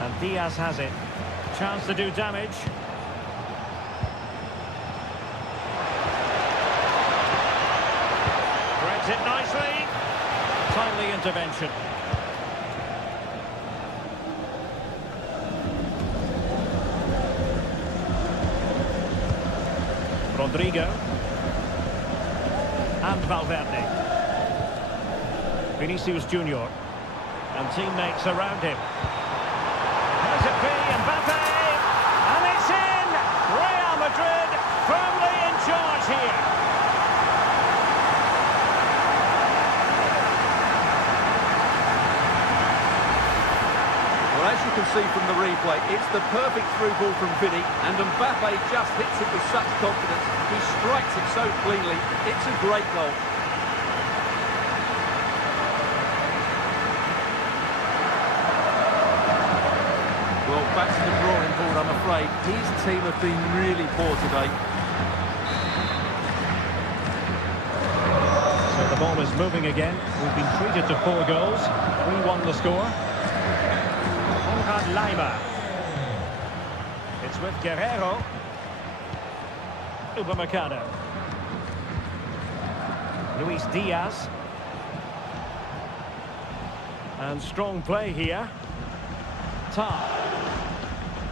And Diaz has it. Chance to do damage. Threads it nicely. Timely intervention. Rodrigo. And Valverde. Vinicius Junior. And teammates around him. Has it be Mbappe? And it's in! Real Madrid firmly in charge here. Well, as you can see from the replay, it's the perfect through ball from Vinny, and Mbappe just hits it with such confidence. He strikes it so cleanly. It's a great goal. Well, back to the drawing board, I'm afraid. His team have been really poor today. So the ball is moving again. We've been treated to 4 goals. 3-1 the score. Konrad Leimer. It's with Guerrero. Upamecano. Luis Diaz. And strong play here. Tar.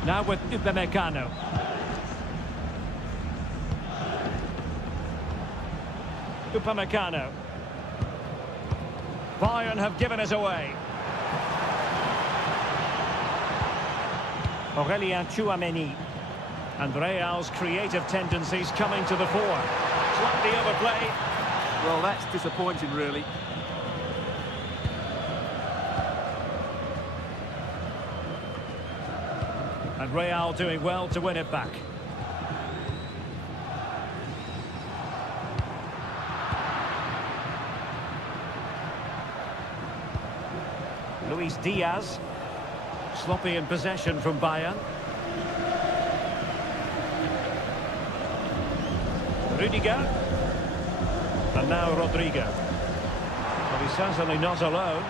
Now with Upamecano. Upamecano. Bayern have given us away. Aurelien Tchouameni. And Real's creative tendencies coming to the fore. Slightly overplayed. Well, that's disappointing, really. And Real doing well to win it back. Luis Diaz. Sloppy in possession from Bayern. Rudiger. And now Rodrigo. Well, he's certainly not alone.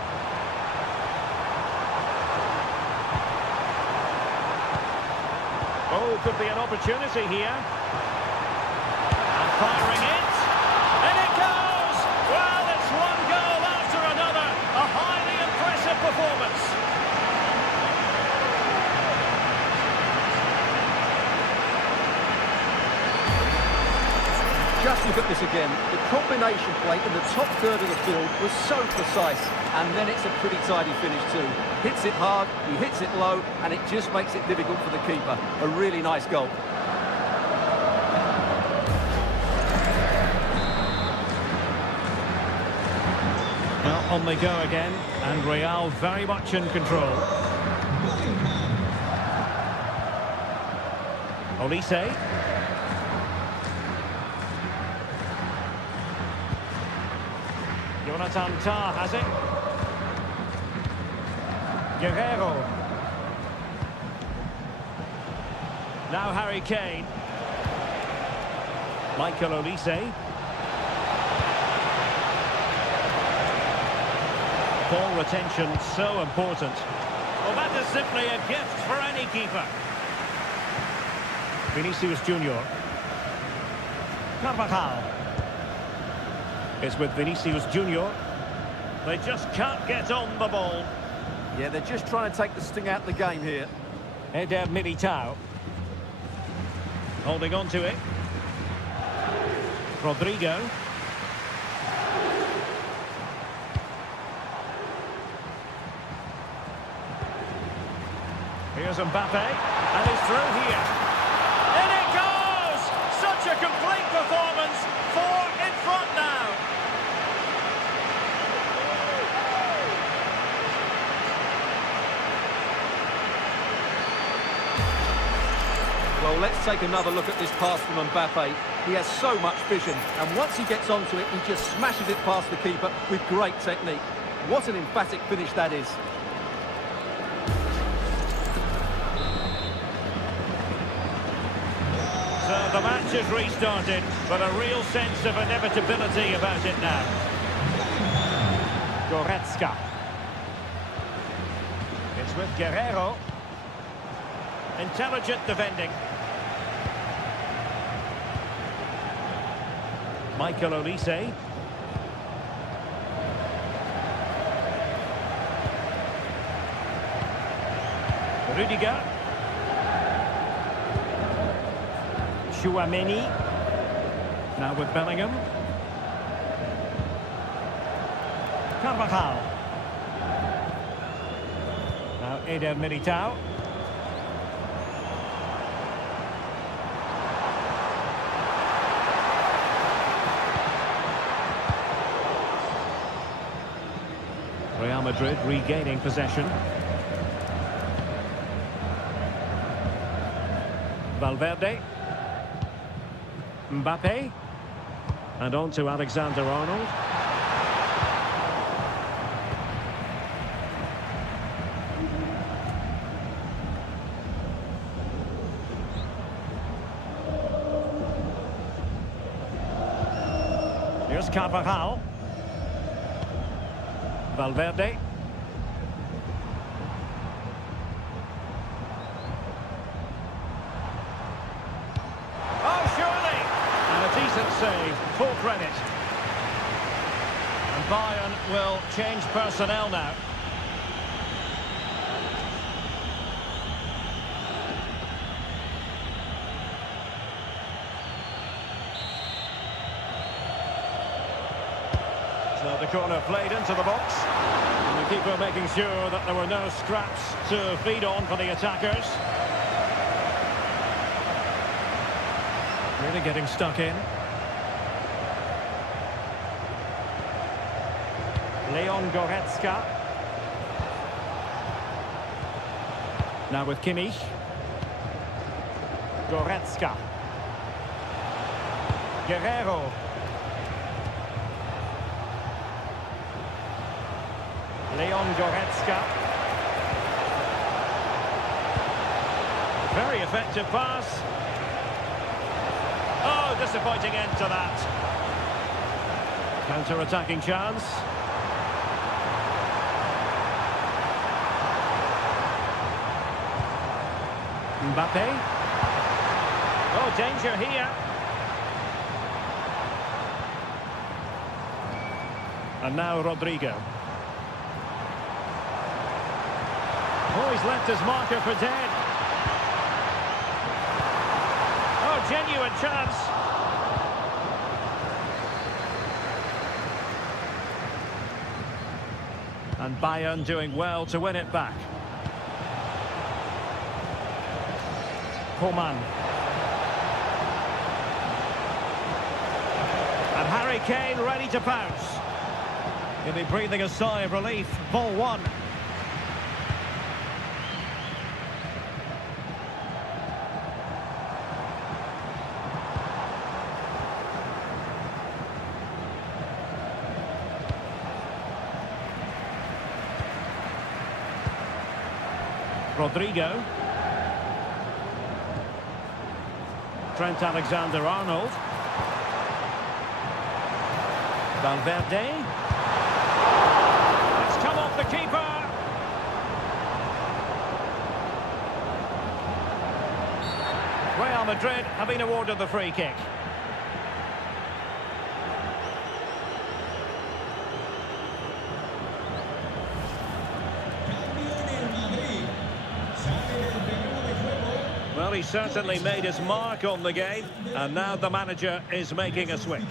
Oh, could be an opportunity here. And firing it. And it goes! Well, it's one goal after another. A highly impressive performance. Just look at this again. The combination play in the top third of the field was so precise. And then it's a pretty tidy finish too. Hits it hard, he hits it low, and it just makes it difficult for the keeper. A really nice goal. Well, on they go again, and Real very much in control. Olise. Jonathan Tah has it. Guerrero. Now Harry Kane. Michael Olise. Ball retention so important. Well, that is simply a gift for any keeper. Vinicius Junior. Carvajal. It's with Vinicius Junior. They just can't get on the ball. Yeah, they're just trying to take the sting out of the game here. Eder Militao. Holding on to it. Rodrigo. Here's Mbappe. And he's through here. In it goes! Such a complete performance. 4 in front now. Well, let's take another look at this pass from Mbappe. He has so much vision, and once he gets onto it, he just smashes it past the keeper with great technique. What an emphatic finish that is. So the match has restarted, but a real sense of inevitability about it now. Goretzka. It's with Guerrero. Intelligent defending. Michael Olise. Rudiger. Chouameni. Now with Bellingham. Carvajal. Now Eder Militao. Real Madrid regaining possession. Valverde. Mbappe. And on to Alexander-Arnold. Here's Carvajal. Valverde. Oh, surely! And a decent save, full credit. And Bayern will change personnel now. So the corner played into the box. And the keeper making sure that there were no scraps to feed on for the attackers. Really getting stuck in. Leon Goretzka. Now with Kimmich. Goretzka. Guerrero. Leon Goretzka. Very effective pass. Oh, disappointing end to that. Counter-attacking chance. Mbappe. Oh, danger here. And now Rodrigo. Oh, he's left his marker for dead. Oh, genuine chance. And Bayern doing well to win it back. Coman. And Harry Kane ready to pounce. He'll be breathing a sigh of relief. Ball one. Rodrigo. Trent Alexander-Arnold. Valverde. It's come off the keeper. Real Madrid have been awarded the free kick. Well, he certainly made his mark on the game, and now the manager is making a switch.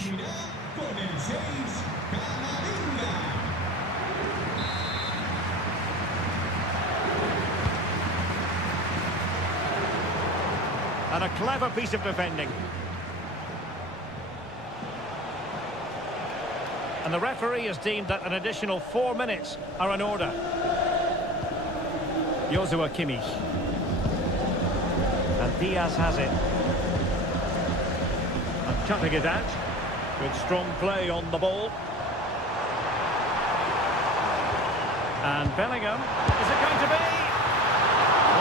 And a clever piece of defending. And the referee has deemed that an additional 4 minutes are in order. Joshua Kimmich. And Diaz has it. And cutting it out. Good strong play on the ball. And Bellingham. Is it going to be?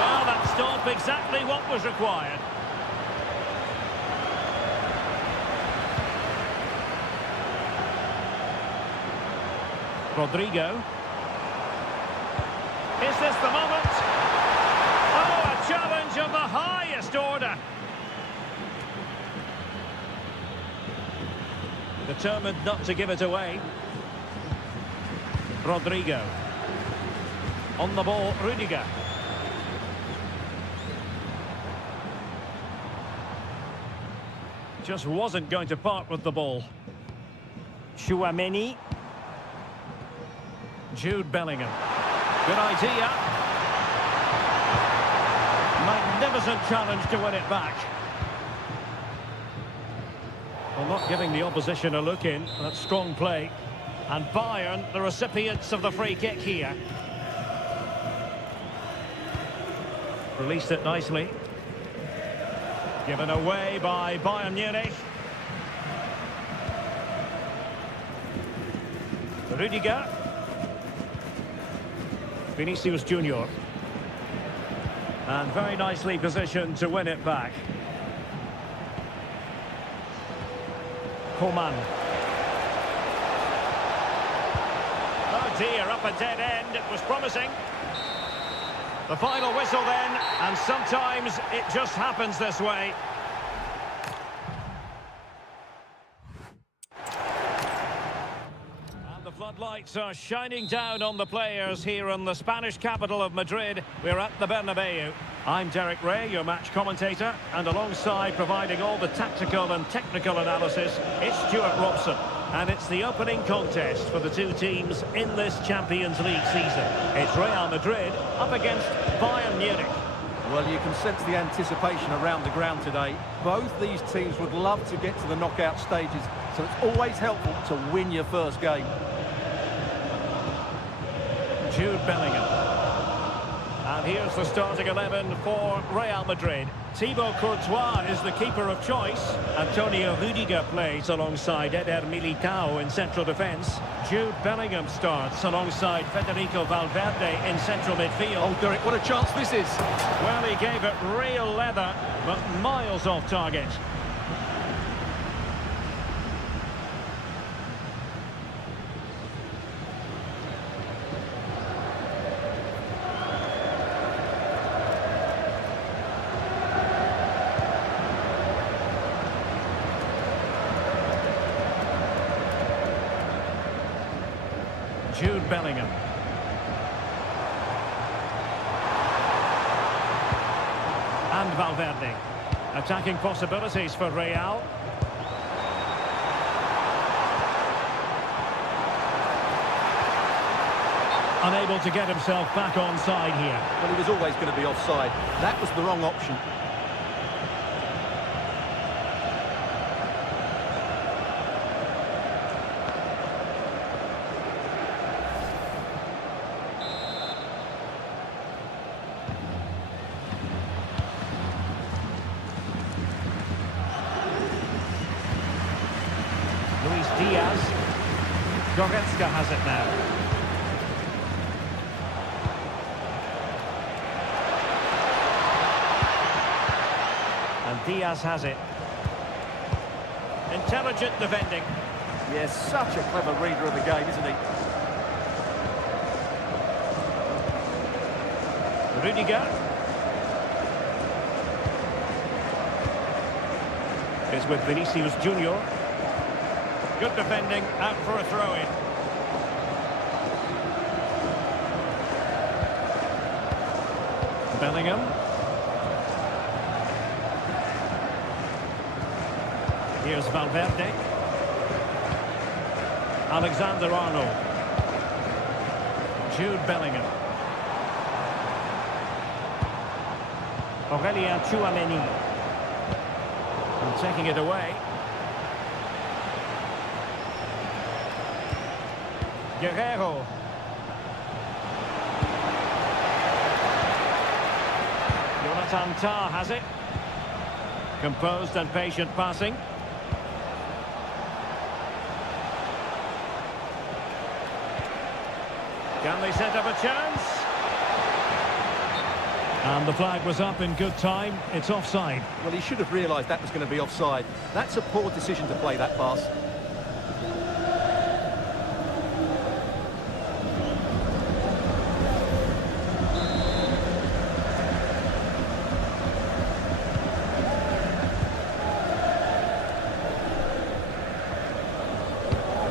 Well, that stop exactly what was required. Rodrigo. Is this the moment? Oh, a challenge of the highest order. Determined not to give it away. Rodrigo. On the ball, Rudiger. Just wasn't going to part with the ball. Tchouaméni. Jude Bellingham. Good idea. Magnificent challenge to win it back. Well, not giving the opposition a look in. That's strong play. And Bayern, the recipients of the free kick here. Released it nicely. Given away by Bayern Munich. Rudiger. Vinicius Junior. And very nicely positioned to win it back. Coman. Oh dear, up a dead end. It was promising. The final whistle then, and sometimes it just happens this way. The floodlights are shining down on the players here in the Spanish capital of Madrid. We're at the Bernabeu. I'm Derek Ray, your match commentator, and alongside providing all the tactical and technical analysis, it's Stuart Robson. And it's the opening contest for the two teams in this Champions League season. It's Real Madrid up against Bayern Munich. Well, you can sense the anticipation around the ground today. Both these teams would love to get to the knockout stages, so it's always helpful to win your first game. Jude Bellingham. And here's the starting 11 for Real Madrid. Thibaut Courtois is the keeper of choice. Antonio Rudiger plays alongside Eder Militao in central defence. Jude Bellingham starts alongside Federico Valverde in central midfield. Oh, Derek, what a chance this is. Well, he gave it real leather, but miles off target. Jude Bellingham. And Valverde. Attacking possibilities for Real. Unable to get himself back on side here. Well, he was always going to be offside. That was the wrong option. Luis Diaz. Goretzka has it now. And Diaz has it. Intelligent defending. Yes, such a clever reader of the game, isn't he? Rudiger. Is with Vinicius Junior. Good defending, out for a throw-in. Bellingham. Here's Valverde. Alexander-Arnold. Jude Bellingham. Aurelien Tchouameni. And taking it away. Guerrero. Jonathan Tah has it. Composed and patient passing. Can they set up a chance? And the flag was up in good time. It's offside. Well, he should have realised that was going to be offside. That's a poor decision to play that pass.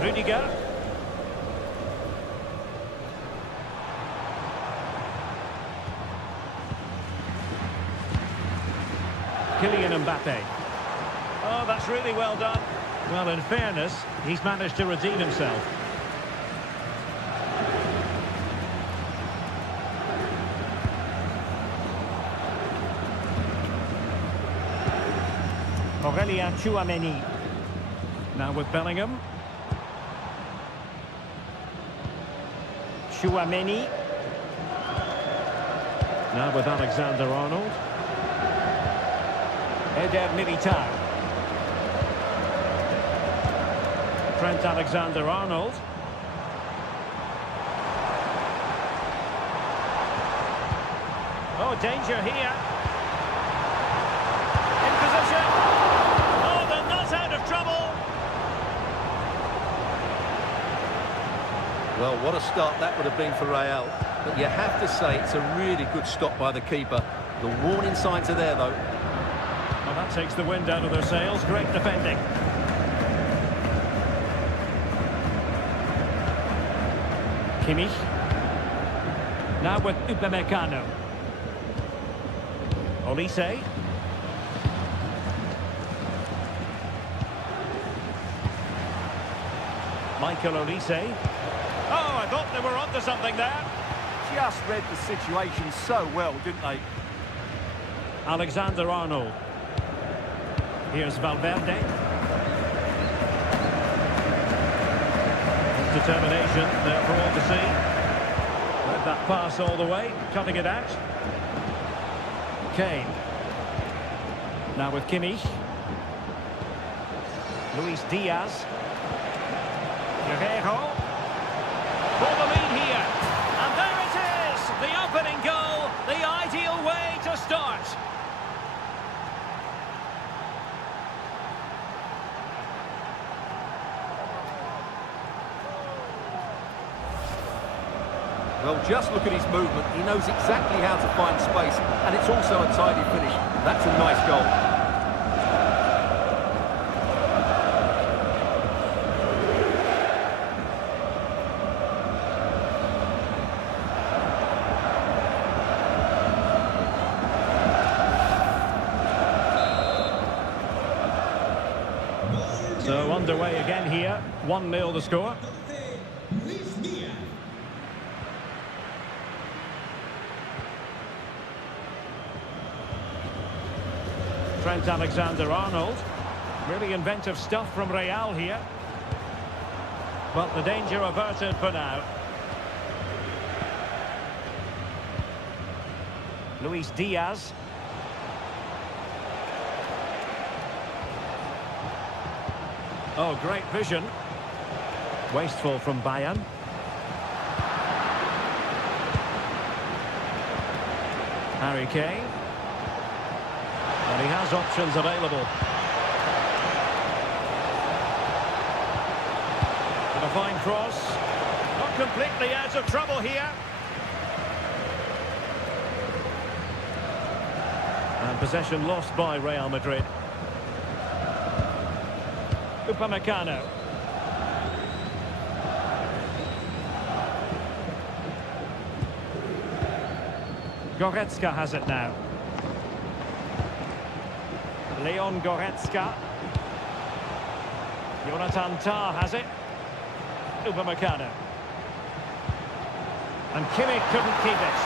Rudiger. Kylian Mbappe. Oh, that's really well done. Well, in fairness, he's managed to redeem himself. Aurelien Tchouameni. Now with Bellingham. Tchouameni. Now with Alexander-Arnold. Eder Militao. Trent Alexander-Arnold. Oh, danger here. In position. Oh, they're not out of trouble. Well, what a start that would have been for Real. But you have to say it's a really good stop by the keeper. The warning signs are there, though. Well, that takes the wind out of their sails. Great defending. Kimmich. Now with Upamecano. Olise. Michael Olise. Oh, I thought they were onto something there. Just read the situation so well, didn't they? Alexander-Arnold. Here's Valverde. Determination there for all to see. Led that pass all the way, cutting it out. Kane. Now with Kimmich. Luis Diaz. Guerrero. For the lead here. And there it is! The opening goal, the ideal way to start. Well, just look at his movement. He knows exactly how to find space, and it's also a tidy finish. That's a nice goal. So underway again here. 1-0 the score. Trent Alexander-Arnold. Really inventive stuff from Real here. But the danger averted for now. Luis Diaz. Oh, great vision. Wasteful from Bayern. Harry Kane. And he has options available. And a fine cross. Not completely out of trouble here. And possession lost by Real Madrid. Upamecano. Goretzka has it now. Leon Goretzka. Jonathan Tah has it. Upamecano. And Kimmich couldn't keep it.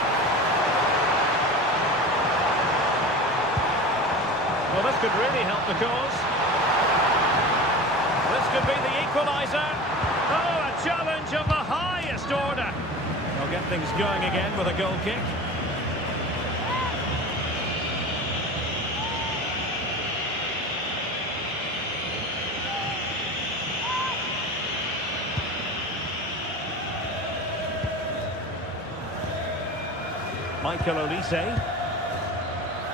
Well, this could really help the cause. This could be the equalizer. Oh, a challenge of the highest order. They'll get things going again with a goal kick. Michael Olise.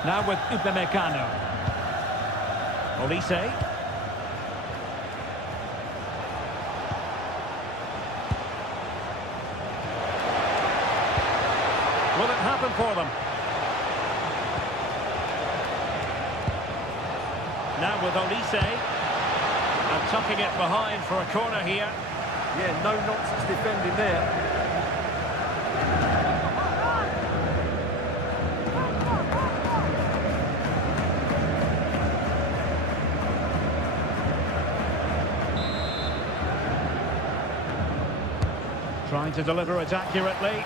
Now with Upamecano. Olise. Will it happen for them? Now with Olise. And tucking it behind for a corner here. Yeah, no nonsense defending there. Trying to deliver it accurately.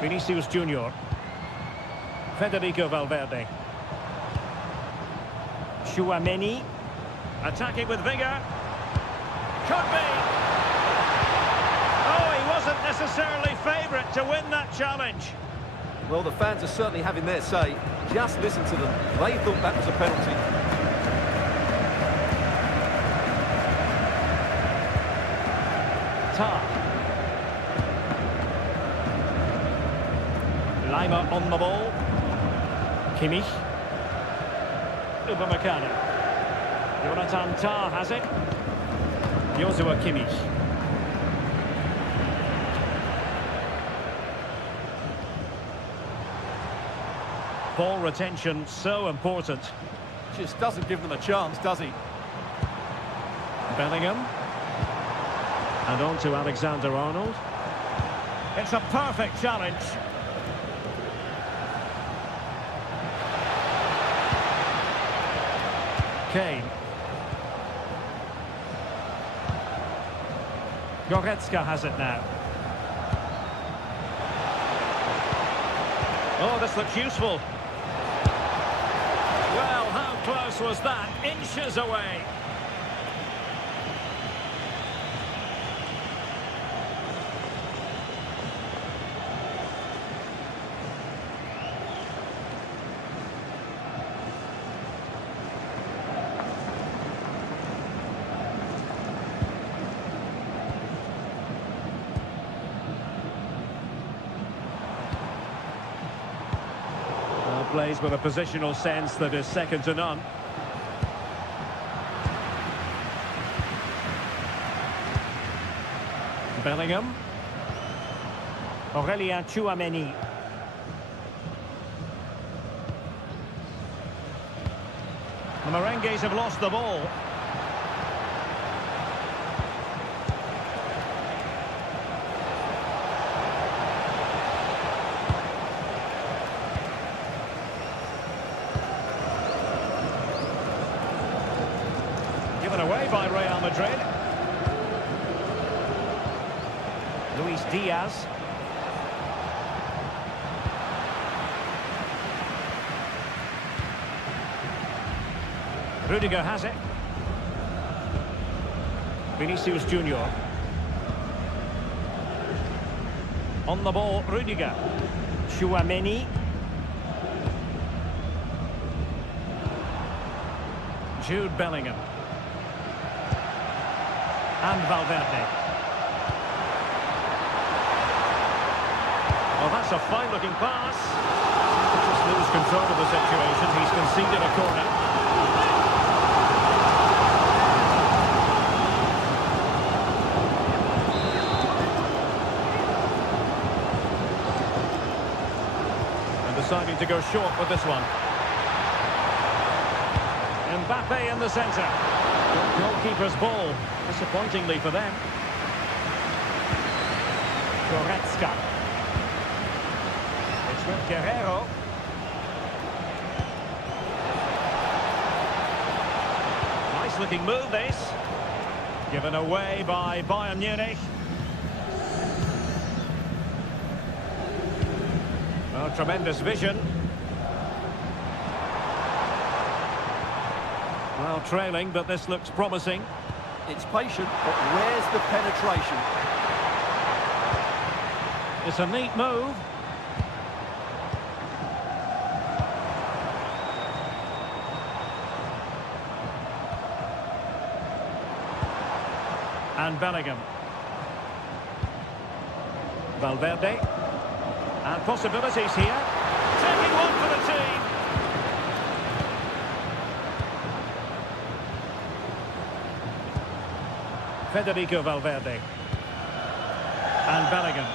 Vinicius Junior. Federico Valverde. Chouameni. Attacking with vigour. Could be. Oh, he wasn't necessarily favourite to win that challenge. Well, the fans are certainly having their say. Just listen to them. They thought that was a penalty. Lima on the ball. Kimmich. Upamecano. Jonathan Tah has it. Joshua Kimmich. Ball retention so important. Just doesn't give them a chance, does he? Bellingham. And on to Alexander-Arnold. It's a perfect challenge. Kane. Goretzka has it now. Oh, this looks useful. Well, how close was that? Inches away. plays with a positional sense that is second to none. Bellingham. Aurelien Tchouameni. The Merengues have lost the ball. Given away by Real Madrid. Luis Diaz. Rudiger has it. Vinicius Junior. On the ball, Rudiger. Tchouameni. Jude Bellingham. And Valverde. Well, that's a fine-looking pass. Just lose control of the situation. He's conceded a corner. Deciding to go short with this one. Mbappe in the centre. Goalkeeper's ball, disappointingly for them. Goretzka. It's with Guerrero. Nice looking move this. Given away by Bayern Munich. Oh, tremendous vision. Well, trailing, but this looks promising. It's patient, but where's the penetration? It's a neat move. And Bellingham. Valverde. And possibilities here. Taking one for the team. Federico Valverde. And Bellingham.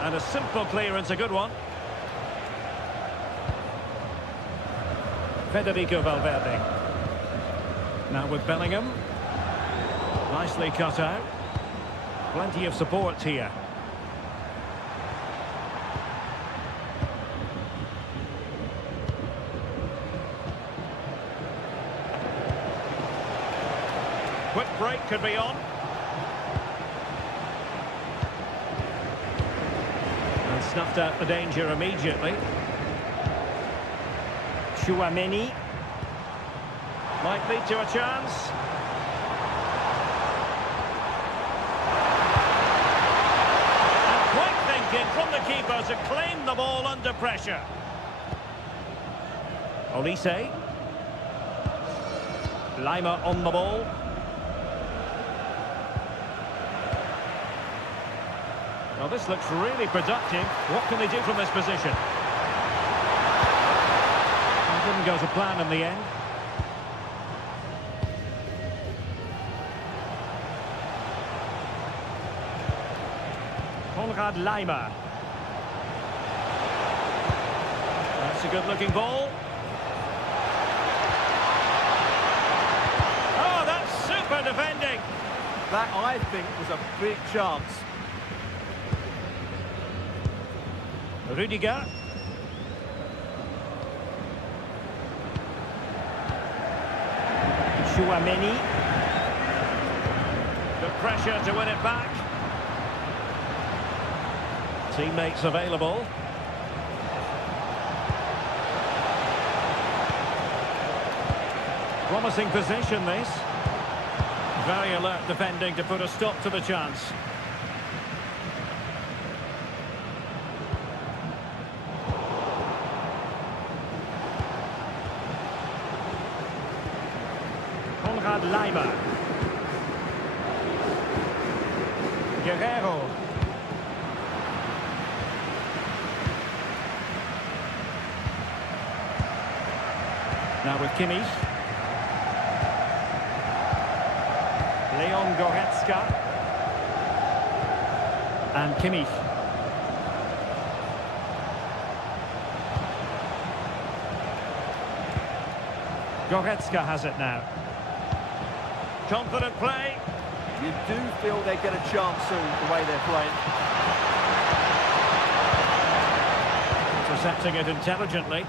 And a simple clearance, a good one. Federico Valverde. Now with Bellingham. Nicely cut out. Plenty of support here. Quick break could be on. And snuffed out the danger immediately. Tchouameni. Might lead to a chance. And quick thinking from the keeper to claim the ball under pressure. Olise. Lima on the ball. Well, this looks really productive. What can they do from this position? It didn't go to plan in the end. Konrad Lima. That's a good-looking ball. Oh, that's super defending. That, I think, was a big chance. Rudiger. Tchouameni. The pressure to win it back. Teammates available. Promising position, this. Very alert defending to put a stop to the chance. Konrad Lima. Guerrero. Now with Kimmich. Leon Goretzka. And Kimmich. Goretzka has it now. Confident play. You do feel they get a chance soon, the way they're playing. Intercepting it intelligently.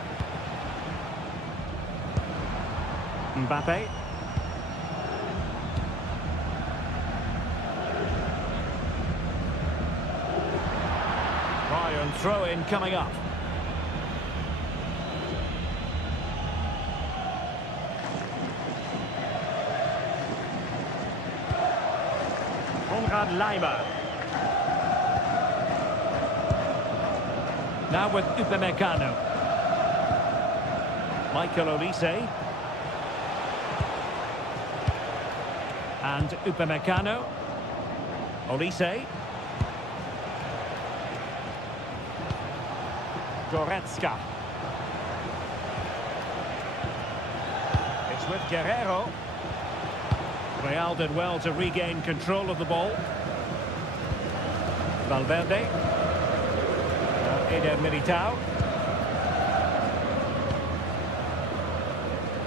Mbappe. Bayern throw-in coming up. Leimer. Now with Upamecano. Michael Olise. And Upamecano. Olise. Goretzka. It's with Guerrero. Real did well to regain control of the ball. Valverde. Eder Militao.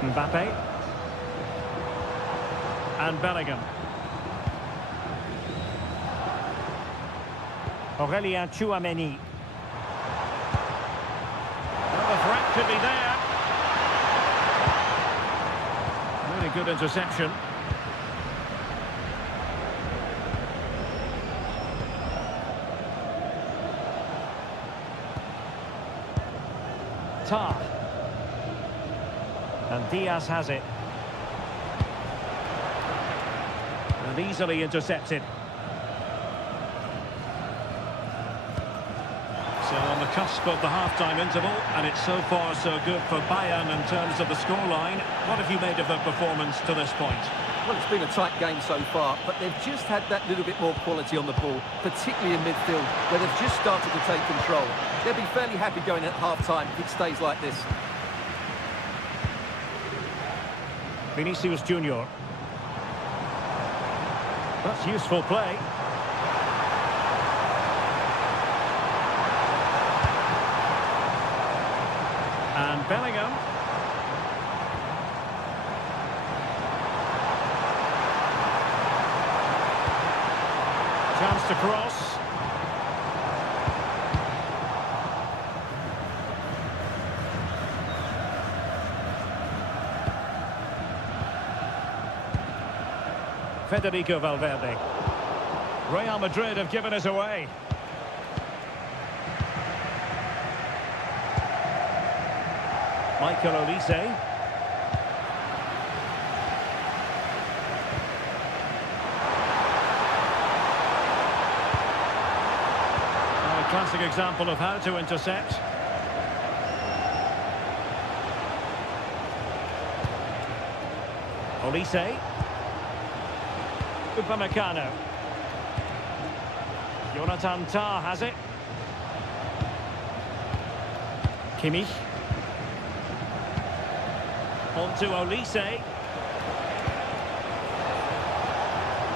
Mbappe. And Bellingham. Aurelien Tchouameni. Well, the threat could be there. Really good interception. And Diaz has it. And easily intercepted. So on the cusp of the half-time interval, and it's so far so good for Bayern in terms of the scoreline. What have you made of their performance to this point? Well, it's been a tight game so far, but they've just had that little bit more quality on the ball, particularly in midfield, where they've just started to take control. They'll be fairly happy going at half-time if it stays like this. Vinicius Junior. That's useful play. And Bellingham. Chance to cross. Federico Valverde. Real Madrid have given us away. Michael Olise. A classic example of how to intercept. Olise. Upamecano. Jonathan Tah has it. Kimmich. On to Olise.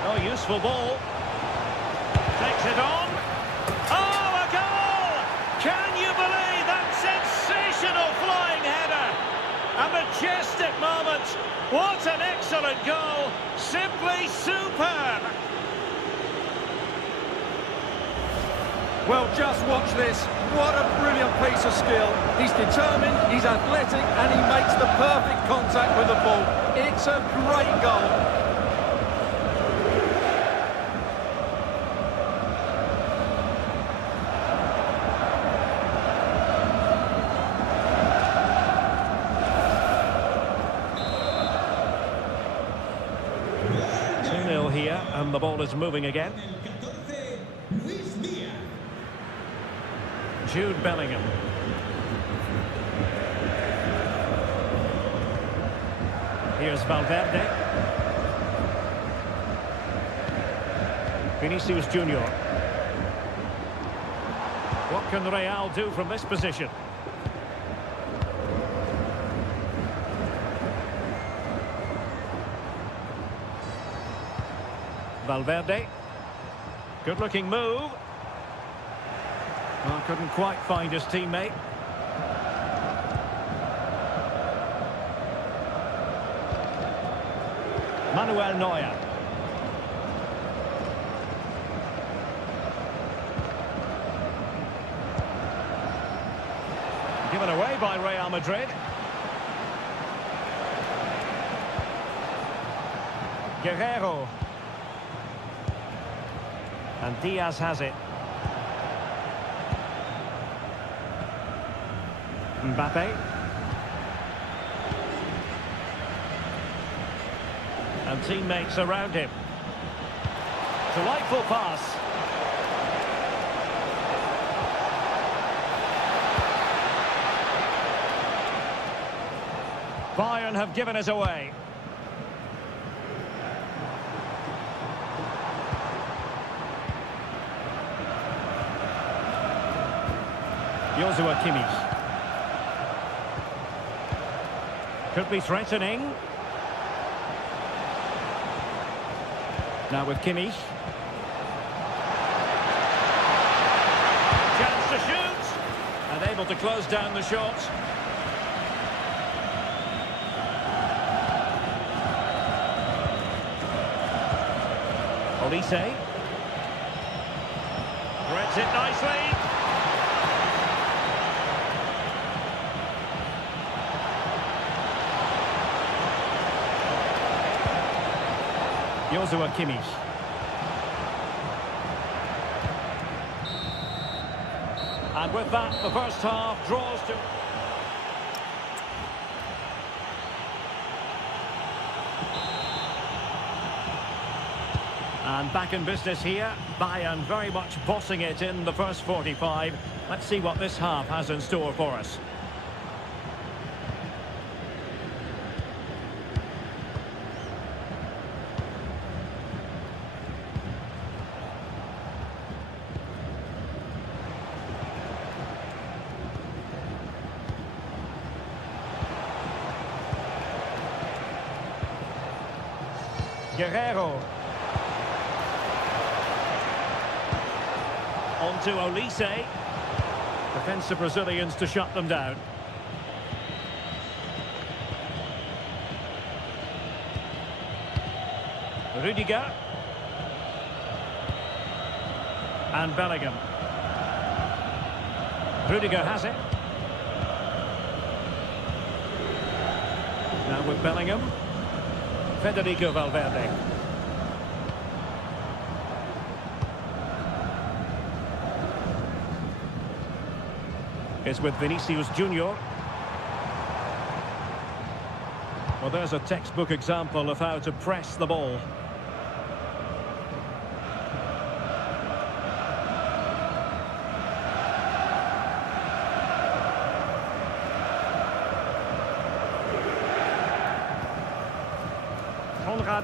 Oh, useful ball. Takes it on. Oh, a goal! Can you believe that sensational flying header? A majestic moment. What an excellent goal. Simply superb. Well, just watch this. What a brilliant piece of skill. He's determined, he's athletic, and he makes the perfect contact with the ball. It's a great goal. Here, and the ball is moving again. Jude Bellingham. Here's Valverde. Vinicius Junior. What can Real do from this position? Valverde. Good looking move. Well, couldn't quite find his teammate. Manuel Neuer. Given away by Real Madrid. Guerrero. And Diaz has it. Mbappe. And teammates around him. Delightful pass. Bayern have given us away. Joshua Kimmich. Could be threatening. Now with Kimmich. Chance to shoot. And able to close down the shot. Olise. Threads it nicely. Joshua Kimmich. And with that, the first half draws to... And back in business here. Bayern very much bossing it in the first 45. Let's see what this half has in store for us. Guerrero. On to Olise. Defensive Brazilians to shut them down. Rudiger. And Bellingham. Rudiger has it. Now with Bellingham. Federico Valverde. It's with Vinicius Junior. Well, there's a textbook example of how to press the ball.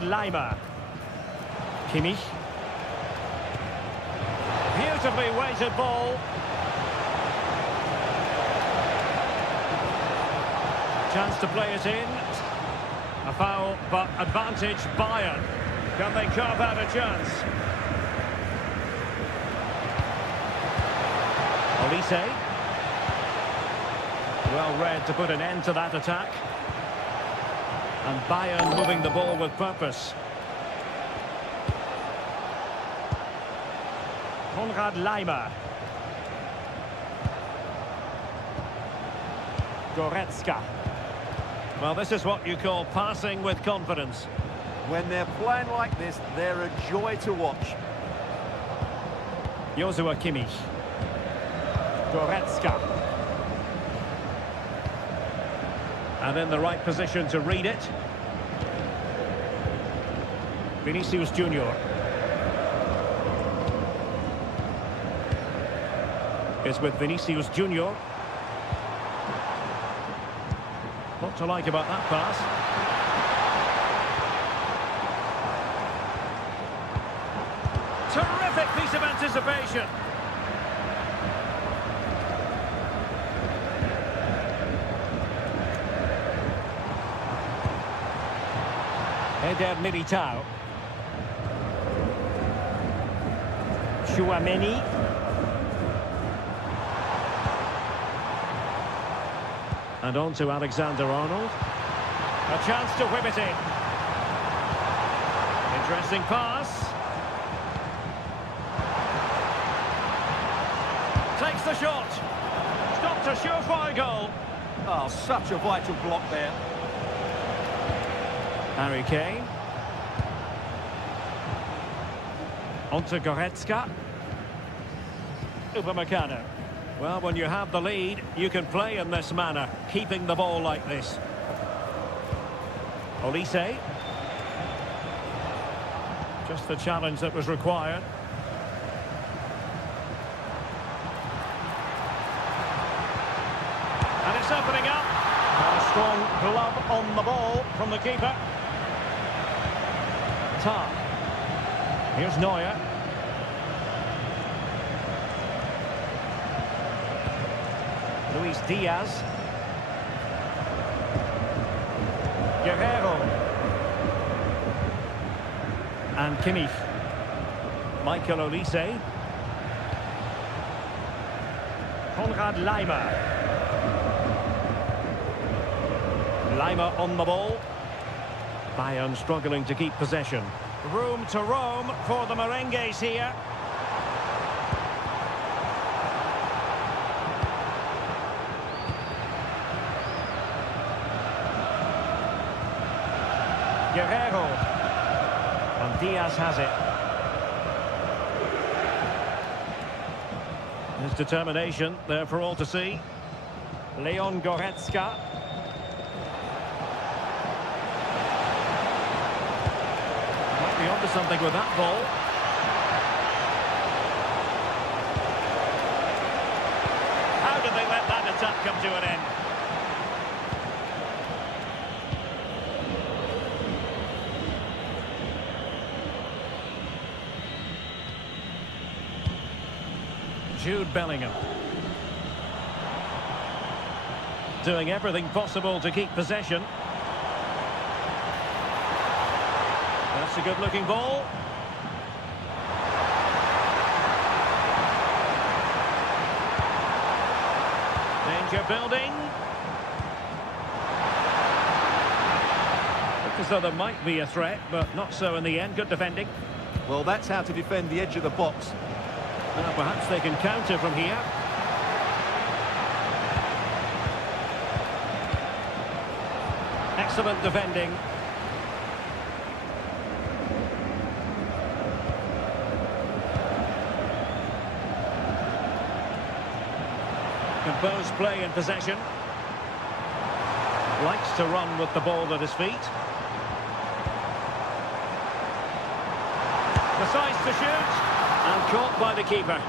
Leimer. Kimmich. Beautifully weighted ball. Chance to play it in. A foul, but advantage Bayern. Can they carve out a chance? Olise. Well read to put an end to that attack. And Bayern moving the ball with purpose. Leimer. Goretzka. Well, this is what you call passing with confidence. When they're playing like this, they're a joy to watch. Joshua Kimmich. Goretzka. And in the right position to read it. Vinicius Junior. It's with Vinicius Junior. What to like about that pass? Terrific piece of anticipation. Eder Militao. Chouameni. And on to Alexander-Arnold. A chance to whip it in. Interesting pass. Takes the shot. Stopped a surefire goal. Oh, such a vital block there. Harry Kane. On to Goretzka. Upamecano. Well, when you have the lead, you can play in this manner, keeping the ball like this. Olise. Just the challenge that was required. And it's opening up. A strong glove on the ball from the keeper. Tar. Here's Neuer. Luis Diaz. Guerrero. And Kimmich. Michael Olise. Konrad Laimer. Laimer on the ball. Bayern struggling to keep possession. Room to roam for the Merengues here. Guerrero. And Diaz has it. His determination there for all to see. Leon Goretzka. Might be onto something with that ball. How did they let that attack come to an end? Jude Bellingham. Doing everything possible to keep possession. That's a good-looking ball. Danger building. Look as though there might be a threat, but not so in the end. Good defending. Well, that's how to defend the edge of the box. Now perhaps they can counter from here. Excellent defending. Composed play in possession. Likes to run with the ball at his feet. Decides to shoot. And caught by the keeper.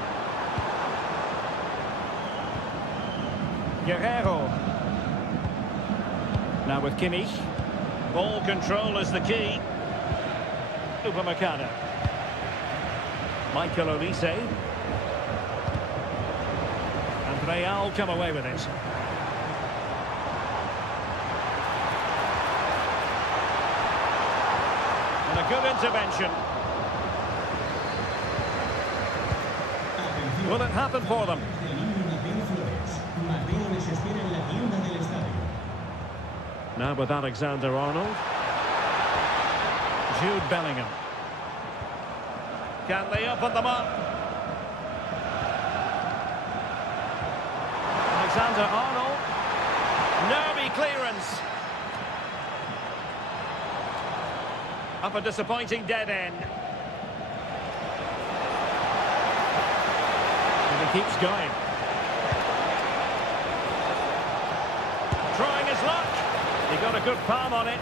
Guerrero. Now with Kimmich. Ball control is the key. Upamecano. Michael Olise. And Real come away with it. And a good intervention. Will it happen for them? Now with Alexander-Arnold. Jude Bellingham. Can they open them up? Alexander-Arnold. Nervy clearance. Up a disappointing dead end. Keeps going. Trying his luck. He got a good palm on it.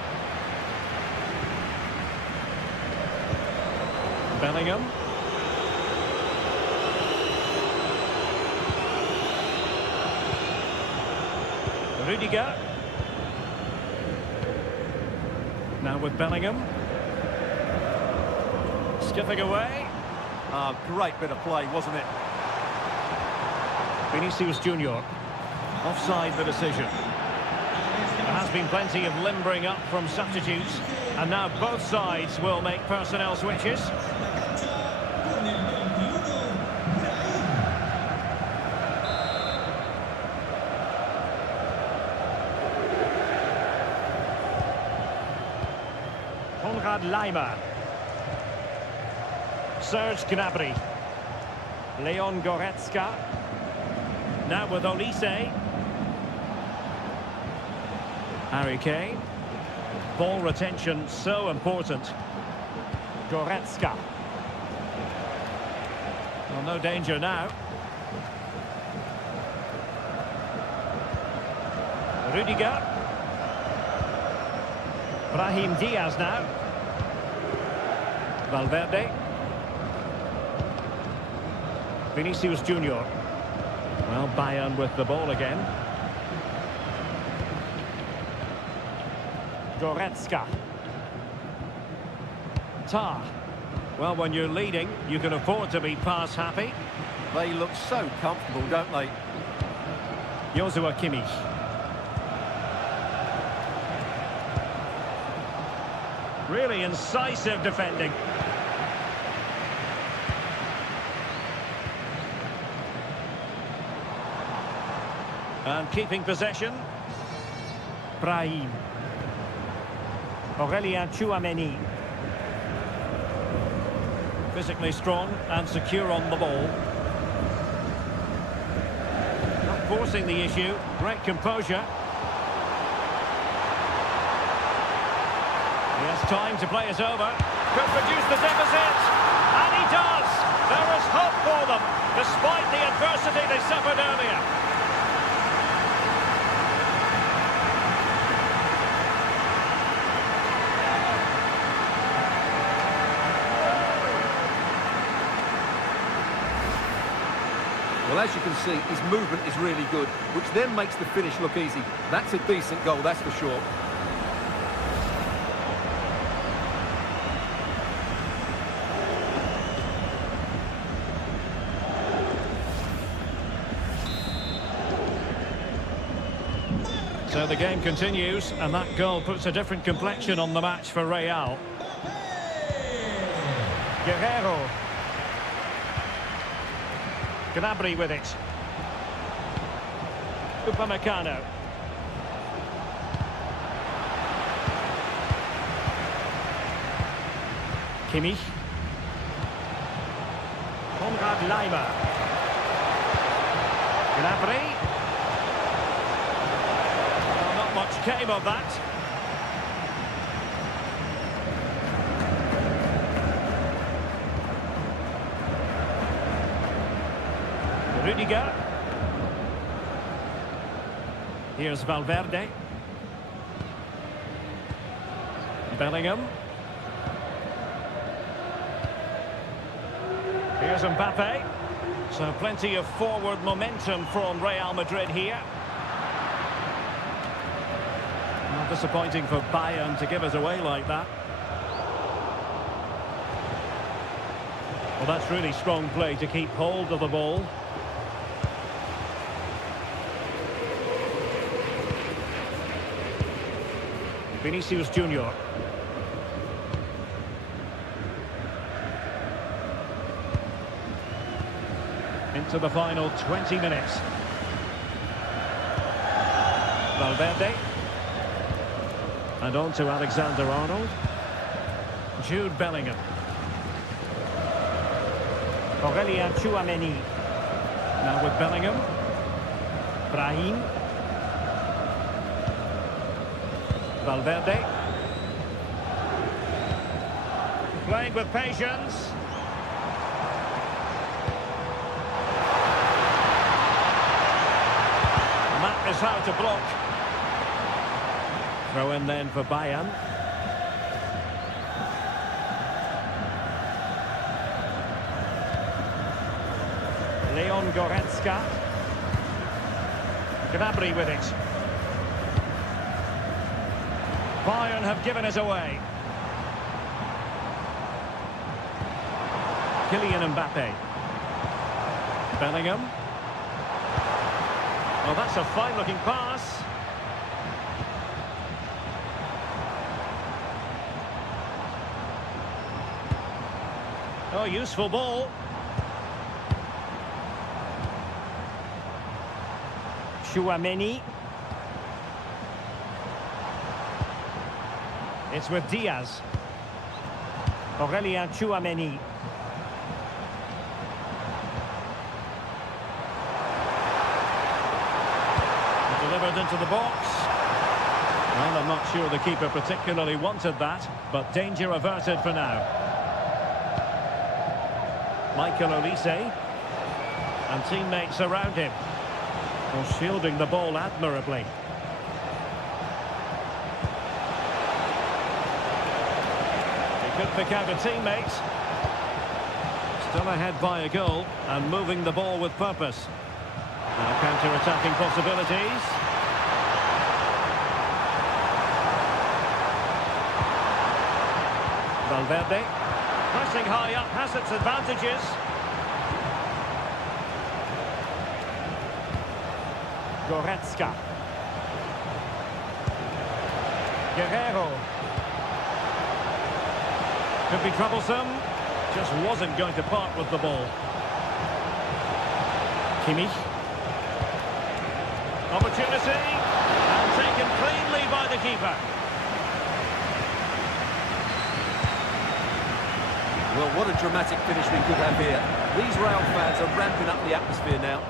Bellingham. Rudiger. Now with Bellingham. Skipping away. Ah, great bit of play, wasn't it? Vinicius Junior. Offside the decision. There has been plenty of limbering up from substitutes, and now both sides will make personnel switches. Konrad Laimer. Serge Gnabry. Leon Goretzka. Now with Olise. Harry Kane. Ball retention so important. Goretzka. Well, no danger now. Rudiger. Brahim Diaz now. Valverde. Vinicius Junior. Well, Bayern with the ball again. Goretzka. Tar. Well, when you're leading, you can afford to be pass happy. They look so comfortable, don't they? Joshua Kimmich. Really incisive defending. And keeping possession. Brahim. Aurelien Tchouameni. Physically strong and secure on the ball. Not forcing the issue. Great composure. He has time to play it over. Could reduce the deficit. And he does. There is hope for them, despite the adversity they suffered earlier. Well, as you can see, his movement is really good, which then makes the finish look easy. That's a decent goal, that's for sure. So the game continues, and that goal puts a different complexion on the match for Real. Guerrero. Gnabry with it. Upamecano. Kimmich. Konrad Laimer. Gnabry. Well, not much came of that. Rudiger. Here's Valverde. Bellingham. Here's Mbappe. So plenty of forward momentum from Real Madrid here. Not disappointing for Bayern to give us away like that. Well, that's really strong play to keep hold of the ball. Vinicius Junior. Into the final 20 minutes. Valverde. And on to Alexander-Arnold. Jude Bellingham. Aurelien Tchouameni. Now with Bellingham. Brahim. Valverde. Playing with patience. And that is how to block. Throw in then for Bayern. Leon Goretzka. Gnabry with it. Bayern have given us away. Kylian Mbappe. Bellingham. Well, that's a fine-looking pass. Oh, useful ball. Chouameni. It's with Diaz. Aurelien Chouameni. Delivered into the box. Well, I'm not sure the keeper particularly wanted that, but danger averted for now. Michael Olise. And teammates around him. Well, shielding the ball admirably. He could pick out a teammate. Still ahead by a goal and moving the ball with purpose. Now counter-attacking possibilities. Valverde. Pressing high up has its advantages. Goretzka. Guerrero. Could be troublesome. Just wasn't going to part with the ball. Kimmich. Opportunity. And taken cleanly by the keeper. Well, what a dramatic finish we could have here. These Real fans are ramping up the atmosphere now.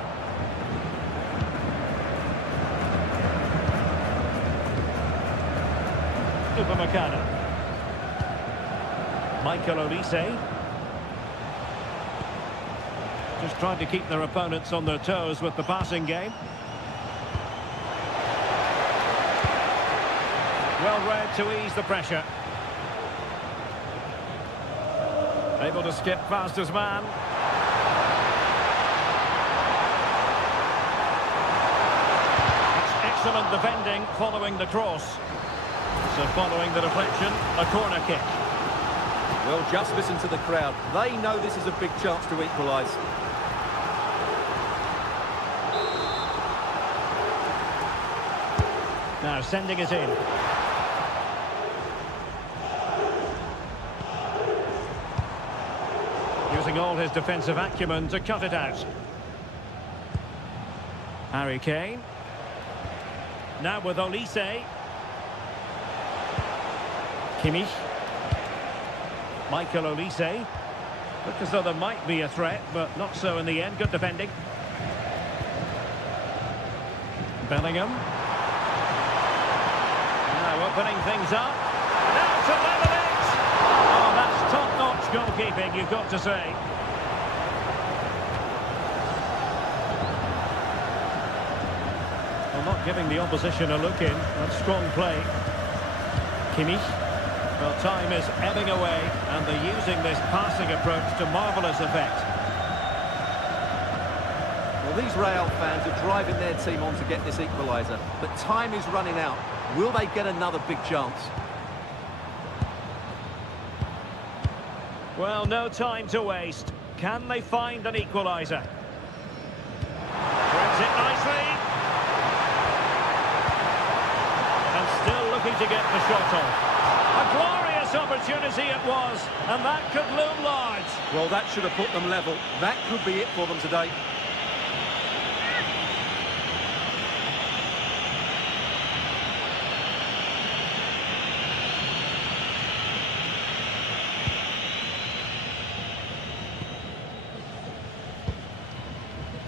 Upamecano. Michael Olise. Just trying to keep their opponents on their toes with the passing game. Well read to ease the pressure. Able to skip past his man. That's excellent defending following the cross. So following the deflection, a corner kick. Well, just listen to the crowd. They know this is a big chance to equalise. Now sending it in. Using all his defensive acumen to cut it out. Harry Kane. Now with Olise. Kimmich. Michael Olise. Looked as though there might be a threat, but not so in the end. Good defending. Bellingham. Now opening things up. Now to level it! Oh, that's top-notch goalkeeping, you've got to say. Well, not giving the opposition a look in. That's strong play. Kimmich. Well, time is ebbing away, and they're using this passing approach to marvellous effect. Well, these Real fans are driving their team on to get this equaliser, but time is running out. Will they get another big chance? Well, no time to waste. Can they find an equaliser? Threads it nicely. And still looking to get the shot off. A glorious opportunity it was, and that could loom large. Well, that should have put them level. That could be it for them today.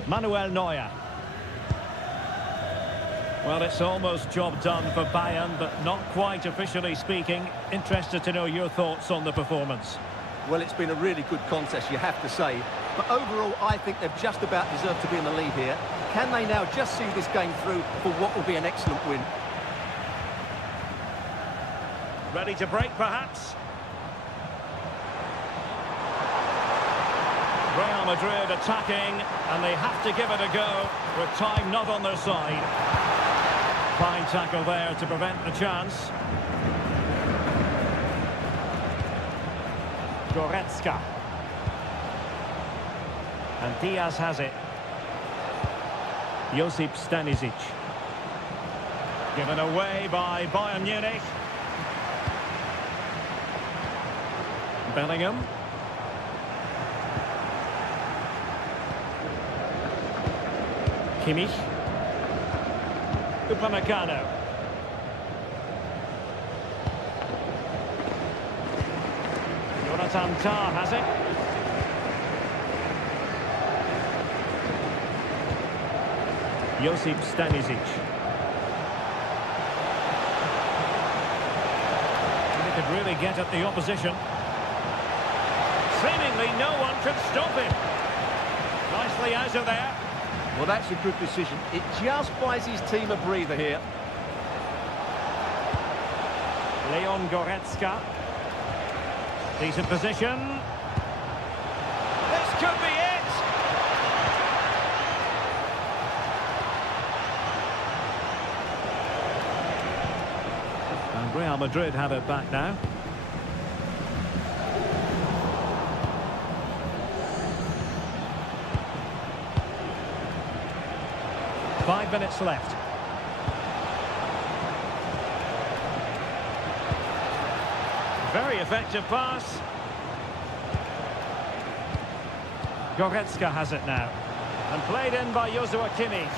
Manuel Neuer. Well, it's almost job done for Bayern, but not quite officially speaking. Interested to know your thoughts on the performance. Well, it's been a really good contest, you have to say. But overall, I think they've just about deserved to be in the lead here. Can they now just see this game through for what will be an excellent win? Ready to break, perhaps? Real Madrid attacking, and they have to give it a go, with time not on their side. Fine tackle there to prevent the chance. Goretzka. And Diaz has it. Josip Stanisic. Given away by Bayern Munich. Bellingham. Kimmich. Upamecano. Jonathan Tah has it. Josip Stanisic. He could really get at the opposition. Seemingly no one can stop him. Nicely out of there. Well, that's a good decision. It just buys his team a breather here. Leon Goretzka. Decent position. This could be it. And Real Madrid have it back now. Five minutes left. Very effective pass. Goretzka has it now. And played in by Joshua Kimmich.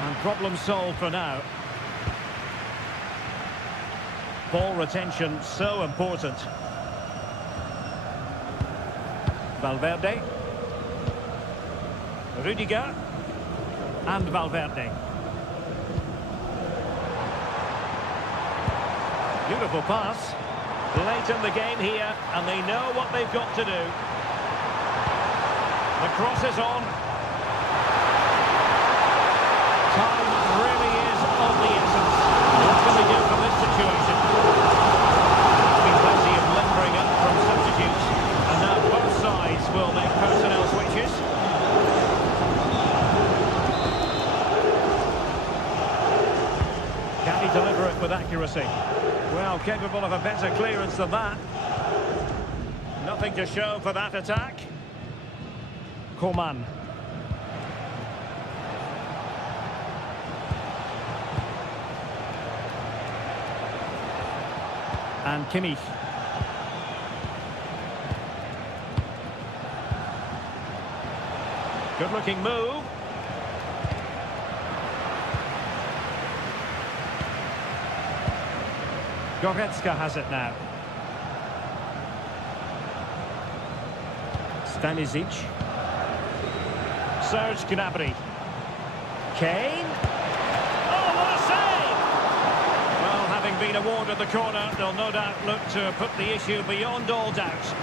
And problem solved for now. Ball retention so important. Valverde. Rudiger. And Valverde. Beautiful pass. Late in the game here, and they know what they've got to do. The cross is on. Time really is of the essence. What can they do from this situation? There's been plenty of limbering up from substitutes, and now both sides will make personnel switches. Can he deliver it with accuracy? Well, capable of a better clearance than that. Nothing to show for that attack. Coman. And Kimmich. Good-looking move. Goretzka has it now. Stanisic. Serge Gnabry. Kane. Oh, what a save! Well, having been awarded the corner, they'll no doubt look to put the issue beyond all doubt.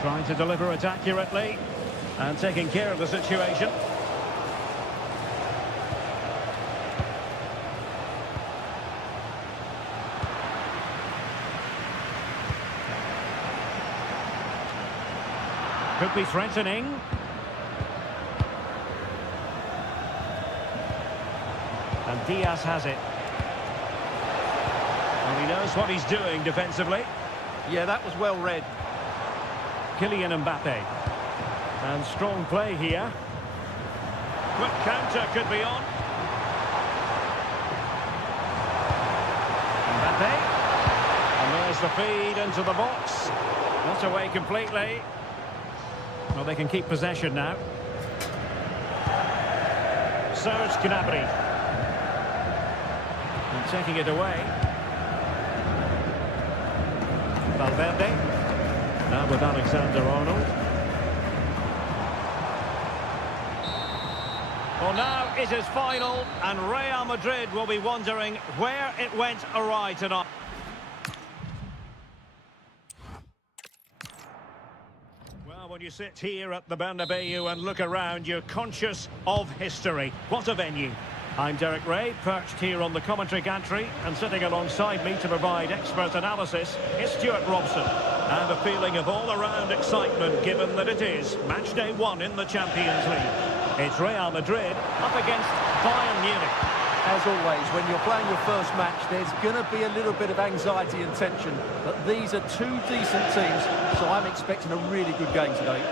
Trying to deliver it accurately and taking care of the situation. Could be threatening. And Diaz has it. And he knows what he's doing defensively. Yeah, that was well read. Kylian Mbappe. And strong play here. Quick counter could be on. Mbappe. And there's the feed into the box. Not away completely. Well, they can keep possession now. Serge Gnabry. And taking it away. Valverde. Now with Alexander-Arnold. Well, now it is final, and Real Madrid will be wondering where it went awry tonight. Well, when you sit here at the Bernabeu and look around, you're conscious of history. What a venue. I'm Derek Ray, perched here on the commentary gantry, and sitting alongside me to provide expert analysis is Stuart Robson. And a feeling of all-around excitement, given that it is match day 1 in the Champions League. It's Real Madrid up against Bayern Munich. As always, when you're playing your first match, there's going to be a little bit of anxiety and tension. But these are two decent teams, so I'm expecting a really good game today.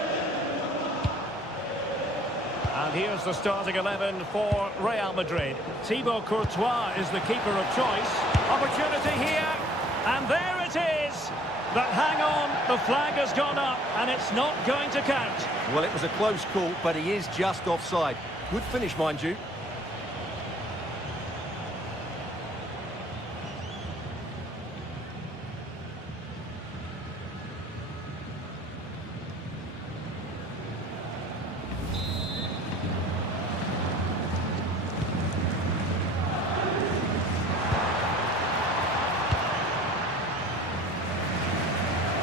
And here's the starting 11 for Real Madrid. Thibaut Courtois is the keeper of choice. Opportunity here, and there it is. But hang on, the flag has gone up, and it's not going to count. Well, it was a close call, but he is just offside. Good finish, mind you.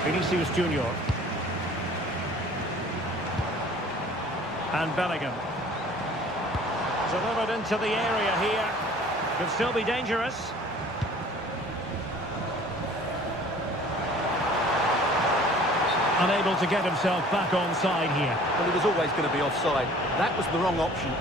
Vinicius Junior. And Bellingham. Delivered into the area here. Could still be dangerous. Unable to get himself back onside here. Well, he was always going to be offside. That was the wrong option.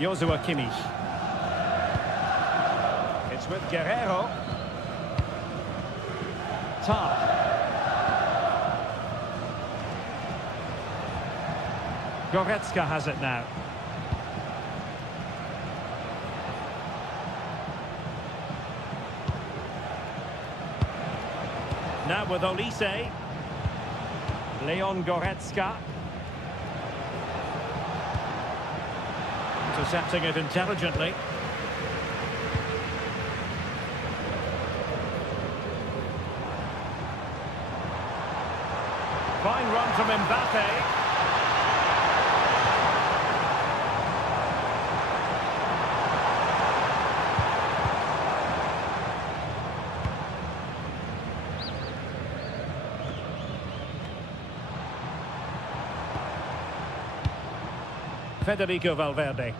Joshua Kimmich. It's with Guerrero. Tar. Goretzka has it now. Now with Olise. Leon Goretzka. Intercepting it intelligently. Fine run from Mbappe. Federico Valverde.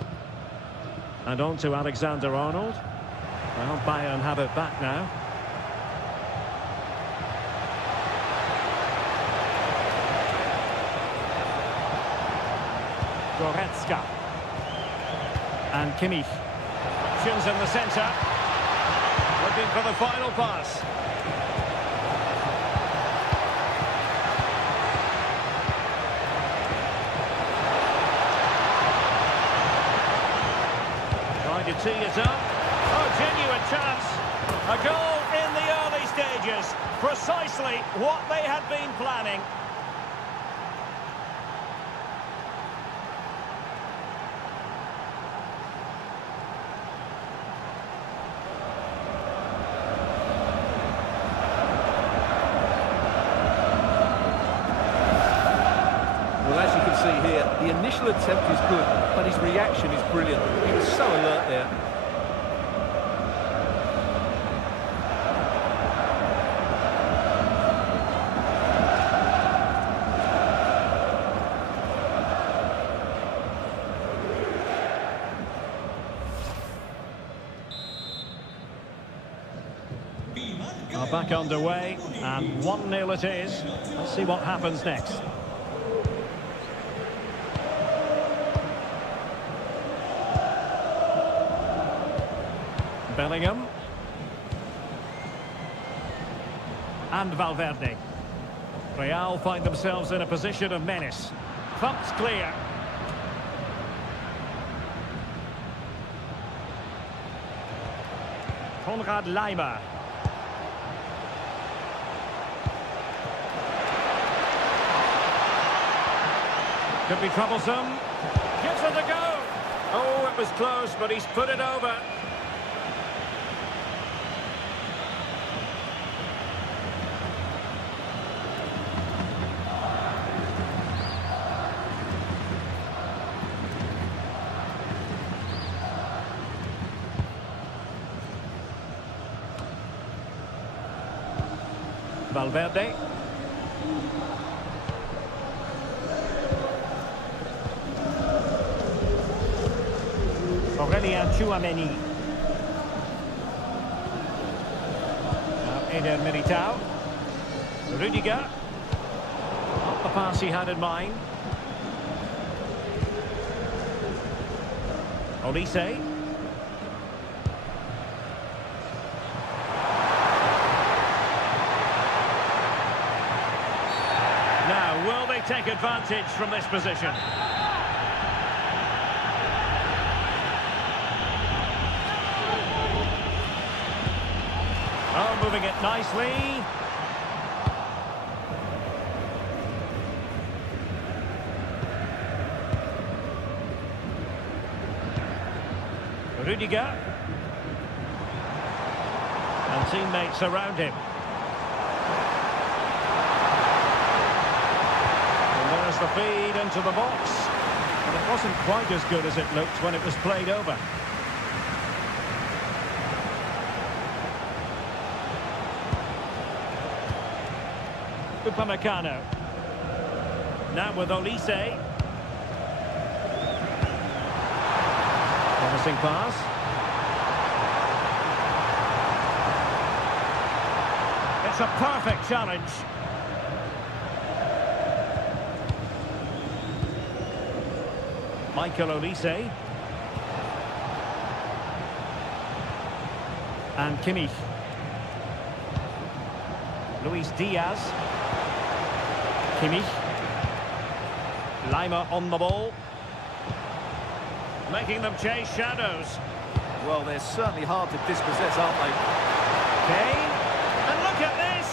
And on to Alexander-Arnold. Well, Bayern have it back now. Goretzka. And Kimmich. Options in the centre. Looking for the final pass. To tee it up. Oh, genuine chance. A goal in the early stages. Precisely what they had been planning. Well, as you can see here, the initial attempt is good, but his reaction is brilliant. He was so alert there. Are back underway, and 1-0 it is. Let's see what happens next. Bellingham. And Valverde. Real find themselves in a position of menace. Thumped clear. Konrad Laimer. Could be troublesome. Gives it a go. Oh, it was close, but he's put it over. Valverde. Aurelien Tchouameni. Now Eder Militao. Rudiger. Not the pass he had in mind. Olise. Now, will they take advantage from this position? Oh, moving it nicely. Rudiger. And teammates around him. And there's the feed into the box. And it wasn't quite as good as it looked when it was played over. Upamecano. Now with Olise. Promising pass. It's a perfect challenge. Michael Olise. And Kimmich. Luis Diaz. Kimmich. Lima on the ball. Making them chase shadows. Well, they're certainly hard to dispossess, aren't they? Kane. And look at this.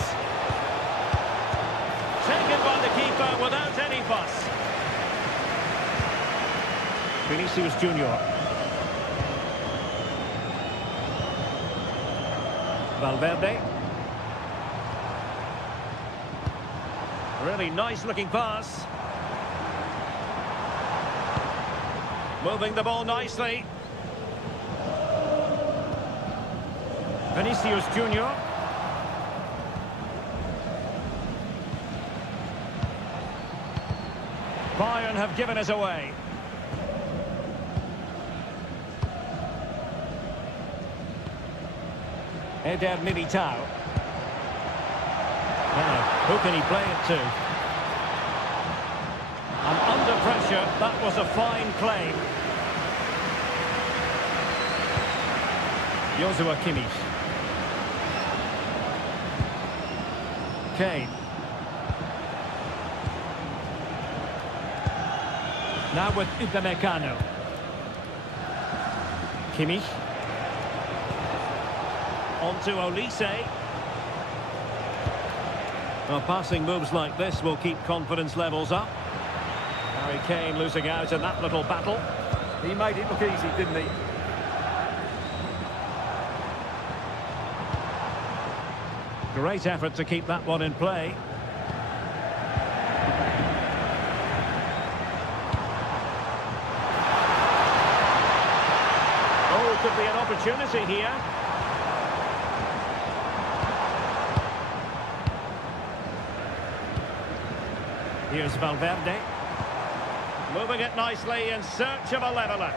Taken by the keeper without any fuss. Vinicius Junior. Valverde. Really nice looking pass. Moving the ball nicely. Vinicius Junior. Bayern have given us away. Eder Militao. Now, who can he play it to? And under pressure, that was a fine claim. Joshua Kimmich. Kane. Now with Upamecano. Kimmich. On to Olise. Well, passing moves like this will keep confidence levels up. Harry Kane losing out in that little battle. He made it look easy, didn't he? Great effort to keep that one in play. Oh, could be an opportunity here. Here's Valverde. Moving it nicely in search of a leveller.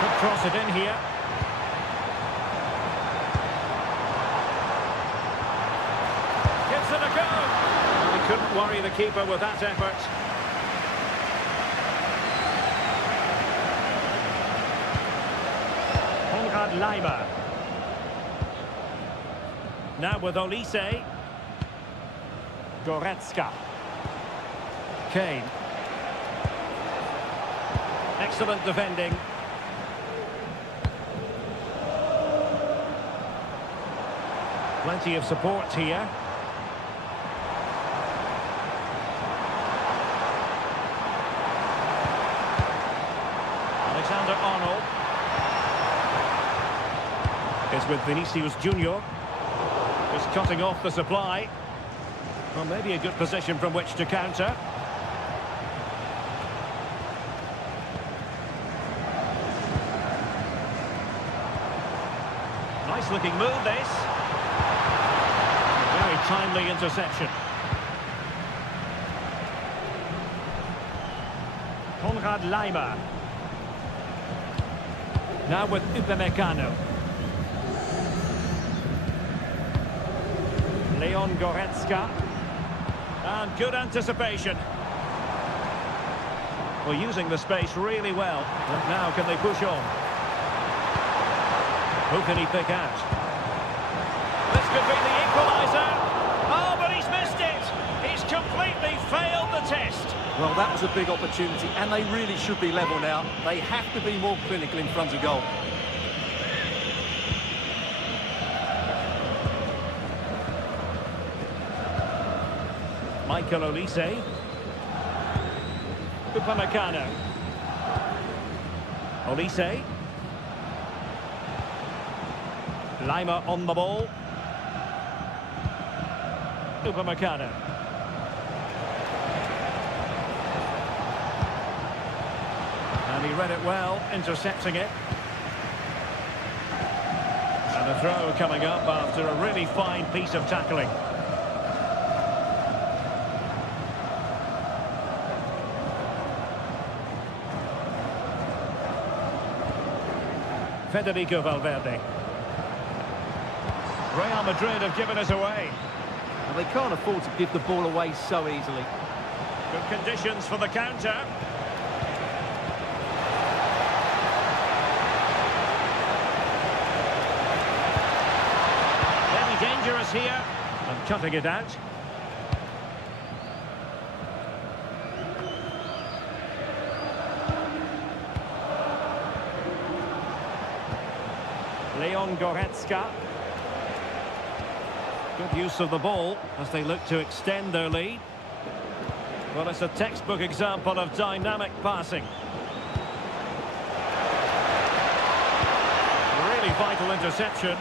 Could cross it in here. Gives it a go. Well, he couldn't worry the keeper with that effort. Konrad Lima. Now with Olise. Goretzka. Kane. Excellent defending. Plenty of support here. Alexander-Arnold. It's with Vinicius Junior. Just cutting off the supply. Well, maybe a good position from which to counter. Nice looking move, this. timely interception. Konrad Laimer. Now with Upamecano. Leon Goretzka. And good anticipation. Well, using the space really well. But now can they push on? Who can he pick out? This could be the equalizer. Oh, but he's missed it. He's completely failed the test. Well, that was a big opportunity, and they really should be level now. They have to be more clinical in front of goal. Michael Olise. Upamecano. Olise. Laimer on the ball. Upamecano. And he read it well, intercepting it. And a throw coming up after a really fine piece of tackling. Federico Valverde. Real Madrid have given us away. And they can't afford to give the ball away so easily. Good conditions for the counter. Very dangerous here. And cutting it out. Leon Goretzka. Good use of the ball as they look to extend their lead. Well, it's a textbook example of dynamic passing. Really vital interception.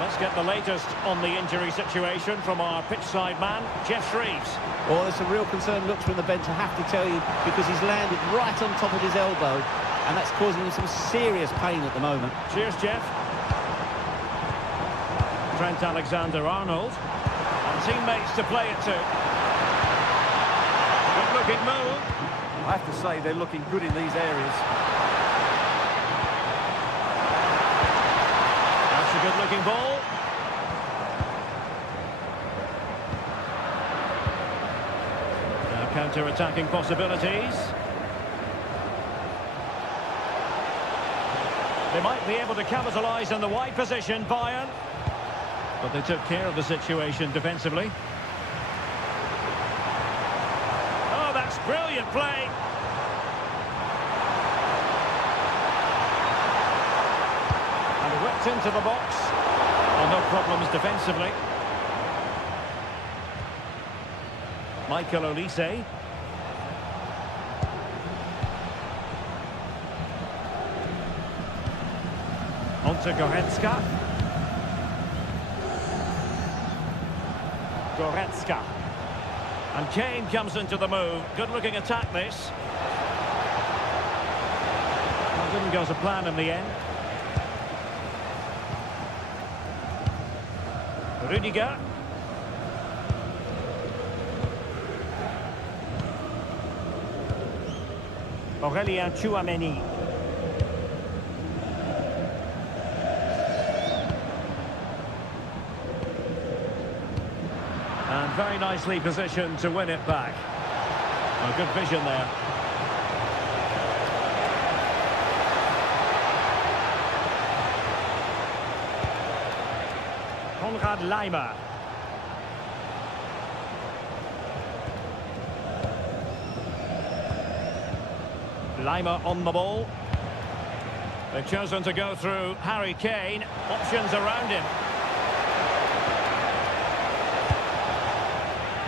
Let's get the latest on the injury situation from our pitchside man, Jeff Shreves. Well, there's some real concern looks from the bench, I have to tell you, because he's landed right on top of his elbow, and that's causing him some serious pain at the moment. Cheers, Jeff. Trent Alexander-Arnold. And teammates to play it to. Good-looking move. I have to say, they're looking good in these areas. That's a good-looking ball. Now counter-attacking possibilities. They might be able to capitalise on the wide position, Bayern. But they took care of the situation defensively. Oh, that's brilliant play. And whipped into the box. And no problems defensively. Michael Olise. Onto Goretzka. Goretzka. And Kane comes into the move. Good-looking attack, this. Well, didn't go to plan in the end. Rudiger. Aurélien Tchouameni. And very nicely positioned to win it back. Oh, good vision there. Konrad Laimer. Laimer on the ball. They've chosen to go through Harry Kane. Options around him.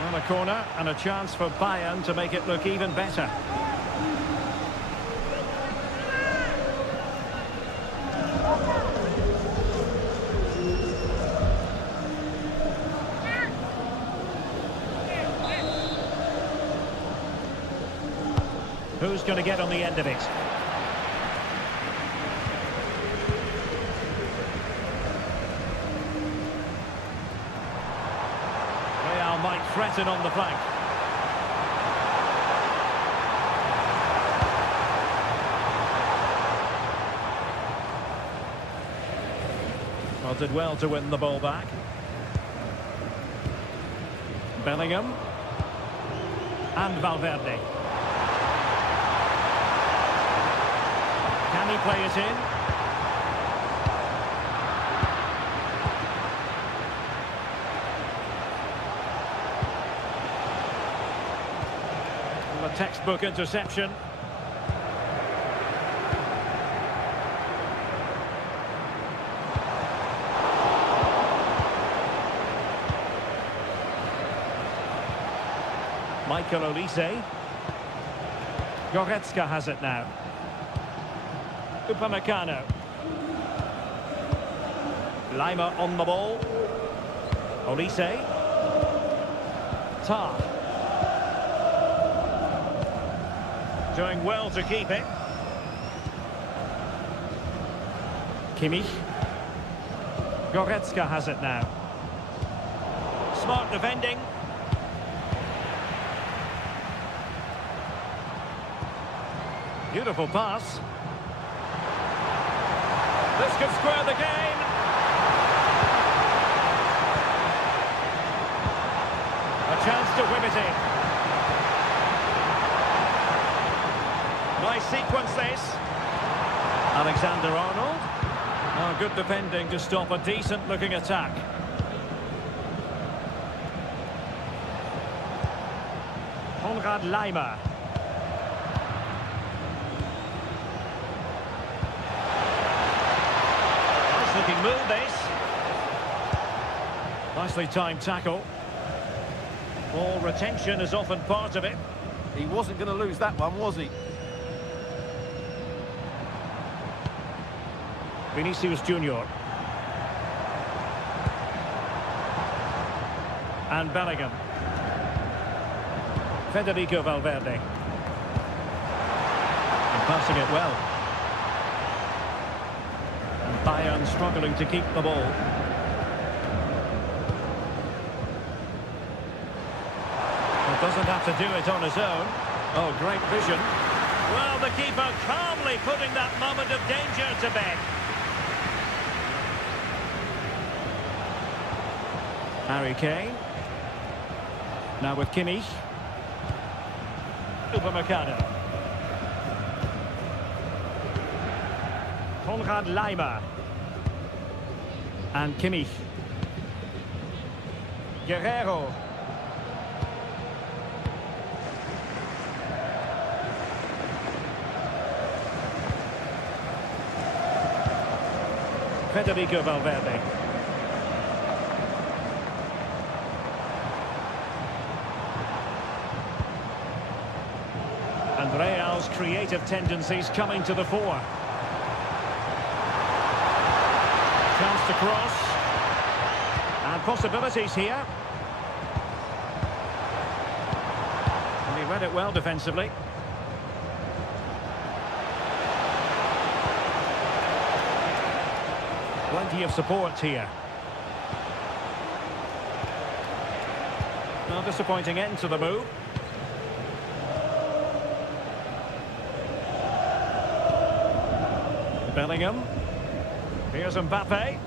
On a corner and a chance for Bayern to make it look even better. Who's going to get on the end of it? Well, might threaten on the flank. Well, did well to win the ball back. Bellingham. And Valverde. Can he play it in? A textbook interception. Michael Olise. Goretzka has it now. Upamecano. Lima on the ball. Olise. Tar. Doing well to keep it. Kimmich. Goretzka has it now. Smart defending. Beautiful pass. This could square the game. A chance to whip it in. Nice sequence this. Alexander-Arnold. Oh, good defending to stop a decent-looking attack. Konrad Laimer. Nice-looking move, this. Nicely timed tackle. Ball retention is often part of it. He wasn't going to lose that one, was he? Vinicius Junior. And Bellingham. Federico Valverde. And passing it well. And Bayern struggling to keep the ball. Well, doesn't have to do it on his own. Oh, great vision. Well, the keeper calmly putting that moment of danger to bed. Harry Kane. Now with Kimmich. Upamecano. Konrad Laimer. And Kimmich. Guerrero. Federico Valverde. And Real's creative tendencies coming to the fore. Chance to cross. And possibilities here. And he read it well defensively. Plenty of support here. No disappointing end to the move. Bellingham. Here's Mbappe.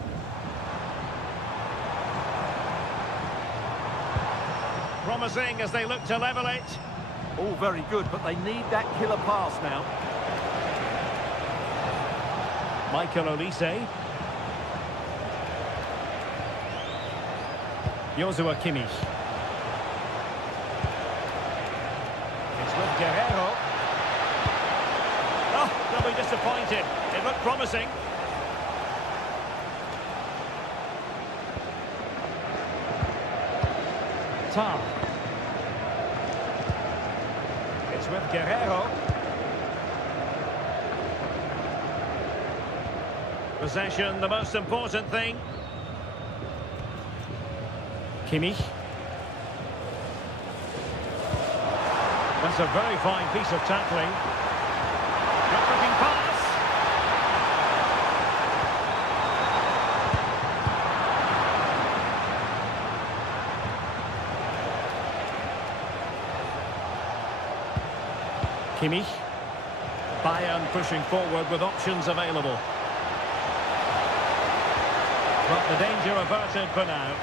Promising as they look to level it. All very good, but they need that killer pass now. Michael Olise. Joshua Kimmich. It's with Guerrero. Oh, they'll be disappointed. It looked promising. Tar. It's with Guerrero. Possession, the most important thing. Kimmich. That's a very fine piece of tackling. Good-looking pass. Kimmich. Bayern pushing forward with options available. But the danger averted for now.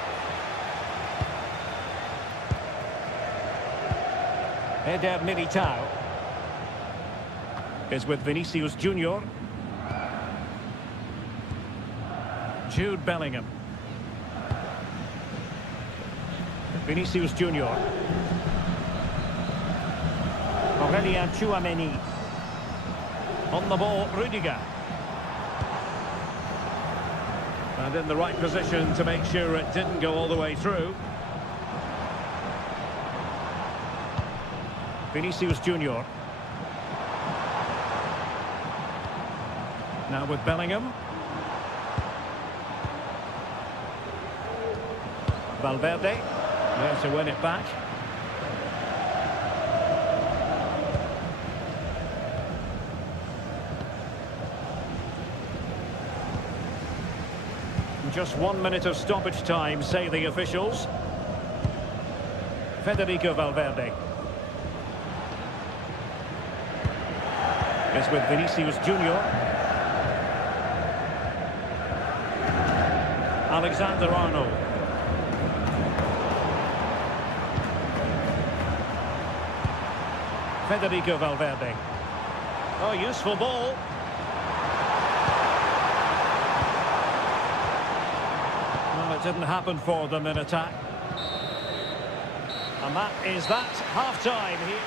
Eder Militao is with Vinicius Junior. Jude Bellingham. Vinicius Junior. Aurelien Tchouameni. On the ball, Rudiger. And in the right position to make sure it didn't go all the way through. Vinicius Junior. Now with Bellingham. Valverde, there to win it back. Just 1 minute of stoppage time, say the officials. Federico Valverde is with Vinicius Junior. Alexander-Arnold. Federico Valverde. Oh, useful ball. Well, it didn't happen for them in attack. And that is that. Half-time here.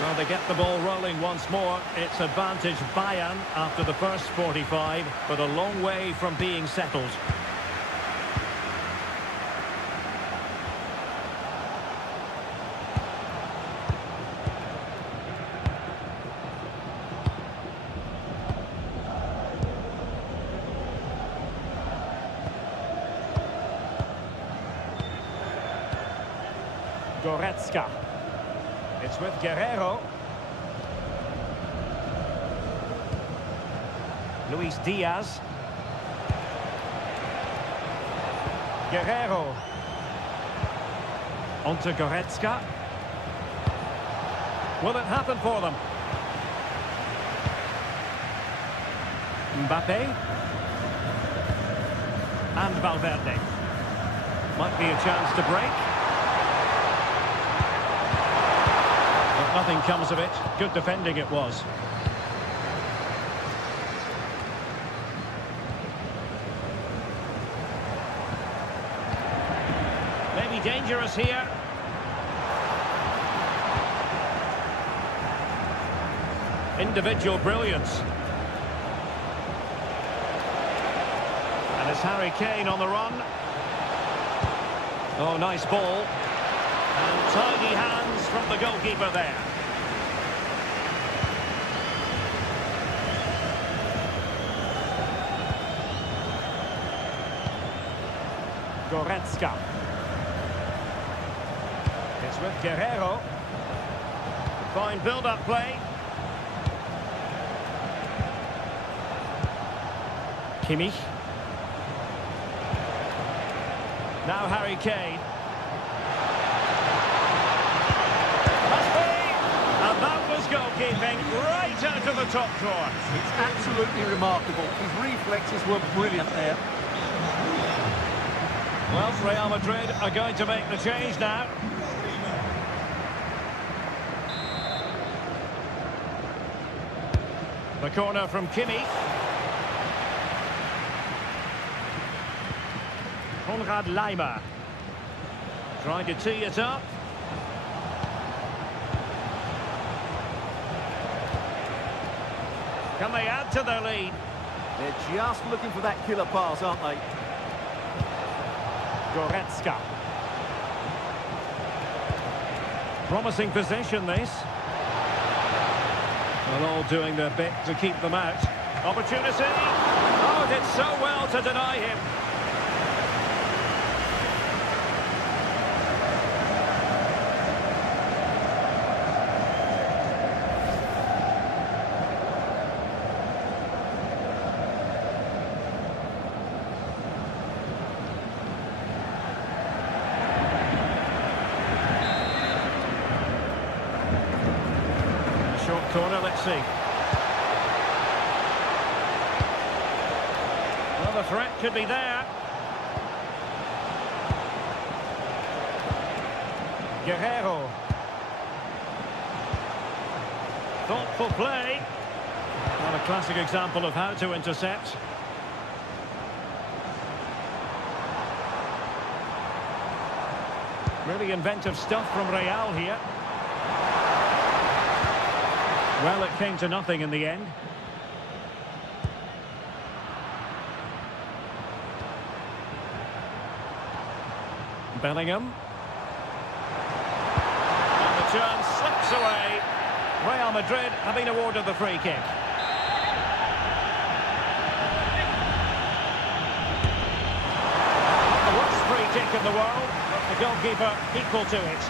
Well, they get the ball rolling once more. It's advantage Bayern after the first 45, but a long way from being settled. Goretzka. It's with Guerrero. Luis Diaz. Guerrero. On to Goretzka. Will it happen for them? Mbappe. And Valverde. Might be a chance to break. Nothing comes of it. Good defending it was. Maybe dangerous here. Individual brilliance. And it's Harry Kane on the run. Oh, nice ball. And tidy hands from the goalkeeper there. Goretzka. It's with Guerrero. Fine build-up play. Kimmich. Now Harry Kane. And that was goalkeeping right out of the top drawer. It's absolutely remarkable. His reflexes were brilliant there. Well, Real Madrid are going to make the change now. The corner from Kimmich. Konrad Laimer. Trying to tee it up. Can they add to their lead? They're just looking for that killer pass, aren't they? Goretzka. Promising possession, this. Well, all doing their bit to keep them out. Opportunity. Oh, did so well to deny him. Short corner, let's see. Well, the threat could be there. Guerrero. Thoughtful play. Well, a classic example of how to intercept. Really inventive stuff from Real here. Well, it came to nothing in the end. Bellingham. And the chance slips away. Real Madrid have been awarded the free kick. The worst free kick in the world, but the goalkeeper equal to it.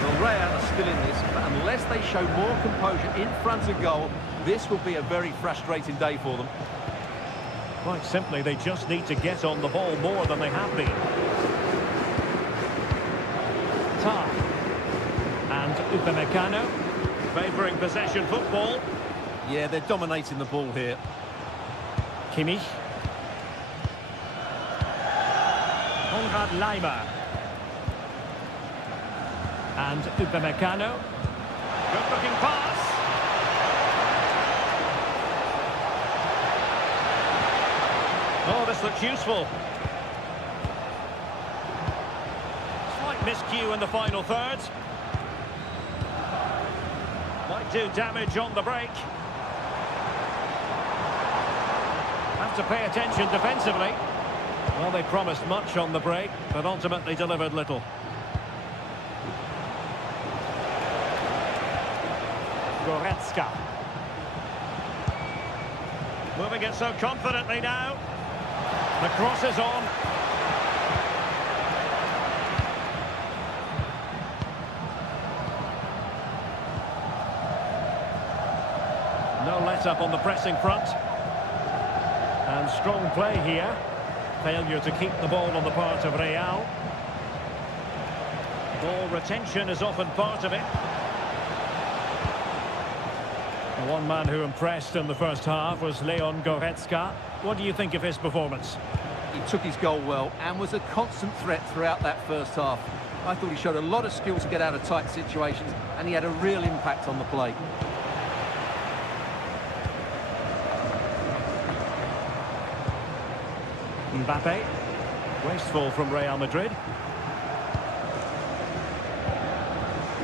Well, Real are still in this, but unless they show more composure in front of goal, this will be a very frustrating day for them. Quite simply, they just need to get on the ball more than they have been. Tar. And Upamecano, favouring possession football. Yeah, they're dominating the ball here. Kimmich. Konrad Laimer. And Upamecano. Good-looking pass. Oh, this looks useful. Slight miscue in the final third. Might do damage on the break. Have to pay attention defensively. Well, they promised much on the break, but ultimately delivered little. Goretzka. Moving it so confidently now. The cross is on. No let-up on the pressing front. And strong play here. Failure to keep the ball on the part of Real. Ball retention is often part of it. The one man who impressed in the first half was Leon Goretzka. What do you think of his performance? He took his goal well and was a constant threat throughout that first half. I thought he showed a lot of skill to get out of tight situations, and he had a real impact on the play. Mbappe. Wasteful from Real Madrid.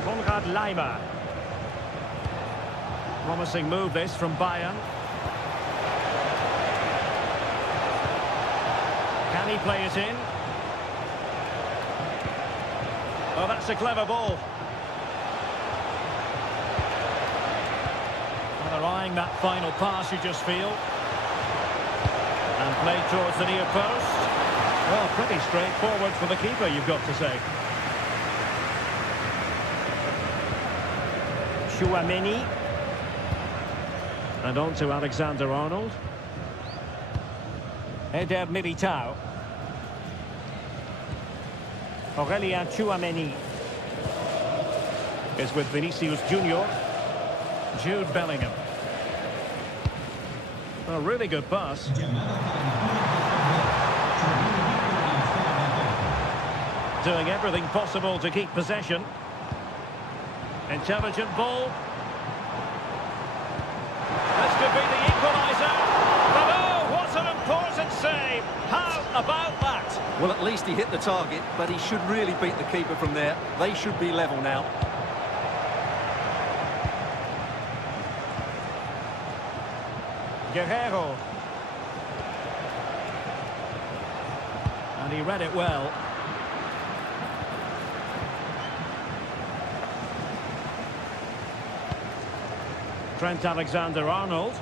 Konrad Laimer. Promising move this from Bayern. Can he play it in? Oh, that's a clever ball. Well, they're eyeing that final pass, you just feel. And played towards the near post. Well, pretty straightforward for the keeper, you've got to say. Tchouaméni. And on to Alexander-Arnold. Eder Militao. Aurélien Tchouaméni is with Vinicius Junior. Jude Bellingham. A really good pass. Doing everything possible to keep possession. Intelligent ball. This could be the equalizer. But oh, what an important save. How about that? Well, at least he hit the target, but he should really beat the keeper from there. They should be level now. Guerrero. And he read it well. Trent Alexander-Arnold.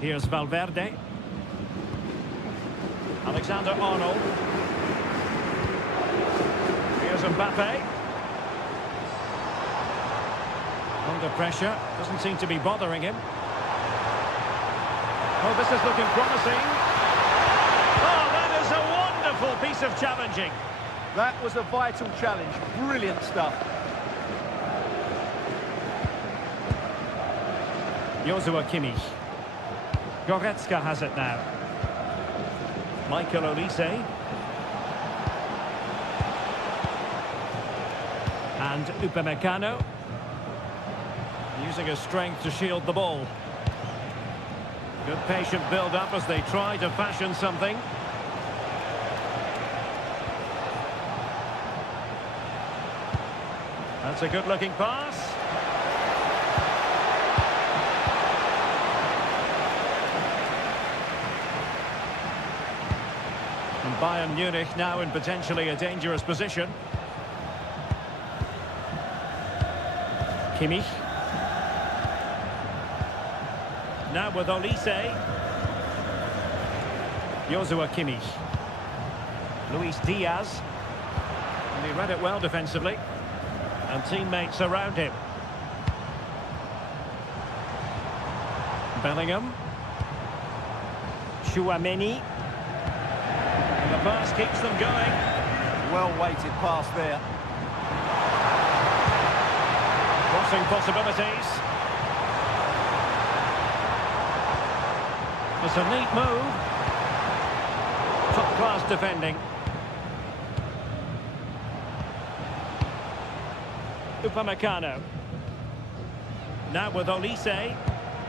Here's Valverde. Alexander-Arnold. Here's Mbappe. Under pressure. Doesn't seem to be bothering him. Oh, this is looking promising. Oh, that is a wonderful piece of challenging. That was a vital challenge. Brilliant stuff. Joshua Kimmich. Goretzka has it now. Michael Olise. And Upamecano. Using his strength to shield the ball. Good patient build-up as they try to fashion something. That's a good-looking pass. And Bayern Munich now in potentially a dangerous position. Kimmich. Now with Olise. Joshua Kimmich. Luis Diaz. And he read it well defensively. And teammates around him. Bellingham. Chouameni. And the pass keeps them going. Well-weighted pass there. Crossing possibilities. It's a neat move. Top-class defending. Upamecano. Now with Olise.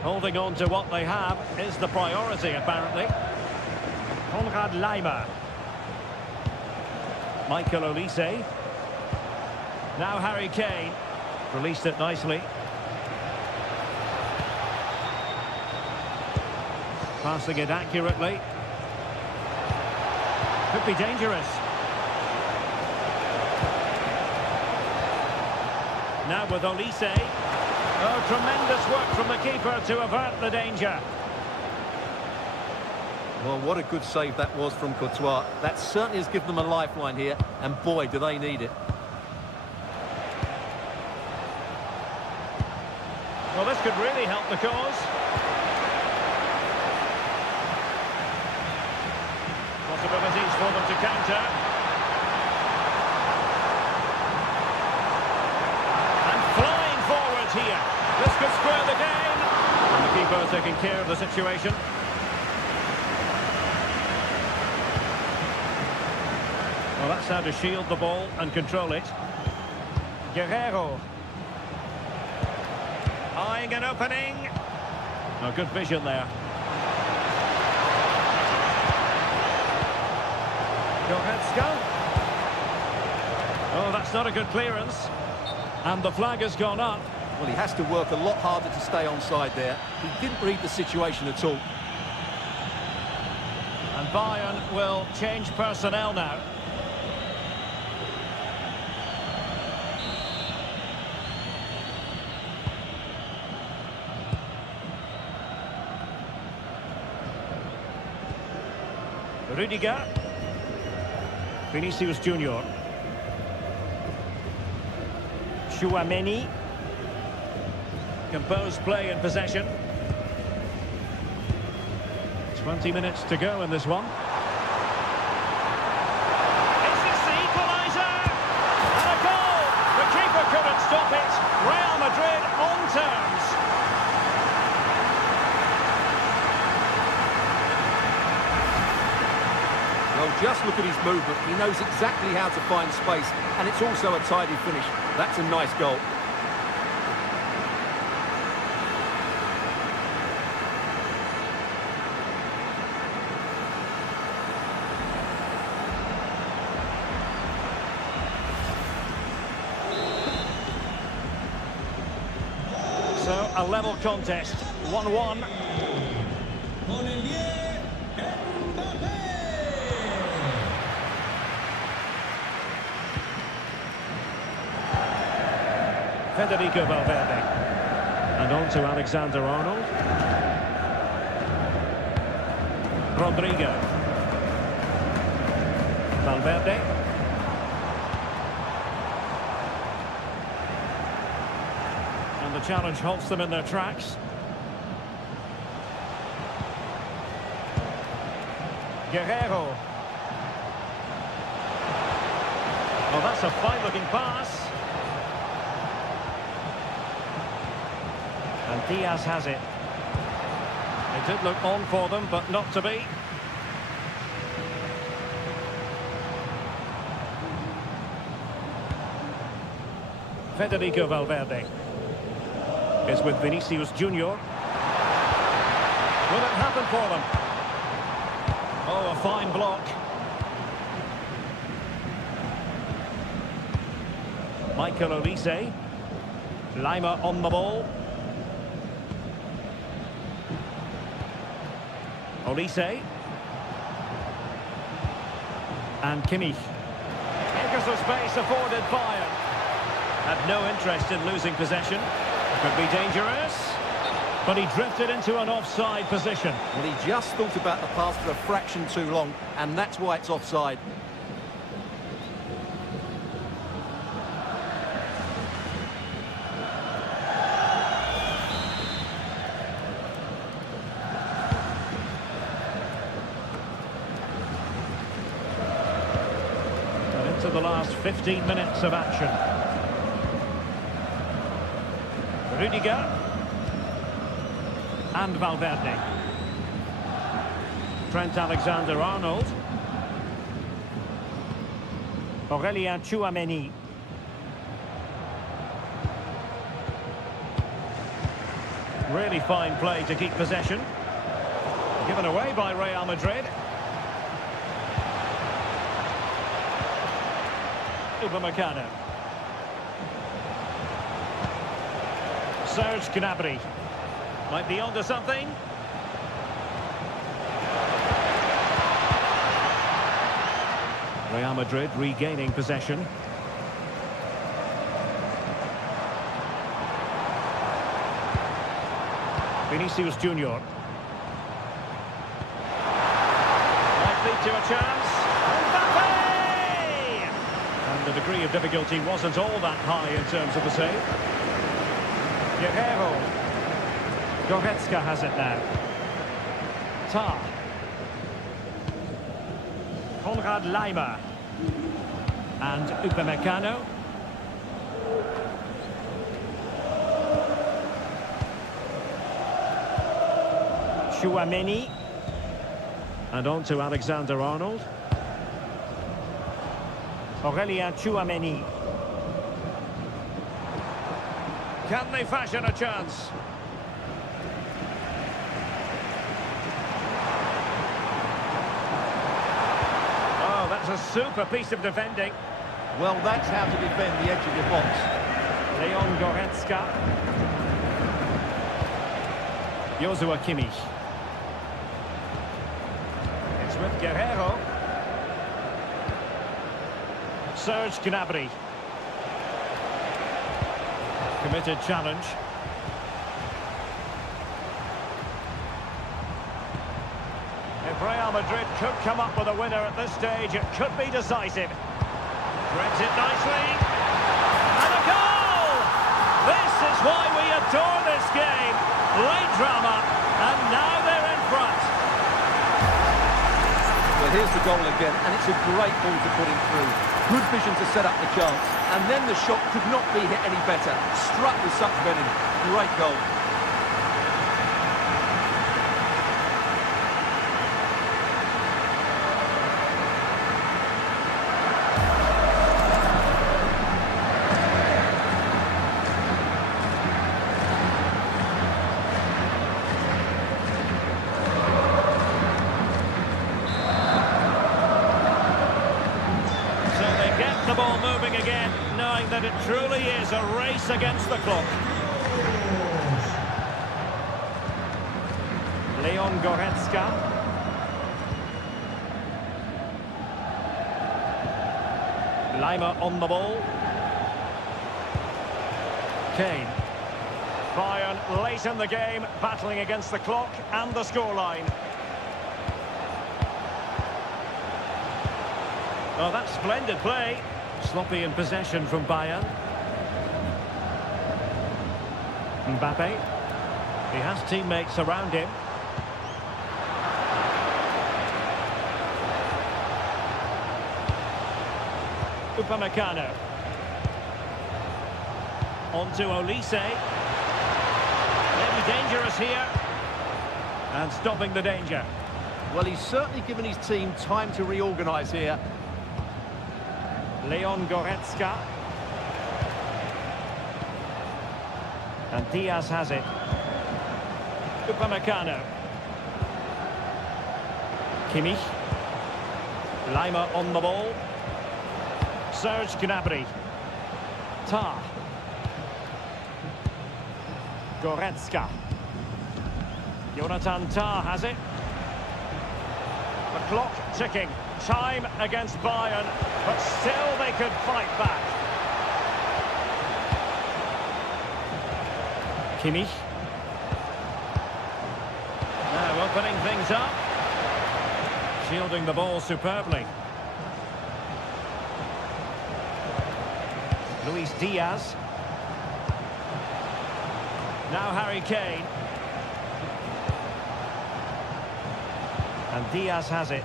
Holding on to what they have is the priority, apparently. Konrad Laimer. Michael Olise. Now Harry Kane. Released it nicely. Passing it accurately. Could be dangerous. Now with Olise. Oh, tremendous work from the keeper to avert the danger. Well, what a good save that was from Courtois. That certainly has given them a lifeline here, and boy, do they need it. Well, this could really help the cause. Possibilities for them to counter. And flying forward here. This could square the game. And the keeper taking care of the situation. Well, that's how to shield the ball and control it. Guerrero. Eyeing an opening. Oh, good vision there. Goretzka. Oh, that's not a good clearance. And the flag has gone up. Well, he has to work a lot harder to stay onside there. He didn't read the situation at all. And Bayern will change personnel now. Rudiger. Vinicius Junior. Chouameni. Composed play in possession. 20 minutes to go in this one. Is this the equalizer? And a goal! The keeper couldn't stop it. Real Madrid on terms. Well, just look at his movement. He knows exactly how to find space, and it's also a tidy finish. That's a nice goal. So, a level contest, 1-1. Federico Valverde. And on to Alexander-Arnold. Rodrigo. Valverde. And the challenge halts them in their tracks. Guerrero. Well, that's a fine-looking pass. And Diaz has it. It did look on for them, but not to be. Federico Valverde is with Vinicius Junior. Will it happen for them? Oh, a fine block. Michael Olise. Lima on the ball. Olise. And Kimmich. Acres of space afforded Bayern. Had no interest in losing possession. Could be dangerous. But he drifted into an offside position. Well, he just thought about the pass for a fraction too long, and that's why it's offside. And into the last 15 minutes of action. Rudiger. And Valverde. Trent Alexander-Arnold. Aurelien Tchouameni. Really fine play to keep possession. Given away by Real Madrid. Upamecano. Serge Gnabry. Might be onto something. Real Madrid regaining possession. Vinicius Junior. Might lead to a chance. Mbappe! And the degree of difficulty wasn't all that high in terms of the save. Guerrero. Goretzka has it now. Tar. Konrad Laimer. And Upamecano. Tchouameni. And on to Alexander-Arnold. Aurelien Tchouameni. Can they fashion a chance? Oh, that's a super piece of defending. Well, that's how to defend the edge of your box. Leon Goretzka. Joshua Kimmich. It's with Guerrero. Serge Gnabry. Committed challenge. If Real Madrid could come up with a winner at this stage, it could be decisive. Threads it nicely. And a goal! This is why we adore this game. Late drama, and now they're in front. Well, here's the goal again, and it's a great ball to put him through. Good vision to set up the chance, and then the shot could not be hit any better. Struck with such venom. Great goal. The ball moving again, knowing that it truly is a race against the clock. Leon Goretzka. Lima on the ball. Kane. Bayern late in the game, battling against the clock and the scoreline. Oh, that's splendid play. Sloppy in possession from Bayern. Mbappe. He has teammates around him. Upamecano. On to Olise. Maybe dangerous here. And stopping the danger. Well, he's certainly given his team time to reorganise here. Leon Goretzka. And Diaz has it. Upamecano. Kimmich. Lima on the ball. Serge Gnabry. Tah. Goretzka. Jonathan Tah has it. The clock ticking. Time against Bayern, but still they could fight back. Kimmich. Now opening things up. Shielding the ball superbly. Luis Diaz. Now Harry Kane. And Diaz has it.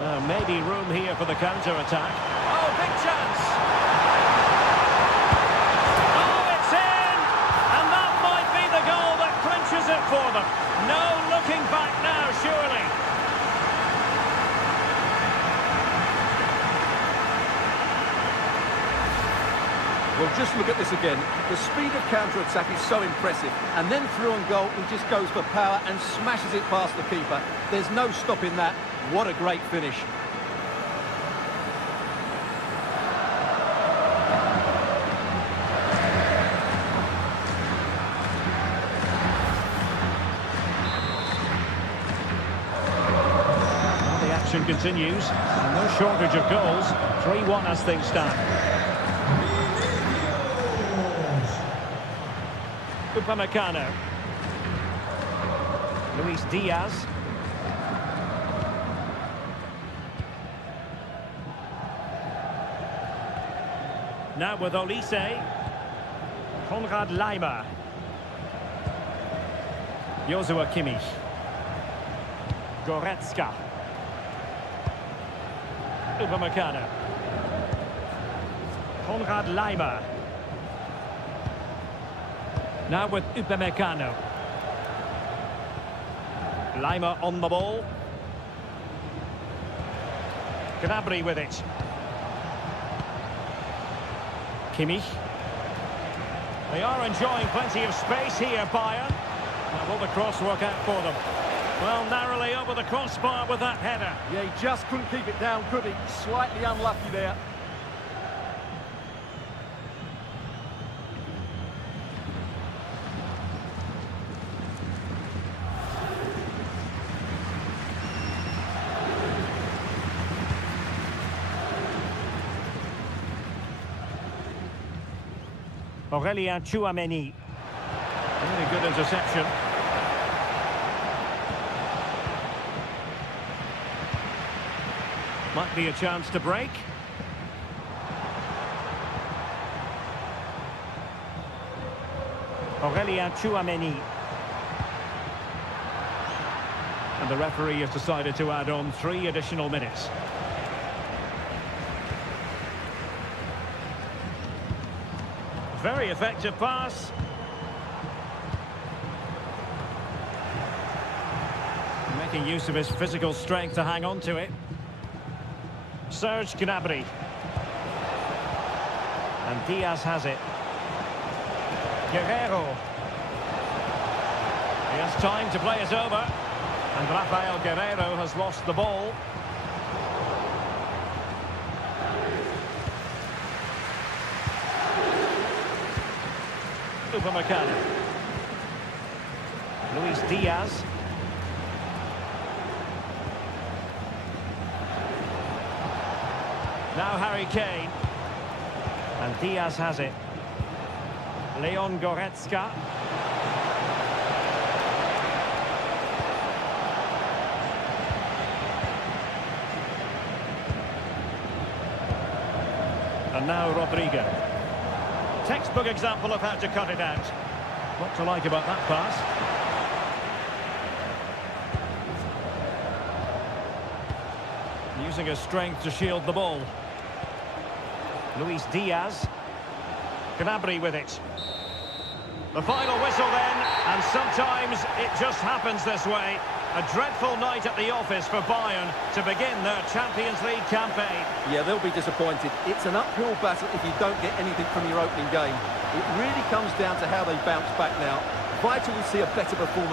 Now maybe room here for the counter-attack. Oh, big chance! Oh, it's in! And that might be the goal that clinches it for them. No looking back now, surely. Well, just look at this again. The speed of counter-attack is so impressive. And then through on goal, he just goes for power and smashes it past the keeper. There's no stopping that. What a great finish. Well, the action continues. And no shortage of goals. 3-1 as things stand. Upamecano. Luis Diaz. Now with Olise. Konrad Laimer. Joshua Kimmich. Goretzka. Upamecano. Konrad Laimer. Now with Upamecano. Lima on the ball. Gnabry with it. Kimmich. They are enjoying plenty of space here, Bayern. Now will the cross work out for them? Well, narrowly over the crossbar with that header. Yeah, he just couldn't keep it down, could he? Slightly unlucky there. Aurelien Tchouameni. Really good interception. Might be a chance to break. Aurelien Tchouameni. And the referee has decided to add on 3 additional minutes. Very effective pass. Making use of his physical strength to hang on to it. Serge Gnabry. And Diaz has it. Guerrero. He has time to play it over. And Rafael Guerrero has lost the ball. Upamecano. Luis Diaz. Now Harry Kane. And Diaz has it. Leon Goretzka. And now Rodrigo. Textbook example of how to cut it out. What to like about that pass? Using his strength to shield the ball. Luis Diaz. Gnabry with it. The final whistle then, and sometimes it just happens this way. A dreadful night at the office for Bayern to begin their Champions League campaign. Yeah, they'll be disappointed. It's an uphill battle if you don't get anything from your opening game. It really comes down to how they bounce back now. Vital to see a better performance.